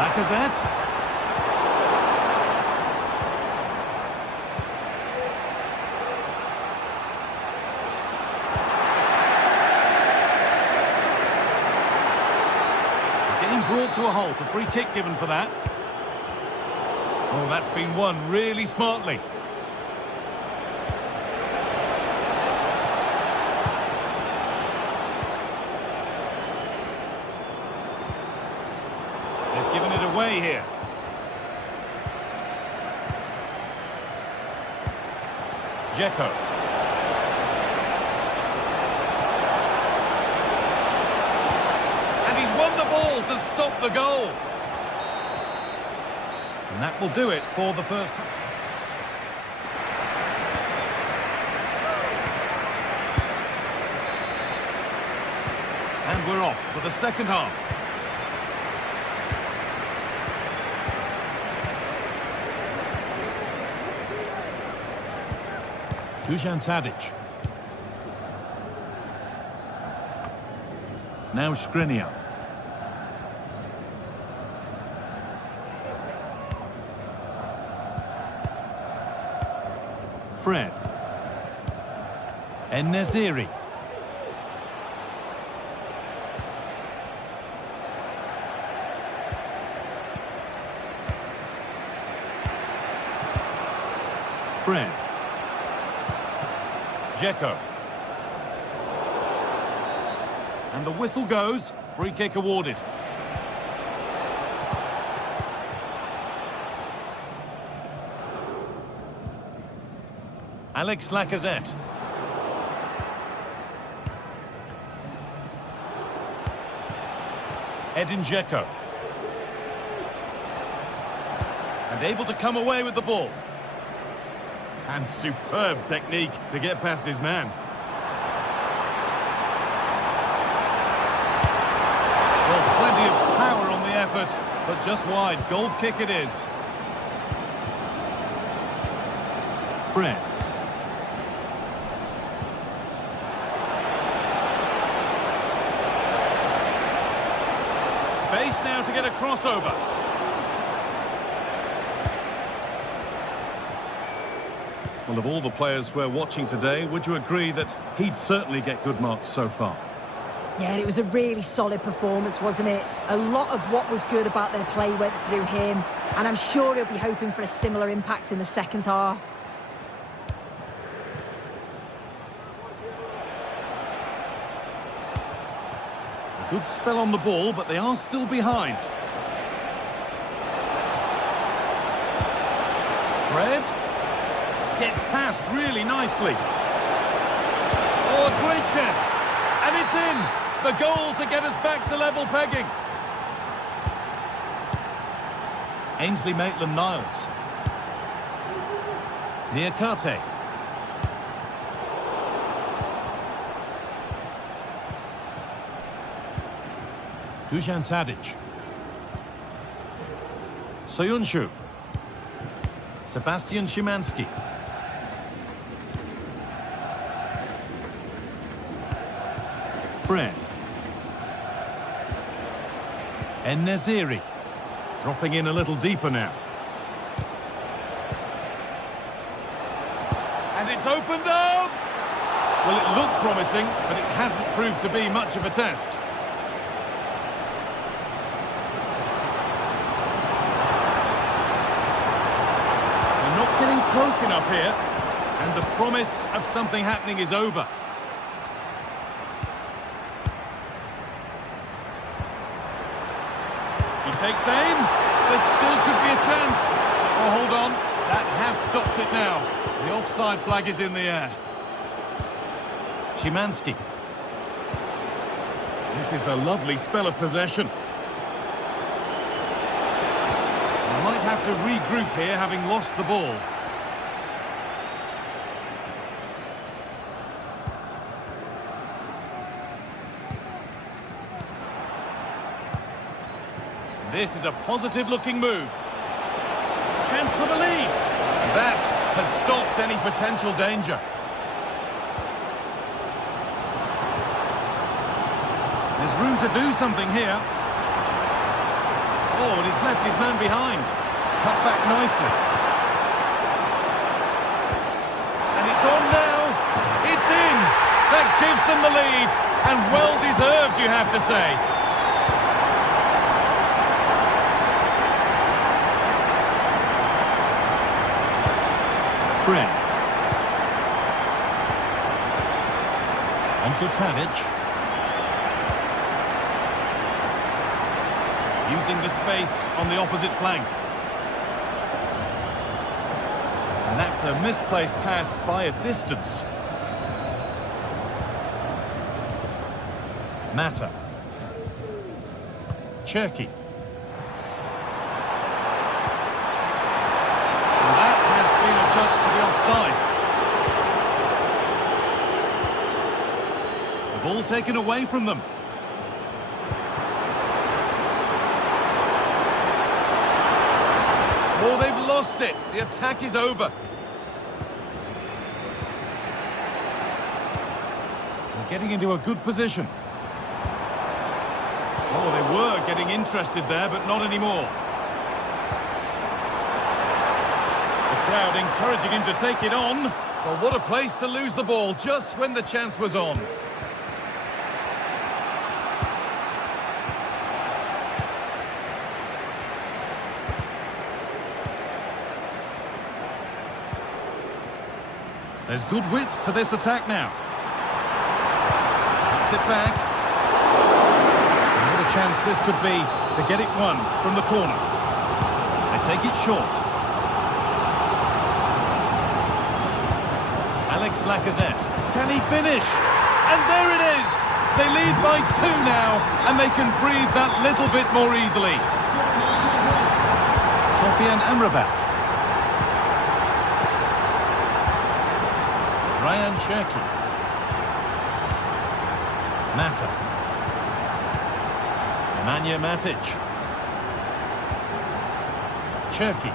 Lacazette. Brought to a halt, a free kick given for that. Oh, that's been won really smartly. They've given it away here. Dzeko. Won the ball to stop the goal. And that will do it for the first. And we're off for the second half. Dusan Tadic. Now Skriniar. Fred. En-Nesyri. Fred. Dzeko. And the whistle goes. Free kick awarded. Alex Lacazette. Edin Dzeko. And able to come away with the ball. And superb technique to get past his man. Well, plenty of power on the effort, but just wide. Goal kick it is. Fred. Space now to get a crossover. Well, of all the players we're watching today, would you agree that he'd certainly get good marks so far? Yeah, it was a really solid performance, wasn't it? A lot of what was good about their play went through him, and I'm sure he'll be hoping for a similar impact in the second half. Good spell on the ball, but they are still behind. Fred gets past really nicely. Oh, a great chance. And it's in. The goal to get us back to level pegging. Ainsley Maitland-Niles. Niakate. Dusan Tadic. Soyuncu. Sebastian Szymanski. Fred. En-Nesyri. Dropping in a little deeper now. And it's opened up! Well, it looked promising, but it hasn't proved to be much of a test. They're not getting close enough here, and the promise of something happening is over. He takes aim. There still could be a chance. Oh, hold on. That has stopped it now. The offside flag is in the air. Szymanski. This is a lovely spell of possession. They might have to regroup here, having lost the ball. This is a positive-looking move. Chance for the lead. That has stopped any potential danger. There's room to do something here. Oh, and he's left his man behind. Cut back nicely. And it's on now. It's in. That gives them the lead. And well-deserved, you have to say. Fred. On to Tadic. Using the space on the opposite flank. And that's a misplaced pass by a distance. Mata. Cherki. And that has been adjudged to be offside. The ball taken away from them. Oh, they've lost it. The attack is over. They're getting into a good position. Oh, they were getting interested there, but not anymore. The crowd encouraging him to take it on. Well, what a place to lose the ball just when the chance was on. There's good width to this attack now. Puts it back. And what a chance this could be to get it won from the corner. They take it short. Alex Lacazette. Can he finish? And there it is! They lead by 2 now, and they can breathe that little bit more easily. Sofian Amrabat. Ryan Cherki. Mata. Nemanja Matic. Cherki.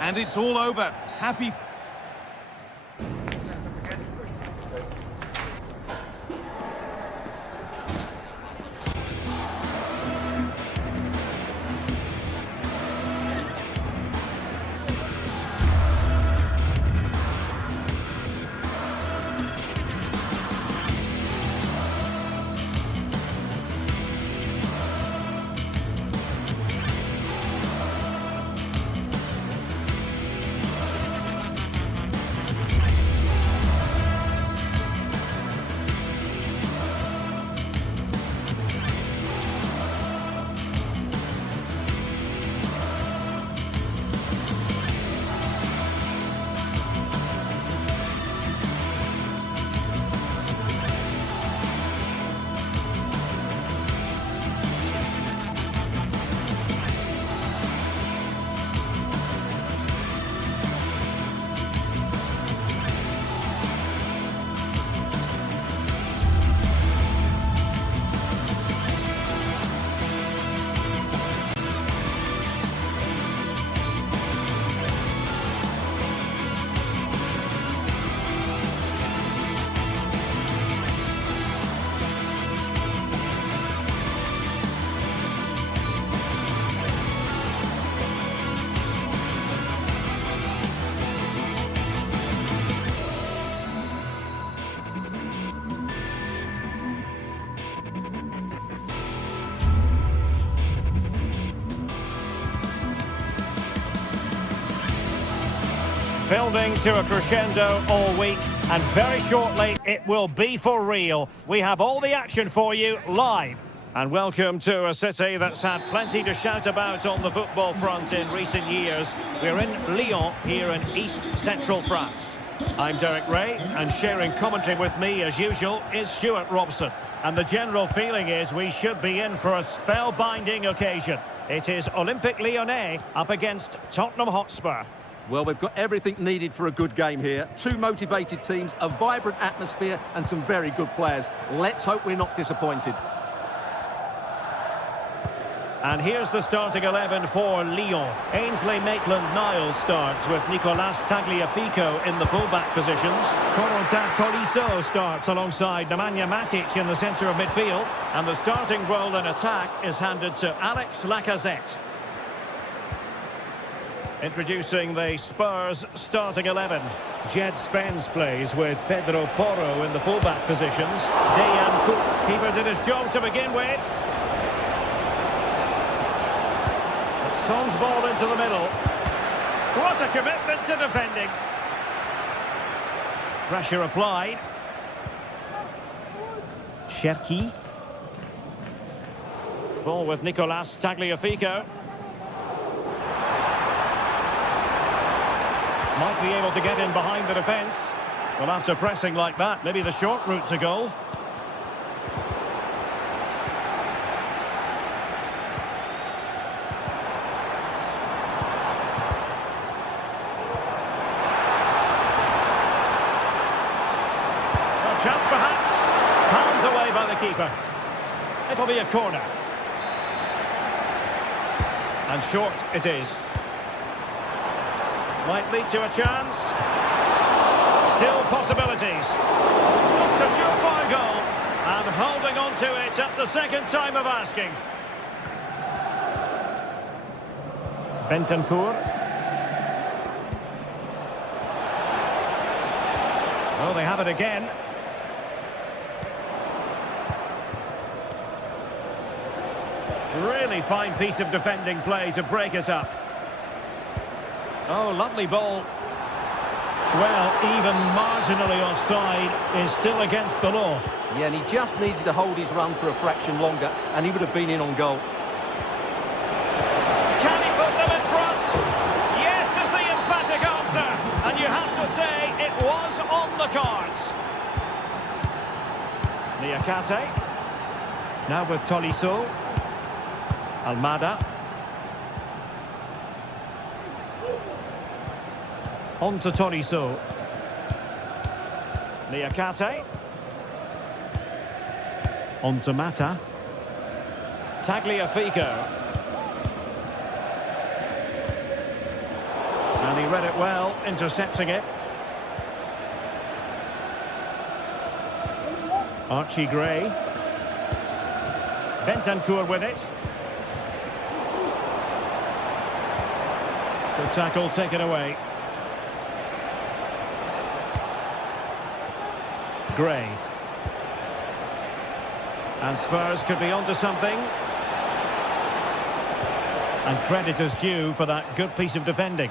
And it's all over. Happy. Building to a crescendo all week, and very shortly it will be for real. We have all the action for you live And welcome to a city that's had plenty to shout about on the football front in recent years. We're in Lyon, here in east-central France. I'm Derek Ray, and sharing commentary with me, as usual, is Stuart Robson. And the general feeling is we should be in for a spellbinding occasion. It is Olympique Lyonnais up against Tottenham Hotspur. Well, we've got everything needed for a good game here. Two motivated teams, a vibrant atmosphere, and some very good players. Let's hope we're not disappointed. And here's the starting 11 for Lyon. Ainsley Maitland-Niles starts with Nicolas Tagliafico in the fullback positions. Corentin Tolisso starts alongside Nemanja Matic in the centre of midfield. And the starting role in attack is handed to Alex Lacazette. Introducing the Spurs starting 11. Jed Spence plays with Pedro Porro in the fullback positions. Dejan Cook, keeper, did his job to begin with. Son's ball into the middle. What a commitment to defending. Pressure applied. Cherki. Ball with Nicolas Tagliafico. Might be able to get in behind the defence. Well, after pressing like that, maybe the short route to goal. Chance perhaps. Palmed away by the keeper. It'll be a corner. And short it is. Might lead to a chance. Still possibilities. Not a surefire goal. And holding on to it at the second time of asking. Bentancur. Oh, they have it again. Really fine piece of defending play to break us up. Oh, lovely ball. Well, even marginally offside is still against the law. Yeah, and he just needed to hold his run for a fraction longer, and he would have been in on goal. Can he put them in front? Yes is the emphatic answer. And you have to say it was on the cards. Niakate. Now with Tolisso. Almada. On to Tolisso. Niakate. On to Mata. Tagliafico. And he read it well, intercepting it. Archie Gray. Bentancur with it. The tackle taken away. Gray. And Spurs could be onto something. And credit is due for that good piece of defending.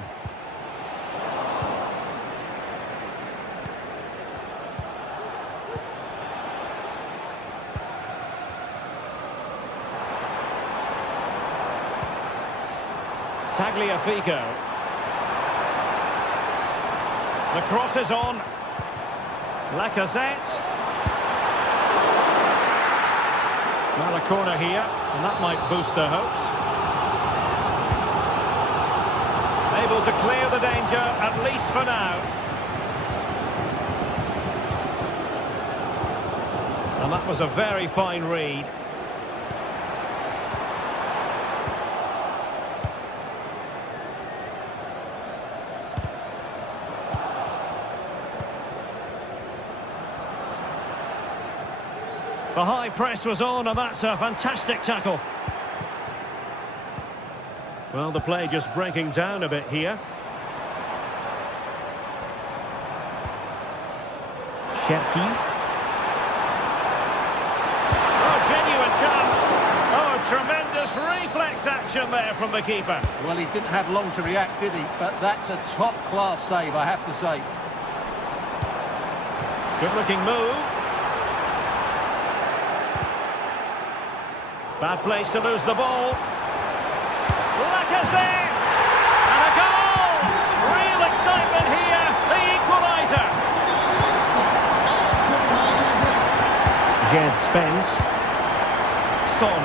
Tagliafico. The cross is on. Lacazette. Well, a corner here, and that might boost their hopes. Able to clear the danger, at least for now. And that was a very fine read. The high press was on, and that's a fantastic tackle. Well, the play just breaking down a bit here. Cherki. Oh, genuine chance. Oh, tremendous reflex action there from the keeper. Well, he didn't have long to react, did he? But that's a top-class save, I have to say. Good-looking move. Bad place to lose the ball. Lacazette! And a goal! Real excitement here, the equaliser. Jed Spence. Son.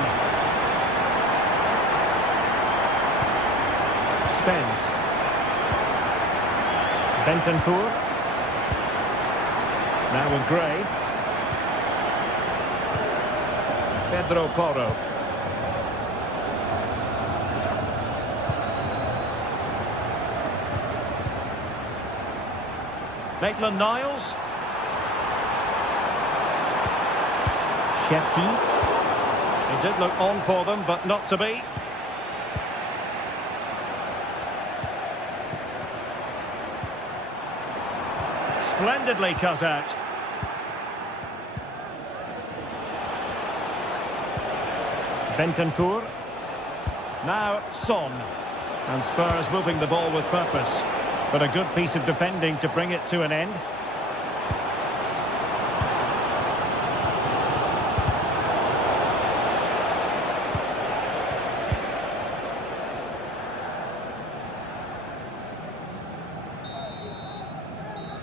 Spence. Bentancur. Now with Gray. Pedro Porro. Maitland-Niles. Shepke. He did look on for them, but not to be. Splendidly cut out. Bentancur. Now Son. And Spurs moving the ball with purpose. But a good piece of defending to bring it to an end.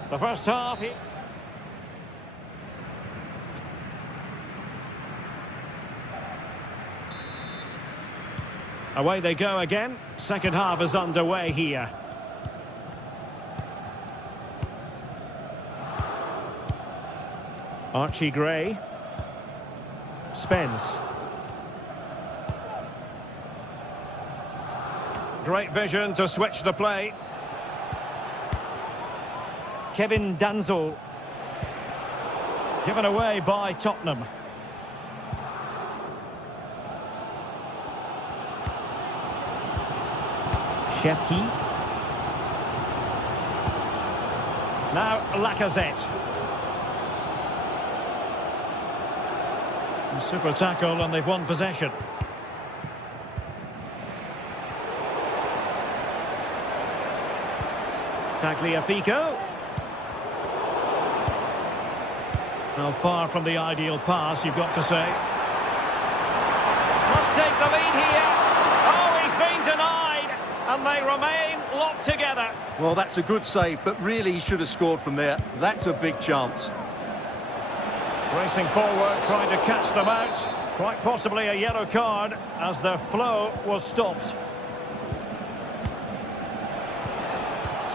The first half. Away they go again. Second half is underway here. Archie Gray. Spence. Great vision to switch the play. Kevin Danzel. Given away by Tottenham. Shepke. Now Lacazette. Super tackle and they've won possession. Tagliafico. Well, far from the ideal pass, you've got to say. Must take the lead here. Oh, he's been denied. And they remain locked together. Well, that's a good save, but really he should have scored from there. That's a big chance. Racing forward, trying to catch them out. Quite possibly a yellow card as their flow was stopped.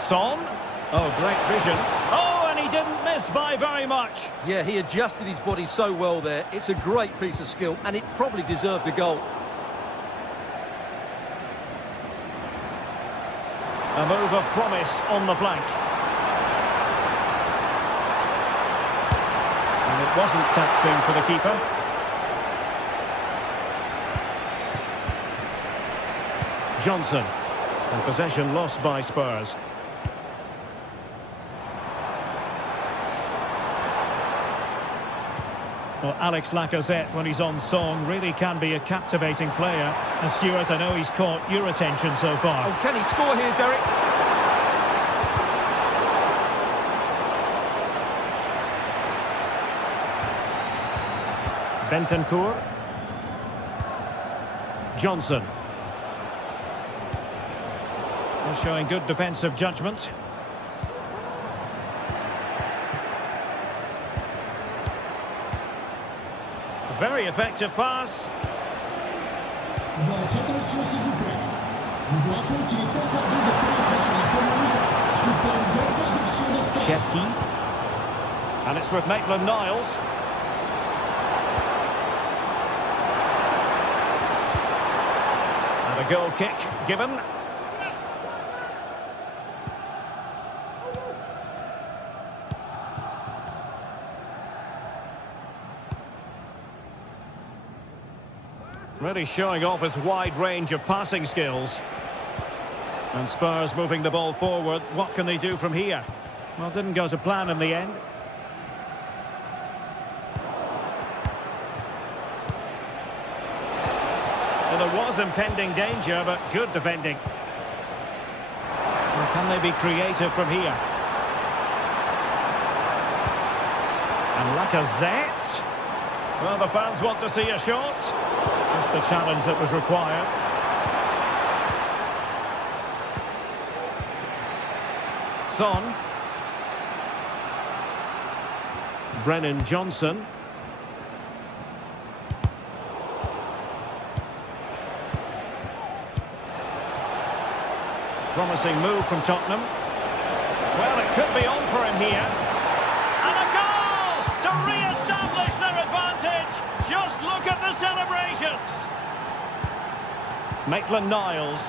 Son. Oh, great vision. Oh, and he didn't miss by very much. Yeah, he adjusted his body so well there. It's a great piece of skill, and it probably deserved a goal. A move of promise on the flank. And it wasn't taxing for the keeper. Johnson. And possession lost by Spurs. Well, Alex Lacazette, when he's on song, really can be a captivating player. And Stuart, I know he's caught your attention so far. Oh, can he score here, Derek? Bentancur. Johnson. Well, showing good defensive judgment. Very effective pass. Shepke. And it's with Maitland-Niles. And a goal kick given. Really showing off his wide range of passing skills. And Spurs moving the ball forward. What can they do from here? Well, didn't go to plan in the end. Well, there was impending danger, but good defending. Well, can they be creative from here? And Lacazette. Well, the fans want to see a shot. got the challenge that was required. Son. Brennan Johnson. Promising move from Tottenham. Well, it could be on for him here. And a goal to re-establish their advantage. Just look at the celebrations. Maitland-Niles.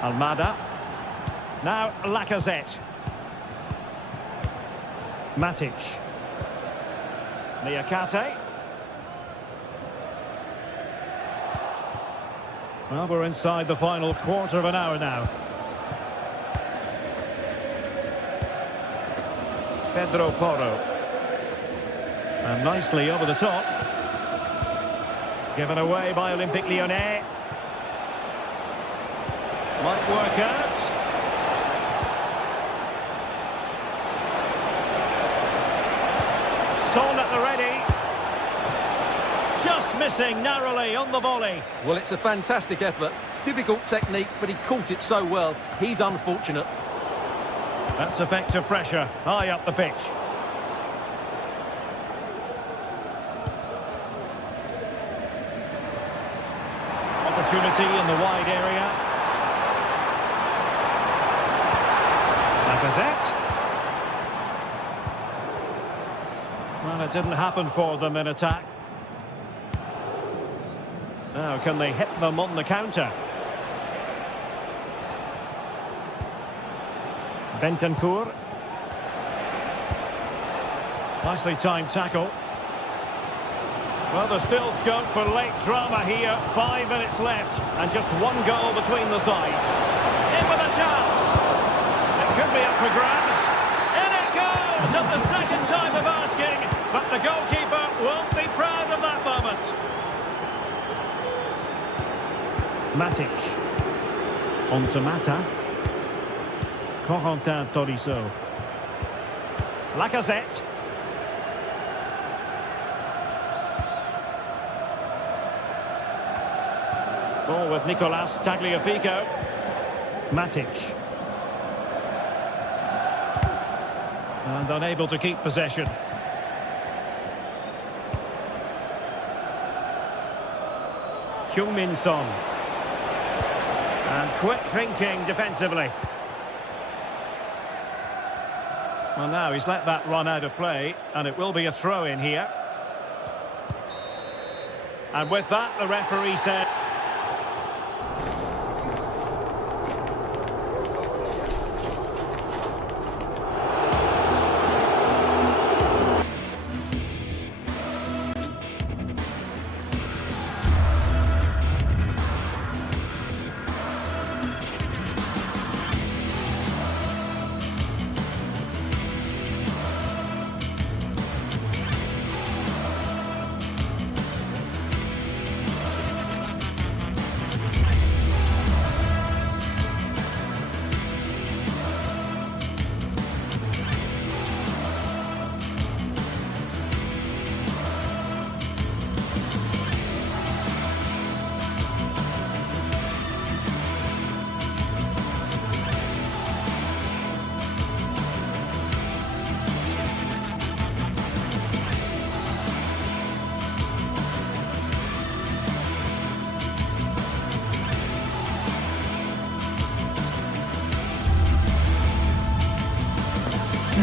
Almada. Now Lacazette. Matic. Niakate. Well, we're inside the final quarter of an hour now. Pedro Porro. And nicely over the top. Given away by Olympique Lyonnais. Might work out. Son at the ready. Just missing narrowly on the volley. Well, it's a fantastic effort. Difficult technique, but he caught it so well. He's unfortunate. That's effective pressure high up the pitch. Opportunity in the wide area. Lacazette. Well, it didn't happen for them in attack. Now, can they hit them on the counter? Bentancur. Nicely timed tackle. Well, there's still scope for late drama here. 5 minutes left, and just one goal between the sides. In with a chance. It could be up for grabs. In it goes at the second time of asking, but the goalkeeper won't be proud of that moment. Matic. On to Mata. Corentin Tolisso. Lacazette. Ball with Nicolas Tagliafico. Matic. And unable to keep possession. Heung-min Son. And quick thinking defensively. Well, now he's let that run out of play, and it will be a throw-in here. And with that, the referee said...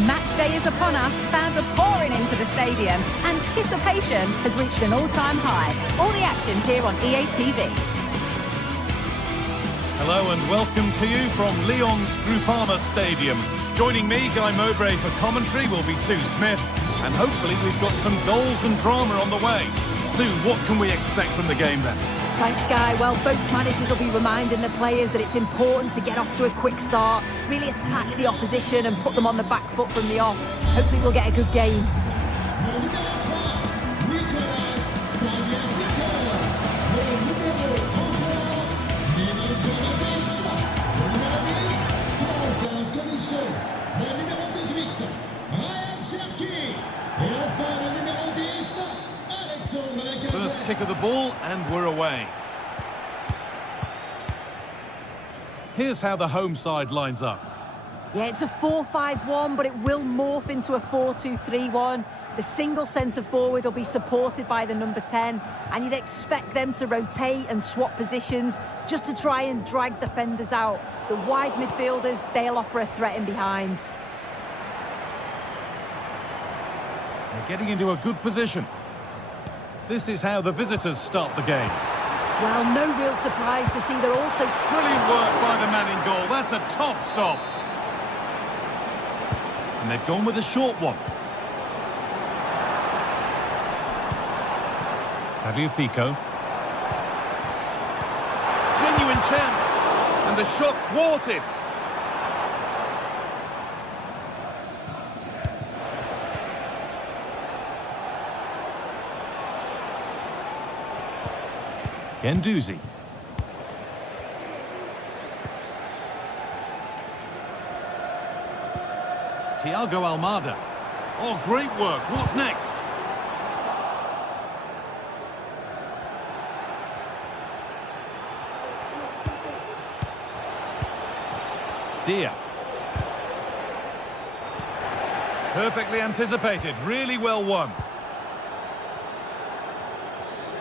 Match day is upon us. Fans are pouring into the stadium. Anticipation has reached an all-time high. All the action here on EA TV. Hello and welcome to you from Lyon's Groupama Stadium. Joining me, Guy Mowbray, for commentary will be Sue Smith. And hopefully we've got some goals and drama on the way. Sue, what can we expect from the game then? Thanks, Guy. Well, both managers will be reminding the players that it's important to get off to a quick start, really attack the opposition and put them on the back foot from the off. Hopefully we'll get a good game. First And we're away. Here's how the home side lines up. Yeah, it's a 4-5-1, but it will morph into a 4-2-3-1. The single centre-forward will be supported by the number 10, and you'd expect them to rotate and swap positions just to try and drag defenders out. The wide midfielders, they'll offer a threat in behind. They're getting into a good position. This is how the visitors start the game. Well, no real surprise to see they're also... Brilliant work by the man in goal. That's a top stop. And they've gone with a short one. Atletico. Genuine chance. And the shot thwarted. Guendouzi. Thiago Almada. Oh, great work. What's next? Dia. Perfectly anticipated. Really well won.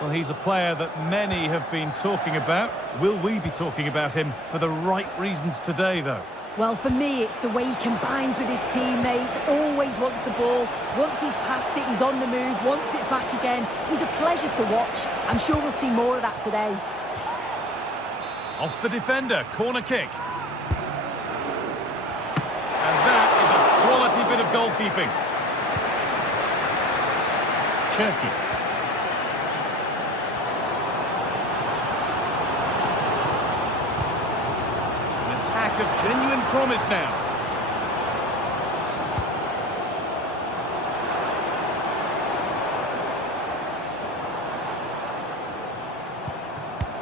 Well, he's a player that many have been talking about. Will we be talking about him for the right reasons today, though? Well, for me, it's the way he combines with his teammates, always wants the ball. Once he's passed it, he's on the move, wants it back again. He's a pleasure to watch. I'm sure we'll see more of that today. Off the defender, corner kick. And that is a quality bit of goalkeeping. Cherki. Of genuine promise now.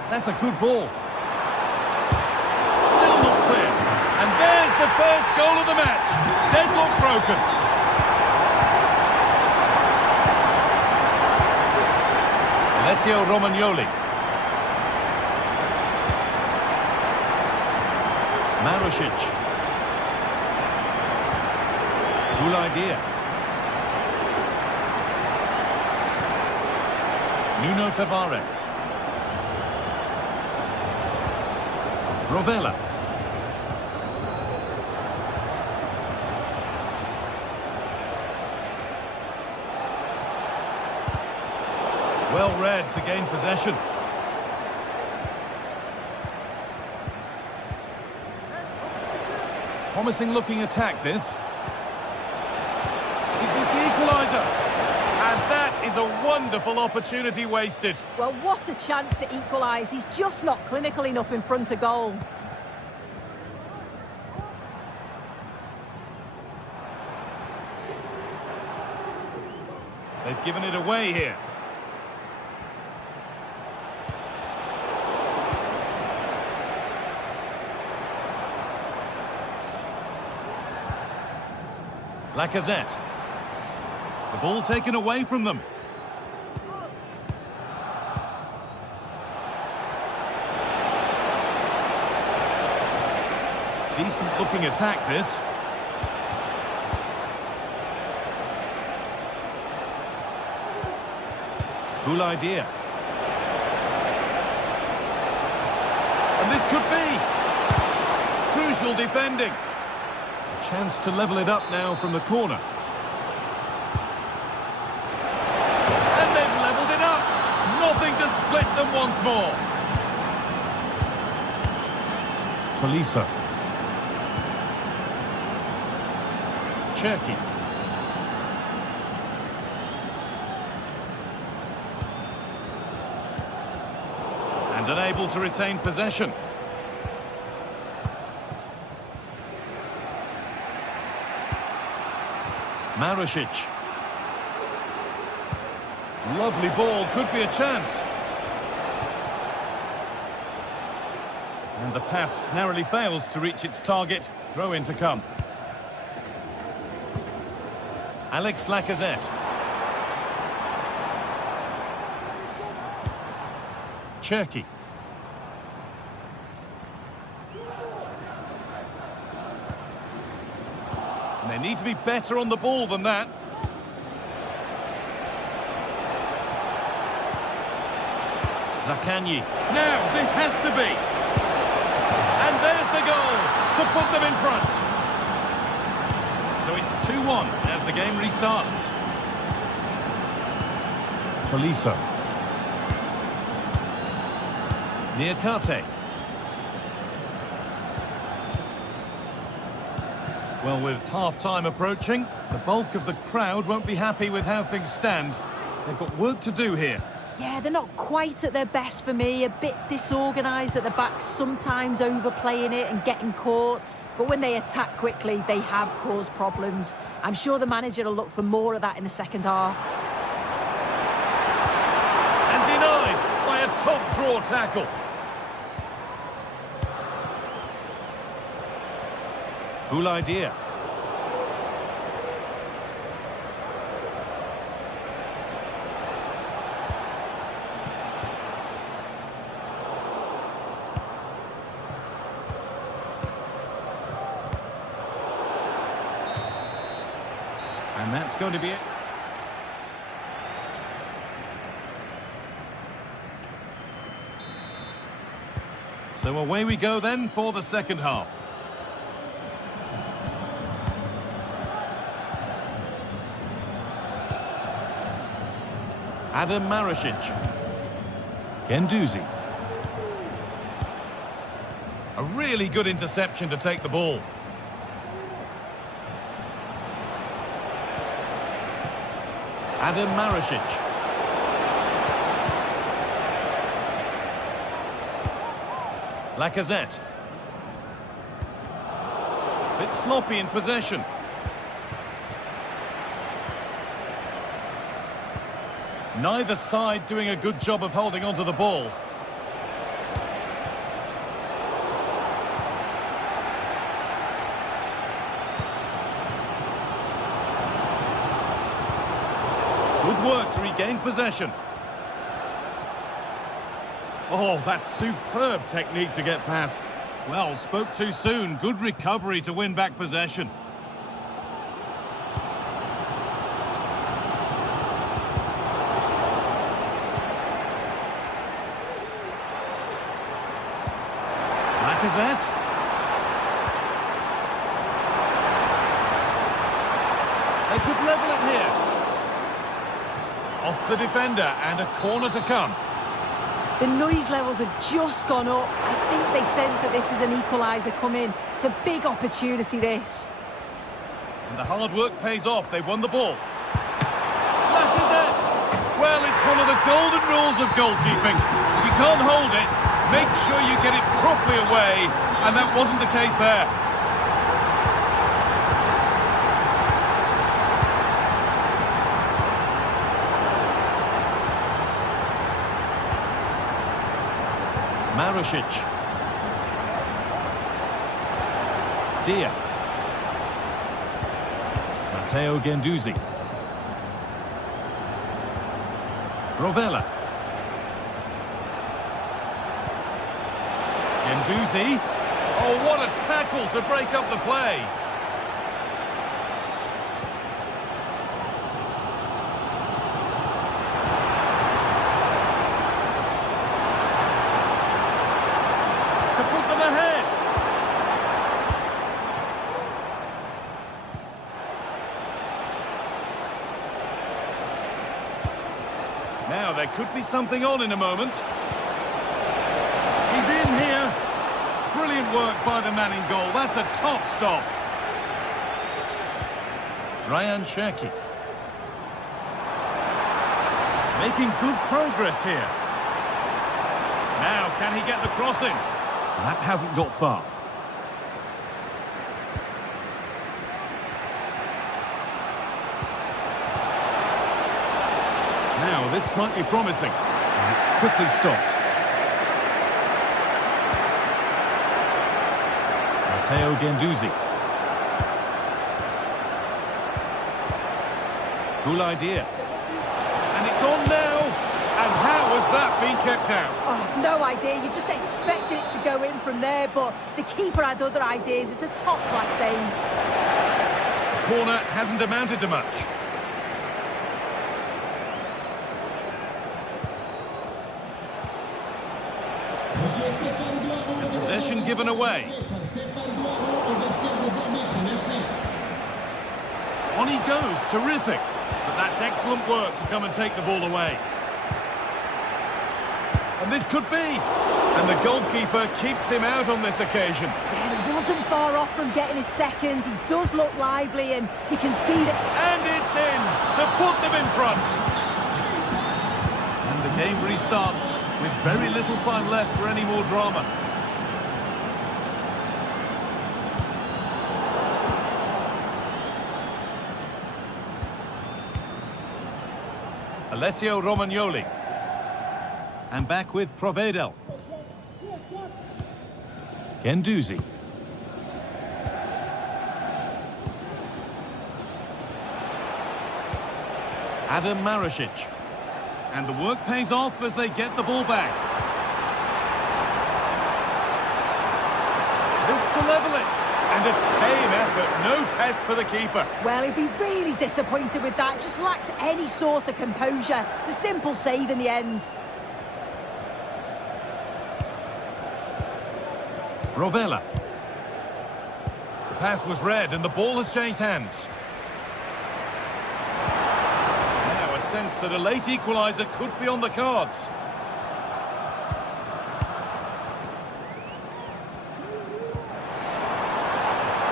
That's a good ball. Still not clear. And there's the first goal of the match. Deadlock broken. Alessio Romagnoli. Marusic. Good idea. Nuno Tavares. Rovella. Well read to gain possession. Promising looking attack, this. Is this the equaliser? And that is a wonderful opportunity wasted. Well, what a chance to equalise. He's just not clinical enough in front of goal. They've given it away here. Lacazette. The ball taken away from them. Decent looking attack, this. Cool idea. And this could be crucial defending. Chance to level it up now from the corner. And they've levelled it up. Nothing to split them once more. Tolisso. Cherki. And unable to retain possession. Marusic. Lovely ball, could be a chance. And the pass narrowly fails to reach its target. Throw in to come. Alex Lacazette. Cherki. And they need to be better on the ball than that. Zakanyi. Now, this has to be. And there's the goal to put them in front. So it's 2-1 as the game restarts. Tolisso. Niakate. Well, with half-time approaching, the bulk of the crowd won't be happy with how things stand. They've got work to do here. Yeah, they're not quite at their best for me. A bit disorganised at the back, sometimes overplaying it and getting caught. But when they attack quickly, they have caused problems. I'm sure the manager will look for more of that in the second half. And denied by a top-draw tackle. Cool idea. And that's going to be it. So away we go then for the second half. Adam Marasic. Guendouzi. A really good interception to take the ball. Adam Marasic. Lacazette. Bit sloppy in possession. Neither side doing a good job of holding onto the ball. Good work to regain possession. Oh, that's superb technique to get past. Well, spoke too soon. Good recovery to win back possession. Lacazette. They could level it here. Off the defender and a corner to come. The noise levels have just gone up. I think they sense that this is an equaliser coming. It's a big opportunity, this. And the hard work pays off. They won the ball. Lacazette! Well, it's one of the golden rules of goalkeeping. If you can't hold it, make sure you get it properly away. And that wasn't the case there. Marasic. Dia. Matteo Guendouzi. Rovella. Guendouzi. Oh, what a tackle to break up the play. To put them ahead. Now there could be something on in a moment. He's in here. Brilliant work by the man in goal. That's a top stop. Ryan Cherki. Making good progress here. Now, can he get the crossing? That hasn't got far. Now, this might be promising. And it's quickly stopped. Matteo Guendouzi. Cool idea. And it's on now. And how has that been kept out? Oh, no idea. You just expected it to go in from there, but the keeper had other ideas. It's a top-class save. The corner hasn't amounted to much. Possession given away. On he goes, terrific. But that's excellent work to come and take the ball away. And this could be. And the goalkeeper keeps him out on this occasion. Yeah, he wasn't far off from getting his second. He does look lively, and you can see that... And it's in to put them in front. And the game restarts with very little time left for any more drama. Alessio Romagnoli. And back with Provedel. Guendouzi. Adam Marusic. And the work pays off as they get the ball back. This to level it. And a tame effort, no test for the keeper. Well, he'd be really disappointed with that. Just lacked any sort of composure. It's a simple save in the end. Rovella. The pass was read and the ball has changed hands. Now a sense that a late equaliser could be on the cards.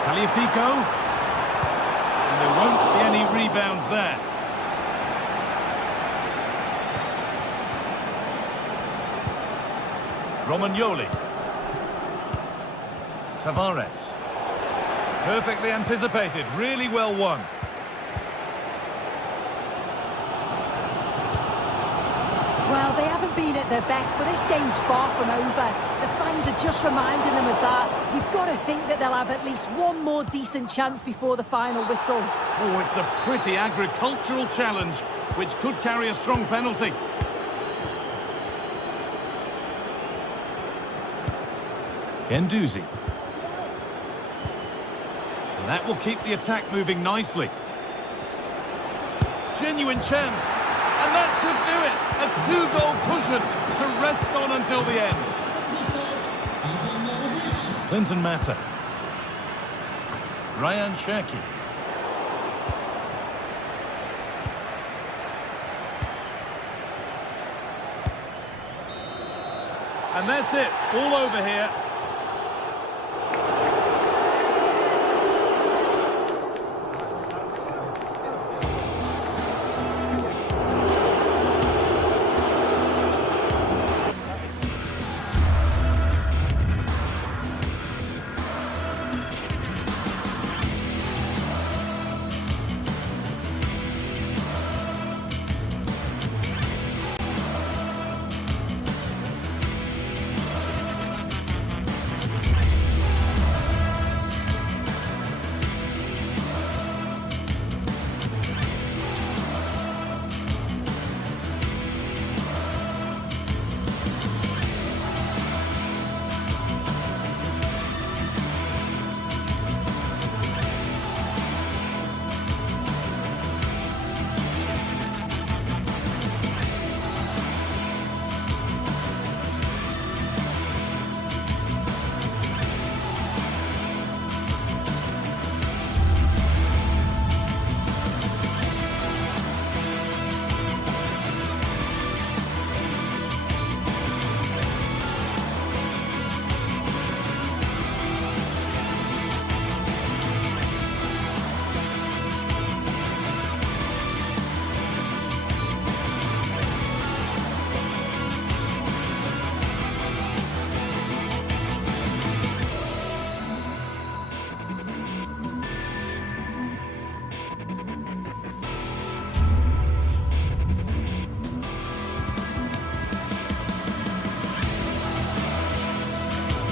Califico. And there won't be any rebounds there. Romagnoli. Tavares. Perfectly anticipated, really well won. Well, they haven't been at their best, but this game's far from over. The fans are just reminding them of that. You've got to think that they'll have at least one more decent chance before the final whistle. Oh, it's a pretty agricultural challenge, which could carry a strong penalty. Guendouzi. And that will keep the attack moving nicely. Genuine chance. And that should do it. A two-goal cushion to rest on until the end. Clinton Mata. Ryan Cherki. And that's it. All over here.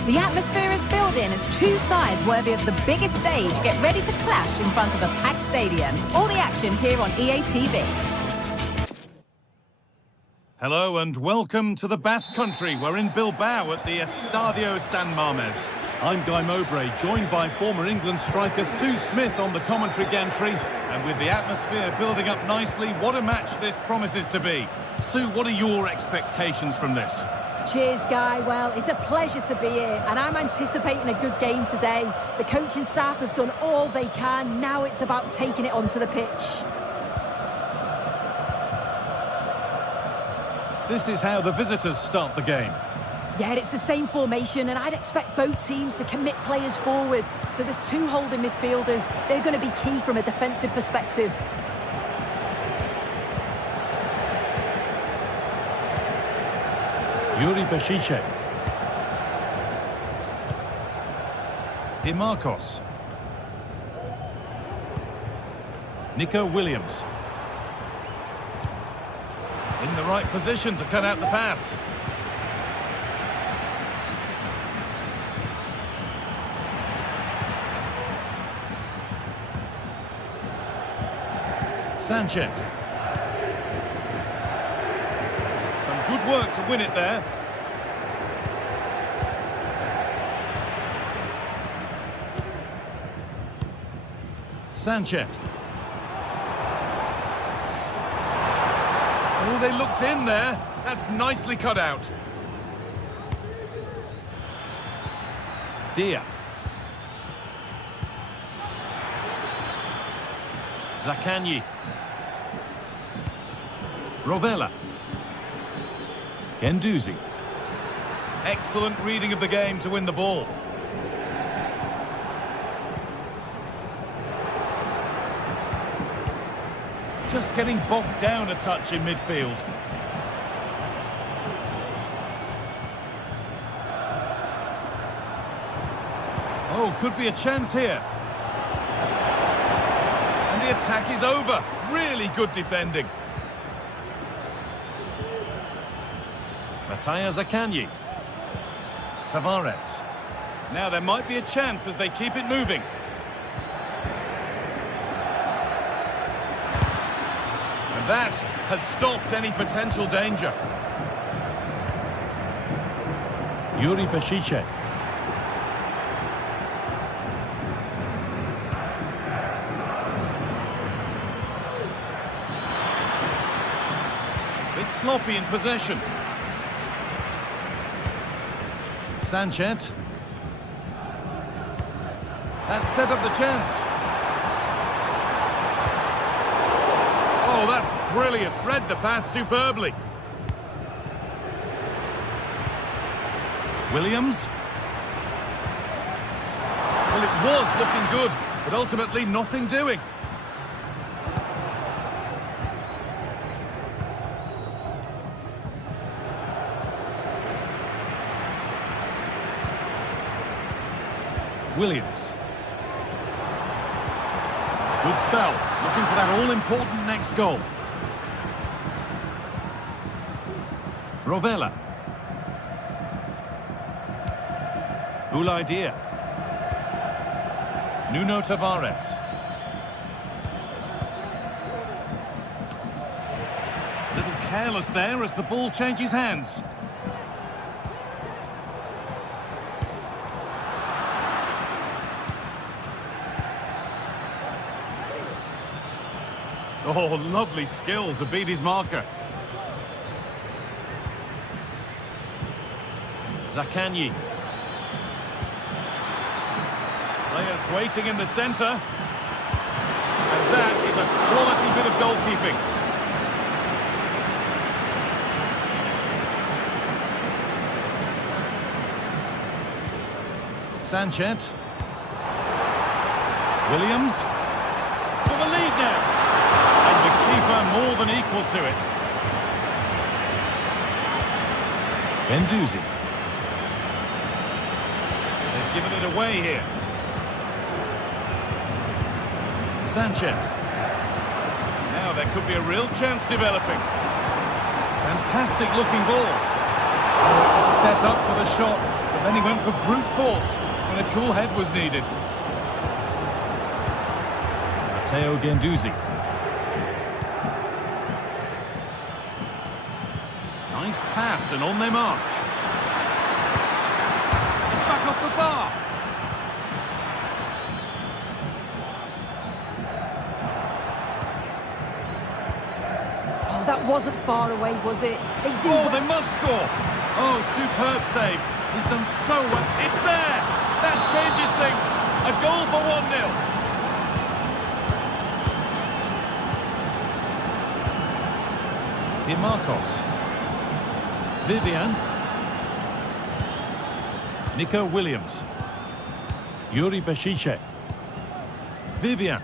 The atmosphere is building as two sides worthy of the biggest stage get ready to clash in front of a packed stadium. All the action here on EA TV. Hello and welcome to the Basque Country. We're in Bilbao at the Estadio San Mamés. I'm Guy Mowbray, joined by former England striker Sue Smith on the commentary gantry. And with the atmosphere building up nicely, what a match this promises to be. Sue, what are your expectations from this? Cheers, Guy. Well, it's a pleasure to be here, and I'm anticipating a good game today. The coaching staff have done all they can. Now it's about taking it onto the pitch. This is how the visitors start the game. Yeah, it's the same formation, and I'd expect both teams to commit players forward. So the two holding midfielders, they're going to be key from a defensive perspective. Yuri Bešiček. Di Marcos. Nico Williams. In the right position to cut out the pass. Sanchez. Some good work to win it there. Sanchez. Oh, they looked in there. That's nicely cut out. Dia. Zaccagni. Rovella. Guendouzi. Excellent reading of the game to win the ball. Just getting bogged down a touch in midfield. Oh, could be a chance here. And the attack is over. Really good defending. Mattia Zaccagni. Tavares. Now there might be a chance as they keep it moving. And that has stopped any potential danger. Yuri Bešiček. Bit sloppy in possession. Sanchez. That set up the chance. Oh, that's brilliant. Read the pass superbly. Williams. Well, it was looking good, but ultimately nothing doing. Williams. Good spell. Looking for that all-important next goal. Rovella. Boulaye Dia. Nuno Tavares. A little careless there as the ball changes hands. Oh, lovely skill to beat his marker. Zaccagni. Players waiting in the centre. And that is a quality bit of goalkeeping. Sanchez. Williams. For the lead now. And the keeper more than equal to it. Guendouzi. They've given it away here. Sanchez. Now there could be a real chance developing. Fantastic looking ball. Set up for the shot, but then he went for brute force when a cool head was needed. Matteo Guendouzi. Nice pass and on they march. It's back off the bar. Oh, that wasn't far away, was it? They must score. Oh, superb save. He's done so well. It's there. That changes things. A goal for 1-0. Di Marcos. Vivian. Nico Williams. Yuri Beshice. Vivian.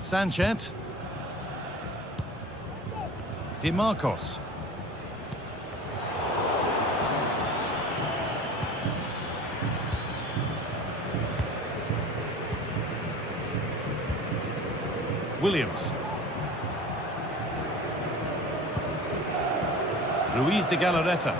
Sanchez. Di Marcos. Williams. Luis de Galarreta.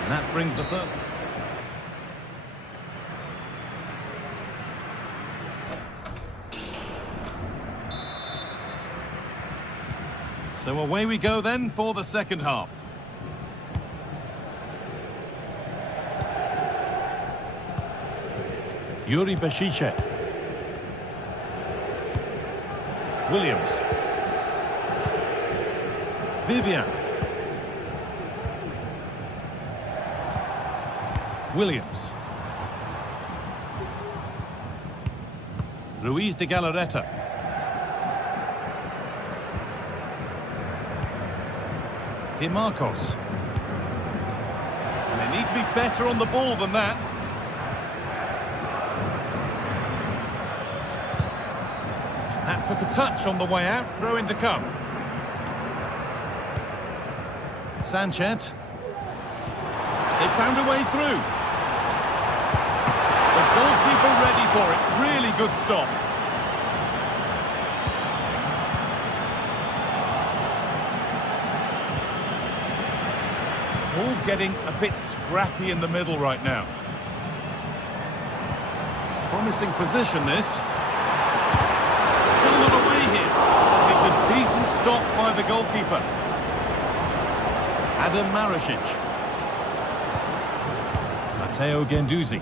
And that brings the first. So away we go then for the second half. Yuri Beshice. Williams. Vivian. Williams. Luis de Galarreta. Di Marcos. And they need to be better on the ball than that. That took a touch on the way out. Throw in to come. Sanchez. They found a way through. The goalkeeper ready for it. Really good stop. It's all getting a bit scrappy in the middle right now. Promising position, this. Still not away here. It's a decent stop by the goalkeeper. Adam Marasic. Matteo Guendouzi.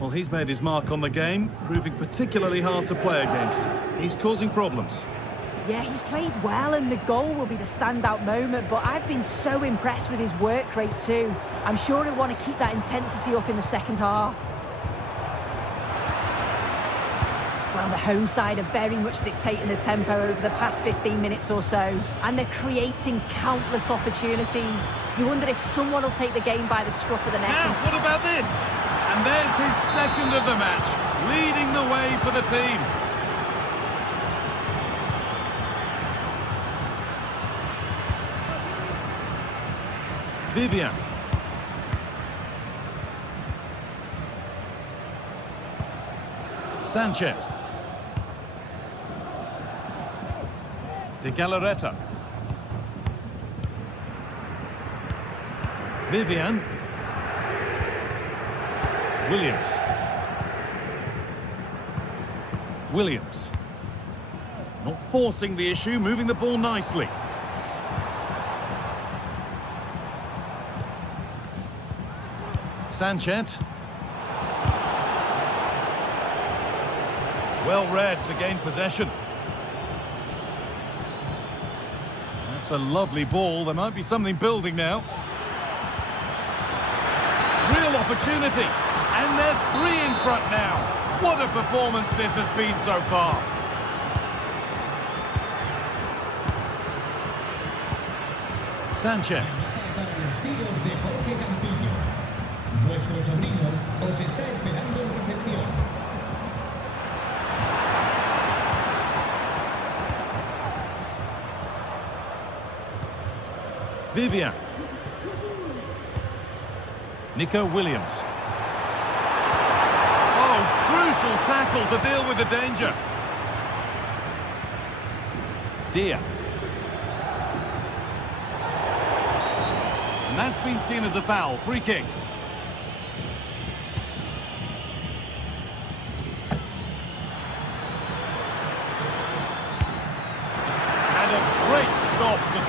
Well, he's made his mark on the game, proving particularly hard to play against. He's causing problems. Yeah, he's played well and the goal will be the standout moment, but I've been so impressed with his work rate too. I'm sure he'll want to keep that intensity up in the second half. Well, the home side are very much dictating the tempo over the past 15 minutes or so, and they're creating countless opportunities. You wonder if someone will take the game by the scruff of the neck. Now, what about this? And there's his second of the match, leading the way for the team. Vivian. Sanchez. De Galarreta. Vivian. Williams. Williams. Not forcing the issue, moving the ball nicely. Sanchez. Well read to gain possession. That's a lovely ball. There might be something building now. Real opportunity. And they're 3 in front now. What a performance this has been so far. Sanchez. Vivian. Nico Williams. Oh, crucial tackle to deal with the danger. Dia. And that's been seen as a foul. Free kick.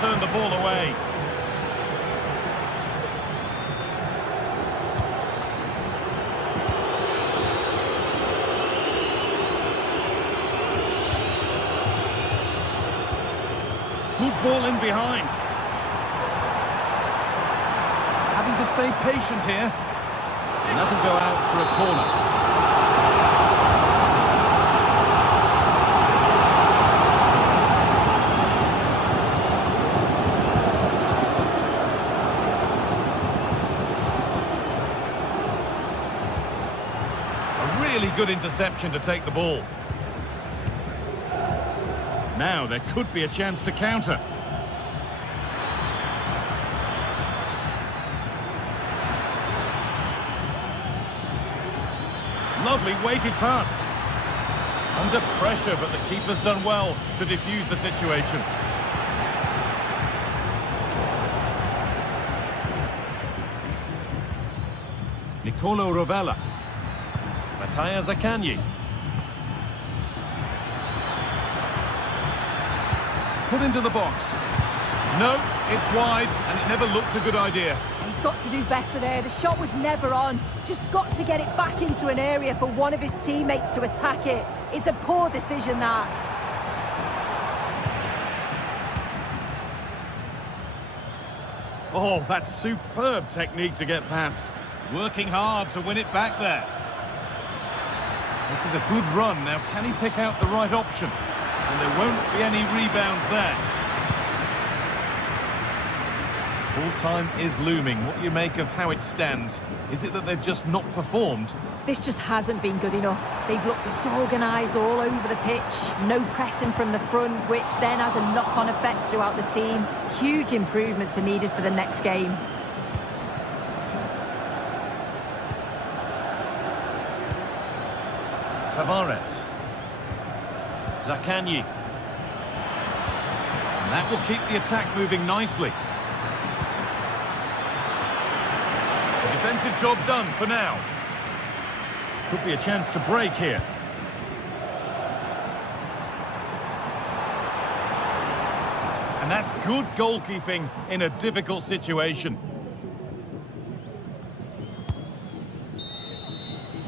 turn the ball away. Good ball in behind. Having to stay patient here. And that'll go out for a corner. Really good interception to take the ball. Now there could be a chance to counter. Lovely weighted pass. Under pressure, but the keeper's done well to defuse the situation. Nicolo Rovella. Mattia Zaccagni. Put into the box. No, it's wide, and it never looked a good idea. He's got to do better there. The shot was never on. Just got to get it back into an area for one of his teammates to attack it. It's a poor decision, that. Oh, that's superb technique to get past. Working hard to win it back there. This is a good run. Now, can he pick out the right option? And there won't be any rebounds there. Full time is looming. What do you make of how it stands? Is it that they've just not performed? This just hasn't been good enough. They've looked disorganised all over the pitch. No pressing from the front, which then has a knock-on effect throughout the team. Huge improvements are needed for the next game. Tavares. Zaccagni. And that will keep the attack moving nicely. The defensive job done for now. Could be a chance to break here. And that's good goalkeeping in a difficult situation.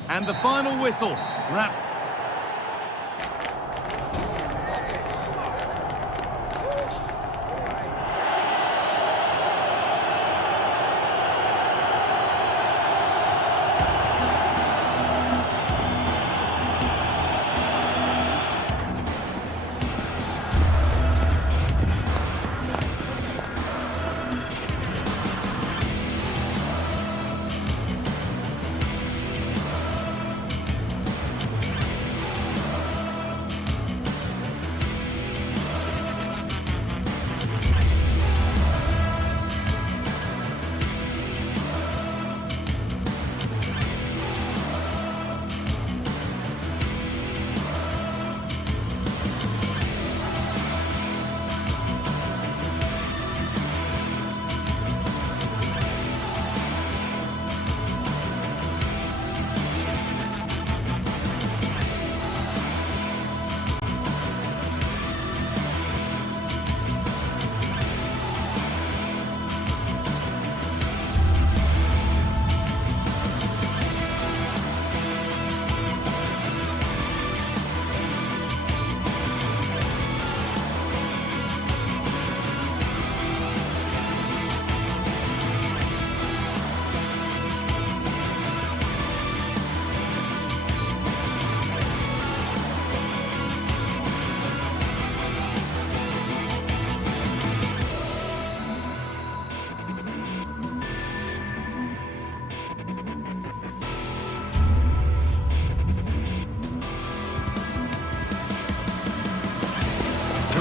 And the final whistle. Wrap.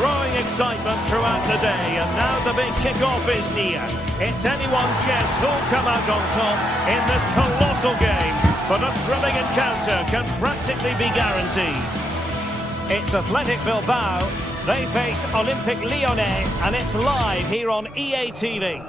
Growing excitement throughout the day, and now the big kick-off is near. It's anyone's guess who'll come out on top in this colossal game, but a thrilling encounter can practically be guaranteed. It's Athletic Bilbao, they face Olympique Lyonnais, and it's live here on EA TV.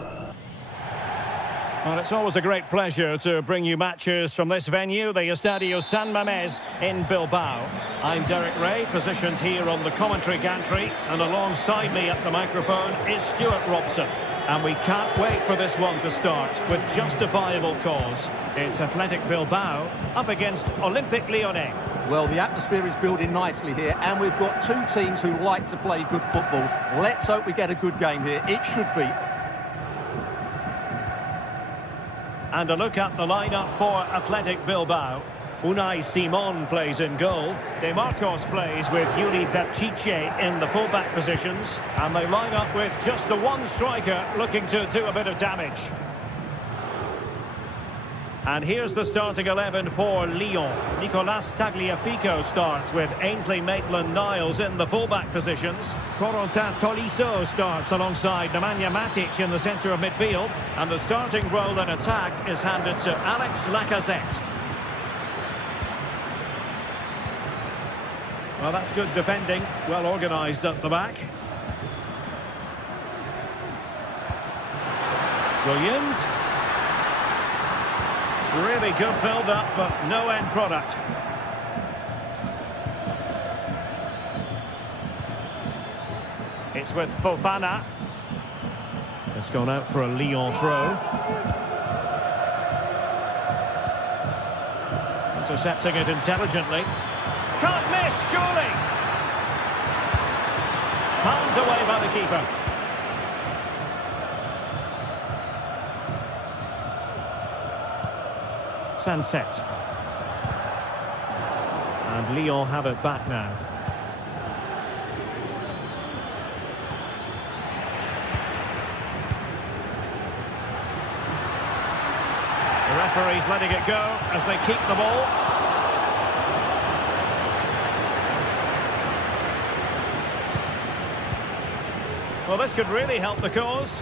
Well, it's always a great pleasure to bring you matches from this venue, the Estadio San Mamés in Bilbao. I'm Derek Ray, positioned here on the commentary gantry, and alongside me at the microphone is Stuart Robson. And we can't wait for this one to start with justifiable cause. It's Athletic Bilbao up against Olympique Lyonnais. Well, the atmosphere is building nicely here, and we've got two teams who like to play good football. Let's hope we get a good game here. It should be. And a look at the lineup for Athletic Bilbao. Unai Simon plays in goal. De Marcos plays with Yuri Berchiche in the fullback positions. And they line up with just the one striker looking to do a bit of damage. And here's the starting 11 for Lyon. Nicolas Tagliafico starts with Ainsley Maitland-Niles in the fullback positions. Corentin Tolisso starts alongside Nemanja Matic in the centre of midfield. And the starting role in attack is handed to Alex Lacazette. Well, that's good defending, well organised at the back. Williams. Really good build-up, but no end product. It's with Fofana. It's gone out for a Lyon throw. Intercepting it intelligently. Can't miss, surely! Palmed away by the keeper. Sunset. And Lyon have it back now. The referee's letting it go as they keep the ball. Well, this could really help the cause.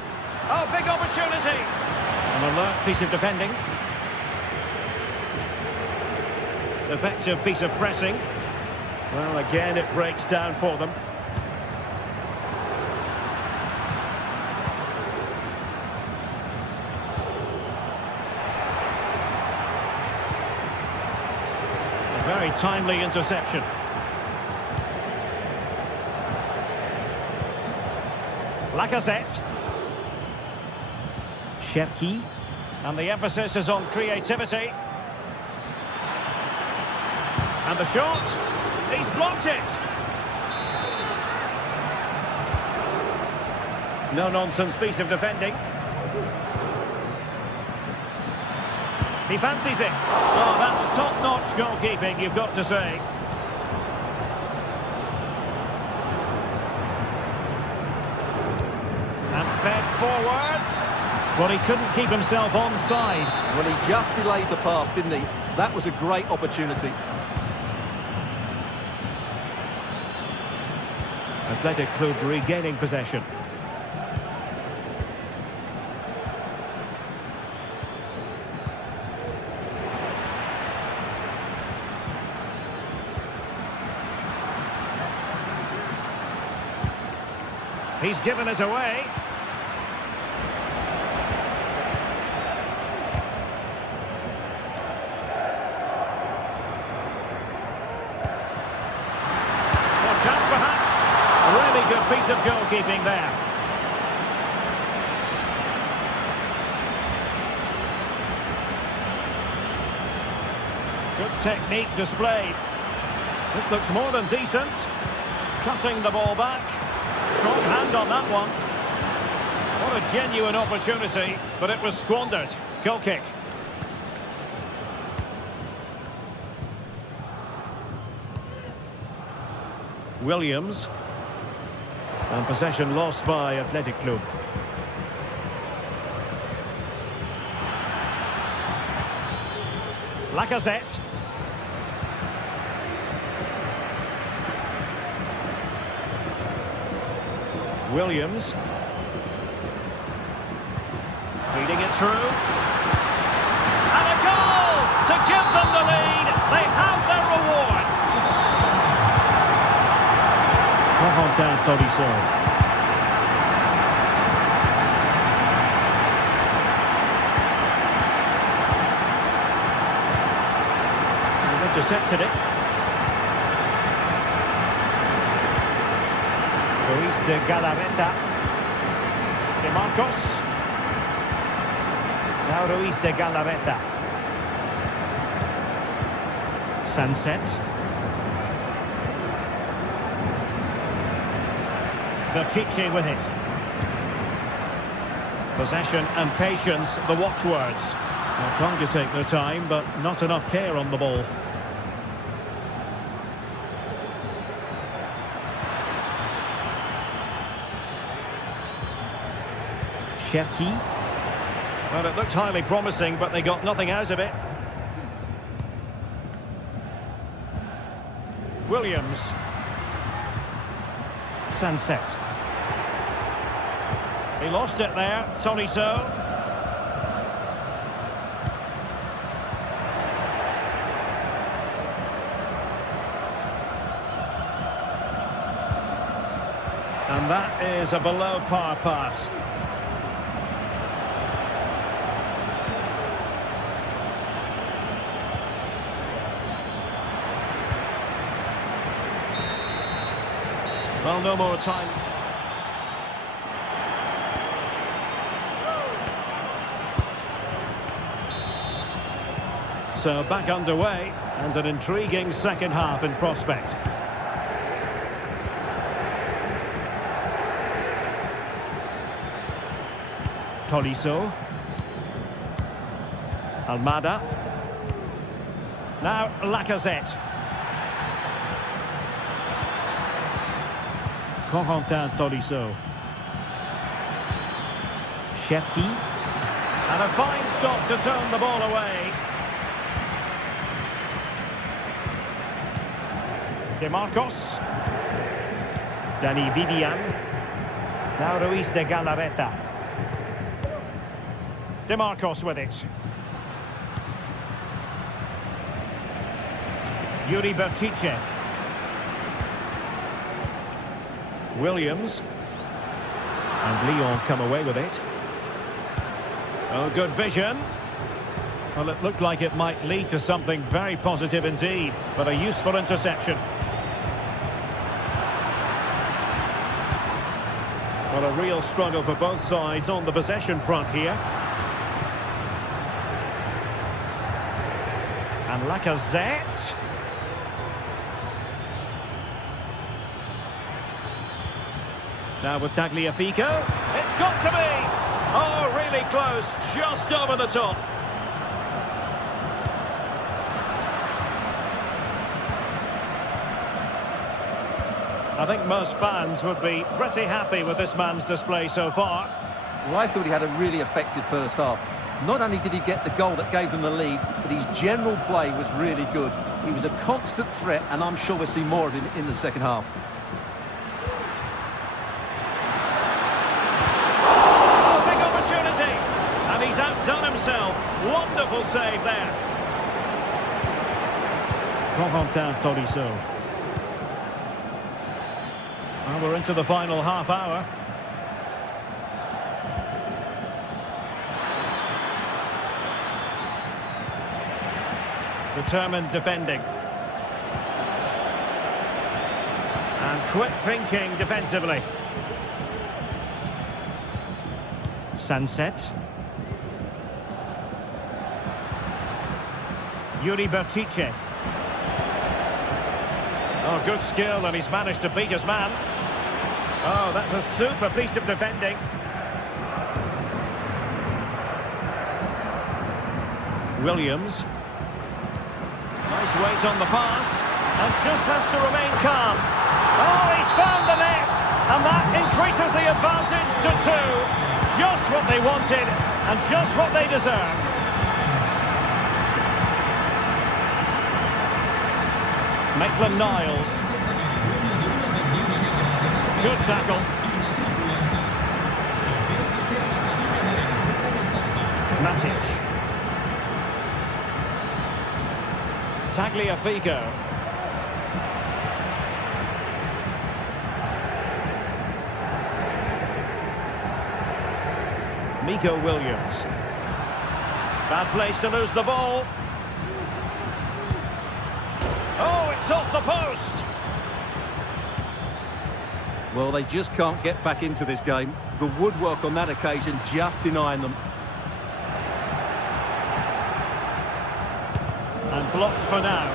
Oh, big opportunity! An alert piece of defending. Effective piece of pressing. Well, again, it breaks down for them. A very timely interception. Lacazette. Cherki. And the emphasis is on creativity. And the shot. He's blocked it. No-nonsense piece of defending. He fancies it. Oh, that's top-notch goalkeeping, you've got to say. And fed forwards. Well, he couldn't keep himself onside. Well, he just delayed the pass, didn't he? That was a great opportunity. Athletic Club regaining possession. He's given us away. Really good piece of goalkeeping there. Good technique displayed. This looks more than decent. Cutting the ball back. Strong hand on that one. What a genuine opportunity, but it was squandered. Goal kick. Williams. And possession lost by Athletic Club. Lacazette. Williams. Feeding it through. And a goal to give them the lead. They have their reward. Corentin Tolisso. intercepted it. Luis de Galarreta. De Marcos. Now Luis de Galarreta. Sunset. Bertice with it. Possession and patience, the watchwords. They're trying to take their time, but not enough care on the ball. Cherki. Well, it looked highly promising, but they got nothing out of it. Williams. Sunset. He lost it there, Tolisso. And that is a below-par pass. Well, no more time. So back underway, and an intriguing second half in prospect. Tolisso. Almada. Now Lacazette. Corentin Tolisso. Cherki. And a fine stop to turn the ball away. De Marcos. Dani Vidian. Now Luis de Galarreta. De Marcos with it. Yuri Bertice. Williams. And Lyon come away with it. Oh, good vision. Well, it looked like it might lead to something very positive indeed, but a useful interception. Well, a real struggle for both sides on the possession front here. And Lacazette. Now with Tagliafico. It's got to be! Oh, really close. Just over the top. I think most fans would be pretty happy with this man's display so far. Well, I thought he had a really effective first half. Not only did he get the goal that gave them the lead, but his general play was really good. He was a constant threat, and I'm sure we'll see more of him in the second half. Oh, big opportunity! And he's outdone himself. Wonderful save there. Corentin Tolisso. Well, we're into the final half hour. Determined defending. And quick thinking defensively. Sunset. Yuri Bertice. Oh, good skill, and he's managed to beat his man. Oh, that's a super piece of defending. Williams. Nice weight on the pass. And just has to remain calm. Oh, he's found the net. And that increases the advantage to 2. Just what they wanted and just what they deserve. Maitland-Niles. Good tackle. Matic. Tagliafico. Nico Williams. Bad place to lose the ball. flicks off the post. Well, they just can't get back into this game. The woodwork on that occasion just denying them. And blocked for now.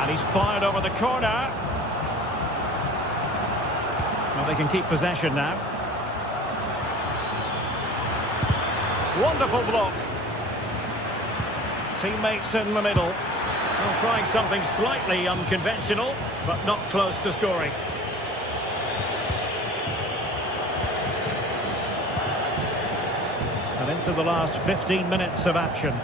And he's fired over the corner. Well, they can keep possession now. Wonderful block. Teammates in the middle. Well, trying something slightly unconventional, but not close to scoring. And into the last 15 minutes of action.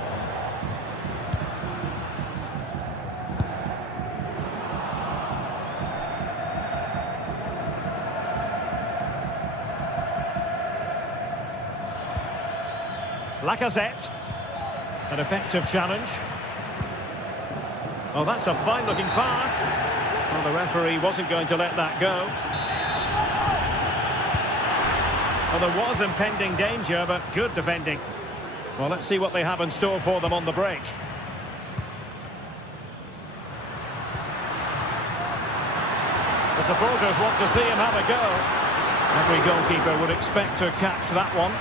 Lacazette. An effective challenge. Oh, that's a fine-looking pass. Well, the referee wasn't going to let that go. Well, there was impending danger, but good defending. Well, let's see what they have in store for them on the break. The supporters want to see him have a go. Every goalkeeper would expect to catch that one.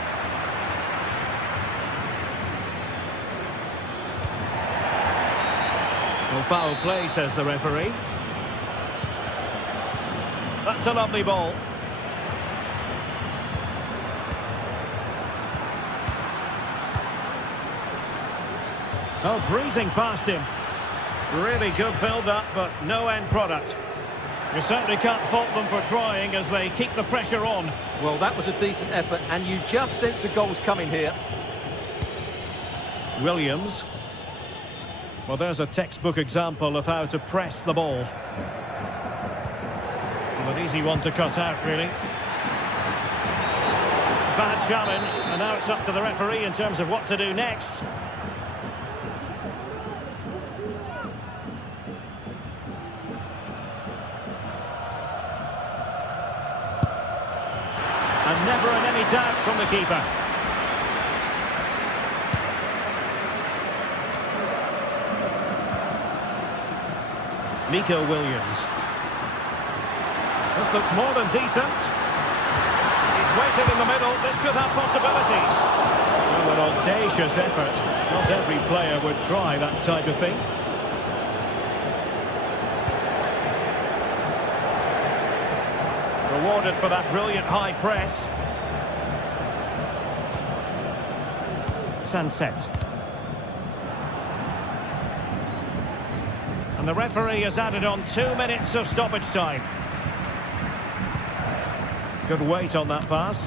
Well, foul play, says the referee. That's a lovely ball. Oh, breezing past him. Really good build-up, but no end product. You certainly can't fault them for trying as they keep the pressure on. Well, that was a decent effort, and you just sense the goal's coming here. Williams. Well, there's a textbook example of how to press the ball. Well, an easy one to cut out, really. Bad challenge, and now it's up to the referee in terms of what to do next. And never in any doubt from the keeper. Nico Williams. This looks more than decent. He's waited in the middle. This could have possibilities. Well, an audacious effort. Not every player would try that type of thing. Rewarded for that brilliant high press. Sunset. And the referee has added on 2 minutes of stoppage time. Good weight on that pass.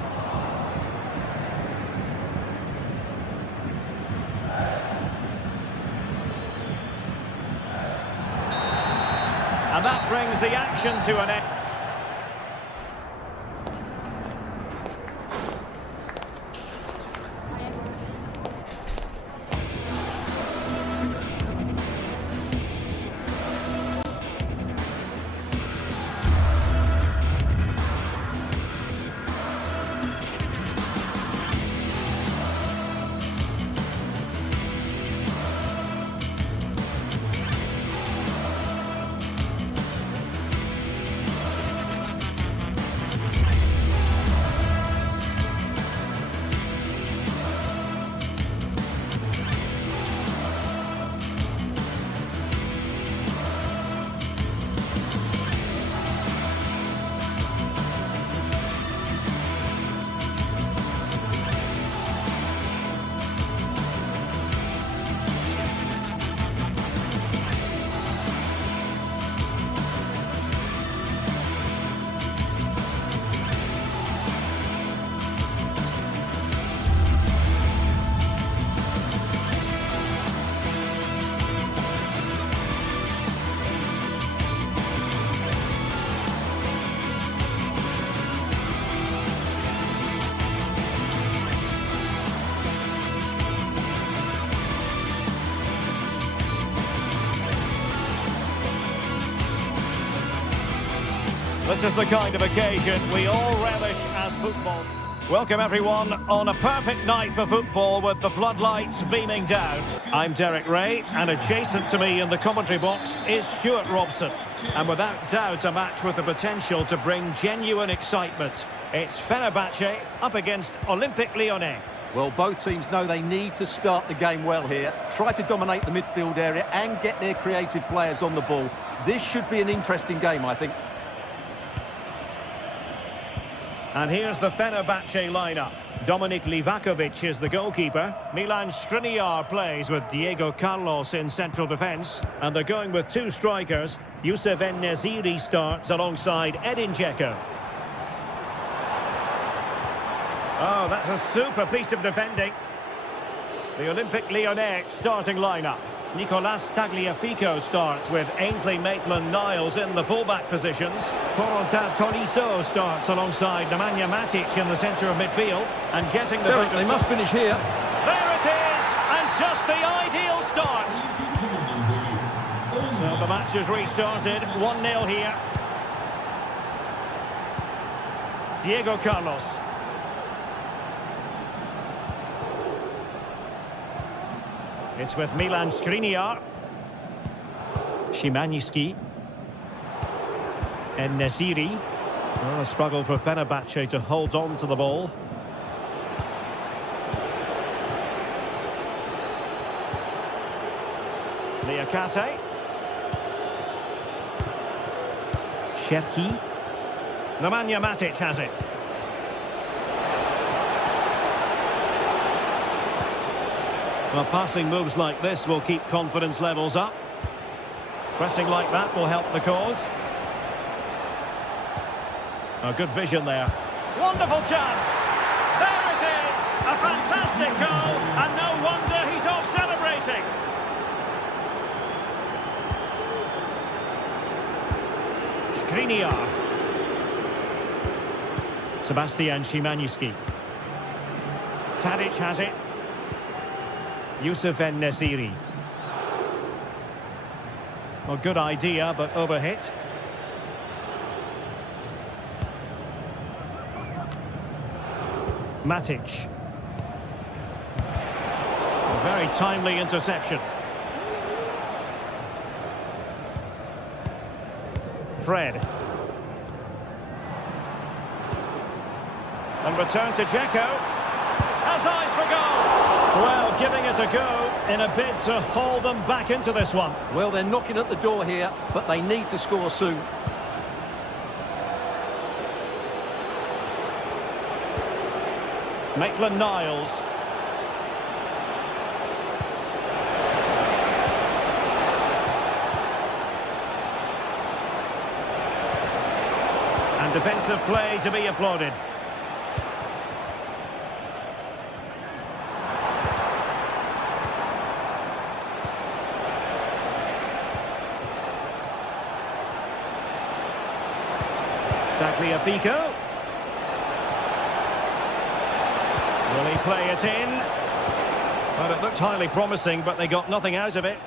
And that brings the action to an end. This is the kind of occasion we all relish as football. Welcome everyone on a perfect night for football with the floodlights beaming down. I'm Derek Ray, and adjacent to me in the commentary box is Stuart Robson. And without doubt a match with the potential to bring genuine excitement. It's Fenerbahce up against Olympique Lyonnais. Well, both teams know they need to start the game well here. Try to dominate the midfield area and get their creative players on the ball. This should be an interesting game, I think. And here's the Fenerbahce lineup. Dominik Livakovic is the goalkeeper. Milan Skriniar plays with Diego Carlos in central defence. And they're going with two strikers. Youssef En-Nesyri starts alongside Edin Dzeko. Oh, that's a super piece of defending. The Olympique Lyonnais starting lineup. Nicolas Tagliafico starts with Ainsley Maitland-Niles in the fullback positions. Corentin Tolisso starts alongside Nemanja Matic in the centre of midfield. And getting the... They must finish here. There it is! And just the ideal start. So the match has restarted. 1-0 here. Diego Carlos. It's with Milan Skriniar. Szymański. En-Nesyri. Well, a struggle for Fenerbahce to hold on to the ball. Liakate. Cherki. Nemanja Matic has it. Well, passing moves like this will keep confidence levels up. Pressing like that will help the cause. A good vision there. Wonderful chance. There it is. A fantastic goal. And no wonder he's off celebrating. Skriniar. Sebastian Szymański. Tadic has it. Youssef En-Nesyri. Well, good idea, but overhit. Matic. A very timely interception. Fred. And return to Dzeko. Has eyes for goal. Well, giving it a go in a bid to haul them back into this one. Well, they're knocking at the door here, but they need to score soon. Maitland-Niles. And defensive play to be applauded. Tagliafico. Will he play it in? Well, it looked highly promising, but they got nothing out of it.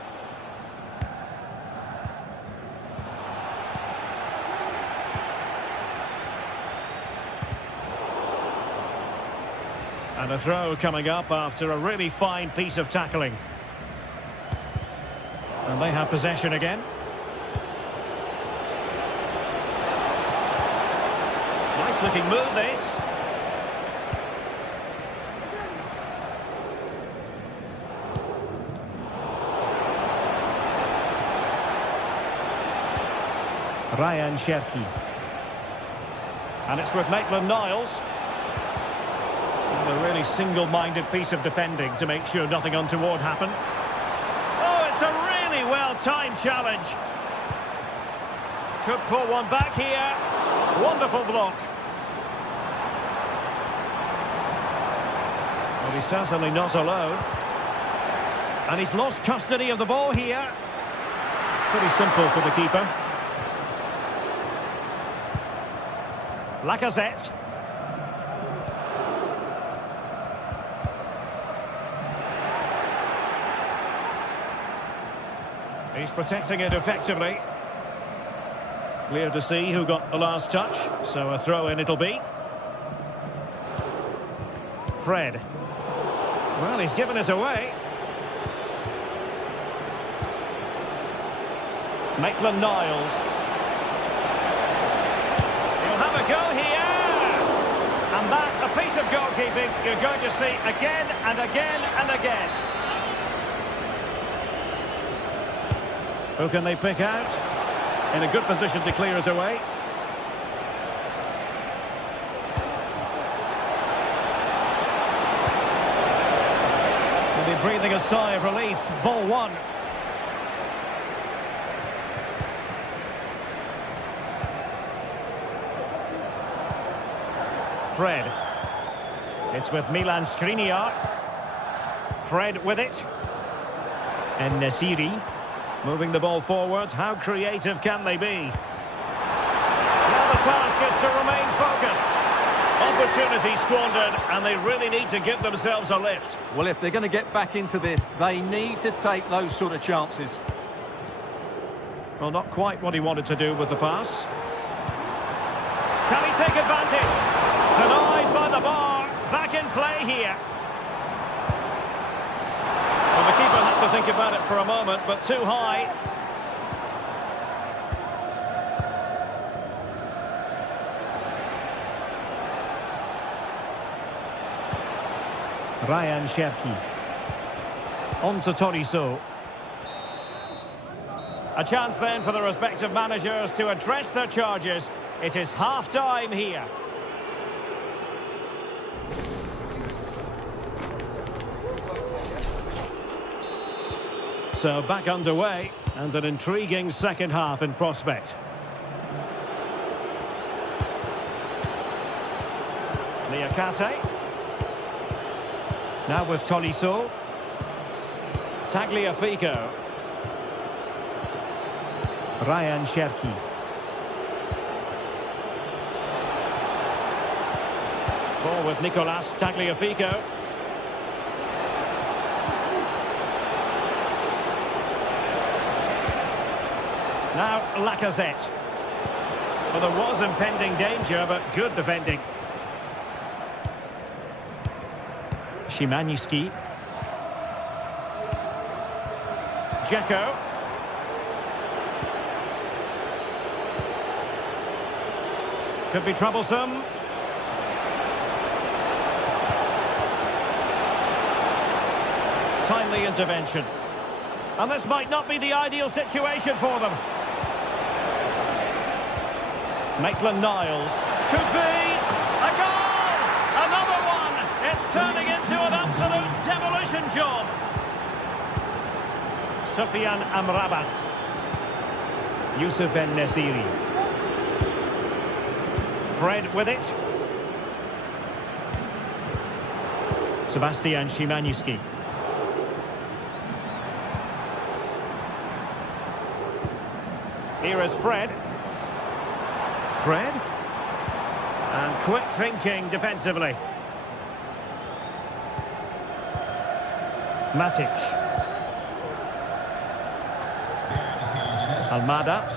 And a throw coming up after a really fine piece of tackling. And they have possession again. Nice looking move, this. Ryan Cherki. And it's with Maitland-Niles. A really single-minded piece of defending to make sure nothing untoward happened. Oh, it's a really well-timed challenge. Could pull one back here. Wonderful block. Well, he's certainly not alone. And he's lost custody of the ball here. Pretty simple for the keeper. Lacazette. He's protecting it effectively. Clear to see who got the last touch, so a throw in it'll be. Fred. Well, he's given it away. Maitland-Niles. He'll have a go here. And that, a piece of goalkeeping you're going to see again and again and again. Who can they pick out? In a good position to clear it away. They'll be breathing a sigh of relief. Ball one. Fred. It's with Milan Skriniar. Fred with it. And Nesiri. Moving the ball forward. How creative can they be? Now the task is to remain focused. Opportunity squandered, and they really need to give themselves a lift. Well, if they're going to get back into this, they need to take those sort of chances. Well, not quite what he wanted to do with the pass. Can he take advantage? Denied by the bar. Back in play here. Well, the keeper had to think about it for a moment, but too high. Ryan Cherki. On to Tolisso. A chance then for the respective managers to address their charges. It is half-time here. So back underway, and an intriguing second half in prospect. Niakate. Now with Tolisso. Tagliafico. Ryan Cherki. Ball with Nicolas Tagliafico. Now Lacazette. Well, there was impending danger, but good defending. Szymański. Dzeko. Could be troublesome. Timely intervention. And this might not be the ideal situation for them. Maitland-Niles. Could be a goal! Another one! It's turning into an absolute demolition job. Sufyan Amrabat. Youssef En-Nesyri. Fred with it. Sebastian Szymański. Here is Fred. Fred. And quick thinking defensively. Matic. Almada.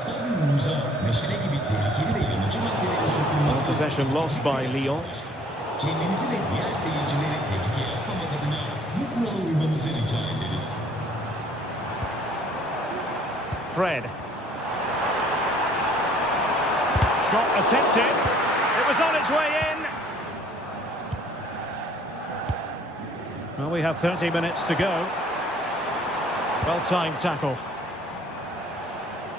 Possession lost by Lyon. Fred. Shot attempted. It was on its way in. Well, we have 30 minutes to go. Well-timed tackle.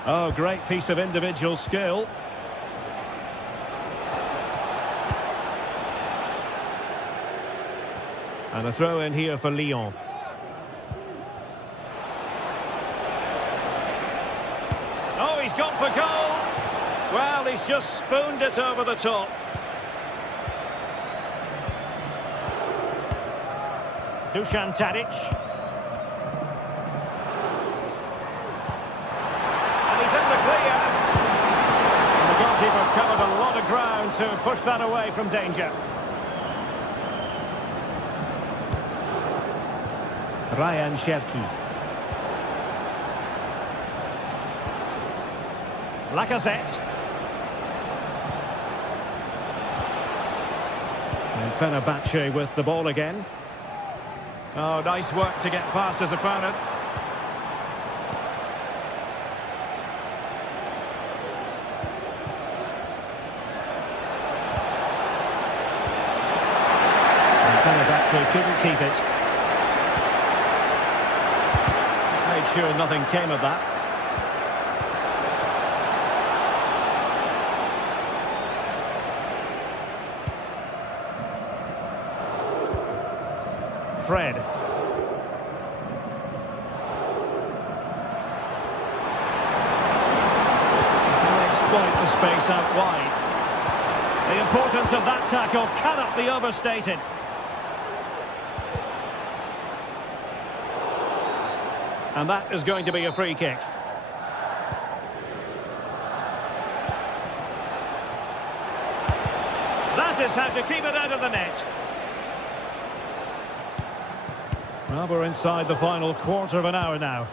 Oh, great piece of individual skill. And a throw in here for Lyon. Oh, he's gone for goal. Well, he's just spooned it over the top. Dusan Tadic. And he's in the clear. And the goalkeeper covered a lot of ground to push that away from danger. Ryan Cherki. Lacazette. And Fenerbahce with the ball again. Oh, nice work to get past his opponent. And Fenerbahce couldn't keep it. Made sure nothing came of that. Fred. Exploit the space out wide. The importance of that tackle cannot be overstated. And that is going to be a free kick. That is how to keep it out of the net. Well, we're inside the final quarter of an hour now.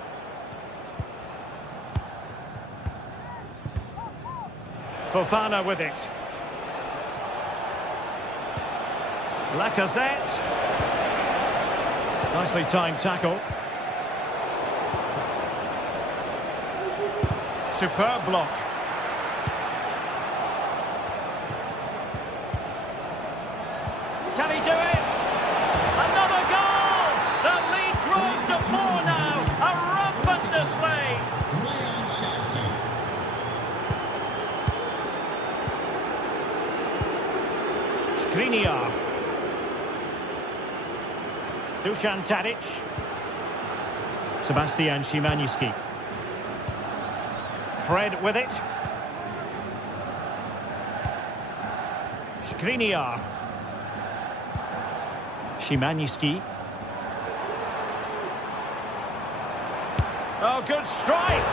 Fofana with it. Lacazette. Nicely timed tackle. Superb block. Can he do it? Another goal! The lead grows to 4 now. A rampant display. Skriniar. Dusan Tadic. Sebastian Szymanski. Fred with it. Skriniar. Szymanski. Oh, good strike!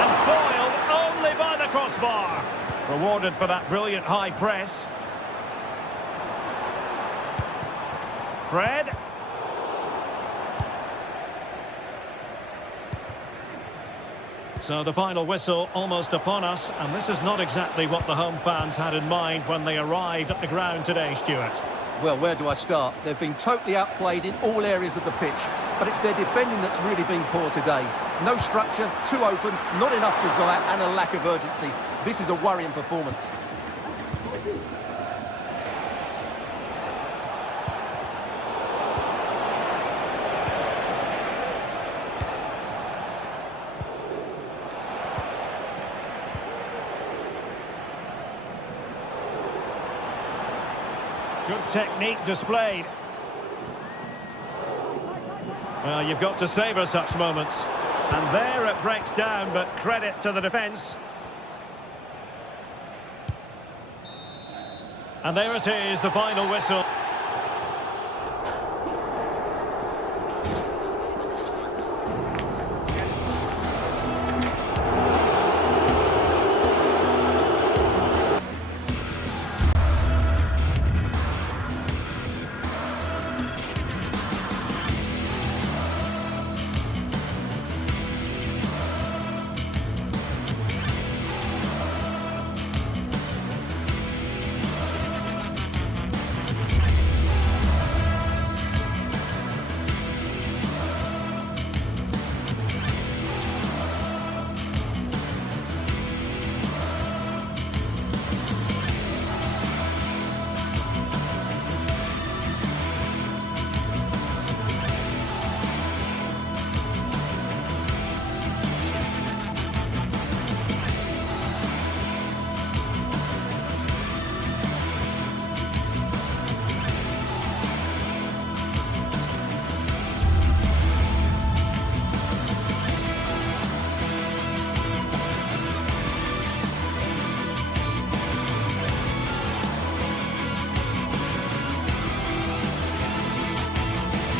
And foiled only by the crossbar. Rewarded for that brilliant high press. Fred. So the final whistle almost upon us, and this is not exactly what the home fans had in mind when they arrived at the ground today, Stuart. Well, where do I start? They've been totally outplayed in all areas of the pitch, but it's their defending that's really been poor today. No structure, too open, not enough desire, and a lack of urgency. This is a worrying performance. Good technique displayed. Well, you've got to savour such moments. And there it breaks down, but credit to the defence. And there it is, the final whistle.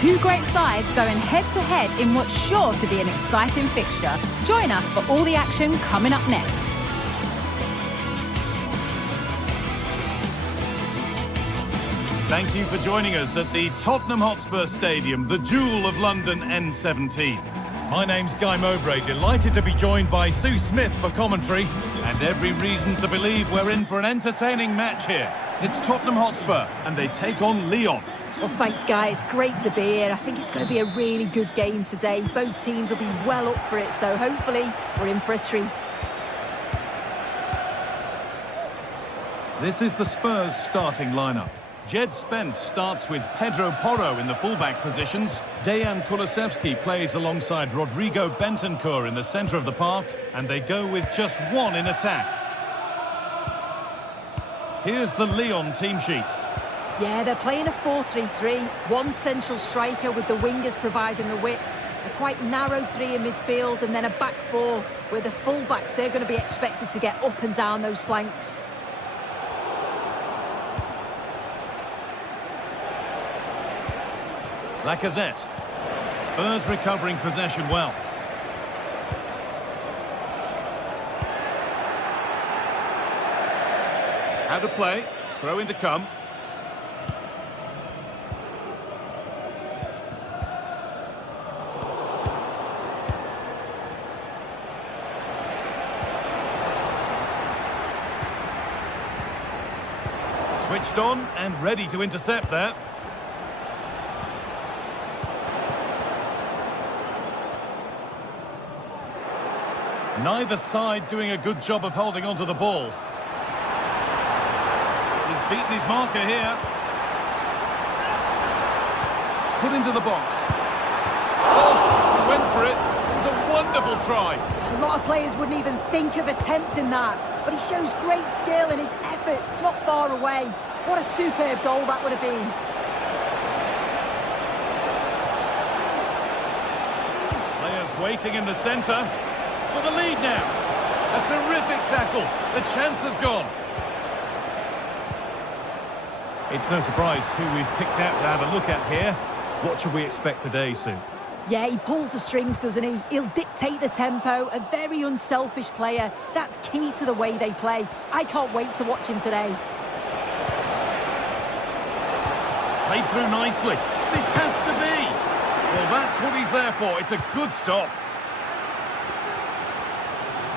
Two great sides going head-to-head in what's sure to be an exciting fixture. Join us for all the action coming up next. Thank you for joining us at the Tottenham Hotspur Stadium, the jewel of London N17. My name's Guy Mowbray, delighted to be joined by Sue Smith for commentary, and every reason to believe we're in for an entertaining match here. It's Tottenham Hotspur, and they take on Lyon. Well, thanks, guys. Great to be here. I think it's going to be a really good game today. Both teams will be well up for it, so hopefully we're in for a treat. This is the Spurs starting lineup. Jed Spence starts with Pedro Porro in the fullback positions. Dejan Kulusevski plays alongside Rodrigo Bentancur in the centre of the park, and they go with just one in attack. Here's the Lyon team sheet. Yeah, they're playing a 4-3-3. One central striker with the wingers providing the width. A quite narrow three in midfield, and then a back four where the fullbacks, they're going to be expected to get up and down those flanks. Lacazette. Spurs recovering possession well. How to play. Throw in to come. Switched on and ready to intercept there. Neither side doing a good job of holding onto the ball. He's beaten his marker here. Put into the box. Oh, he went for it. It was a wonderful try. A lot of players wouldn't even think of attempting that, but he shows great skill in his effort. It's not far away. What a superb goal that would have been. Players waiting in the centre. For the lead now. A terrific tackle. The chance has gone. It's no surprise who we've picked out to have a look at here. What should we expect today, Sue? Yeah, he pulls the strings, doesn't he? He'll dictate the tempo. A very unselfish player. That's key to the way they play. I can't wait to watch him today. Played through nicely. This has to be. Well, that's what he's there for. It's a good stop.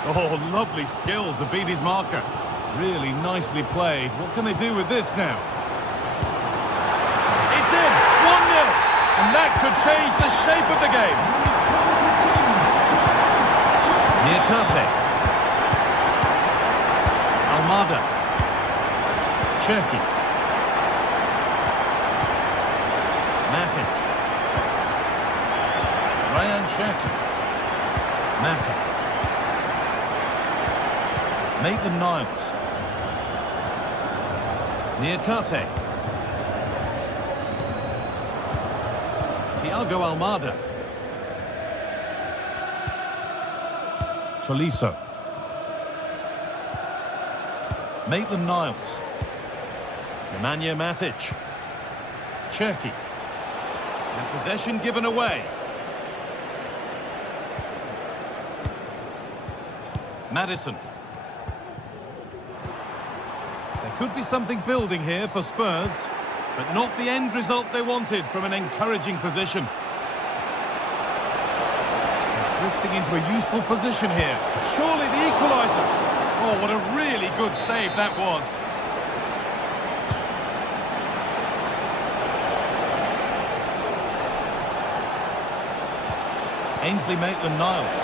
Oh, lovely skill to beat his marker. Really nicely played. What can they do with this now? It's in! 1-0! And that could change the shape of the game. Niakate. Almada. Cherki. Matic. Ryan Cherki. Matic. Maitland-Niles. Niakate. Thiago Almada. Tolisso. Maitland-Niles. Nemanja Matic. Cherki. And possession given away. Maddison. Could be something building here for Spurs, but not the end result they wanted from an encouraging position. Drifting into a useful position here. Surely the equaliser. Oh, what a really good save that was. Ainsley Maitland-Niles.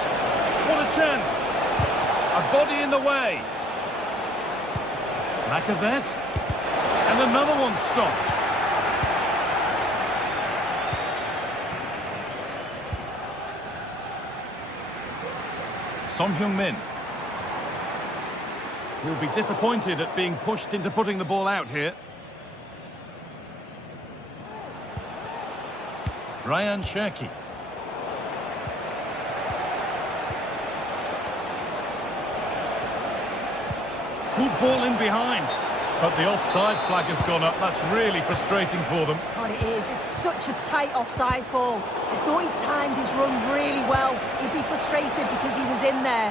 What a chance. A body in the way. Lacazette, and another one stopped. Son Heung-min will be disappointed at being pushed into putting the ball out here. Ryan Cherki. Good ball in behind. But the offside flag has gone up. That's really frustrating for them. God, it is. It's such a tight offside call. I thought he timed his run really well. He'd be frustrated because he was in there.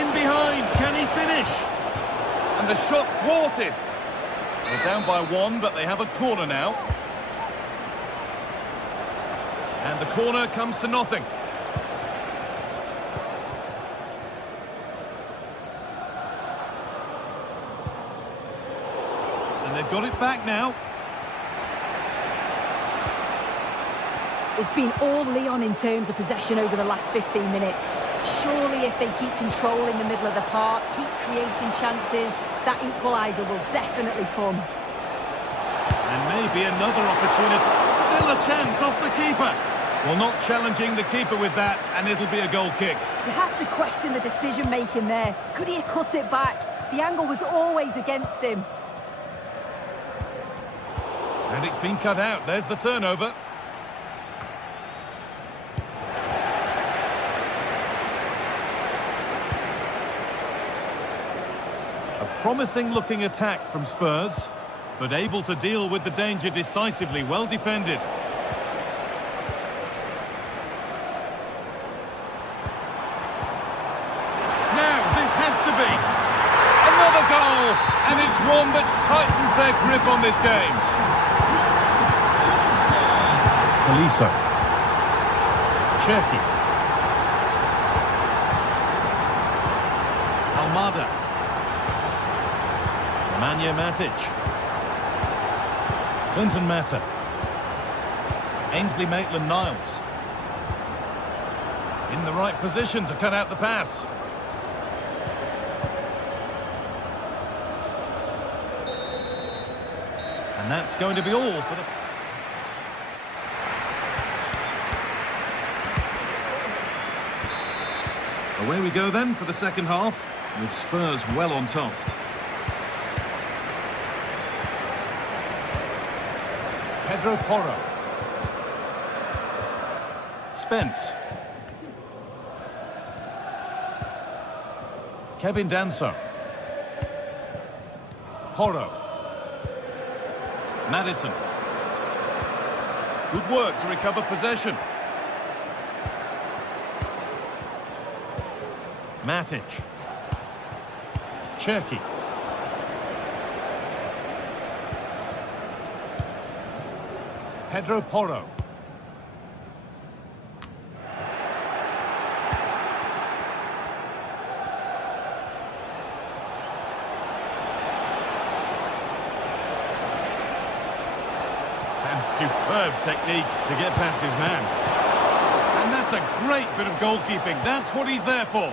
In behind. Can he finish? And the shot thwarted. They're down by one, but they have a corner now. And the corner comes to nothing. They've got it back now. It's been all Lyon in terms of possession over the last 15 minutes. Surely if they keep control in the middle of the park, keep creating chances, that equaliser will definitely come. And maybe another opportunity. Still a chance off the keeper. Well, not challenging the keeper with that, and it'll be a goal kick. You have to question the decision-making there. Could he have cut it back? The angle was always against him. And it's been cut out. There's the turnover. A promising-looking attack from Spurs, but able to deal with the danger decisively. Well defended. Now, this has to be another goal, and it's one that tightens their grip on this game. Aliso. Cherki. Almada. Nemanja Matic. Clinton Mata. Ainsley Maitland-Niles. In the right position to cut out the pass. And that's going to be all for the... Away we go then for the second half, with Spurs well on top. Pedro Porro. Spence. Kevin Danso. Porro. Maddison. Good work to recover possession. Matic. Cherki. Pedro Porro. And superb technique to get past his man. And that's a great bit of goalkeeping. That's what he's there for.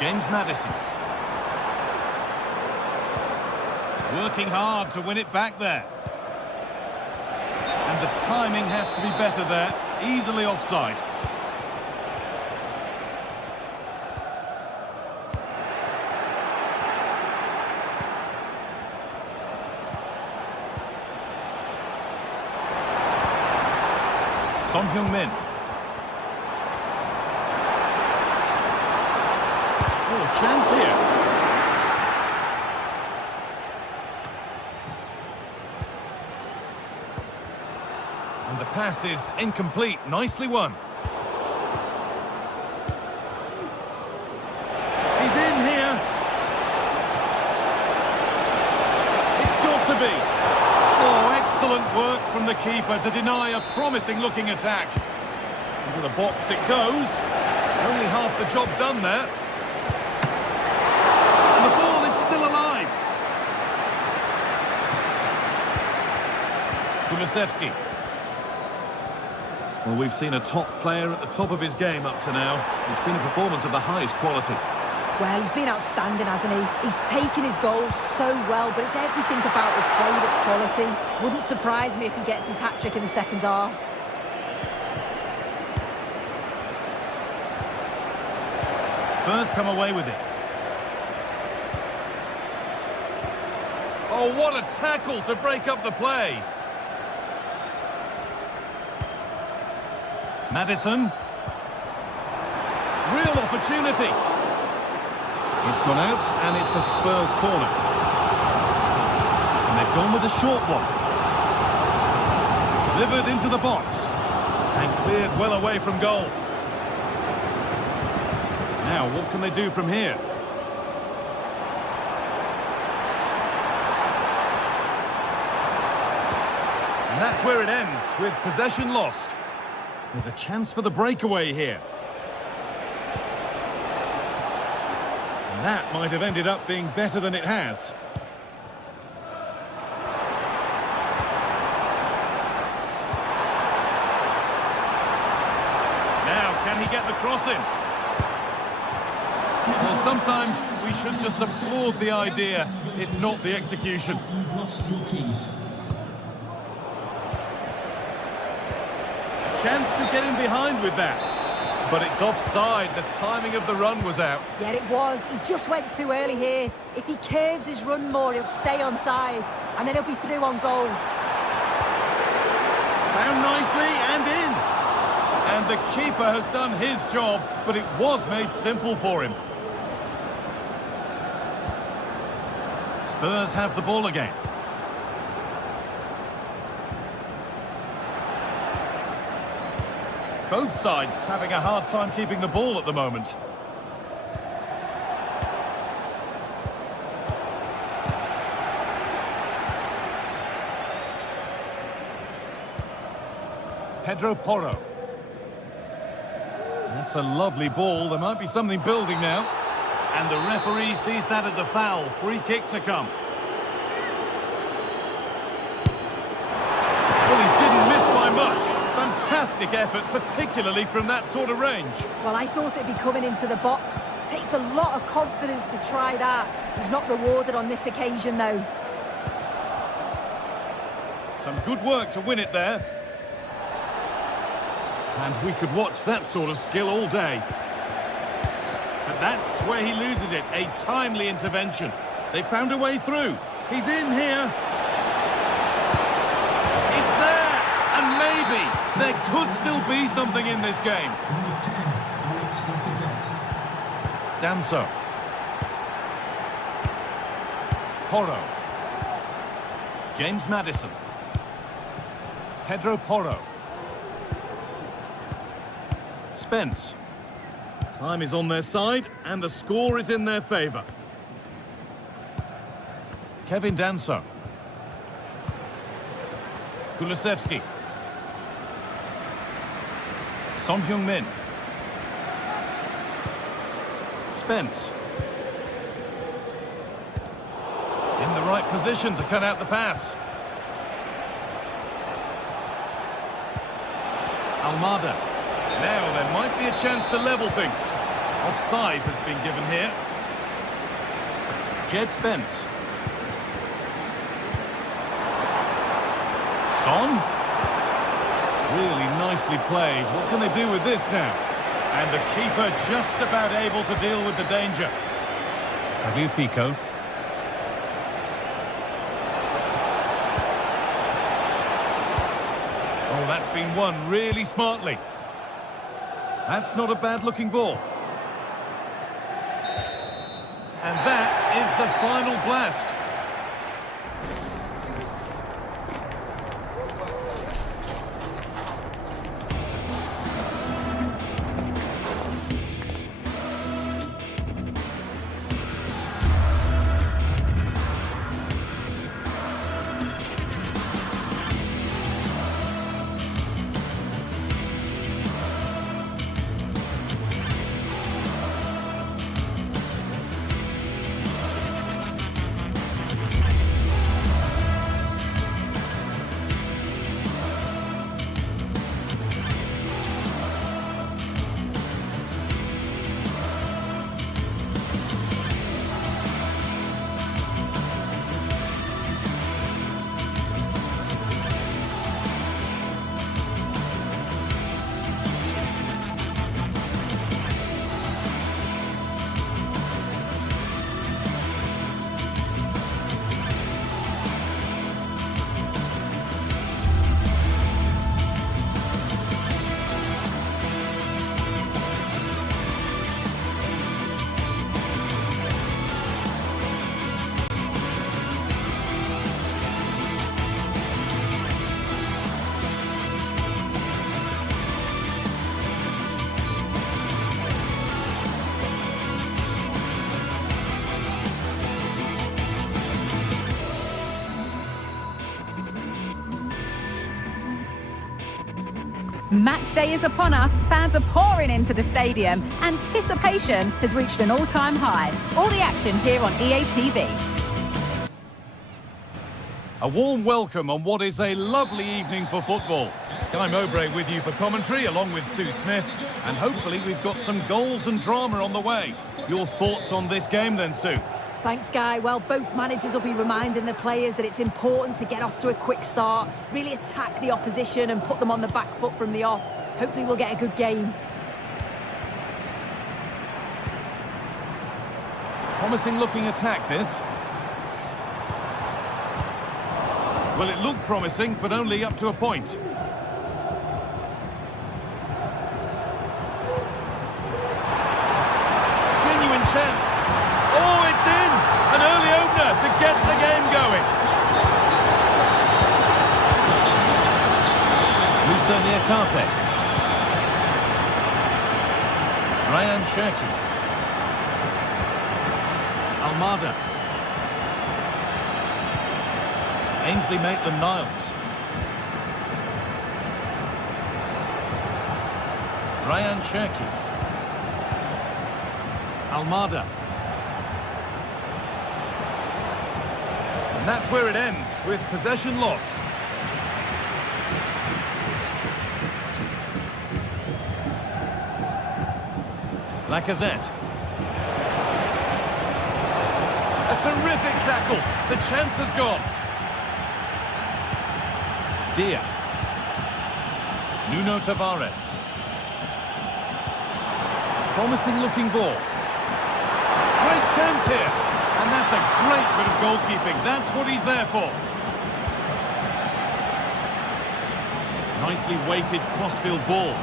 James Maddison. Working hard to win it back there. And the timing has to be better there. Easily offside. Son Heung-min. Oh, chance here. And the pass is incomplete. Nicely won. He's in here. It's got to be. Oh, excellent work from the keeper to deny a promising-looking attack. Into the box it goes. Only half the job done there. And the ball is still alive. Kulusevski. Well, we've seen a top player at the top of his game up to now. It's been a performance of the highest quality. Well, he's been outstanding, hasn't he? He's taken his goals so well, but it's everything about his play that's quality. Wouldn't surprise me if he gets his hat-trick in the second half. Spurs come away with it. Oh, what a tackle to break up the play. Maddison. Real opportunity. It's gone out, and it's a Spurs corner. And they've gone with a short one. Delivered into the box. And cleared well away from goal. Now, what can they do from here? And that's where it ends, with possession lost. There's a chance for the breakaway here. That might have ended up being better than it has. Now, can he get the cross in? Well, sometimes we should just applaud the idea, if not the execution. Chance to get in behind with that. But it's offside. The timing of the run was out. Yeah, it was. He just went too early here. If he curves his run more, he'll stay onside. And then he'll be through on goal. Found nicely and in. And the keeper has done his job, but it was made simple for him. Spurs have the ball again. Both sides having a hard time keeping the ball at the moment. Pedro Porro. That's a lovely ball. There might be something building now. And the referee sees that as a foul. Free kick to come. Well, he didn't miss by much. Fantastic effort, particularly from that sort of range. Well, I thought it'd be coming into the box. It takes a lot of confidence to try that. He's not rewarded on this occasion, though. Some good work to win it there. And we could watch that sort of skill all day. But that's where he loses it. A timely intervention. They found a way through. He's in here. It's there. And maybe there could still be something in this game. Danso. Porro. James Maddison. Pedro Porro. Spence. Time is on their side, and the score is in their favour. Kevin Danso. Kulusevski. Son Heung-min. Spence. In the right position to cut out the pass. Almada. Now there might be a chance to level things. Offside has been given here. Jed Spence. Son. Really nicely played. What can they do with this now? And the keeper just about able to deal with the danger. Tagliafico. Oh, that's been won really smartly. That's not a bad-looking ball. And that is the final blast. Match day is upon us, fans are pouring into the stadium. Anticipation has reached an all-time high. All the action here on EA TV. A warm welcome on what is a lovely evening for football. Guy Mowbray with you for commentary, along with Sue Smith. And hopefully we've got some goals and drama on the way. Your thoughts on this game then, Sue? Thanks, Guy. Well, both managers will be reminding the players that it's important to get off to a quick start, really attack the opposition and put them on the back foot from the off. Hopefully we'll get a good game. Promising looking attack, this. Well, it looked promising, but only up to a point. Genuine chance. Oh, it's in! An early opener to get the game going. Musa Niakate. Ryan Cherki. Almada. Ainsley Maitland-Niles. Ryan Cherki. Almada. And that's where it ends, with possession lost. Lacazette. A terrific tackle. The chance has gone. Dia. Nuno Tavares. Promising looking ball. Great chance here. And that's a great bit of goalkeeping. That's what he's there for. Nicely weighted crossfield ball.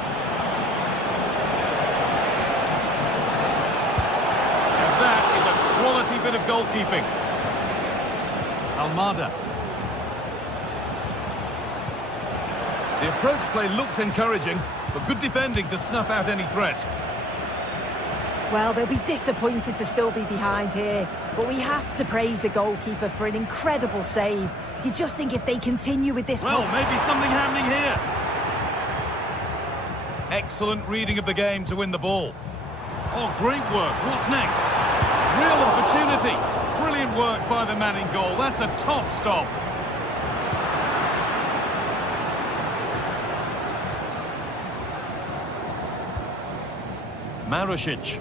And that is a quality bit of goalkeeping. Almada. The approach play looked encouraging, but good defending to snuff out any threat. Well, they'll be disappointed to still be behind here, but we have to praise the goalkeeper for an incredible save. You just think if they continue with this... Well, maybe something happening here. Excellent reading of the game to win the ball. Oh, great work. What's next? Real opportunity. Brilliant work by the man in goal. That's a top stop. Marušić.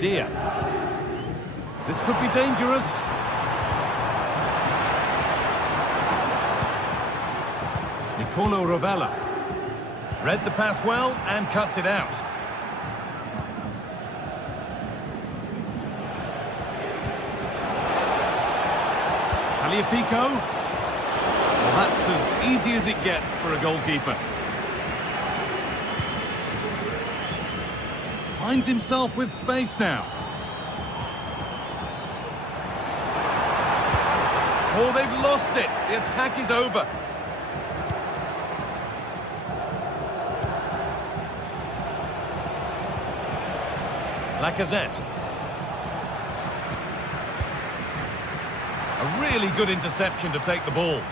Dia. This could be dangerous. Nicolo Rovella. Read the pass well and cuts it out. Tagliafico. Well, that's as easy as it gets for a goalkeeper. Finds himself with space now. Oh, they've lost it. The attack is over. Lacazette. A really good interception to take the ball.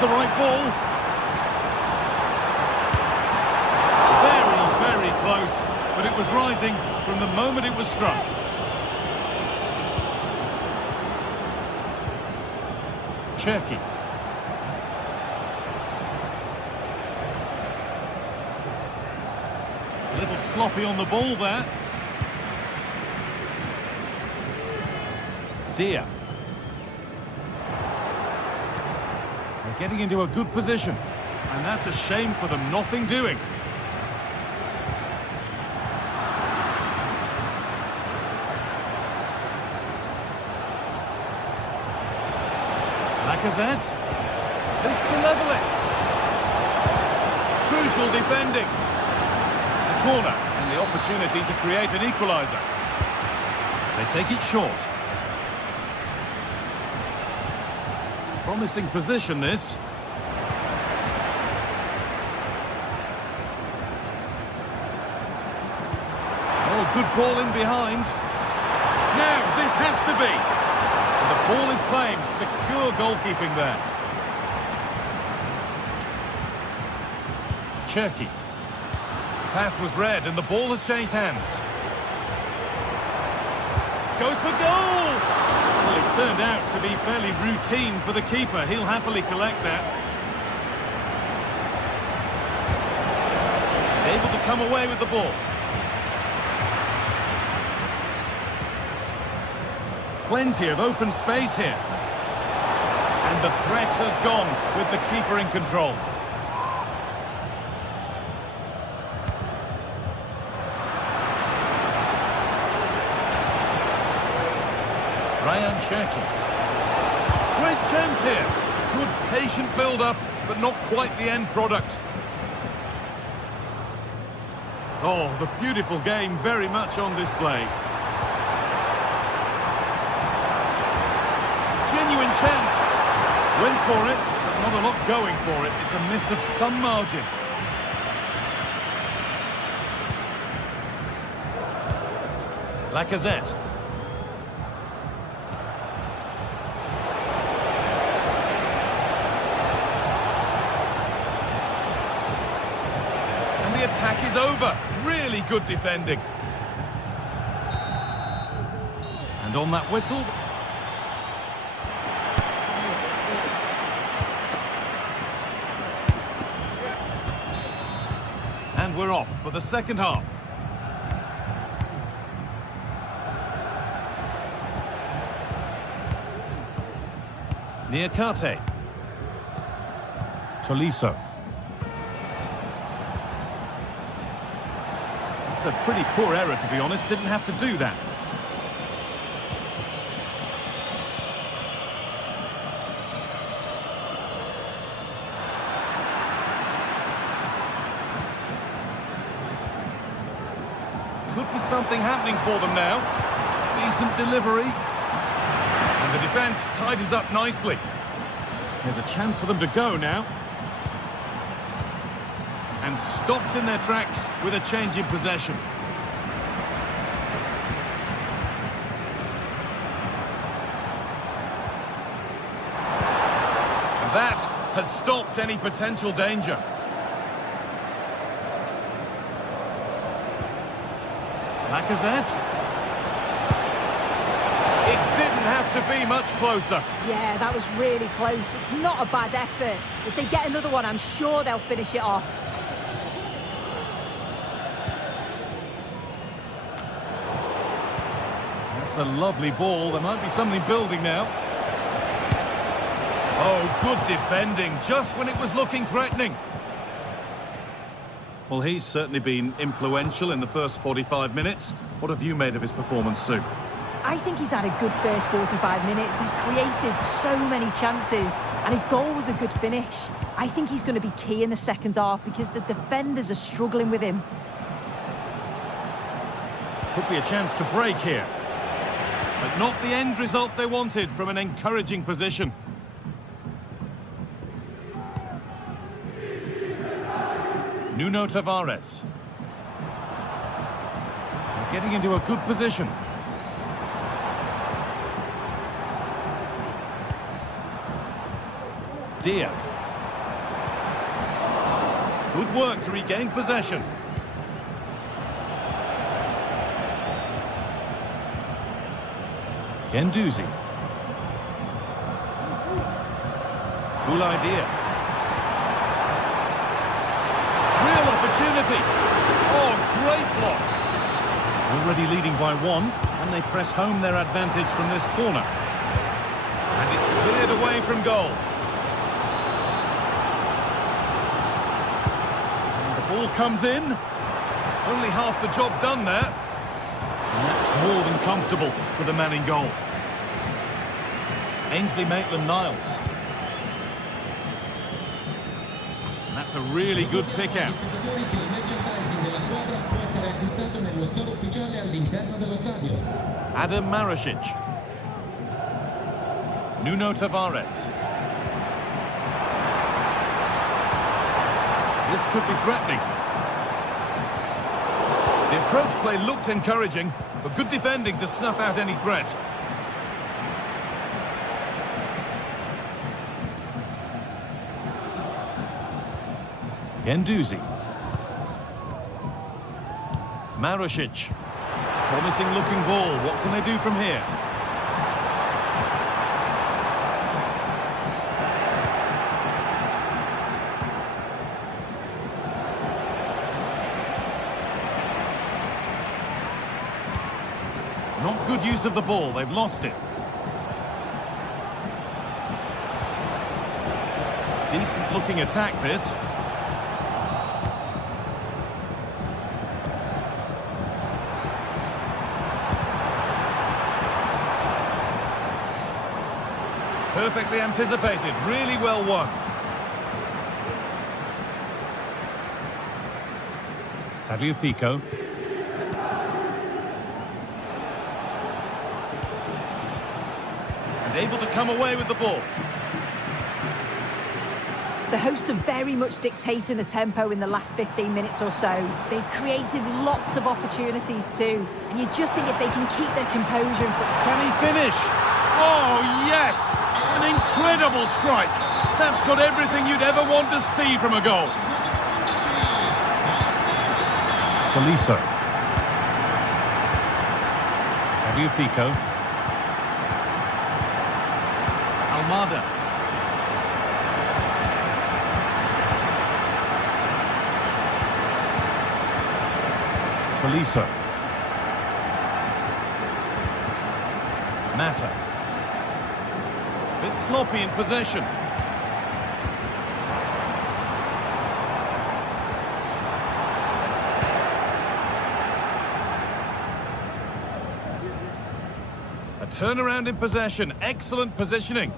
The right ball. Very, very close, but it was rising from the moment it was struck. Cherki. A little sloppy on the ball there. Dia. Getting into a good position, and that's a shame for them. Nothing doing. Lacazette. This to level it. Crucial defending. It's a corner and the opportunity to create an equaliser. They take it short. Promising position, this. Oh, good ball in behind. Now This has to be. And the ball is claimed. Secure goalkeeping there. Cherki. Pass was read and the ball has changed hands. Goes for goal! Well, it turned out to be fairly routine for the keeper. He'll happily collect that. Able to come away with the ball. Plenty of open space here. And the threat has gone with the keeper in control. Cherki. Great chance here. Good patient build-up, but not quite the end product. Oh, the beautiful game very much on display. Genuine chance. Went for it, but not a lot going for it. It's a miss of some margin. Lacazette. Attack is over. Really good defending. And on that whistle. And we're off for the second half. Niakate. Tolisso. It's a pretty poor error, to be honest. Didn't have to do that. Could be something happening for them now. Decent delivery. And the defence tidies up nicely. There's a chance for them to go now. And stopped in their tracks with a change in possession. And that has stopped any potential danger. Lacazette. It didn't have to be much closer. Yeah, that was really close. It's not a bad effort. If they get another one, I'm sure they'll finish it off. It's a lovely ball. There might be something building now. Oh, good defending, just when it was looking threatening. Well, he's certainly been influential in the first 45 minutes. What have you made of his performance, Sue? I think he's had a good first 45 minutes. He's created so many chances, and his goal was a good finish. I think he's going to be key in the second half because the defenders are struggling with him. Could be a chance to break here. But not the end result they wanted from an encouraging position. Nuno Tavares. They're getting into a good position. Dia. Good work to regain possession. Guendouzi. Cool idea. Real opportunity. Oh, great block. Already leading by one, and they press home their advantage from this corner. And it's cleared away from goal. And the ball comes in. Only half the job done there. And that's more than comfortable for the man in goal. Ainsley Maitland-Niles. And that's a really good pick out. Adam Marasic. Nuno Tavares. This could be threatening. The approach play looked encouraging, But good defending to snuff out any threat. Guendouzi. Marusic. Promising looking ball. What can they do from here? Not good use of the ball. They've lost it. Decent looking attack this. Perfectly anticipated, really well won. Atletico. And able to come away with the ball. The hosts are very much dictating the tempo in the last 15 minutes or so. They've created lots of opportunities too. And you just think if they can keep their composure... Can he finish? Oh, yes! An incredible strike. That's got everything you'd ever want to see from a goal. Tolisso. Atletico. Almada. Tolisso. Mata. Bit sloppy in possession. A turnaround in possession. Excellent positioning.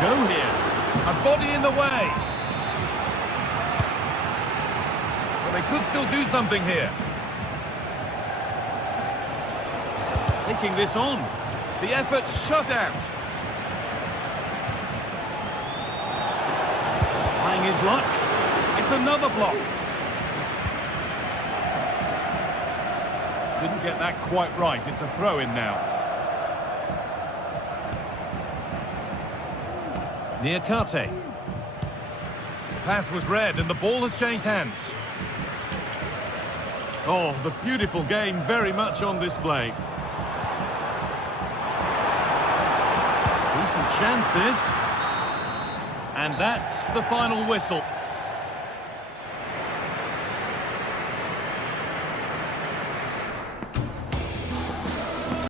Go here. A body in the way. But they could still do something here. Taking this on. The effort shut out. Trying his luck. It's another block. Didn't get that quite right. It's a throw-in now. Niakate. The pass was read and the ball has changed hands. Oh, the beautiful game very much on display. Decent chance this. And that's the final whistle.